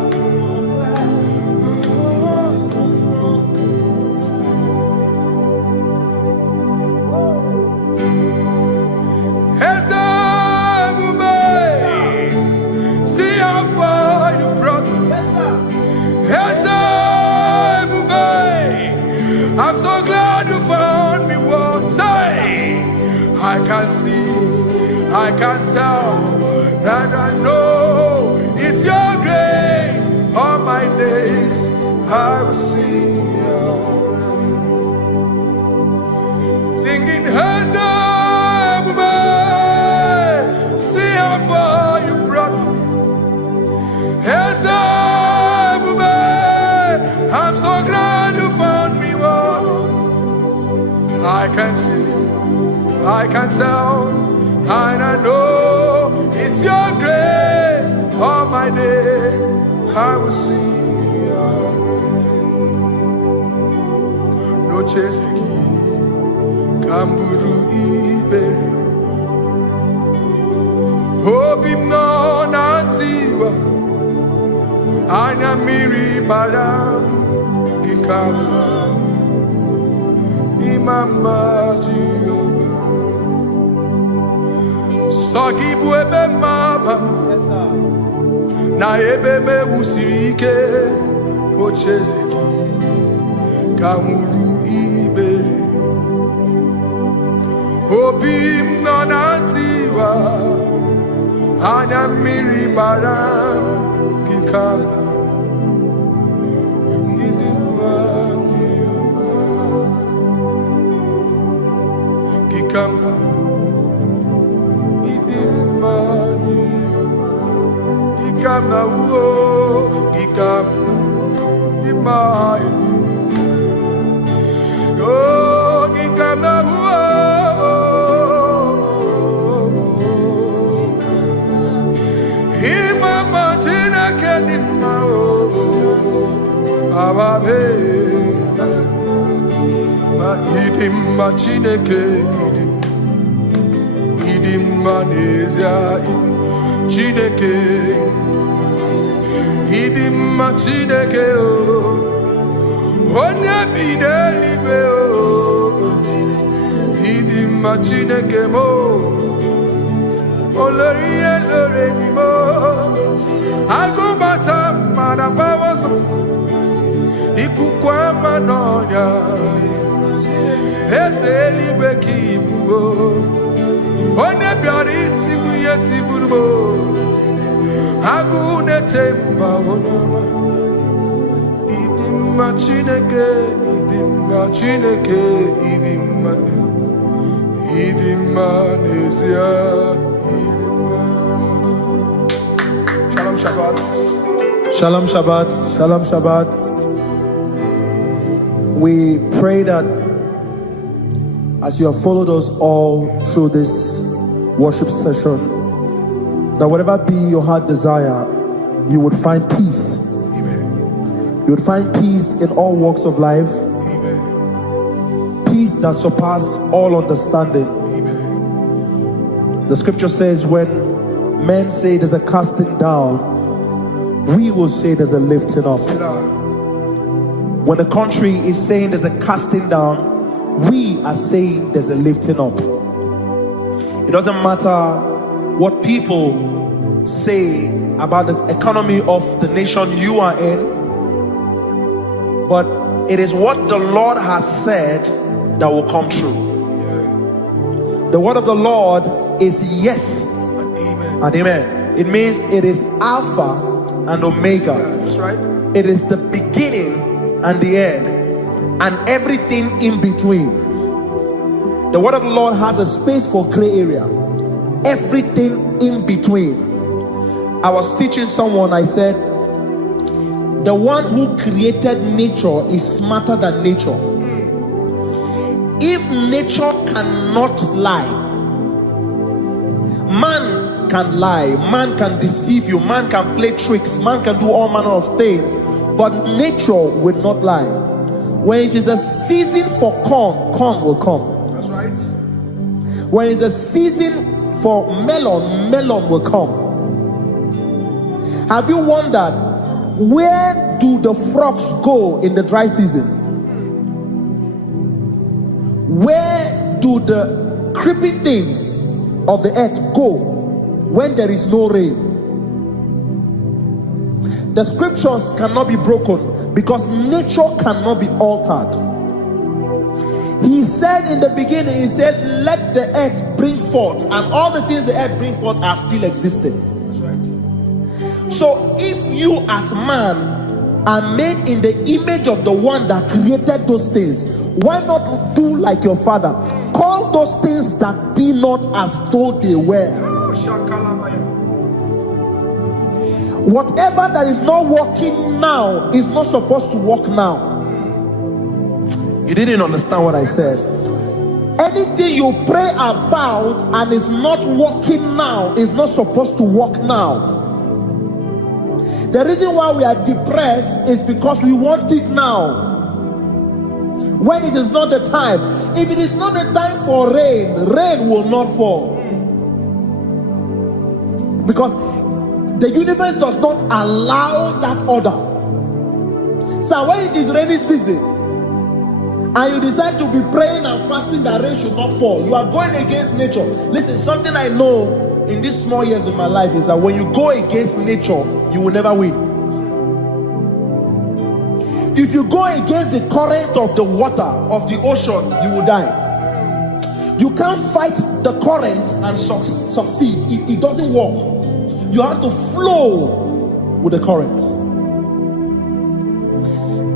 I can see, I can tell, and I know it's your grace. All my days I will sing your grace. Singing hands up, man. See how far you brought me. Hands up, man. I'm so glad you found me one. I can see, I can tell, and I know it's your grace. All my day I will sing your grace. No chase again, Kamburu Iberi. Hobim no nantiwa, Anya Miri Baram, Ikama, Imama Jehovah. Sagibu ebe maba, na ebe me usirike, ochezeki, kamuru ibere. Obim no nantiwa, anya miri baram, gikala, idimba Jehovah, gikala. Gikama uo, gikama dimai. Oh, gikama uo. Imama tina kedima o, ababe. Ma idima chineke idim, idima nezia idim. Chineke, idima Chineke o, onye bidelibe o, idima Chineke mo, oloriye loreni mo, agubata marabawaso, ikukwa manonya, eselibe kibu o. Onye bịara itigbu ihe tigburu m, agụụ na-etemba onye ọma. Ịdị mma Chineke, ịdị mma Chineke, ịdị mma, ịdị mma n'ezie, ịdị mma. Shalom Shabbat. Shalom Shabbat. Shalom Shabbat. We pray that as you have followed us all through this worship session, that whatever be your heart desire, you would find peace. Amen. You would find peace in all walks of life. Amen. Peace that surpasses all understanding. Amen. The scripture says when men say there's a casting down, we will say there's a lifting up. When the country is saying there's a casting down, we are saying there's a lifting up. It doesn't matter what people say about the economy of the nation you are in, but it is what the Lord has said that will come true. The word of the Lord is yes and amen. It means it is Alpha and Omega. That's right. It is the beginning and the end, and everything in between. The word of the Lord has a space for gray area. Everything in between. I was teaching someone, I said, the one who created nature is smarter than nature. If nature cannot lie, man can lie, man can deceive you, man can play tricks, man can do all manner of things, but nature will not lie. When it is a season for corn, corn will come. That's right. When it's the season for melon, melon will come. Have you wondered, where do the frogs go in the dry season? Where do the creepy things of the earth go when there is no rain? The scriptures cannot be broken because nature cannot be altered. He said in the beginning, he said, let the earth bring forth, and all the things the earth bring forth are still existing. That's right. So if you as man are made in the image of the one that created those things, why not do like your father? Call those things that be not as though they were. Whatever that is not working now is not supposed to work now. You didn't understand what I said. Anything you pray about and is not working now is not supposed to work now. The reason why we are depressed is because we want it now, when it is not the time. If it is not the time for rain, rain will not fall, because the universe does not allow that order. So when it is rainy season and you decide to be praying and fasting that rain should not fall, you are going against nature. Listen, something I know in these small years of my life is that when you go against nature, you will never win. If you go against the current of the water of the ocean, you will die. You can't fight the current and succeed. It doesn't work. You have to flow with the current.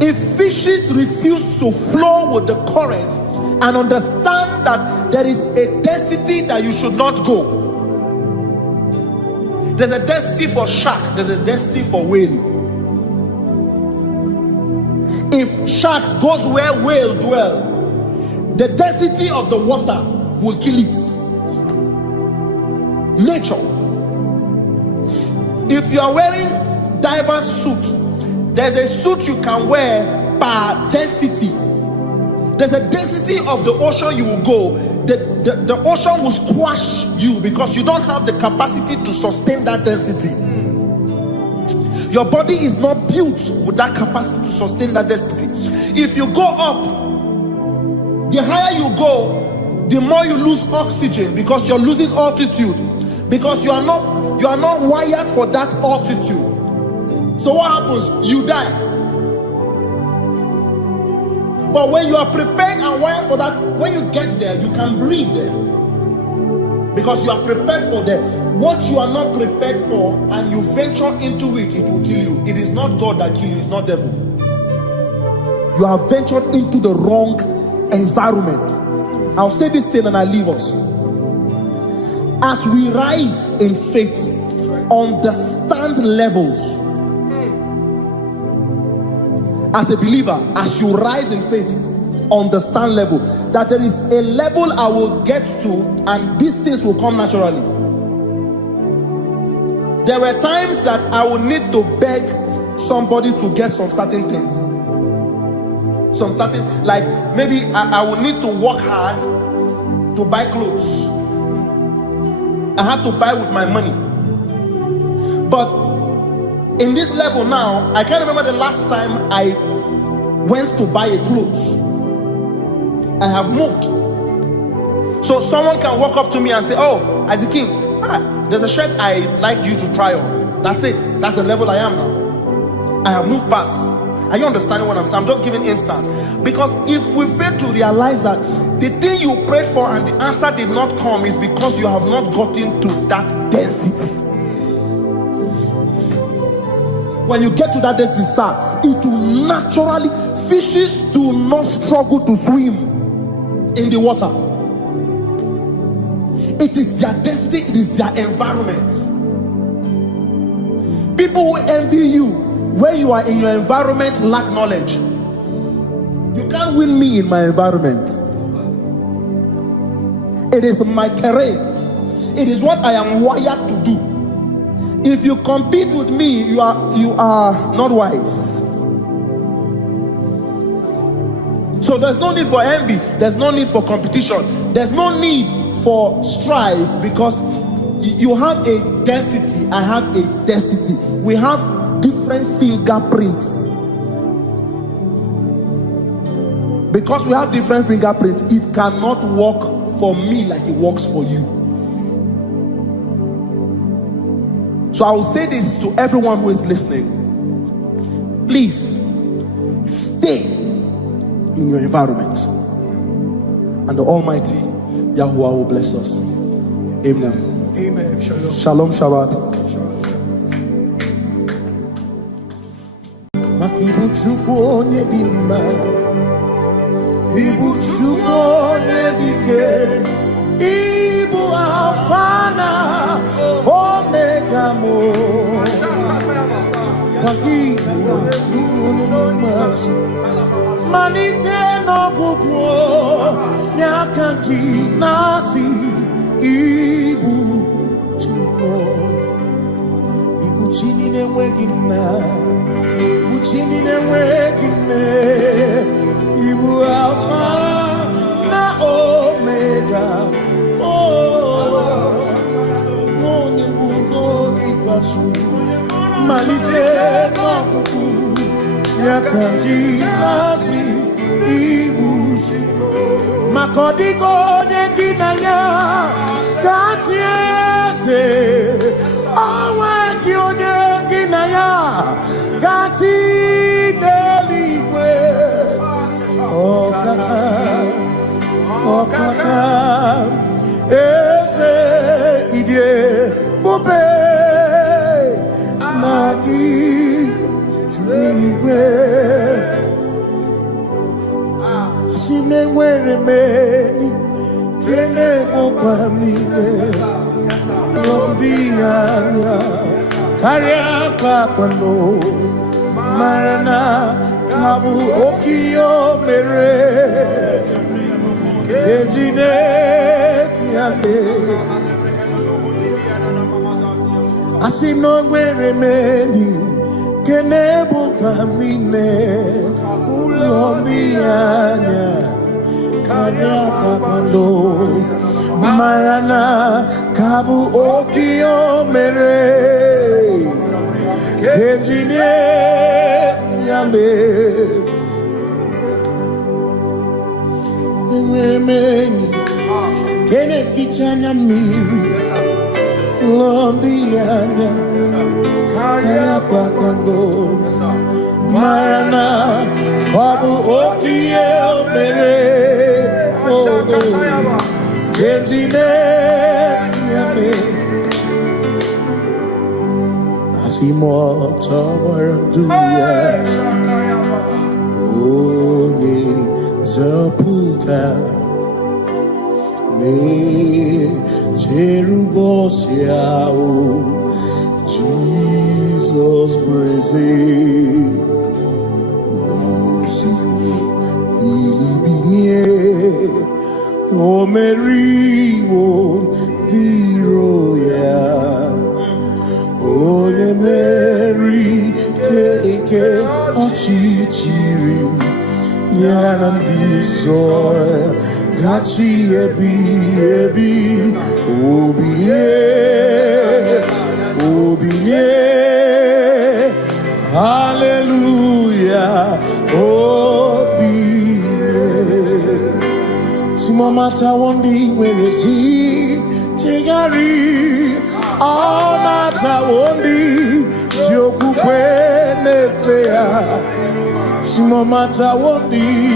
If fishes refuse to flow with the current and understand that there is a density that you should not go, there's a density for shark, there's a density for whale. If shark goes where whale dwell, the density of the water will kill it. Nature. If you are wearing diver's suit, there's a suit you can wear per density. There's a density of the ocean you will go. The ocean will squash you because you don't have the capacity to sustain that density. Your body is not built with that capacity to sustain that density. If you go up, the higher you go, the more you lose oxygen because you're losing altitude, because you are not wired for that altitude. So what happens? You die. But when you are prepared and wired for that, when you get there, you can breathe there, because you are prepared for that. What you are not prepared for and you venture into it, it will kill you. It is not God that kills you, it's not devil. You have ventured into the wrong environment. I'll say this thing and I leave us. As we rise in faith, understand levels. As a believer, as you rise in faith, understand level. That there is a level I will get to and these things will come naturally. There were times that I would need to beg somebody to get some certain things. Some certain, like maybe I would need to work hard to buy clothes. I have to buy with my money. But in this level now, I can't remember the last time I went to buy a clothes. I have moved. So someone can walk up to me and say, oh, Isaac King, there's a shirt I like you to try on. That's it. That's the level I am now. I have moved past. Are you understanding what I'm saying? I'm just giving instance. Because if we fail to realize that the thing you prayed for and the answer did not come is because you have not gotten to that density. When you get to that density, sir, it will naturally, fishes do not struggle to swim in the water. It is their destiny, it is their environment. People who envy you when you are in your environment lack knowledge. You can't win me in my environment. It is my terrain. It is what I am wired to do. If you compete with me, you are not wise. So there's no need for envy. There's no need for competition. There's no need for strife, because you have a density, I have a density. We have different fingerprints. Because we have different fingerprints, it cannot work for me like it works for you. So I will say this to everyone who is listening. Please stay in your environment. and the Almighty Yahuwah will bless us. Amen. Amen. Shalom. Shalom Shabbat. Ibu Chukwu onye dị mma, Ibu Chukwu onye dị ike, Ibu Alfa na Omega mo. Ibu Chukwu onye dị mma, malite n'ọgwụgwụ n'aka ndị na-asị Ibu Chukwu, Ibu chi niile enweghị nna. Chini na-enweghị nne, Ibu Alfa na Omega, onye mbụ n'oge ikpeazụ, malite n'ọgwụgwụ n'aka ndị na-asị Ibu maka ọ dịghị onye gị na ya ga-achị eze, onweghị onye gị na ya ga-achị n'eluigwe. Ọkaka eze ịdị ebube na gị juru eluigwe. Asị m enwere m enyi nke na-emekwa m niile n'obi anya karịa kpakpando, mara na ka bụ oke ihe o mere eji na-eti ya mee. Asị m na o nwere m enyi nke na-ebukwa m niile ụlọ ndị anya karịa kpakpando, mara na ka bụ oke ihe o mere eji na-eti ya mee. Enwere m enyi nke na-eficha anya mmiri ụlọ ndị anya karịa kpakpando, mara na ọ bụ oke ihe o mere eji na-eti ya mee. Asị m ọtọgbara ndụ ya onye nzọpụta na-echere ụbọchị ahụ Jizọs bụ eze. Ozugbo bilibinie, o meriwo ndị iro ya, onye meri ike ọchịchịrị ya na ndị nsọ gachi ebighị ebi. Obilie, obilie, haleluya, obilie. Si no matter one day nwere si chegharị, all matter one day ji okwukwe na-efe ya. Si no matter one day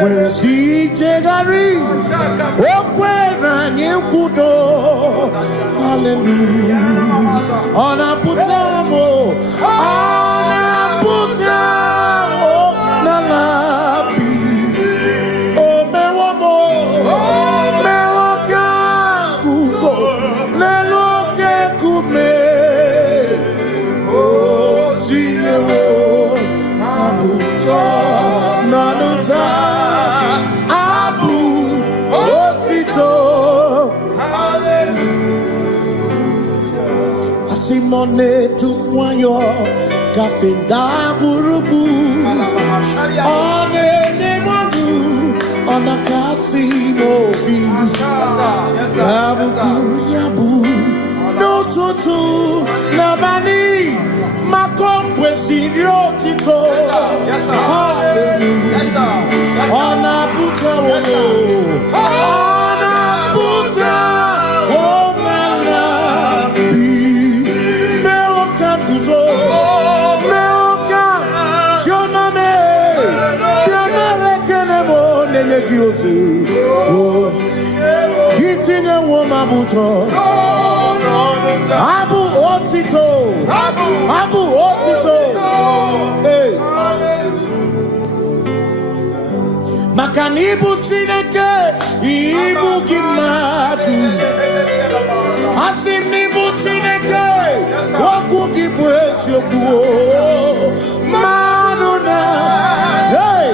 nwere si chegharị, o kwere anyị nkwudo. Hallelujah, ọ na-apụta m, ọ na-apụta n'ala bi. O mewo m, mewo ka nguzo n'elu oke nkume. O tinyewo abụtọ n'ọnụta abụ otito. Asị m nọ na-edu nwayọ gafe ndagwurugwu, ọ na-enye mmadụ, ọ na-akasị n'obi. Ya bụkwuru ya bụ n'ụtụtụ n'abalị, maka o kwesịrị otito. Hallelujah, ọ na-apụta onye, ọ na-apụta omela bi. Mewo ka nguzo, mewo ka chioname, bịanara ekele m onenye gị. ozi. Itinye woma buto. Abu otito. Abu otito. Hey. Maka na ibu Chineke, ibu gị mmadụ. Asị m na ibu Chineke, okwu gị bụ eziokwu. Mmadụ na, hey,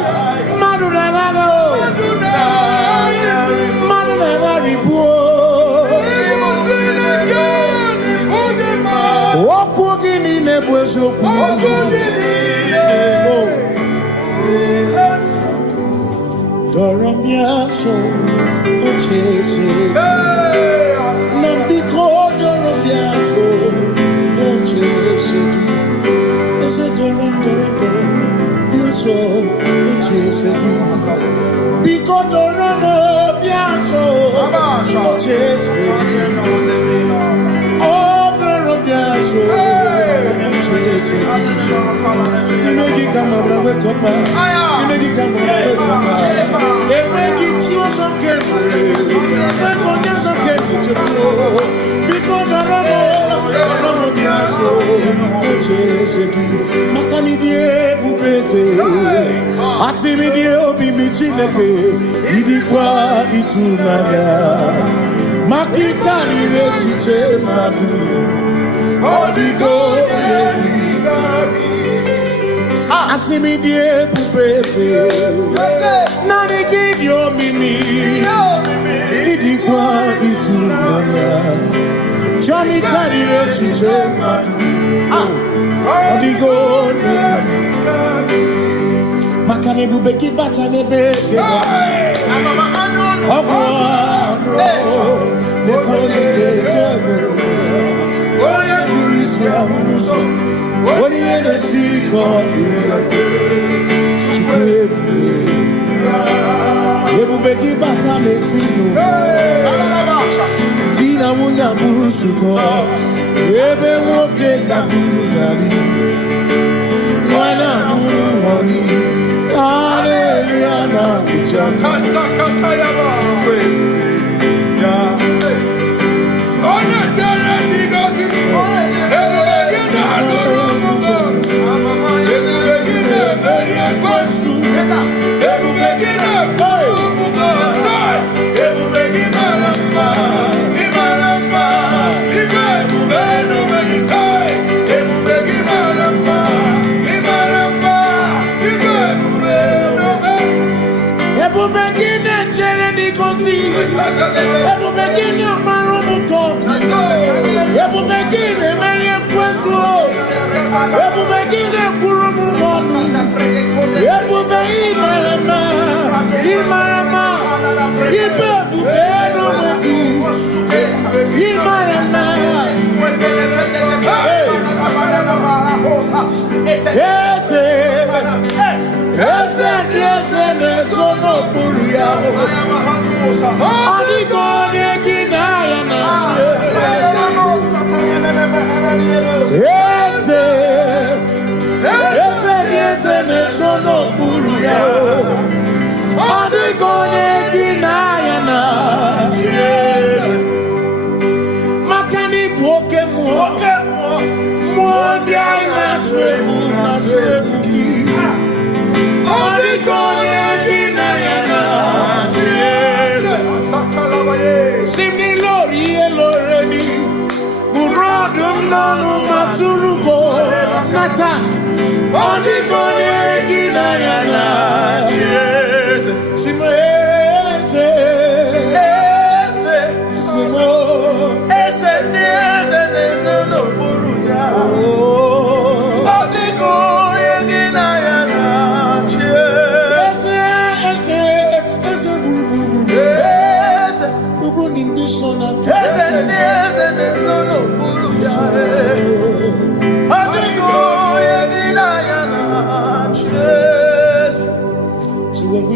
mmadụ na-agha o. Mmadụ na-agha ribuo. Okwu gị niile bụ eziokwu. Dorombiaso, ochese. Nambiko dorombiaso, ochese. Ese dorombiaso, ochese. Biko dorombiaso, ochese. Oh, dorombiaso, ochese. Nimegi kama brawe kopa. Nimegi kama brawe kopa. Emegi tio son kemre. Mego nya son kemre chepro. Biko doramo biaso. Ocheseki. Makani die bubeze. Asimi die obi mi Chineke. Idikwa itunanya. Makikari rechiche madu. Odigo Asimi die bubeze. Nani give yo mimi. Idikwa itunanya. Chami kari rechiche madu. Odigo Makane bubeki bata nebeke. Ogwano Nekone kekebe. Oye kurisi amuso. Oye ene siriko. Chikwebe. Ebubeki bata mesino. Dina muna musuto. Ebe woke kabudali. Wana muru honi. Hallelujah na bichaka. Kasakatayaba.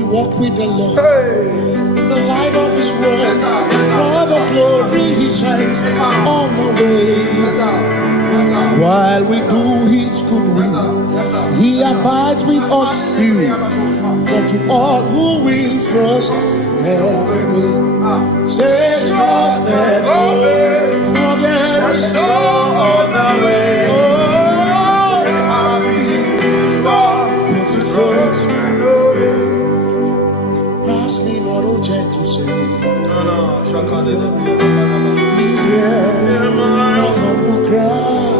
Walk with the Lord in the light of His word, for the glory He shines on the way. While we do His good will, He abides with us still. but to all who will trust and obey. Say trust and obey, for there is no other way. Oh, but to trust and obey. Pass me not, O gentle Savior. Please hear my humble cry.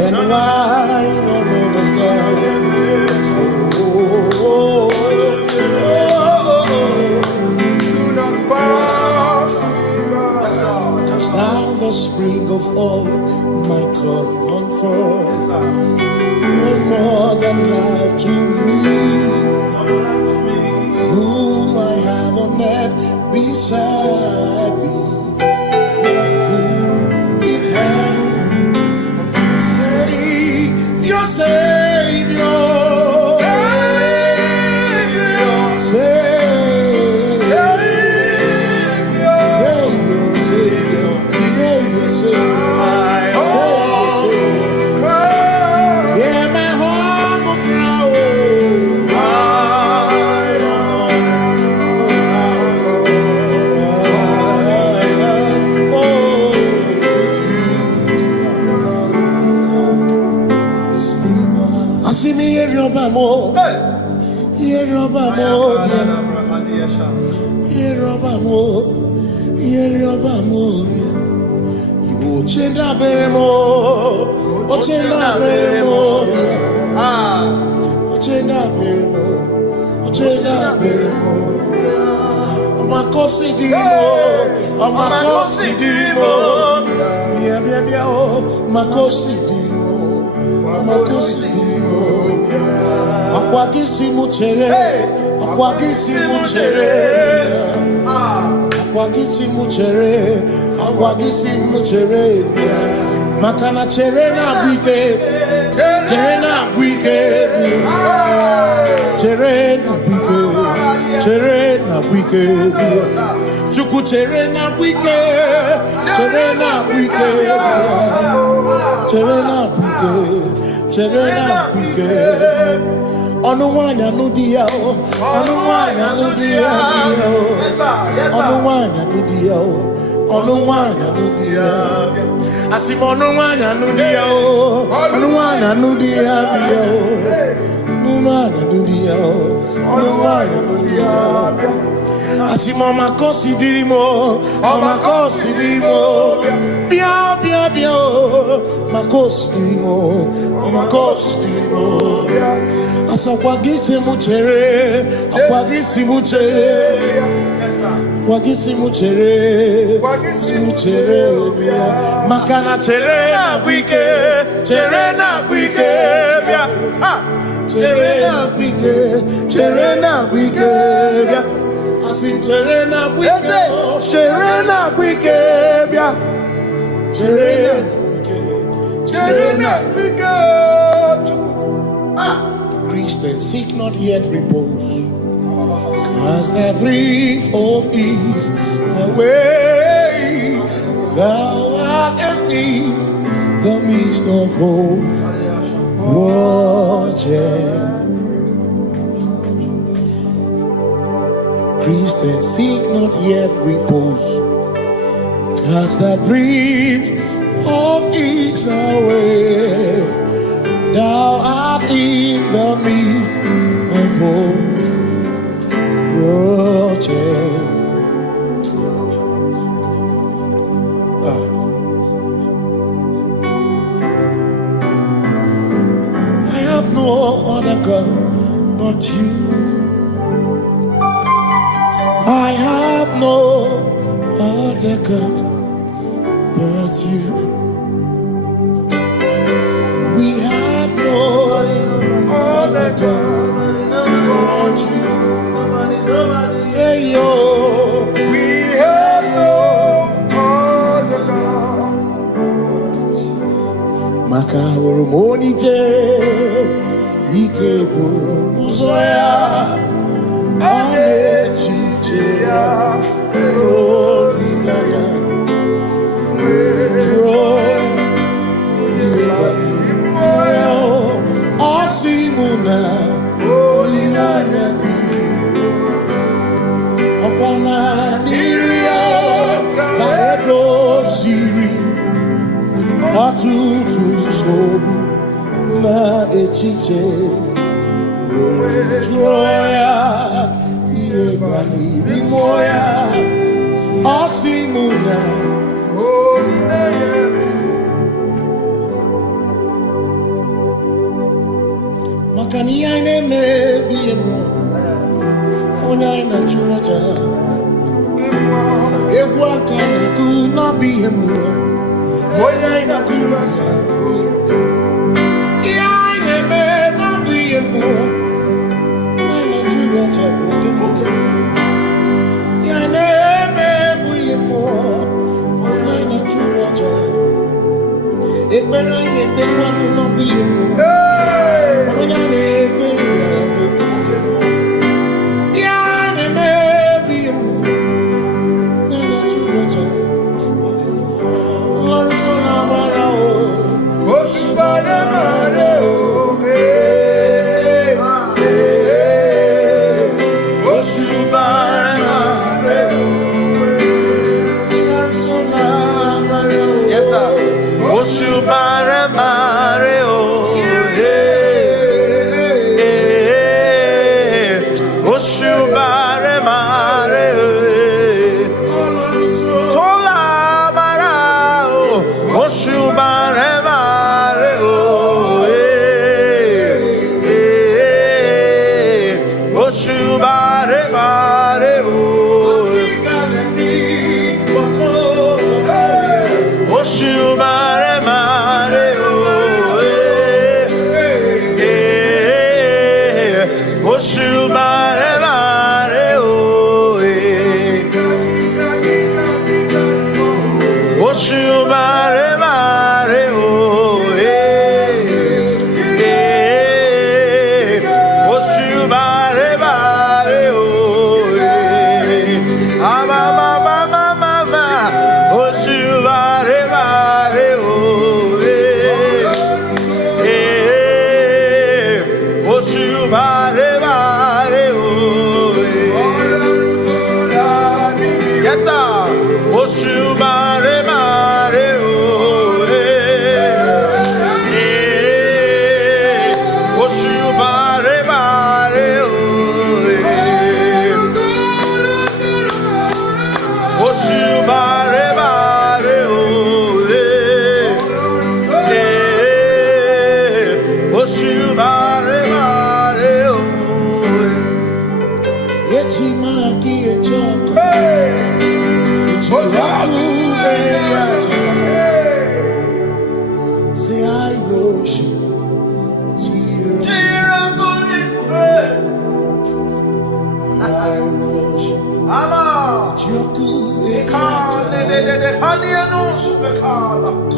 And why you don't understand? Oh, Do not pass me by. just now the spring of all my God unfolds. You're more than life to me, whom I have on earth beside thee. In heaven, Savior, Savior. Igbo chenda beremo, ochenda beremo, ochenda beremo, ochenda beremo. Omakosi dirimo, omakosi dirimo, bia bia bia oh, makosi dirimo, makosi dirimo. Akwagisi muchere, akwagisi muchere, akwagisi muchere, akwagisi muchere. Makana chere na bwike, chere na bwike, chere na bwike, chere na bwike. Chuku chere na bwike, chere na bwike, chere na bwike, chere na bwike. Onuwanya nudia o, onuwanya nudia o, onuwanya nudia o, onuwanya nudia. Asim onuwanya nudia o, onuwanya nudia o, onuwanya nudia o, onuwanya nudia. Asim omakosi dirimo, omakosi dirimo, bia bia bia o, makosi dirimo, omakosi dirimo. Asakwagisi muchere, akwagisi muchere, akwagisi muchere, muchere. Makana chere na bwike, chere na bwike, chere na bwike, chere na bwike. Asim chere na bwike, chere na bwike, chere na bwike, chere na bwike. Christians seek not yet repose, as the breeze of ease away. Thou art amidst the midst of hope, watching. Christians seek not yet repose, as the breeze of ease away. Thou art in the midst of hope, watching. I have no other God but you. I have no other God but you. We have no other God but you. Hey yo, We have no other God. Maka hormoni je ike uzoya anechiche ya holy lana joy osimuna ọtụtụ nsogbu na echiche jụọ ya ihe gbalịrị mmụọ ya ọ sị mụ na maka na ihe anyị na-emebi mmụọ onye anyị na-achụrụ aja egwu aka na-ekwu n'ọbụ ihe mmụọ onye anyị na-achụrụ aja ihe anyị na-eme n'ọbụ ihe mmụọ onye anyị na-achụrụ aja bụ oke mmụọ ihe anyị na-eme bụ ihe mmụọ onye anyị na-achụrụ aja ekpere anyị na-ekpekwanụ n'ọbụ ihe mmụọ onye anyị na-ekpere ya bụ oke mmụọ ihe anyị na-eme bụ ihe mmụọ onye anyị na-achụrụ aja Lord tó lágbára o òṣùbàrẹ màrẹ o òṣùbàrẹ màrẹ o Lord tó lágbára o òṣùbàrẹ màrẹ o òṣùbàrẹ màrẹ o.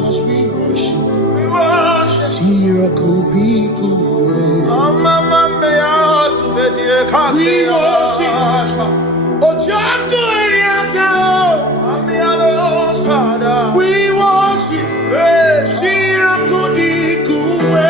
Cause we worship. We worship. Ojaku Eriata. We worship. Shirakudikuwe.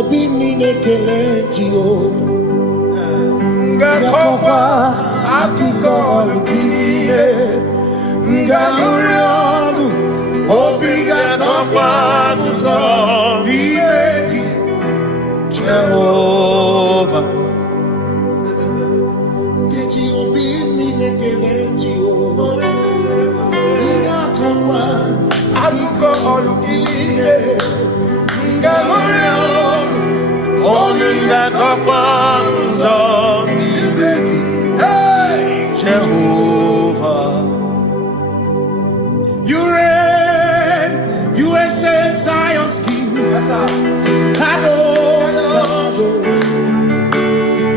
Obi mine kele Jehova Ngakokwa akiko alukine Ngamuriogu Obi gatokwa muto Bimeki Jehova Ngeji obi mine kele Jehova Ngakokwa akiko alukine Ngamuriogu Jehovah, you reign, you ancient Kadosh, Kadosh,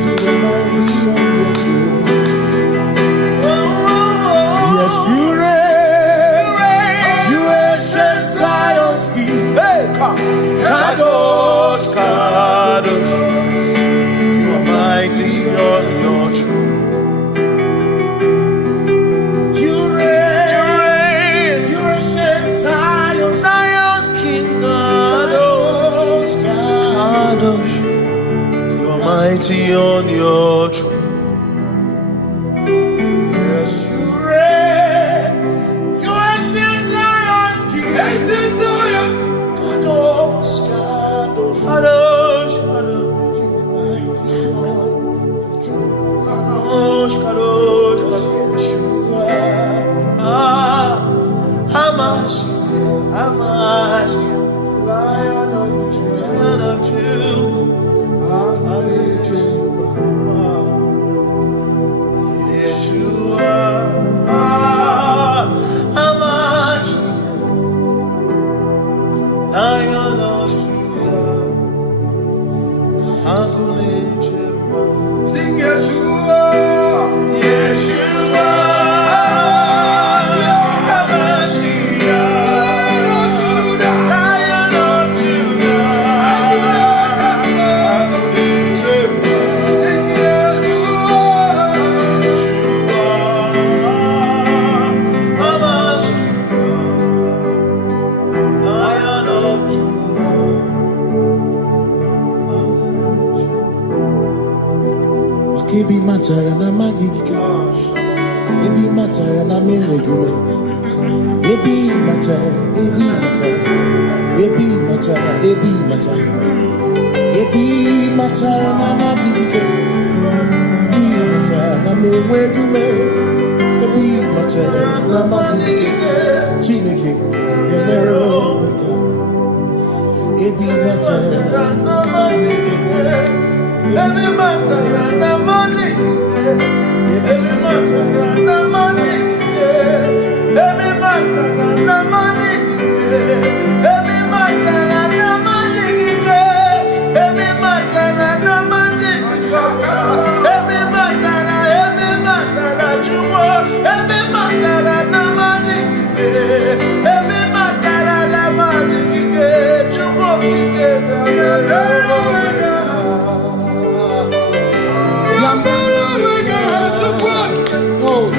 to the mighty on your throne. Yes, you reign, you ancient Zion's King. Kadosh, Kadosh, you are mighty on your throne. You reign, you ancient Zion's King. Kadosh, Kadosh, you are mighty on your throne. Yes, you reign, you ancient Zion's King. Ancient Zion. Kadosh, Kadosh, Kadosh, Kadosh, you are mighty on your throne. Kadosh, Kadosh, Kadosh, you are Hamash, Lion of Judah. Sing Yeshua. Yeshua, Lion of Judah. Sing Yeshua. Lion of Judah. Kebi matara na magigike. Ebi matara na memegume. Ebi matara, ebi matara. Ebi matara, ebi matara. Ebi matara na magigike. Ebi matara na memegume. Ebi matara na magigike. Chineke, emero weka. Ebi matara na magigike. Ebi matara na magigike. Ebi matara na magigike. Ebi matara na magigike. Ebi matara na magigike. Ebi matara na magigike. Ebi matara juwo. Ebi matara na magigike. Ebi matara na magigike. Juwo kike. Oh.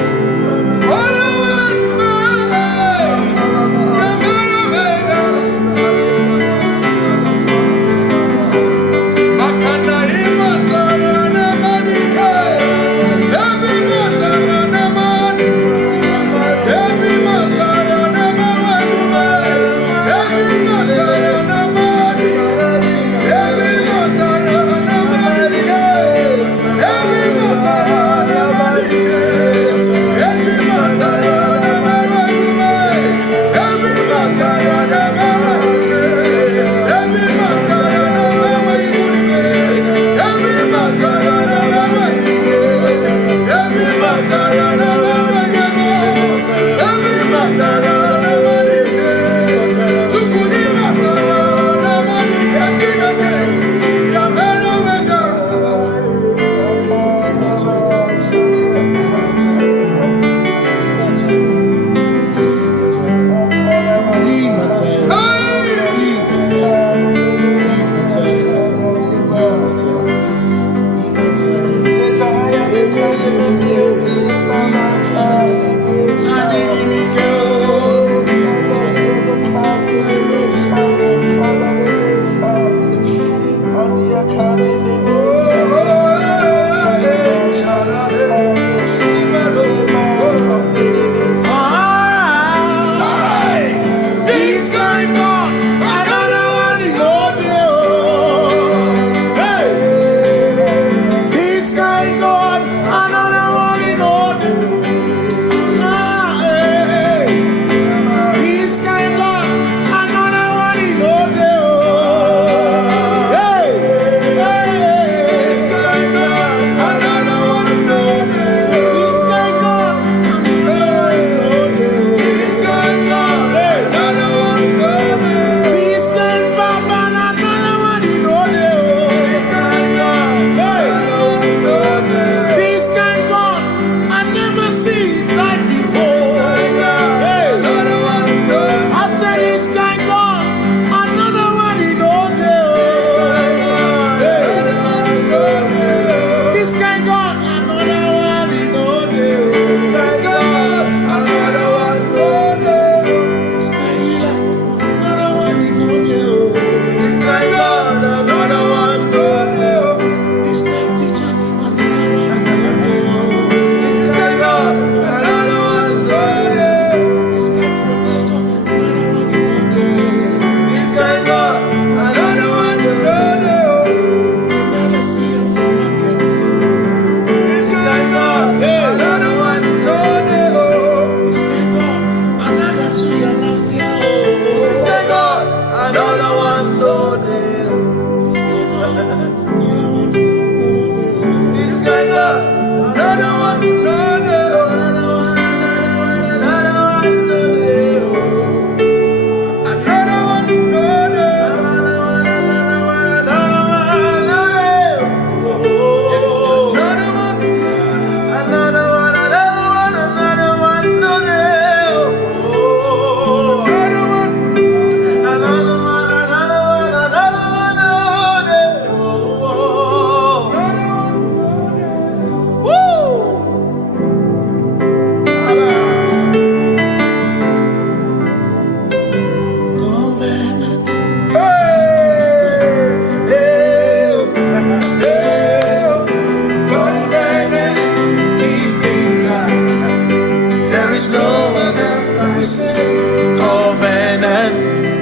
is no one else like you. We say, covenant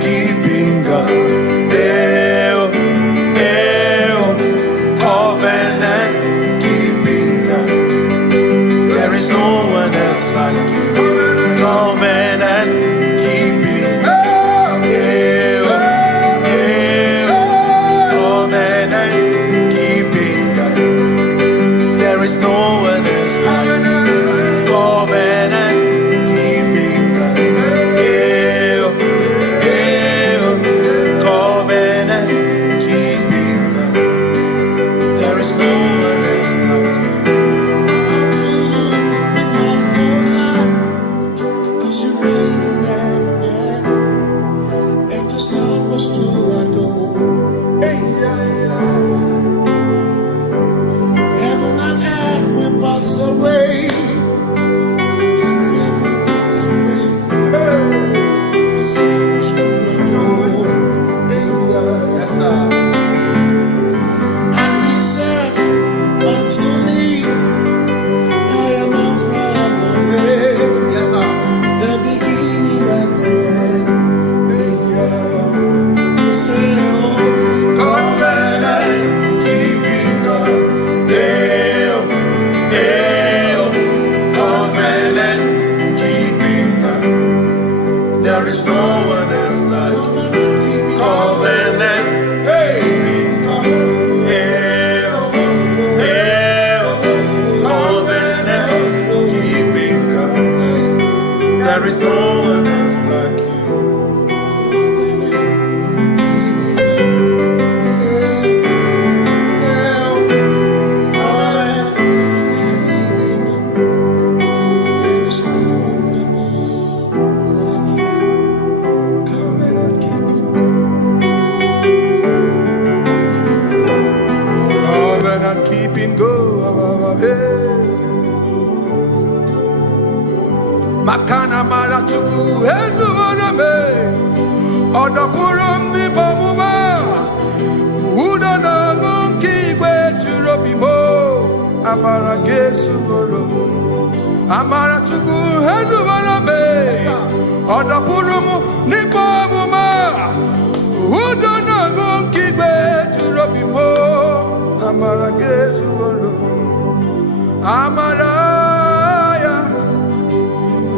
keeping God. Hail, hail, covenant keeping God. There is no one else like you. Covenant keeping God. Hail, hail, covenant keeping God. There is no one else like you. Covenant keeping God. Hail, hail, covenant keeping God. There is no one else like you. Come to you with my whole heart, 'cause you reign in heaven, and just help us to adore. Hey, yeah, yeah. Heaven and earth will pass away. Forever pass away. Just help us to adore. Hey, yeah. Yes, sir. And he said unto me, I am Alpha and Omega. Yes, sir. The beginning and the end. Hey, yeah. Say, oh, covenant keeping God. Hail, hail, covenant keeping God. There is no one else like you. Covenant keeping God. Hail, hail, covenant keeping God. There is no one else like you. Covenant keeping God. Makana mara chuku hezu waname. Odapurum ni bamuma. Uda na ngunki kwe churobimo. Amara gesu gorum. Amara chuku hezu waname. Odapurum ni bamuma. Uda na ngunki kwe churobimo. Amara gesu gorum. Amara ya.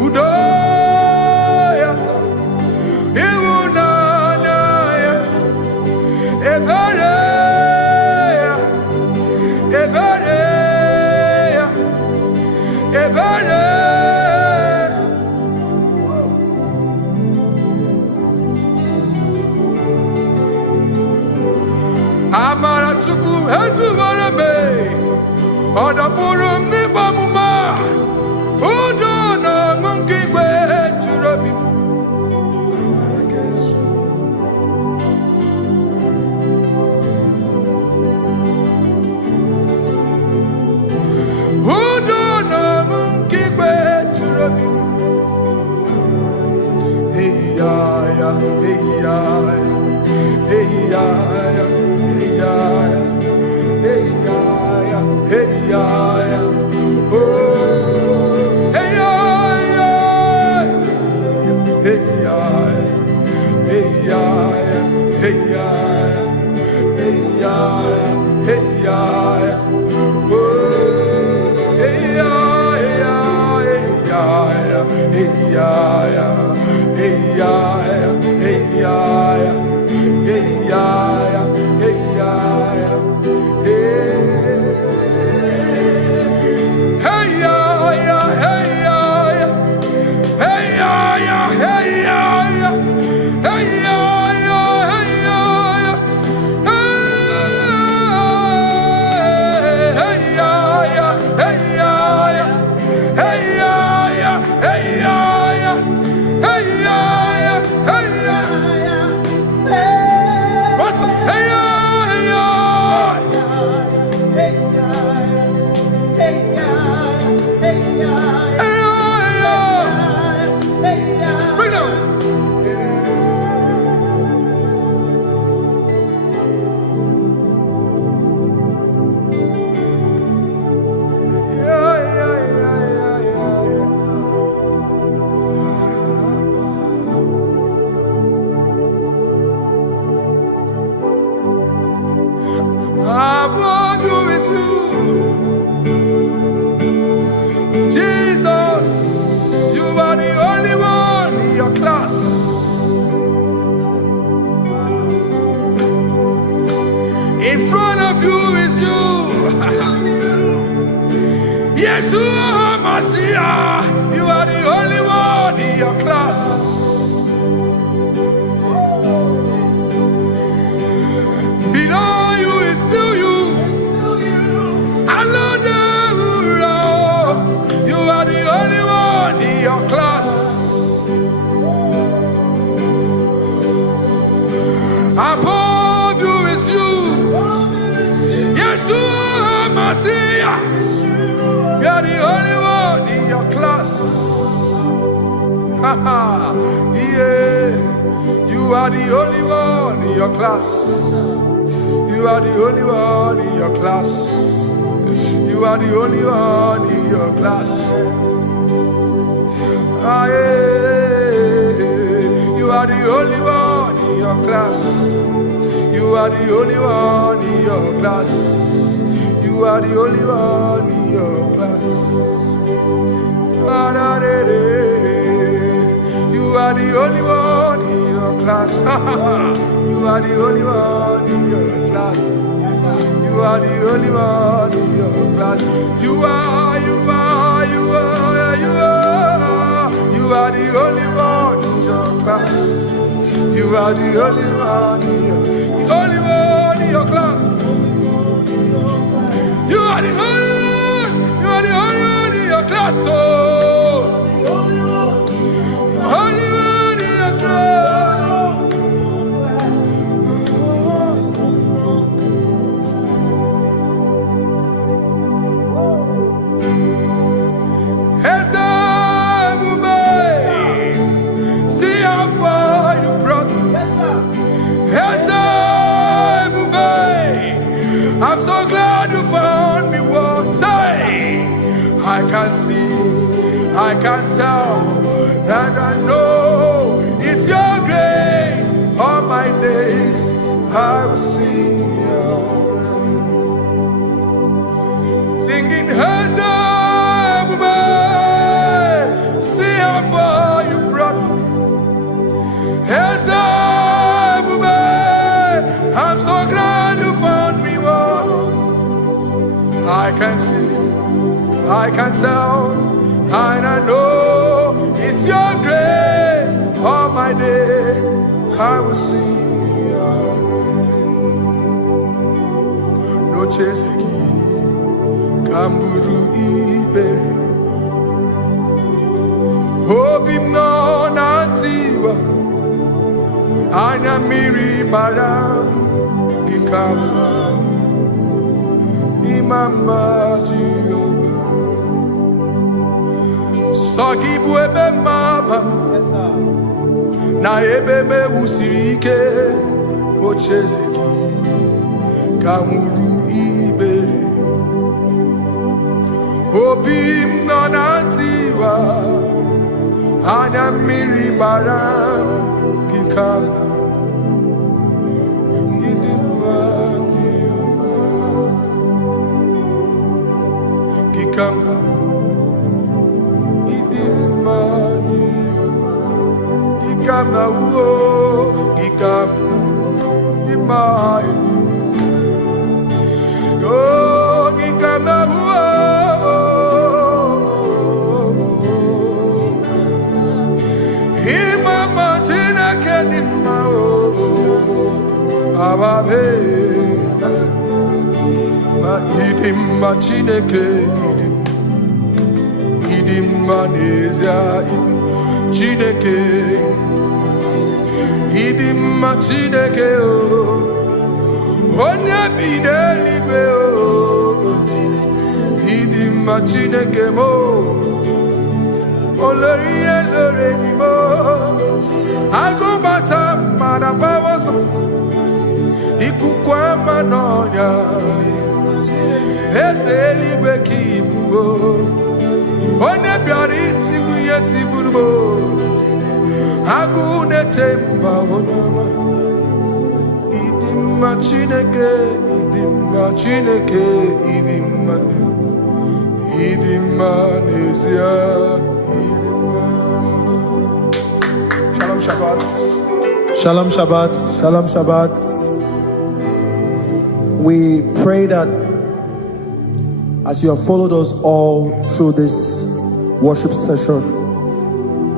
Udoya. Iwunanaya. Ebereya. Ebereya. Ebereya. Amara chuku hezu warame. Odapurum ni bamuma. Udo na ngunki kwe churobi. Amara gesu. Udo na ngunki kwe churobi. Hey ya ya, hey ya ya, hey ya ya, hey ya ya, hey ya ya, hey ya ya. Oh, hey ya ya, hey ya ya, hey ya ya, hey ya ya, hey ya ya, hey ya ya. Oh, hey ya ya, hey ya ya, hey ya ya, hey ya ya, hey ya ya, hey ya ya, hey ya ya, hey. Hey ya ya, hey ya ya, hey ya ya, hey ya ya, hey ya ya, hey ya ya, hey ya ya, hey ya ya, hey ya ya, hey ya ya, hey ya ya, hey your class. In front of you is you. Yeshua Mashiach, you are the only one in your class. Below you is still you. You are the only one in your class. Above you is you. Yeshua Mashiach. You are the only one in your class. Yeah. You are the only one in your class. You are the only one in your class. You are the only one in your class. Ah, yeah. You are the only one in your class. You are the only one in your class. You are the only one in your class. Ah, da, da, da. You are the only one in your class. You are the only one in your class. You are the only one in your class. You are the only one in your class. You are the only one in your class. You are the only one in your class. Oh, only one in your class. See how far you brought me. I'm so glad you found me once. I can see, I can tell, and I know it's your grace. All my days I will sing your grace. Singing hands up, see how far you brought me. Hands up, I'm so glad you found me one. I can see, I can tell, and I know it's your grace. All my day I will sing your grace. No chasing, Kamburu Iberi. Hope him no nantiwa. Anya miri baram gikama. Imama Jehovah. Sagibu ebe maba. Na ebebe usirike. Ochezegi. Kamuru ibere. Obim nonantiwa. Anya miri baram gikama. Gikama, idima Jehovah. Gikama, oh, gikama, idima. Oh, gikama, oh. Imama tina kedima, oh, ababe. Idimma Chineke idimma n'ezie Chineke idimma Chineke o onye bi n'eluigwe o idimma Chineke mo olori ihe lore ni mo agụbata mmadụ agbawoso ikuku ama n'ọnya eze eluigwe ka ibu onye bịara itigbu ihe tigburu m agụ na-eche mba onye ọma ịdị mma Chineke ịdị mma Chineke ịdị mma n'ezie ịdị mma Shabbat. Shalom Shabbat. Shalom Shabbat. We pray that as you have followed us all through this worship session,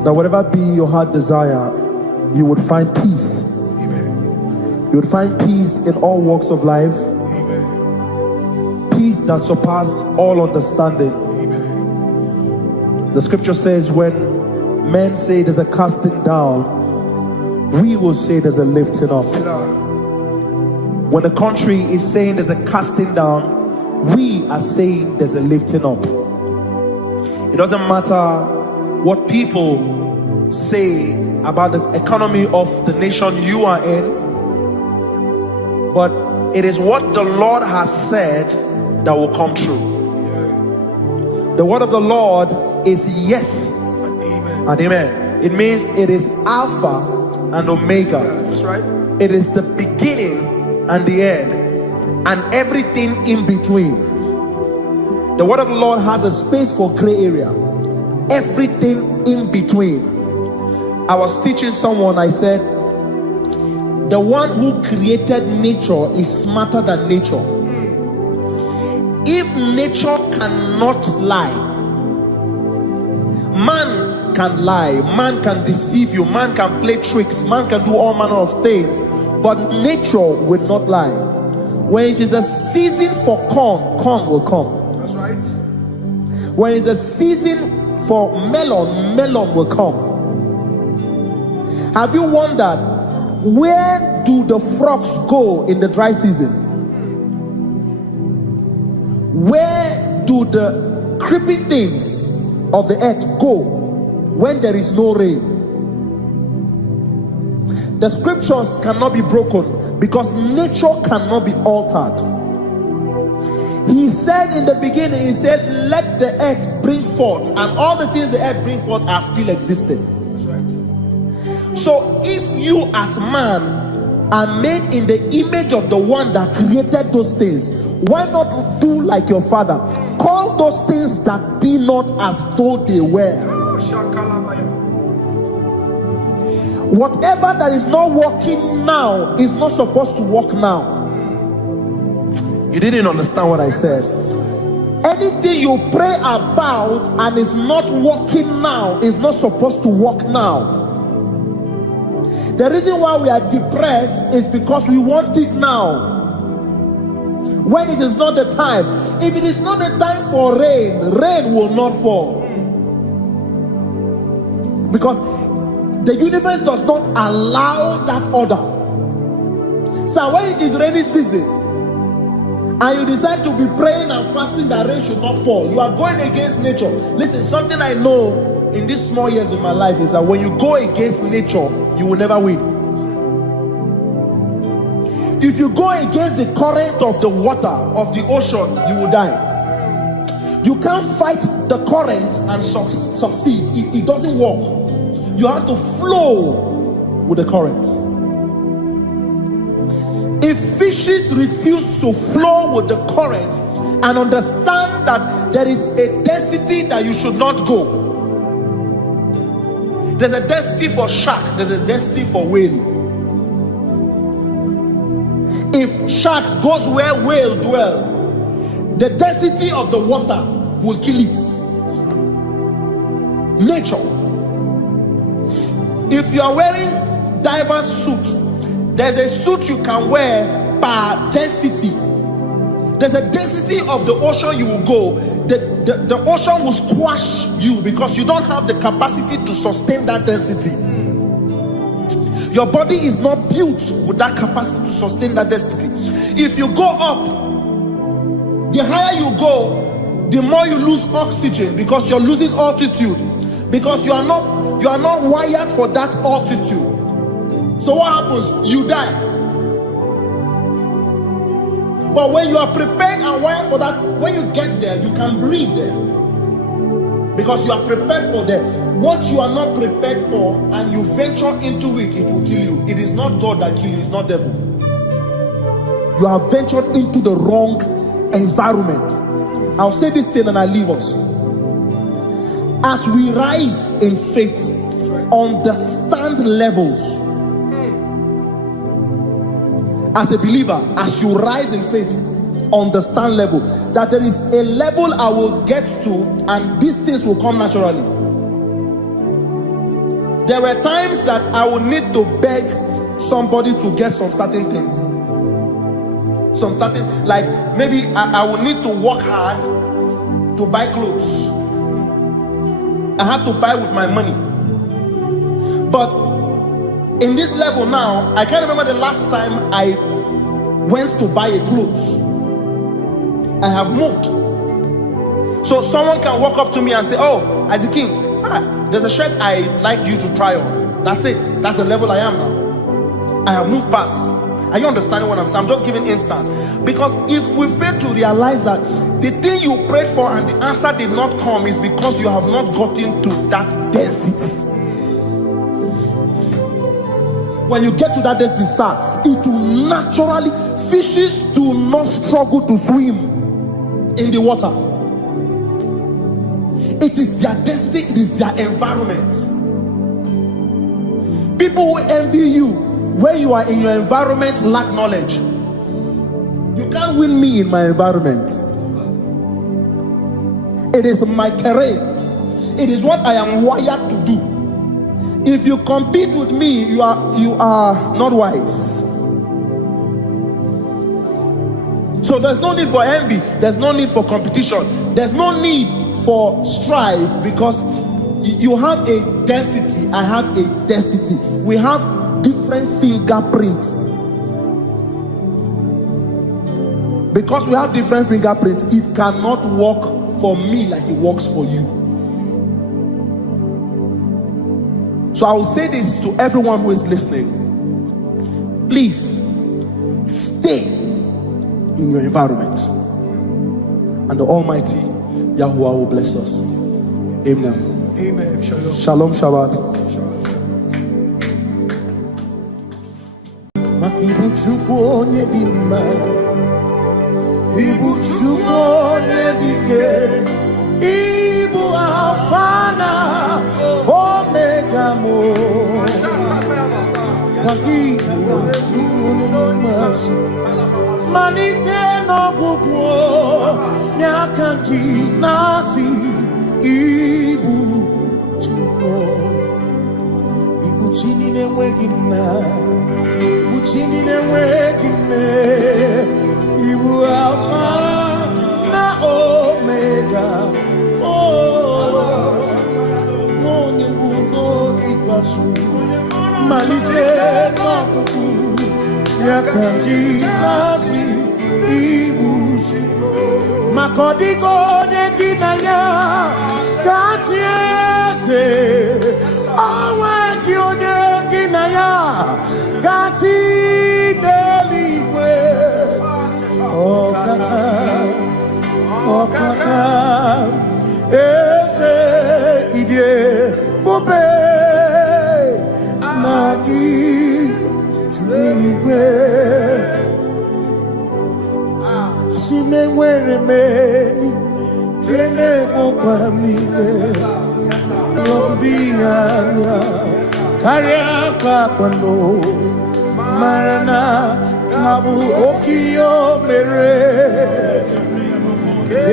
that whatever be your heart desire, you would find peace. Amen. You would find peace in all walks of life. Amen. Peace that surpasses all understanding. Amen. The scripture says when men say there's a casting down, we will say there's a lifting up. When the country is saying there's a casting down, we are saying there's a lifting up. It doesn't matter what people say about the economy of the nation you are in, but it is what the Lord has said that will come true. The word of the Lord is yes and amen. It means it is Alpha and Omega. That's right. It is the beginning and the end, and everything in between. The word of the Lord has a space for gray area. Everything in between. I was teaching someone, I said, the one who created nature is smarter than nature. If nature cannot lie, man can lie, man can deceive you, man can play tricks, man can do all manner of things, but nature will not lie. When it is a season for corn, corn will come. That's right. When it's a season for melon, melon will come. Have you wondered, where do the frogs go in the dry season? Where do the creepy things of the earth go when there is no rain? The scriptures cannot be broken because nature cannot be altered. He said in the beginning, he said, let the earth bring forth, and all the things the earth bring forth are still existing. That's right. So if you as man are made in the image of the one that created those things, why not do like your father? Call those things that be not as though they were. Whatever that is not working now is not supposed to work now. You didn't understand what I said. Anything you pray about and is not working now is not supposed to work now. The reason why we are depressed is because we want it now, when it is not the time. If it is not the time for rain, rain will not fall, because the universe does not allow that order. So when it is rainy season and you decide to be praying and fasting that rain should not fall, you are going against nature. Listen, something I know in these small years in my life is that when you go against nature, you will never win. If you go against the current of the water of the ocean, you will die. You can't fight the current and succeed. It doesn't work. You have to flow with the current. If fishes refuse to flow with the current and understand that there is a density that you should not go, there's a density for shark, there's a density for whale. If shark goes where whale dwell, the density of the water will kill it. Nature. If you are wearing diver's suit, there's a suit you can wear per density. There's a density of the ocean you will go. The ocean will squash you because you don't have the capacity to sustain that density. Your body is not built with that capacity to sustain that density. If you go up, the higher you go, the more you lose oxygen because you're losing altitude, because you are not wired for that altitude. So what happens? You die. But when you are prepared and wired for that, when you get there, you can breathe there, because you are prepared for that. What you are not prepared for and you venture into it, it will kill you. It is not God that kills you, it's not devil. You have ventured into the wrong environment. I'll say this thing and I leave us. As we rise in faith, understand levels. As a believer, as you rise in faith, understand level. That there is a level I will get to, and these things will come naturally. There were times that I would need to beg somebody to get some certain things. Some certain, like maybe I would need to work hard to buy clothes. I have to buy with my money. But in this level now, I can't remember the last time I went to buy a clothes. I have moved. So someone can walk up to me and say, oh, as a king, there's a shirt I like you to try on. That's it. That's the level I am now. I have moved past. Are you understanding what I'm saying? I'm just giving instance. Because if we fail to realize that the thing you prayed for and the answer did not come is because you have not gotten to that density. When you get to that density, sir, it will naturally, fishes do not struggle to swim in the water. It is their density, it is their environment. People who envy you when you are in your environment lack knowledge. You can't win me in my environment. It is my terrain. It is what I am wired to do. If you compete with me, you are not wise. So there's no need for envy. There's no need for competition. There's no need for strife, because you have a density. I have a density. We have different fingerprints. Because we have different fingerprints, it cannot work for me like it works for you. So I will say this to everyone who is listening. Please stay in your environment, and the Almighty Yahuwah will bless us. Amen. Amen. Shalom. Shalom Shabbat. Makibu chukwu onye dị mma, Ibu chukwu onye dike, Ibu Alpha na Omega mo. Makibu chukwu onye dị mma, Manite n'ọgwụgwụ nyakanji nasi. Ibu chukwu, Ibu chini n'enweghị nna, Ibu chini n'enweghị nne, Ibu Alpha na Omega. Oh, onye bụ n'oge ikpeazụ, malite n'ọgwụgwụ nyakanji nasi. Ibu maka ọ dịghị onye gị na ya ga-achị eze, onweghị onye gị na ya ga-achị n'eluigwe. Ọkaka, ọkaka, eze idie bube na gị juru eluigwe. Si me nwere meni kene mokwa mile lombianya karya kwano marana kabu okiyo mere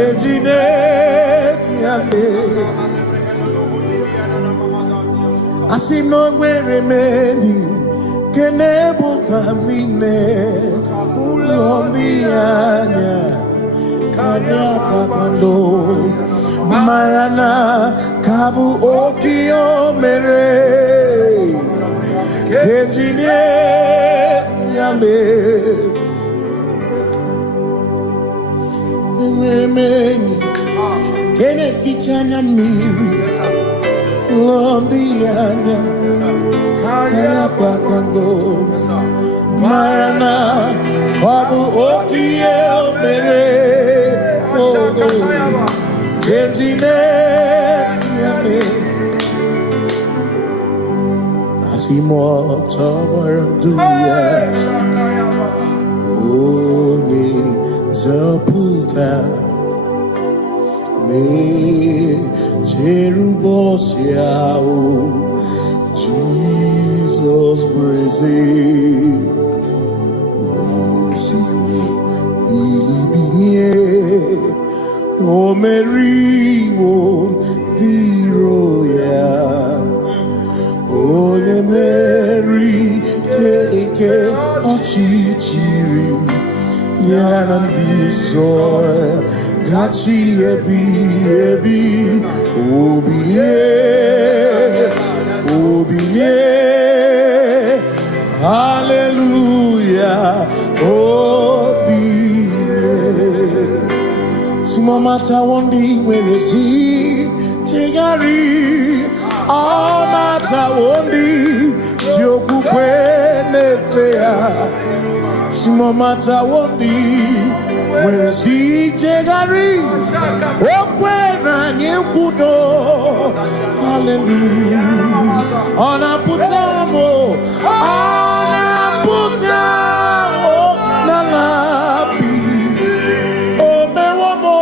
ejine tiame. Asi no nwere meni kene mokwa mile lombianya karya kwano marana kabu okiyo mere ejine tiame. Mweni kene fichana miri lombianya karya kwano marana kabu okiyo mere ejine tiame. Asimo tabaranduya Omi zaputa Me Jerubosia eze osiwo ilibinie omeriwo diroya onye meri keke ọchịchịrị ya na ndị nsọ gachi ebi ebi obilie obilie hallelujah obilie simomata wondi werezi tegari amata wondi jokukwe nefea simomata wondi werezi tegari okwera nyekudo hallelujah onaputamo nalabi omewomo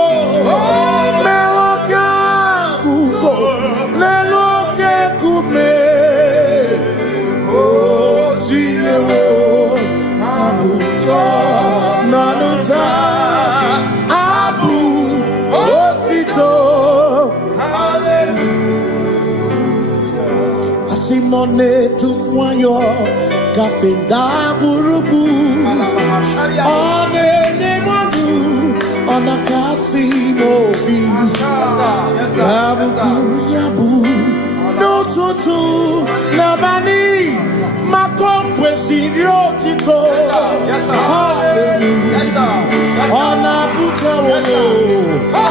mewokanguzo leloke kume ozinewo abuto nanuta abu otito hallelujah asimone tumwayo kafenda burubu onene modu onakasi mobi yabuku yabu n'ụtụtụ n'abalị maka kwesịrị otito hallelujah ọ na-apụta onye ọ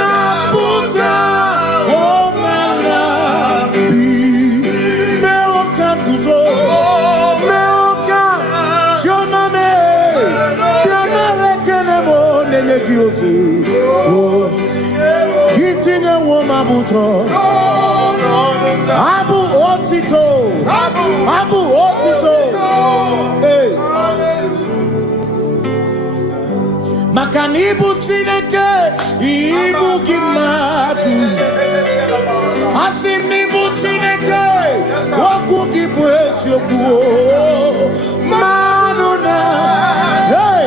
na-apụta omala bi mewo ka nguzo mewo ka chiomame bịanara ekele m onene gị ozi itinye nwo m abụtọ Abu otito, Abu otito, hey. Maka na ibu Chineke, ibu gị mmadụ. Asị m na ibu Chineke, okwu gị bụ eziokwu. Mmadụ na, hey,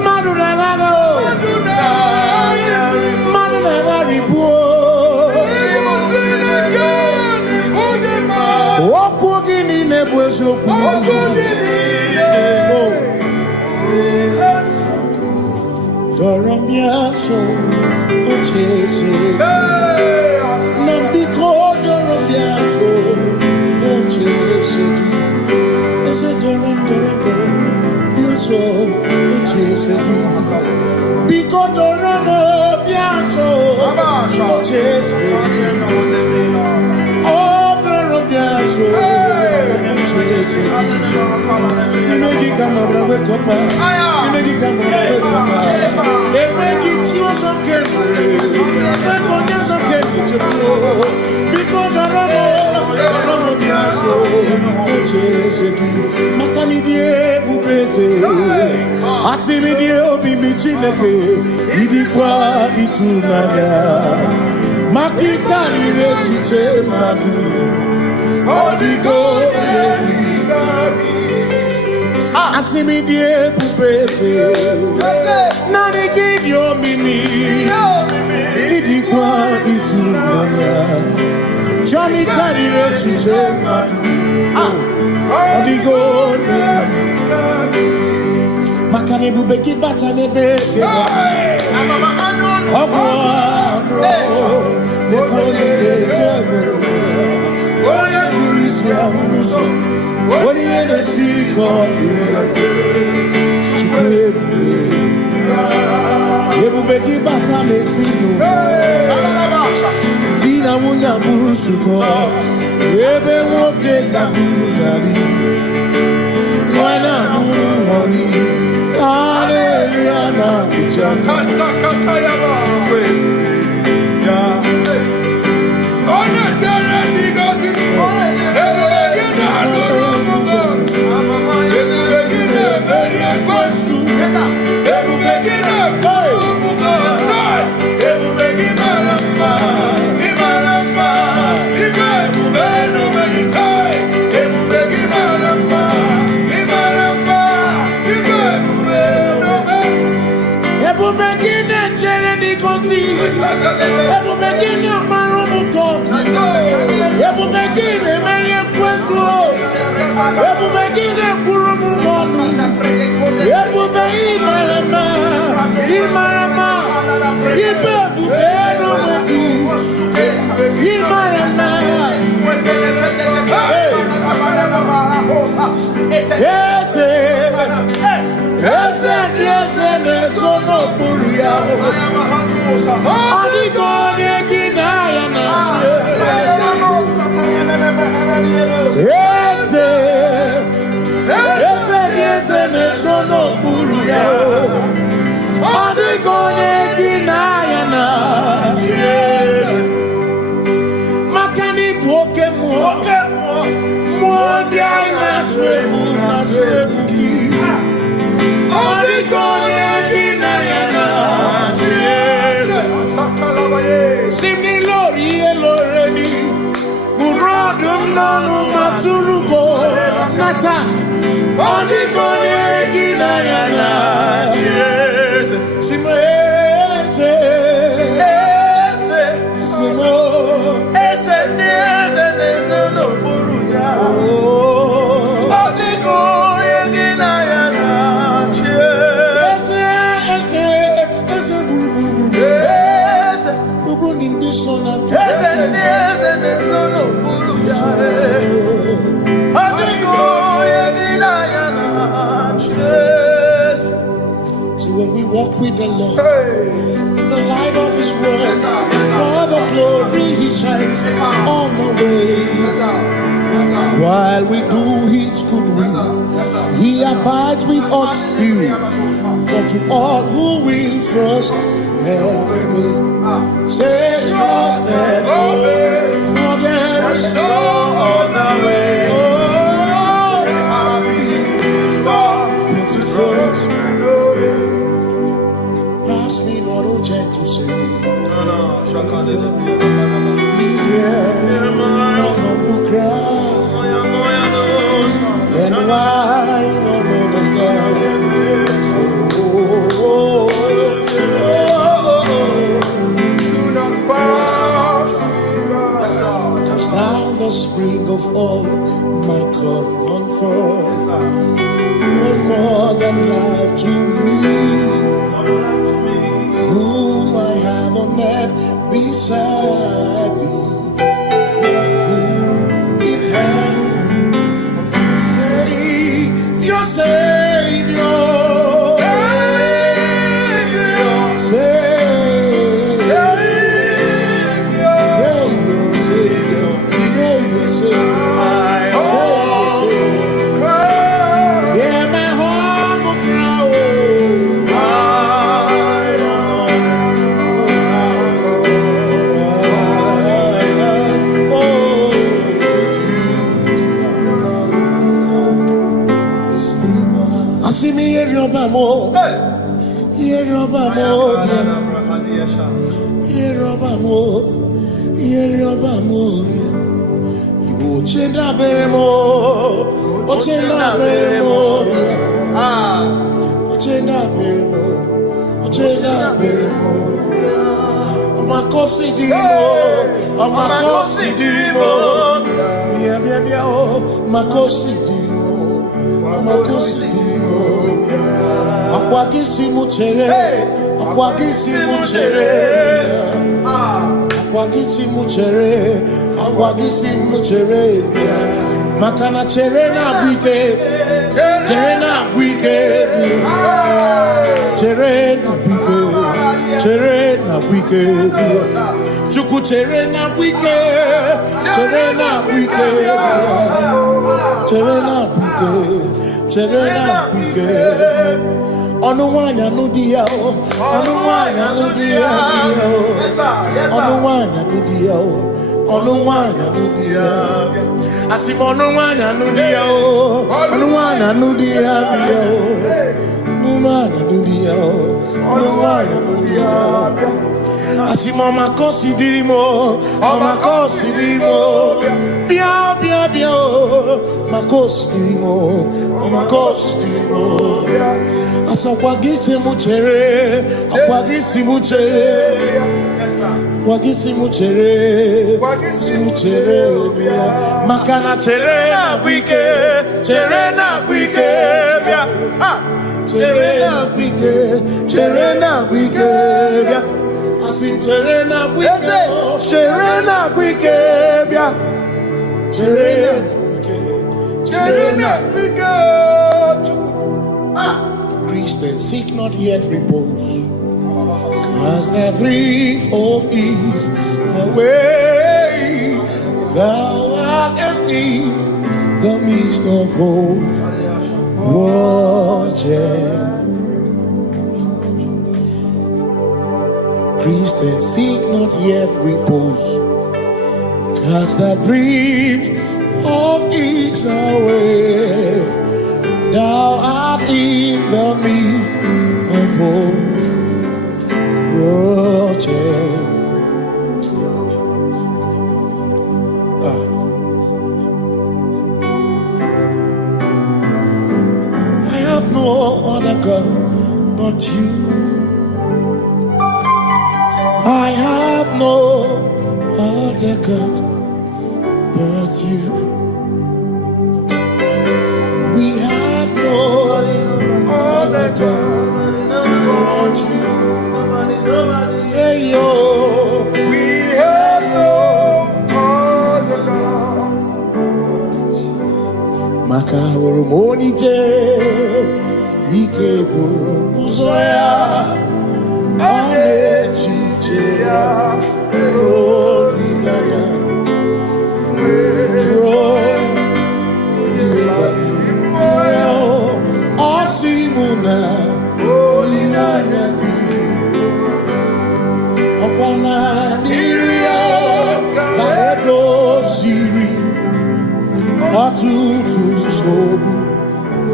mmadụ na-agha o, mmadụ na-agharịpụ o. Okwu gị niile bụ eziokwu. Dọrọ m ya nso oche eze na mbiko dọrọ m ya nso oche eze gị eze dọrọ m bịa nso oche eze gị biko dọrọ m bịa nso oche eze gị Imegi kama brawe kopa, imegi kama brawe kopa. Imegi chio so kere, imegi onya so kere chepro. Biko daramo biaso, oche seki. Makani die bubeze, asimi die obi michineke, idikwa itunanya. Makikari rechiche madu. Odigo asimi die pupese nani kidio mimi idikwa itunanya chami karire chiche matu odigo makane bubeki bata nebeke ogwa nekole kebe Oye kurisia uruso, oye ne siriko chikwebu, ebubeki bata mesinu, dina munya burusuto, ebe woke kabunari, wana muruhoni, hallelujah na kuchaka. Kasaka yaba kwe, ya. Ebu begin your maroon God. Ebu begin a Mary Queso. Ebu begin a Kurumu God. Ebu begin Marama. Imarama. Ibebu Beno Wegi. Imarama. Yes, yes, no Buria. Only God can I am yes, no Buria. Only God can I am Makani Boke more than Naswebu. Only God can I am Simni lori eloreni Burodum nanu maturugo Nata Only God can I am Simo So when we walk with the Lord in the light of His word, for the glory He shines on the way. While we do His good will, He abides with us still. But to all who will trust and obey, say trust and obey, for there is no other way. Oh, to trust and obey. Pass me not a check to say. Please hear my humble cry. And why don't understand? Do not pass Just now the spring of all my God on forth. You're more than life to me. Whom I have on earth beside thee. Your Savior, yeah, my humble crown. See me here, Robamo. Here, Robamo. Here, Robamo. Here, Robamo. Ibu chenda beremo. Ochenda beremo. Ochenda beremo. Ochenda beremo. Amakosi dirimo. Amakosi dirimo. Bia bia bia oh. Makosi dirimo. Amakosi dirimo. Akwagisi muchere, akwagisi muchere, akwagisi muchere, akwagisi muchere. Makana chere na bwike, chere na bwike, chere na bwike, chere na bwike. Chuku chere na bwike, chere na bwike, chere na bwike, chere na bwike. Onuwanya nudia, onuwanya nudia, onuwanya nudia, onuwanya nudia. Asim onuwanya nudia, onuwanya nudia, onuwanya nudia, onuwanya nudia. Asim omakosi dirimo, bia bia bia. makostirimo. Asakwagisi muchere, akwagisi muchere, kwagisi muchere, makana chere na gwike, chere na gwike, chere na gwike, asim chere na gwike, chere na gwike, chere na gwike. Christians seek not yet repose, cause the brief of ease away. Thou art amidst the midst of hope, watching. Christians seek not yet repose, cast the dreams of ease away. Thou art in the midst of hope, watching. I have no other God but you. I have no other God but you. We have no other God but you. Hey yo, we have no other God. Maka hormoni je, ike buru uzoya.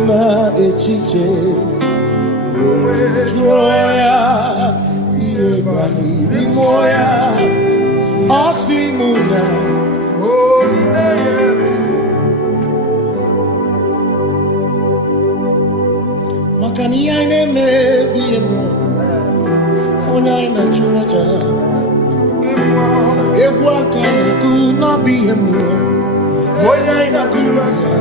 Na echiche Joya Yebani Rimoya Osimuna Makani aine me biemo Ona ina churaja Ewa kana tu na biemo Ona ina churaja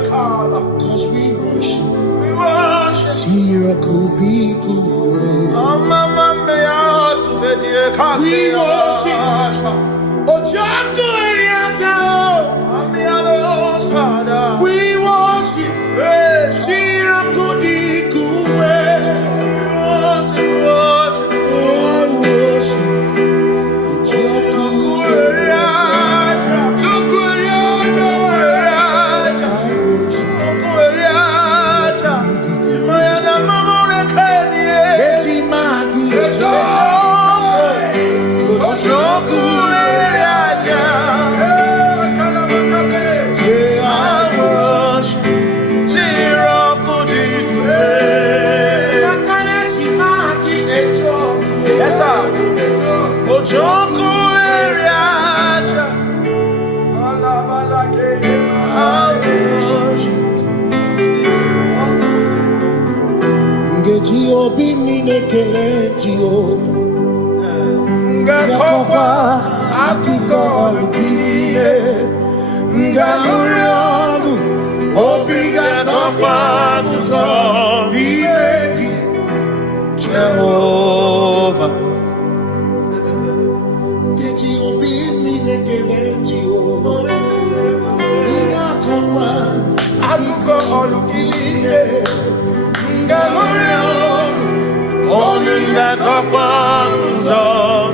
Cause we worship. We worship. Sirakuviku. We worship. Ojaku Eriata. We worship. Sirakudiku. Obi minekele Jehovah Ngakokwa akiko olukile Ngamuriogu Obi gatokwa muto Nimegi Jehovah Ngeji obi minekele Jehovah Ngakokwa akiko olukile Ngamuriogu Only that of one's on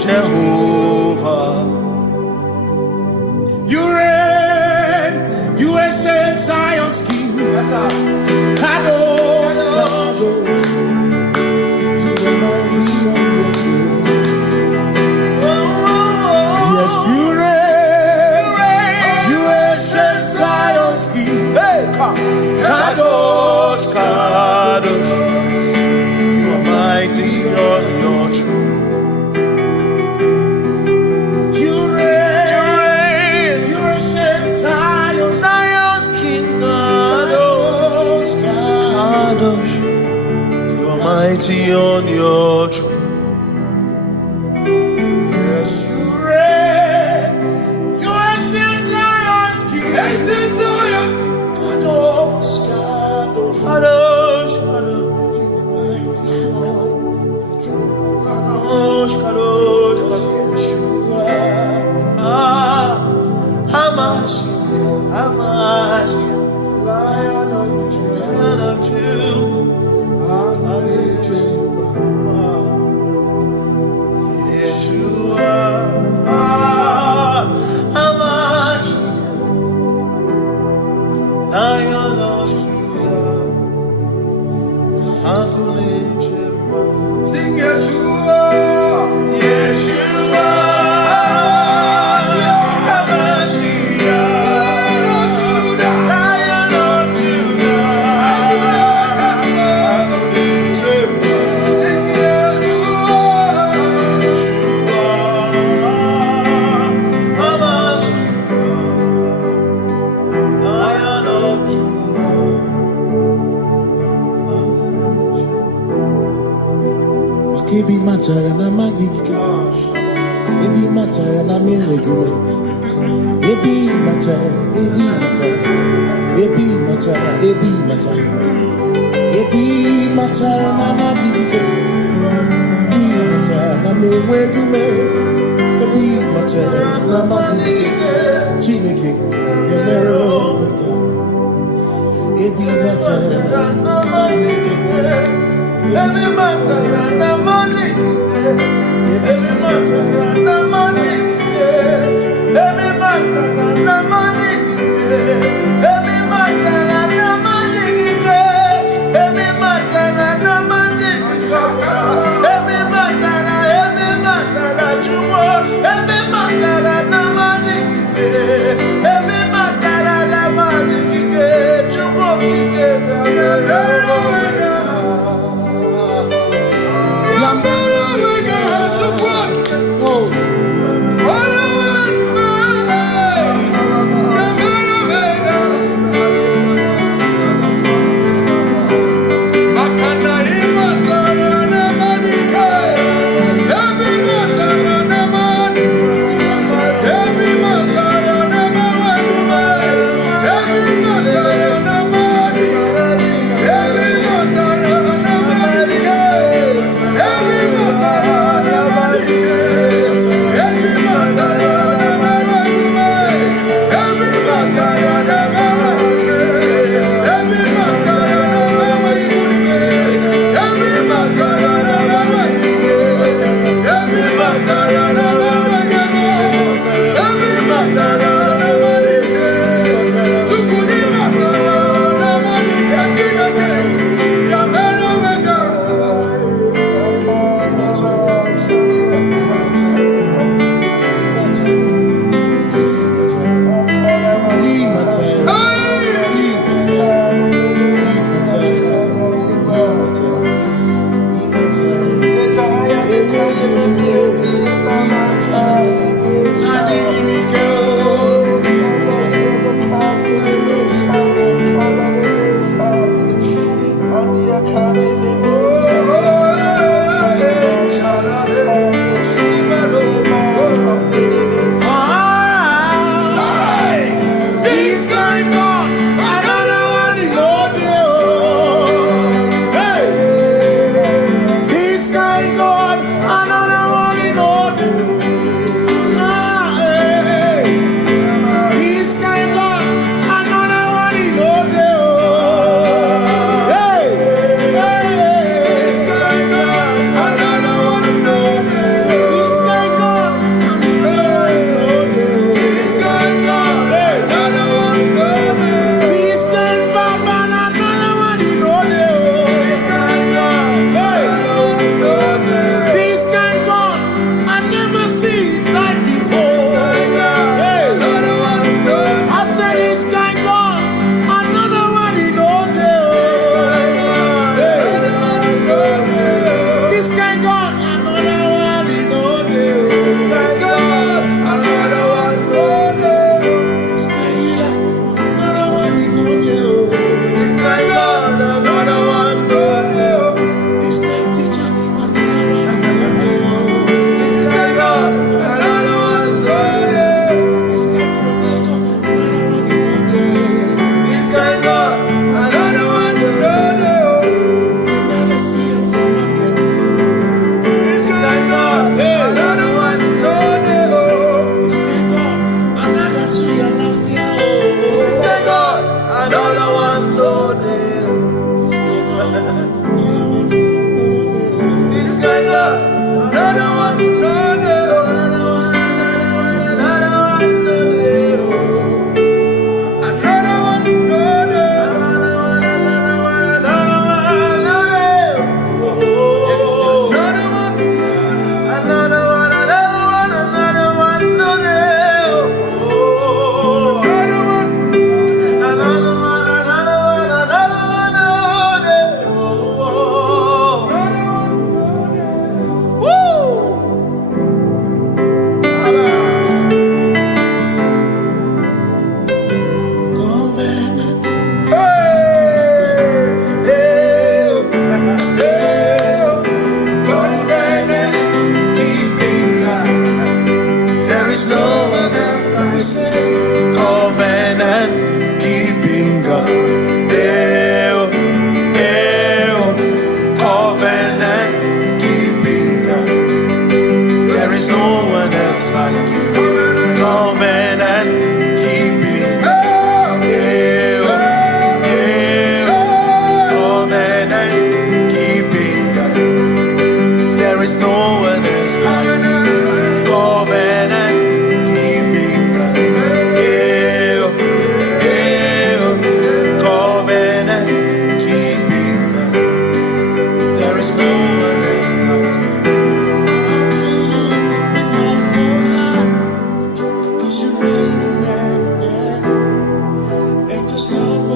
Jehovah. You reign, you ancient Zion's king. Kadosh, Kadosh, to the mighty of your throne. Yes, you reign, you ancient Zion's king. Kadosh, Kadosh, you are mighty on your throne. You reign, you ancient Zion's king. Kadosh, Kadosh, you are mighty on your throne. Yes, you reign, you ancient Zion's king. Ancient Zion. Kadosh, Kadosh, Kadosh, you are mighty on the throne. Kadosh, Kadosh, Yeshua, Hamashiach, Lion of Judah, Lion of Judah, Yeshua, Hamashiach, Lion of Judah, Sing Yeshua. Yeshua, Lion of Judah, Sing Yeshua. Kebi matara na magigike, ebi matara na menwegume, ebi matara, ebi matara, ebi matara, ebi matara, ebi matara na magigike, ebi matara na menwegume, ebi matara na magigike, Chineke, yemero omega, ebi matara na magigike. Every matter and the money, every matter and the money, every matter and the money, every matter and the money, every matter and the money, every matter you want, every matter and the money, every matter and the money, you want, Oh,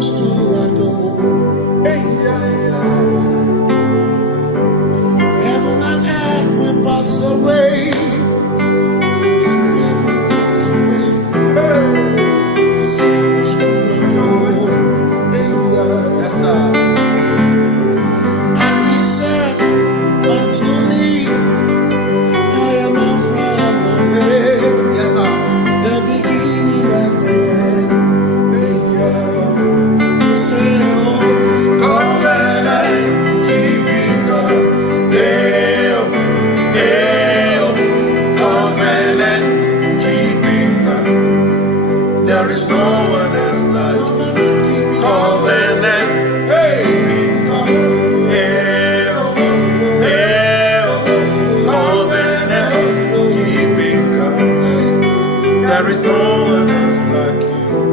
supposed to adore. Hey, heaven and earth will pass away. Forever pass away. You're supposed to adore. Hey, Yes, sir. and he said unto me, I am Alpha and Omega, Yes, sir. the beginning and the end. Hey, say, oh, covenant keeping God. Hey, oh, covenant keeping God. There is no one else like covenant. Hey, covenant keeping God. There is no one else like you.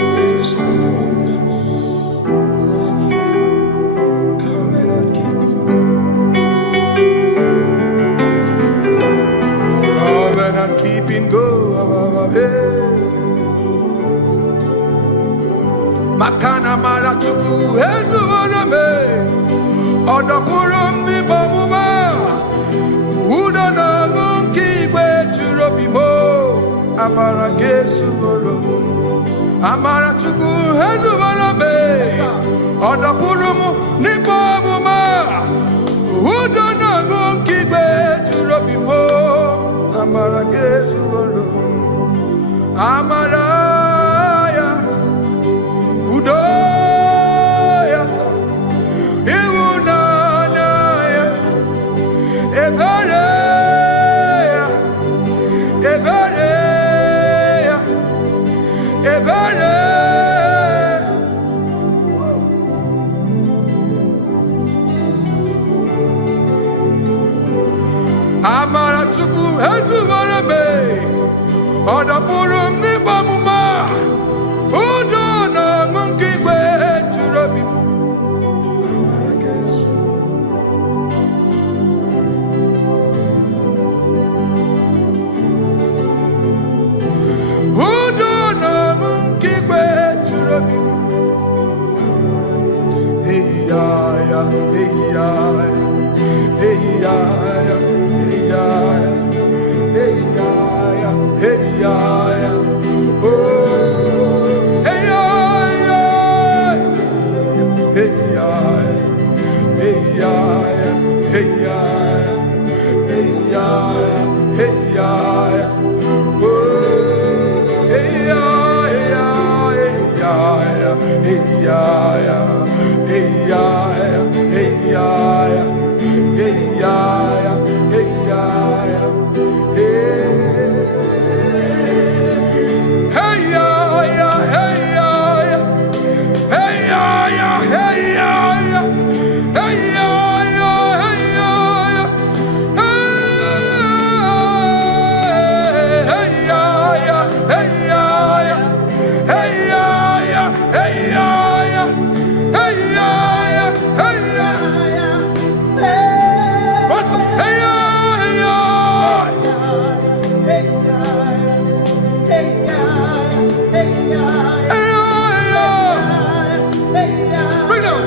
There is no one else. Covenant keeping Covenant keeping go. Makana mara chuku hezu waname. Odapurum di bomuma. Uda na ngunki kwe churobimo. Amara gesu worum. Amara chuku hezu waname. Odapurum ni bomuma. Uda na ngunki kwe churobimo. Amara gesu worum. Amara ya. Udoya. Iwunanaya. Ebereya. Ebereya. Ebereya. Amara chuku hezu warame. Odapurum ni bamuma. Udo na ngunki kwe churobi. Amara gesu. Udo na ngunki kwe churobi. Hey ya ya, hey ya ya, hey ya ya, hey ya ya, hey ya ya, hey ya ya. Oh, hey ya ya, hey ya ya, hey ya ya, hey ya ya, hey ya ya, hey ya ya. Oh, hey ya ya, hey ya ya, hey ya ya, hey ya ya, hey ya ya, hey ya ya, hey ya ya, hey. Hey ya ya, hey ya ya, hey ya ya, hey ya ya, hey ya ya, hey ya ya, hey ya ya, hey ya ya, hey ya ya, hey ya ya, hey ya ya, hey ya ya. What's hey ya ya? Bring it on.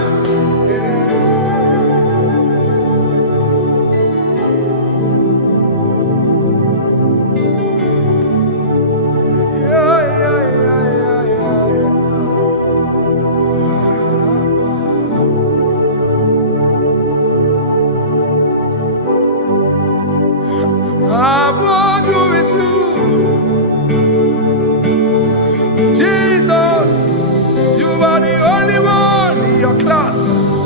Above you is you, Jesus. You are the only one in your class.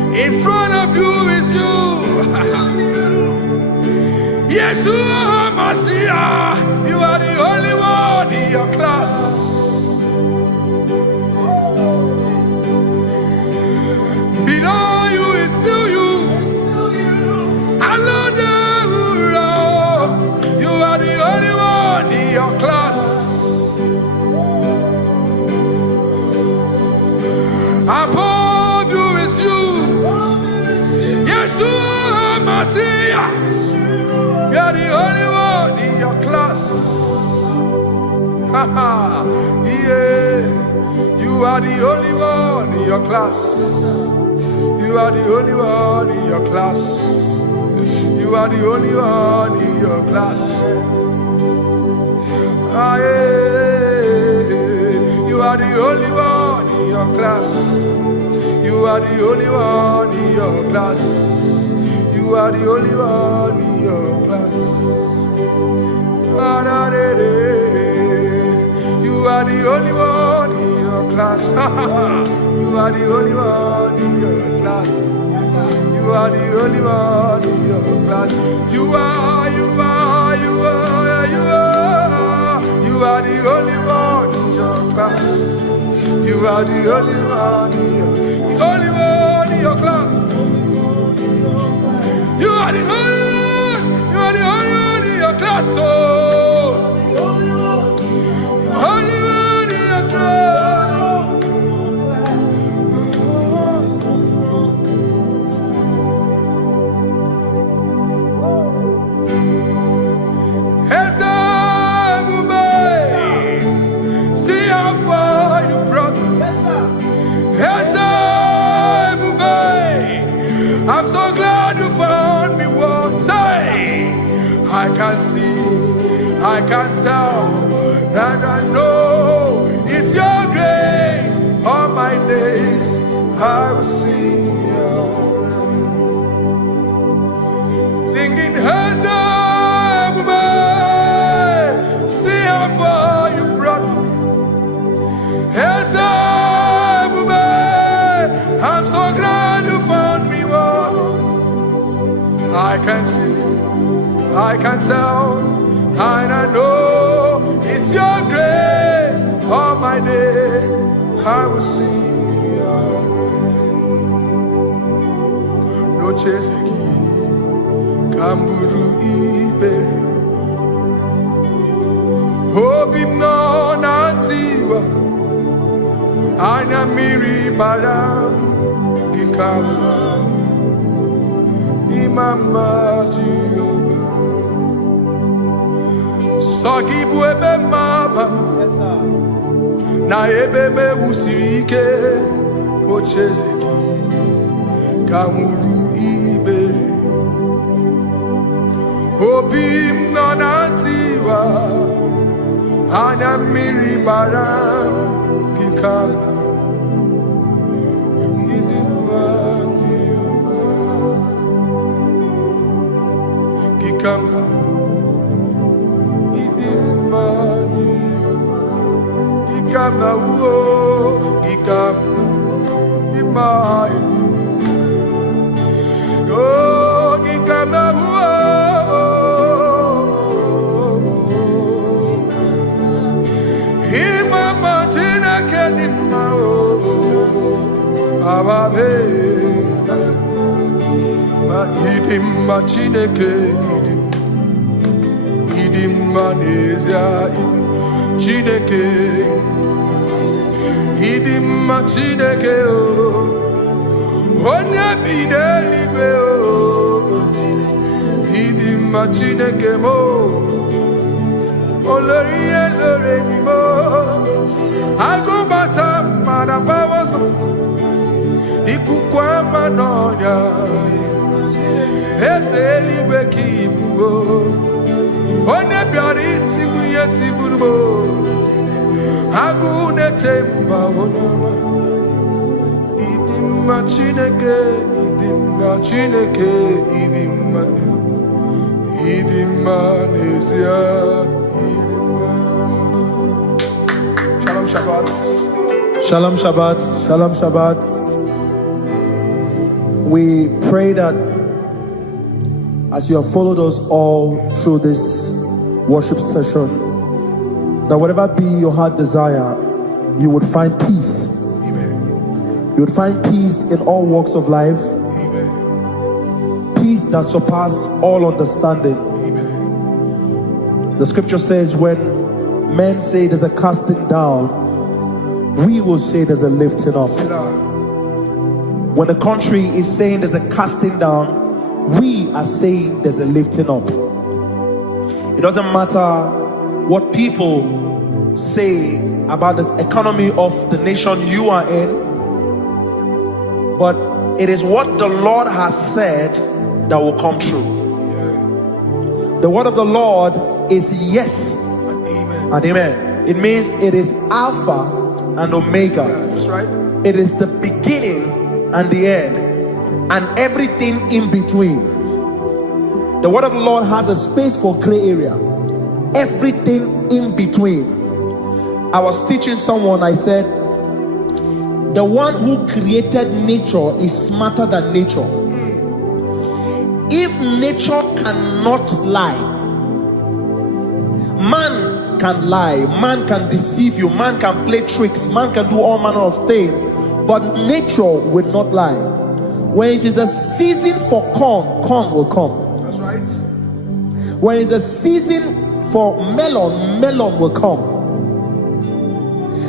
In front of you is you. Yes, you are Messiah. You are the only one in your class. Below you is still you. You are the only one in your class. Above you is you. Yeshua Mashiach. You're the only one in your class. Yeah. You are the only one in your class. You are the only one in your class. You are the only one in your class. Ah, yeah. You are the only one in your class. You are the only one in your class. You are the only one in your class. Ah, da, da, da. You are the only one in your class. You are the only one in your class. You are the only one in your class. You are the only one in your class. You are the only one in your class. You are the only one in your class. Oh, only one in your class. See how far you brought me. I'm so glad you found me once. I can see, I can tell, and I know it's your grace. All my days I will sing your grace. Singing hands up, see how far you brought me. Hands up, I'm so glad you found me one. I can see, I can tell, and I know it's your grace. All my day I will sing your grace. No chesegi, kamburu iberi. Hobi no nantiwa, anya miri baram. Ikamba, Imama Jehovah. Sagibu ebe maba, na ebe me usirike, ochezeki, kamuru ibere. Obim nonantiwa, anya miri baram, ikamba. Gikamba, Idima, Gikamba, Gikamba, Idima, oh, Gikamba, Imama Tina Kenima, Ababe. Idim machineke idim manezia chineke idim machineke o onye bideligwe o idim machineke mo oloriye lore ni mo agubata marabawoso ikukwa manonya Ezeligwe kibuo, one biari tibuye tiburubo, agune temba onama. Idima chineke, idima nezia, idima. Shalom Shabbat. Shalom Shabbat. Shalom Shabbat. We pray that as you have followed us all through this worship session, that whatever be your heart desire, you would find peace. Amen. You would find peace in all walks of life. Amen. Peace that surpasses all understanding. Amen. The scripture says when men say there's a casting down, we will say there's a lifting up. When the country is saying there's a casting down, we are saying there's a lifting up. It doesn't matter what people say about the economy of the nation you are in, but it is what the Lord has said that will come true. The word of the Lord is yes and amen. It means it is Alpha and Omega. That's right. It is the beginning and the end, and everything in between. The word of the Lord has a space for gray area. Everything in between. I was teaching someone, I said, the one who created nature is smarter than nature. If nature cannot lie, man can lie, man can deceive you, man can play tricks, man can do all manner of things, but nature will not lie. When it is a season for corn, corn will come. That's right. When it's the season for melon, melon will come.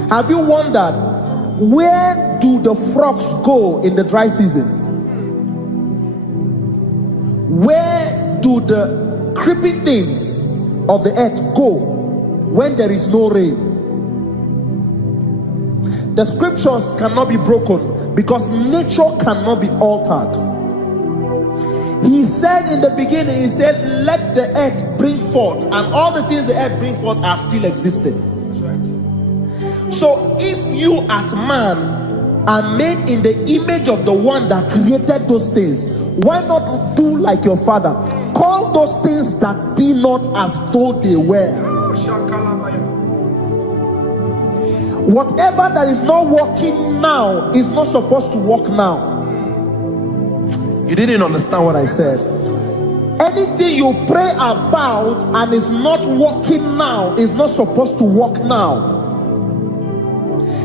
Have you wondered, where do the frogs go in the dry season? Where do the creepy things of the earth go when there is no rain? The scriptures cannot be broken because nature cannot be altered. He said in the beginning, he said, let the earth bring forth, and all the things the earth bring forth are still existing. That's right. So if you as man are made in the image of the one that created those things, why not do like your father? Call those things that be not as though they were. Whatever that is not working now is not supposed to work now. You didn't understand what I said. Anything you pray about and is not working now is not supposed to work now.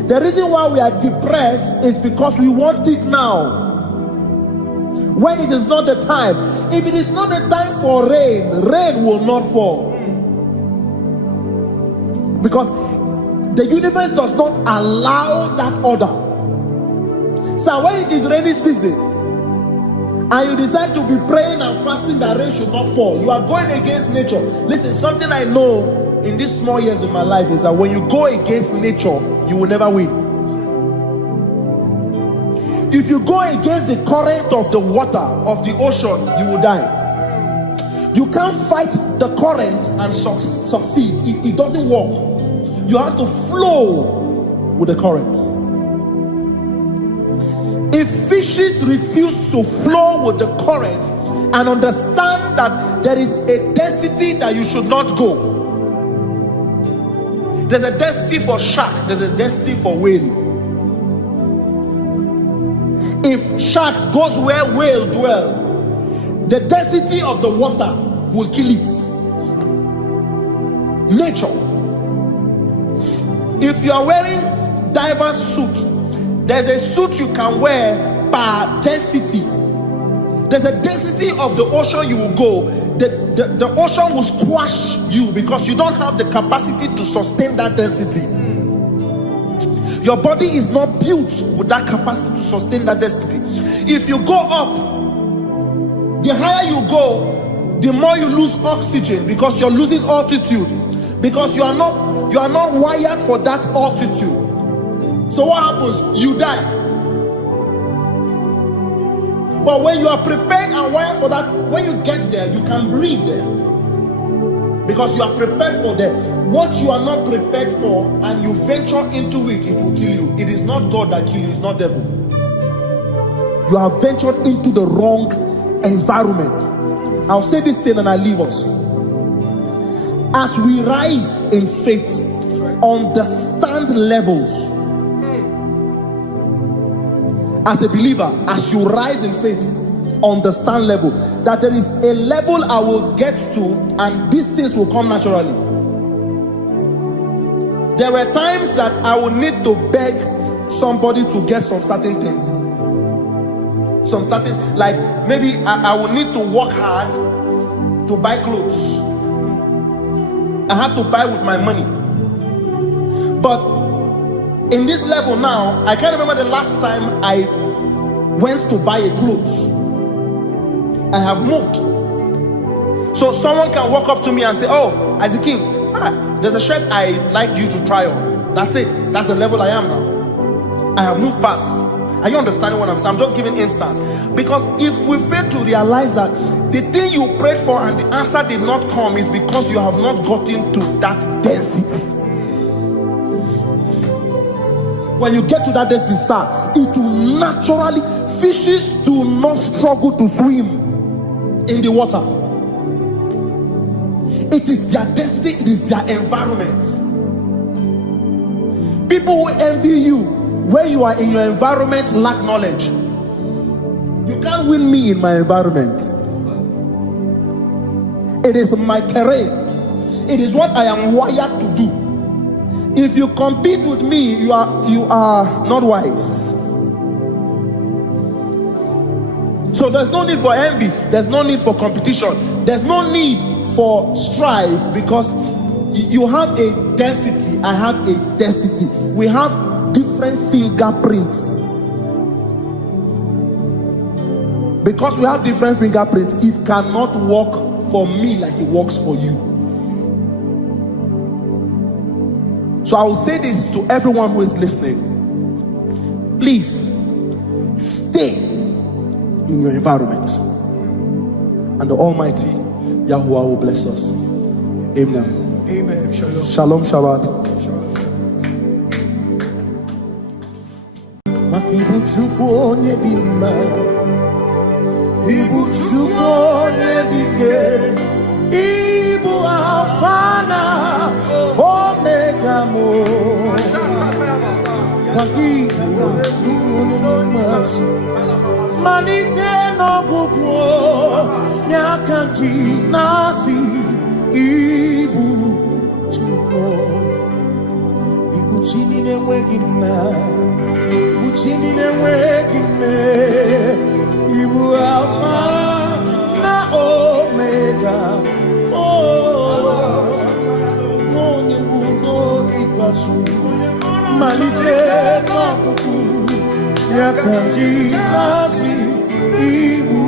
The reason why we are depressed is because we want it now, when it is not the time. If it is not the time for rain, rain will not fall, because the universe does not allow that order. So when it is rainy season and you decide to be praying and fasting that rain should not fall, you are going against nature. Listen, something I know in these small years in my life is that when you go against nature, you will never win. If you go against the current of the water of the ocean, you will die. You can't fight the current and succeed. It doesn't work. You have to flow with the current. If fishes refuse to flow with the current and understand that there is a density that you should not go, there's a density for shark, there's a density for whale. If shark goes where whale dwell, the density of the water will kill it. Nature. If you are wearing diver's suit, there's a suit you can wear per density. There's a density of the ocean you will go. The ocean will squash you because you don't have the capacity to sustain that density. Your body is not built with that capacity to sustain that density. If you go up, the higher you go, the more you lose oxygen because you're losing altitude, because you are not wired for that altitude. So what happens? You die. But when you are prepared and wired for that, when you get there, you can breathe there, because you are prepared for that. What you are not prepared for and you venture into it, it will kill you. It is not God that kills you, it's not devil. You have ventured into the wrong environment. I'll say this thing and I leave us. As we rise in faith, understand levels. As a believer, as you rise in faith, understand level. That there is a level I will get to and these things will come naturally. There were times that I would need to beg somebody to get some certain things. Some certain, like maybe I would need to work hard to buy clothes. I had to buy with my money. But in this level now, I can't remember the last time I went to buy a clothes. I have moved. So someone can walk up to me and say, oh, Isaac King, there's a shirt I like you to try on. That's it. That's the level I am now. I have moved past. Are you understanding what I'm saying? I'm just giving instance. Because if we fail to realize that the thing you prayed for and the answer did not come is because you have not gotten to that density. When you get to that density, sir, it will naturally, fishes do not struggle to swim in the water. It is their destiny, it is their environment. People who envy you when you are in your environment lack knowledge. You can't win me in my environment. It is my terrain. It is what I am wired to do. If you compete with me, you are not wise. So there's no need for envy. There's no need for competition. There's no need for strife, because you have a density. I have a density. We have different fingerprints. Because we have different fingerprints, it cannot work for me like it works for you. So I will say this to everyone who is listening. Please stay in your environment, and the Almighty Yahuwah will bless us. Amen. Amen. Shalom. Shalom Shabbat. Makibu chukwu onye dị mma, ibu chukwu onye dike, ibu Alpha na Omega mo. Makibu chukwu onye dị mma, malite n'ọgwụgwụ nyakanti nasi, ibu chukwu, ibu chini n'enweghị nna. Chini n'enweghị nne, ibu Alpha na Omega, onye mbụ n'ikpeazụ, malite n'ọgwụgwụ n'aka ndị na-asị ibu.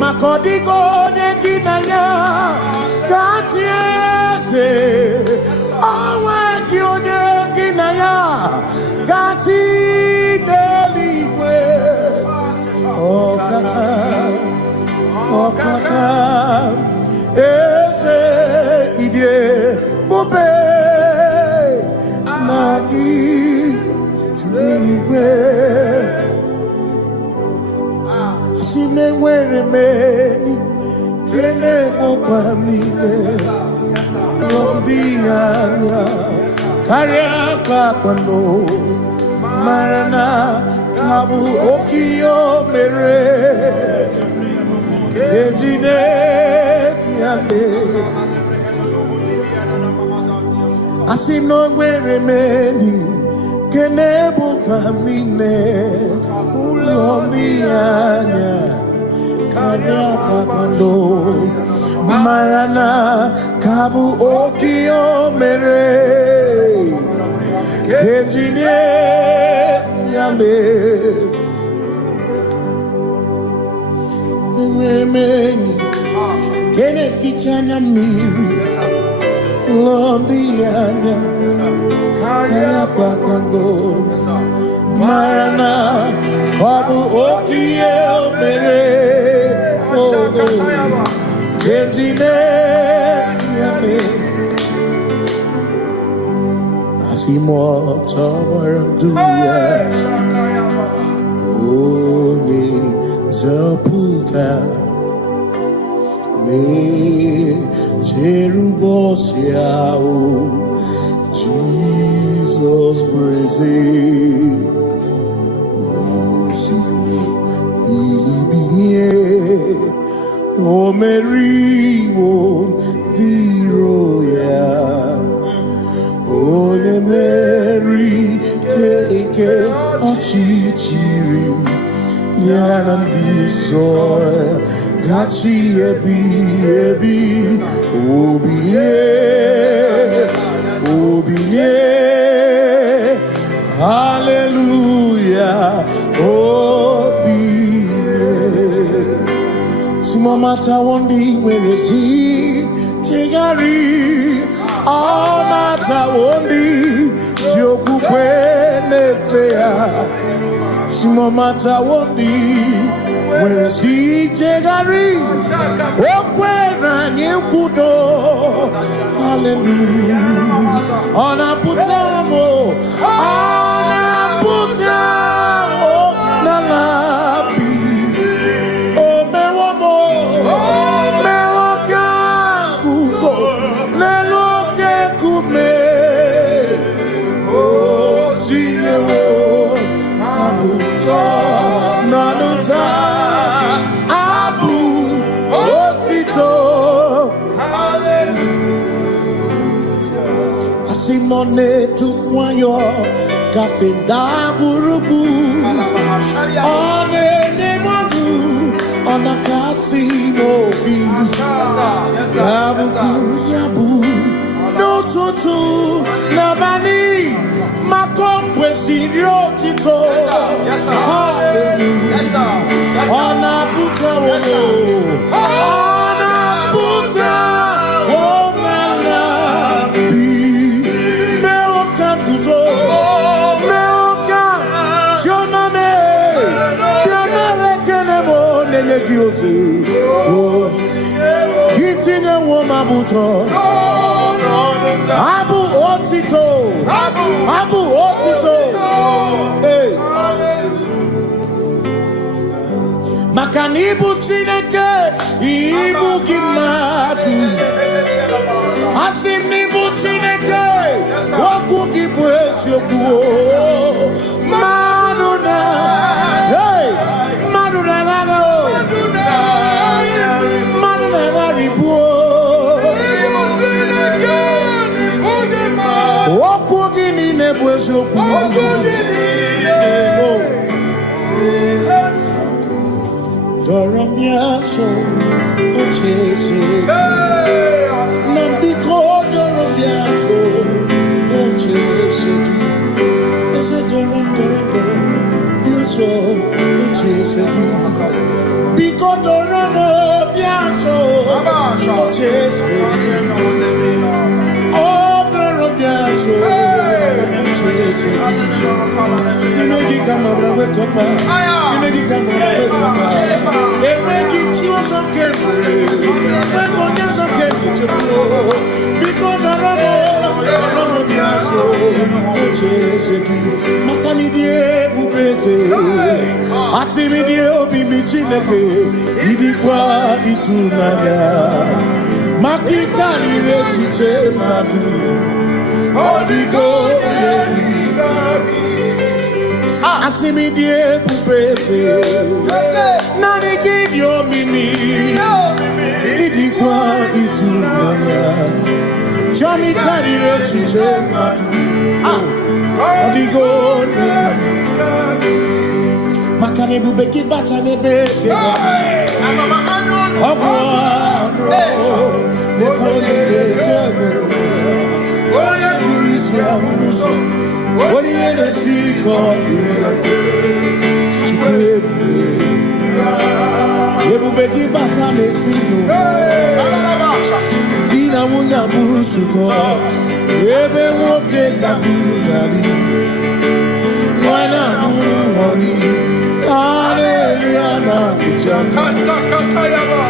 Maka ọ dịghị onye gị na ya ga-achị eze, onweghị onye gị na ya ga-achị n'eluigwe. Ọkaka eze ibie bube na gị juru eluigwe. Asị na-enwere m enyi nke na-egbokwa m niile, n'obi anya karịa kpakpando, mara na ka bụ oke ihe o mere, eji na-eti ya mee. Asị na o nwere m enyi nke na-egbokwa m niile, ụlọ ndị anya karịa kpakpando, mara na ka bụ oke ihe o mere, eji na-eti ya mee. Enwere m enyi nke na-eficha anya mmiri, ụlọ ndị anya karịa kpakpando, mara na ka ọ bụ oke ihe o mere, eji na-eti ya mee. Asị m ọtọgbara ndụ ya, onye nzọpụta, na-echere ụbọchị ahụ Jizọs bụ eze. Osimiri bilie, o meriwo ndị iro ya, onye meri ke ọchịchịrị ya na ndị nsọ gachi ebi. Obilie, hallelujah, oh. Simomata wondi werezi tegari amata wondi diokukwe nefea Simomata wondi werezi tegari okwera nyekudo hallelujah ona putamo nalabi Simone tumwayo kafenda burubu one nemwagu ona kasimobi yabuku yabu no tutu nabani makompwe sirio tito hallelujah ona puta wono ona puta Gitine woma buto Abu otito Hey Makanibu chineke Ibu gimatu Asinibu chineke Waku kibwesyoku Maduna Hey Maduna gago Doramiaso ochese Nambiko doramiaso ochese Ese doram biaso ochese Biko doramiaso ochese Biaso ochese Nimegi kama brawe kopa Nimegi kama brawe kopa Emegi chio sonkere Megonya sonkere chepro Biko doramo biaso ochese Makani die bubeze Asimi die obi michineke Idikwa itunanya Makikari rechiche madu Odigo Asimi die pupese Nani gidio mimi Idikwa itunanya Chami kari rechiche madu Odigo Makane bubeki bata nebeke Ogwa What in the city called Ebubeki batame sinu Dina muna burusuto Ebe woke kabudali Wana muru honi Hallelujah na kuchama Kasaka kayaba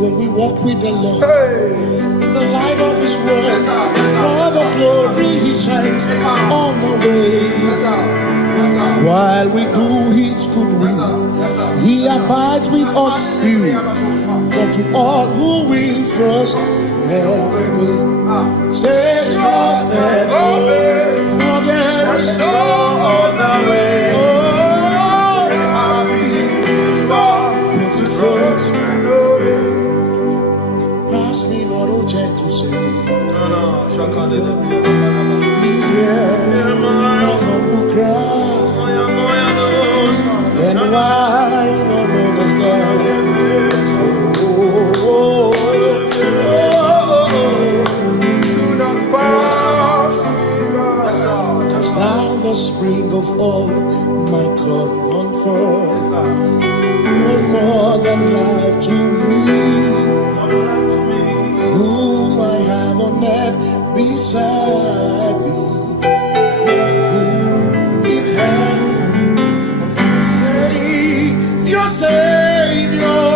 When we walk with the Lord, in the light of His word, all the glory He shines on the way. While we do His good will, He abides with us still. But to all who will trust and obey, say trust and obey, for there is no other way. Oh, to trust. Pass me not, oh gentle Savior. Please hear my humble cry. And why not understand? Do not pass me. Touch thou the spring of all my cup run for. You're more than life to me. Whom I have on earth beside thee. In heaven, Savior, Savior,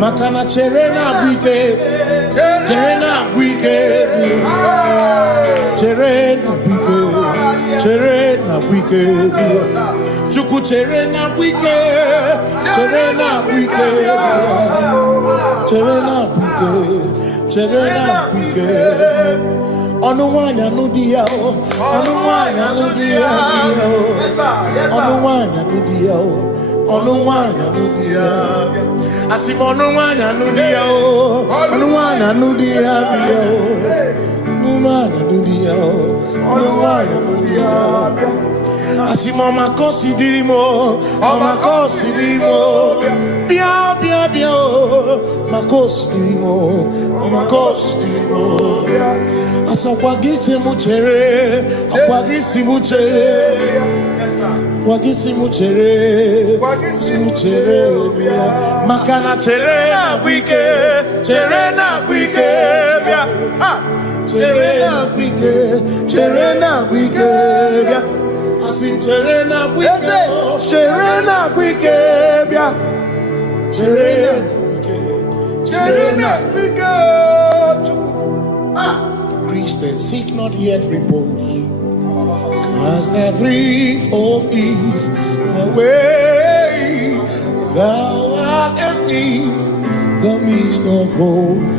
Makana cherena bwike, cherena bwike, cherena bwike, cherena bwike, chuku cherena bwike, cherena bwike, cherena bwike, cherena bwike. Onuwanya nudia, onuwanya nudia, onuwanya nudia, onuwanya nudia. Asim onuwanya nudia, onuwanya nudia, onuwanya nudia, onuwanya nudia. Asim omakosi dirimo, omakosi dirimo, bia bia bia, makosi dirimo, omakosi dirimo. Asakwagisi muchere, akwagisi muchere, akwagisi muchere, muchere. Makana chere na bwike, chere na bwike, chere na bwike, chere na bwike. Asim chere na bwike, chere na bwike, chere na bwike, chere na bwike. Christians seek not yet repose, As the thrift of is the way thou art amidst the midst of hope,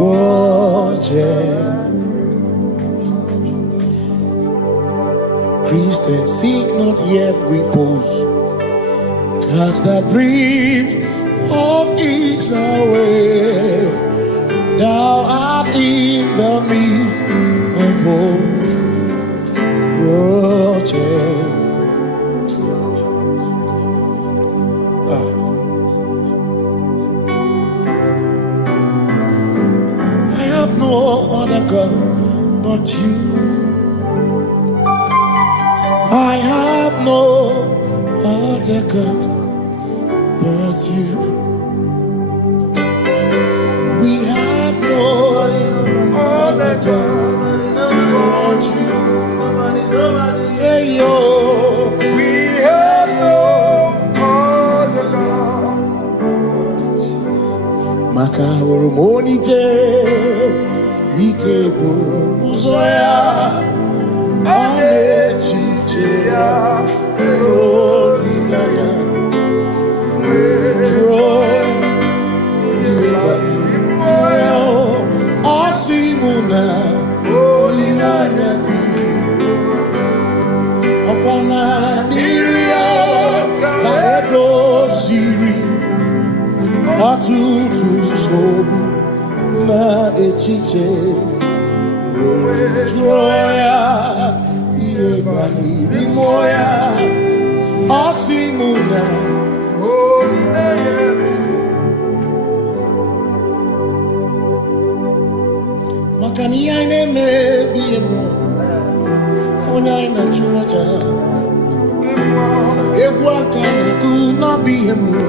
watching. Christians seek not yet repose, as the thrift of is the way thou art in the midst of hope. I have no other God but you. I have no other God but you. We have no other God but you. Hey yo, We have no other God. maka hormoni je ike buru uzoya anechiche ya olilanya joy moya osimuna olilanya Okwana nirio kaedo siri atutu sobu na echiche joya iebani rimoya osimuna makani aine mebi emo onai na churacha Ewaka na ku na bi emu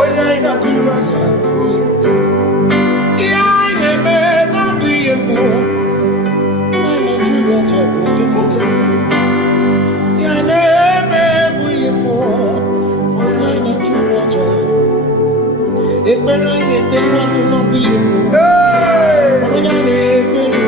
onai na churacha Iai ne me na bi emu onai na churacha okemo Iai ne me bu emu onai na churacha Ekpera ne tekwa na bi emu onai na ekpera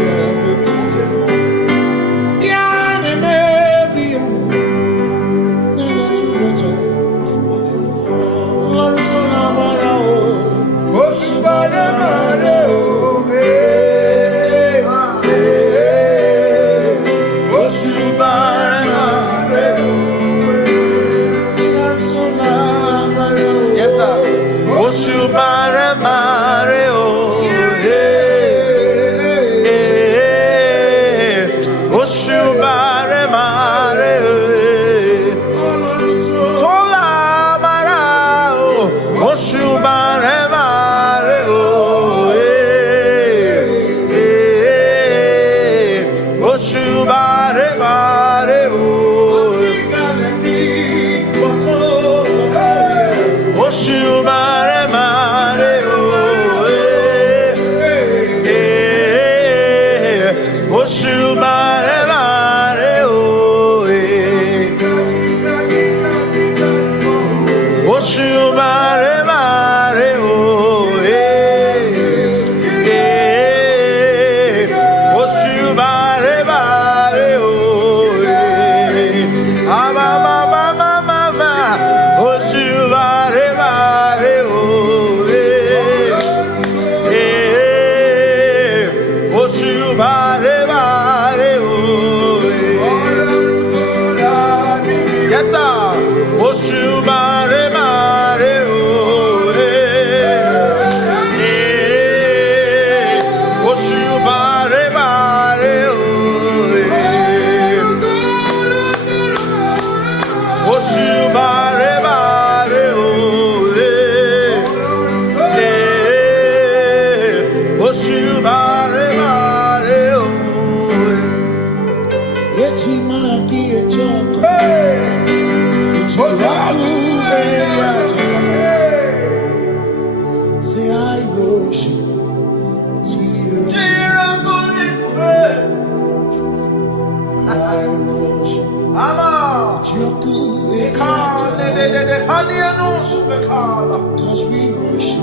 Cause we worship.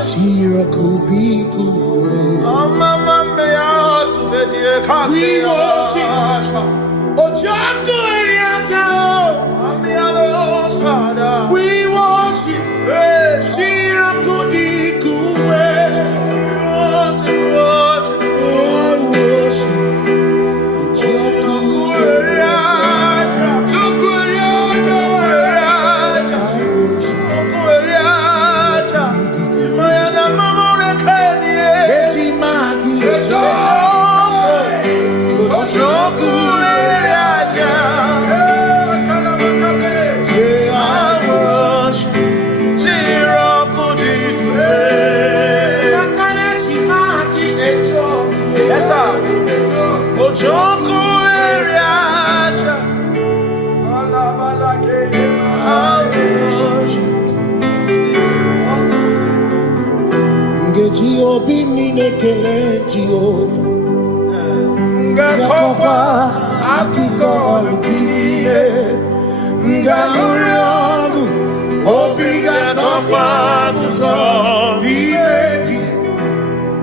Sira kuviku. Mama me out. We worship. Ojaku Eriata. We worship. Chirakudi Kuwe. I worship. Ojaku Eriata. I worship. Etimaki Ojaku Eriata. Obi minekele Jehovah Ngakokwa akiko olukile Nganuriogu Obi gatokwa muto Nimegi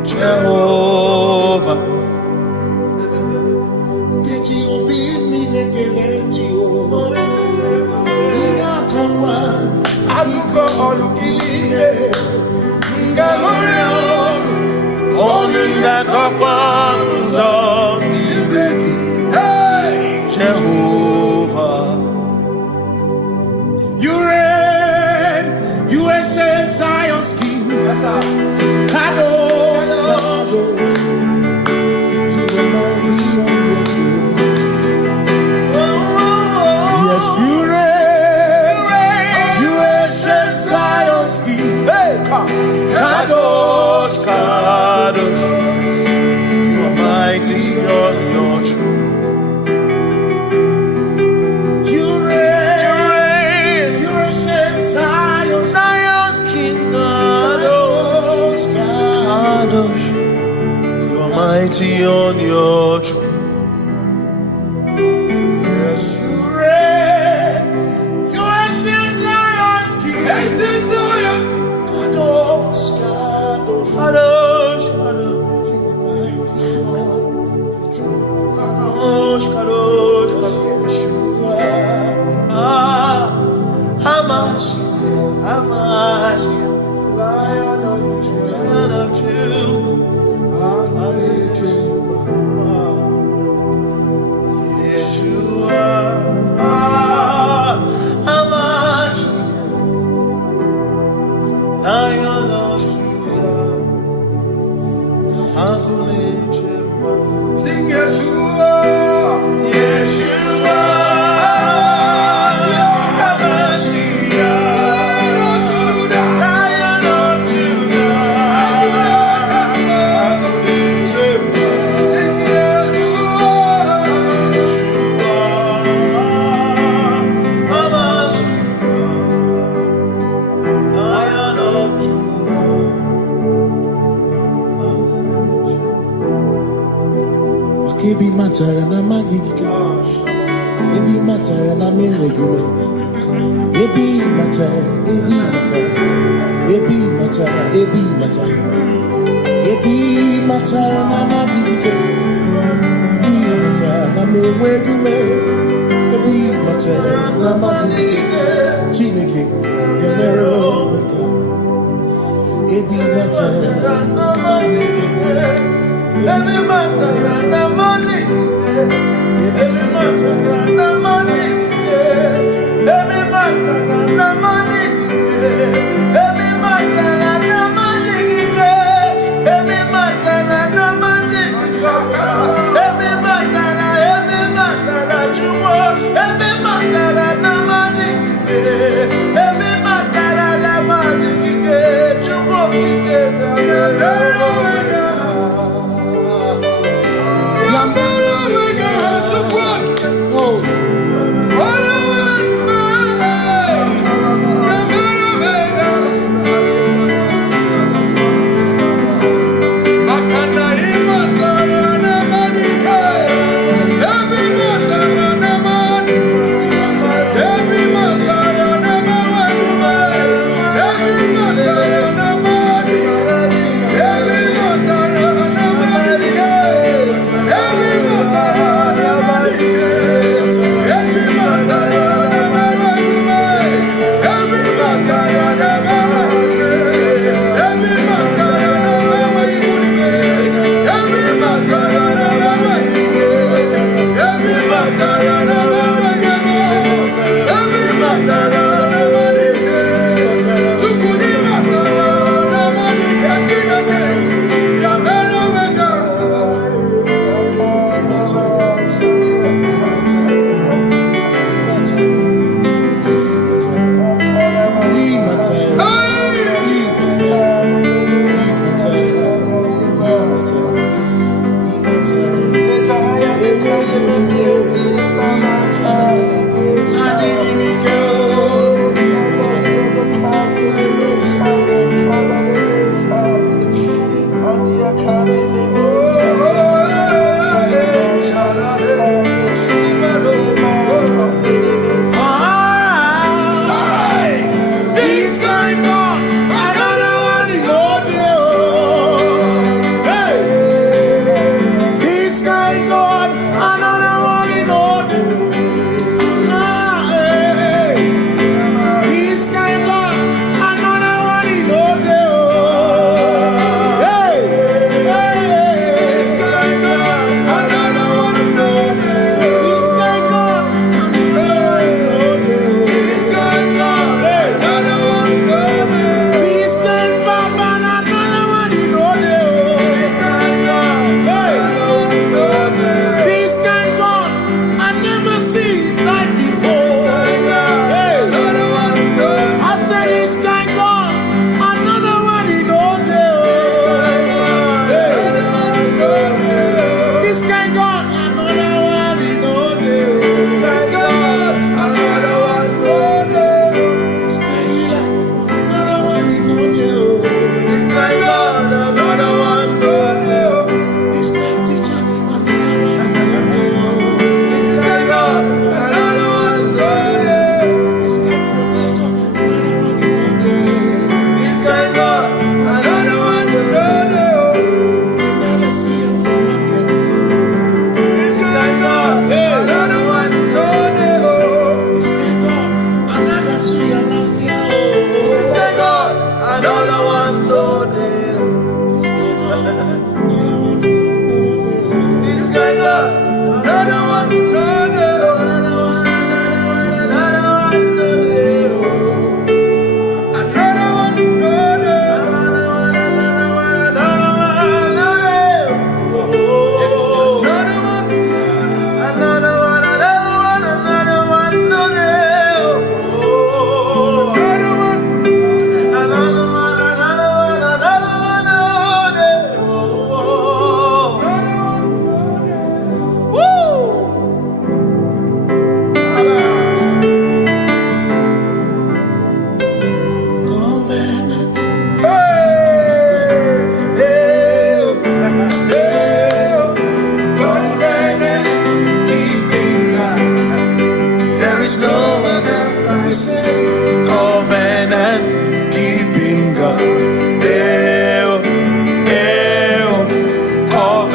Jehovah Ngeji obi minekele Jehovah Ngakokwa akiko olukile Nganuriogu Jehovah, you reign, you ancient Zion's king. Kadosh, Kadosh, you are mighty on your throne. Yes, you reign, you ancient Zion's king. Kadosh, Kadosh, you are mighty on your throne. You reign, you ancient Zion's king. Kadosh, Kadosh, you are mighty on your throne. Yes, you reign, you ancient Zion's king. Ancient Zion. Kadosh, Kadosh, Kadosh, Kadosh, you are mighty on your throne. Kadosh, Kadosh, Kadosh, you are Hamash, Lion of Yeshua, Hamash, Lion of sing Yeshua, Yeshua, Lion of Judah, sing Yeshua, Lion of Ebi matara na magigike, ebi matara na menwegume, ebi matara, ebi matara, ebi matara, ebi matara, ebi matara na magigike, ebi matara na menwegume, ebi matara na magigike, Chineke yemero wega, ebi matara na magigike. Every matter and the money, every matter and the money, every matter and the money, every matter and the money, every matter and the money, every matter that you want, every matter and the money, every matter and the money, you want to get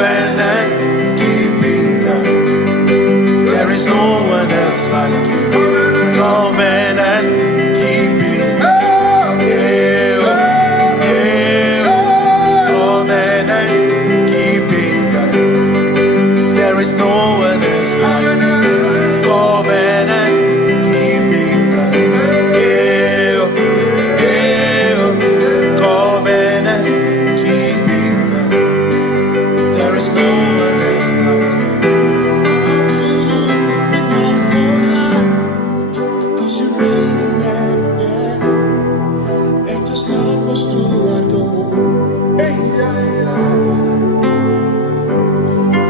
covenant keeping God. There is no one else like you. Covenant keeping God. Yeah, yeah, covenant keeping God. There is no one else like you. Covenant keeping God. Yeah, yeah, covenant keeping God. There is no one else like you. Come to you with my whole heart, 'cause you reign in heaven, and just help us to adore. Hey, yeah, yeah.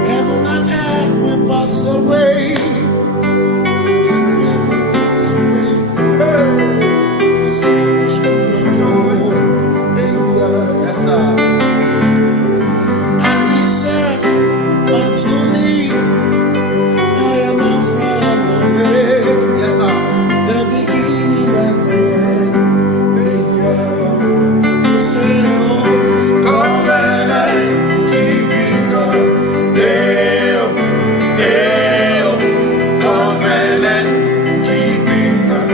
Heaven and earth will pass away, forever pass away. Just help us to adore. Hey, yeah. Yes, sir. And he said unto me, I am Alpha and Omega, Yes, sir. the beginning and the end. Hey, yeah. We say, oh, Covenant keeping God. Yeah, yeah, covenant keeping God.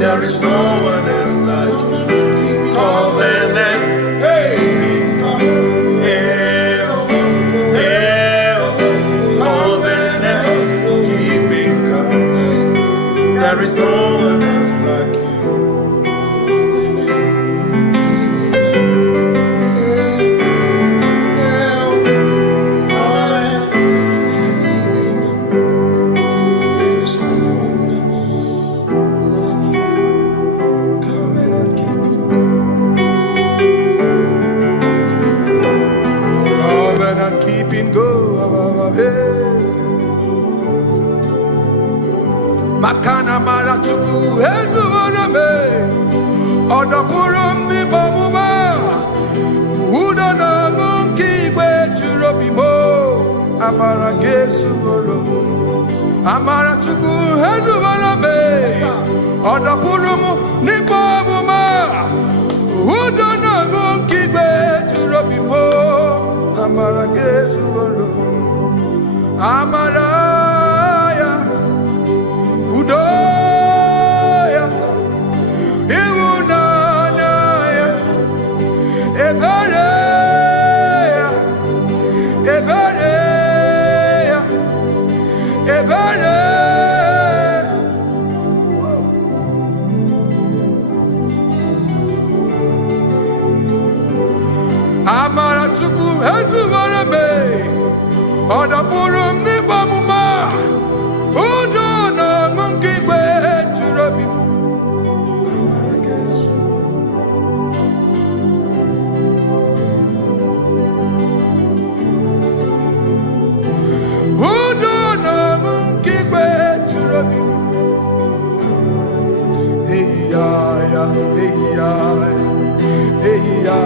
There is no one else like you. covenant keeping Covenant keeping God. Yeah, yeah, covenant keeping God. There is no one else like you. Covenant keeping Covenant keeping go. Makana mara chuku hezu waname. Odapurum ni bamuma. Uda na ngunki kwe churobimo. Amara gesu woro. Amara chuku hezu waname. Odapurum ni bamuma. Uda na ngunki kwe churobimo. Amara gesu woro. Amara ya. Udoya. Iwunanaya. Ebereya. Ebereya. Ebereya. Amara chuku hezu warame. Odapurum ni bamuma. Udo na monkey kwe churobi. Amara gesu. Udo na monkey kwe churobi. Hey ya ya, hey ya ya, hey ya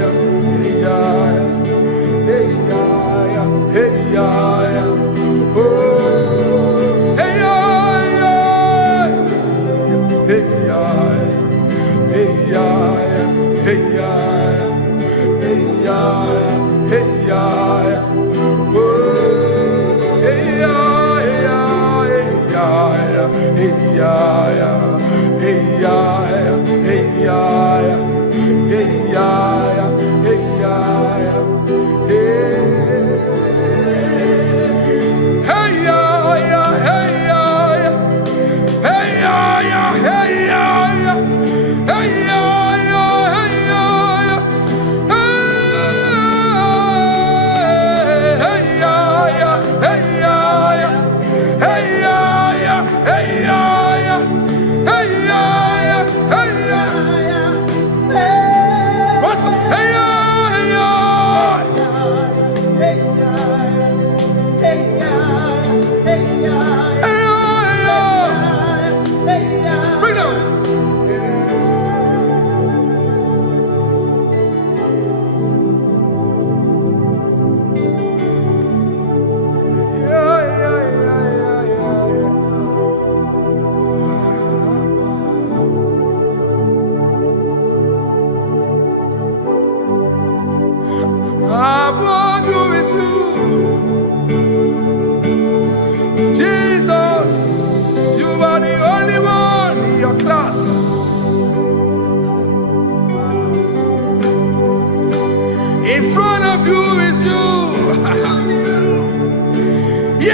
ya, hey ya ya, hey ya ya, hey ya ya.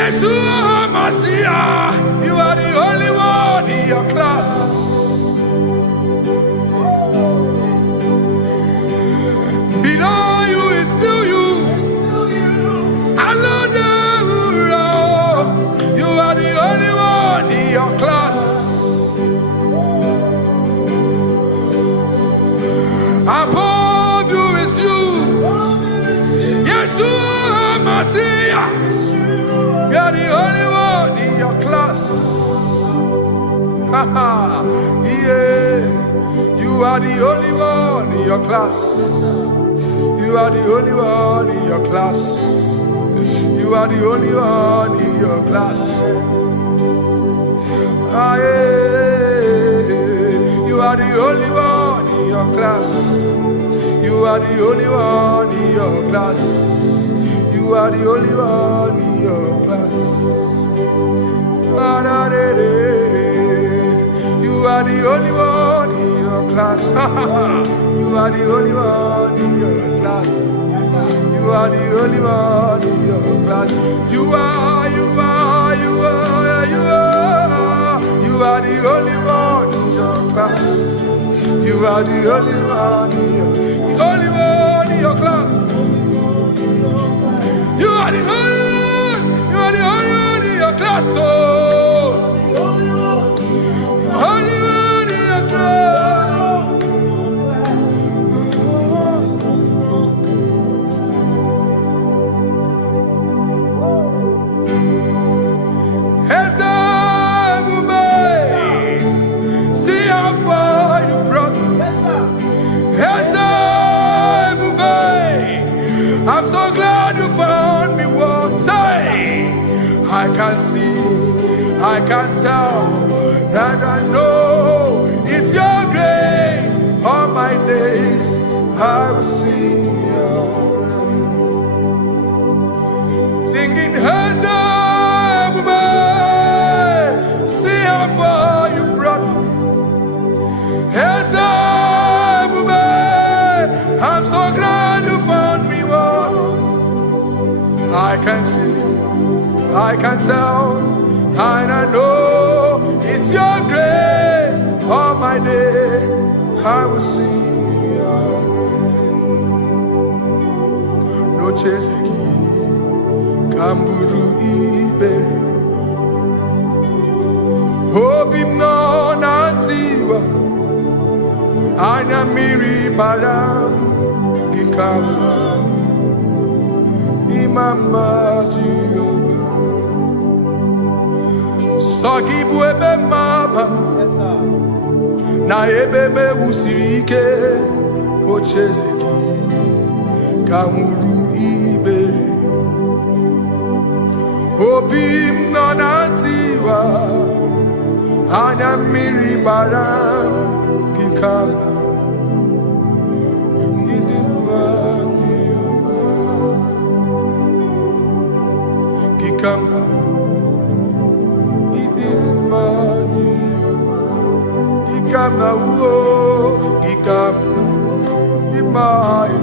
Yeshua Mashiach, you are the only one in your class. Below you is still you. You are the only one in your class. Above you is you. Yeshua Mashiach. You are the only one in your class. Yeah. You are the only one in your class. You are the only one in your class. You are the only one in your class. Ah, yeah. You are the only one in your class. You are the only one in your class. You are the only one in your class. Ah, da, da, da. You are the only one in your class. You are the only one in your class. You are the only one in your class. You are the only one in your class. You are the only one in your class. You are the only one in your class. Oh, only one in your class. I'm so glad you found me once. I can see, I can tell, and I know it's your grace. All my days I will sing your grace. Singing hands up, see how far you brought me. Hands up, I'm so glad you found me. I can see, I can tell, and I know it's your grace. All my day I will sing your grace. No chase again, Kamburu Iberi. Hobim no nantiwa, Anya Miri Baram Gikama. Mama Jehovah, Sagi buebe maba, na ebebe usirike, ochezeki, kamuru ibere, obim nonantiwa, anya miri baram gikama. Come now, he come now,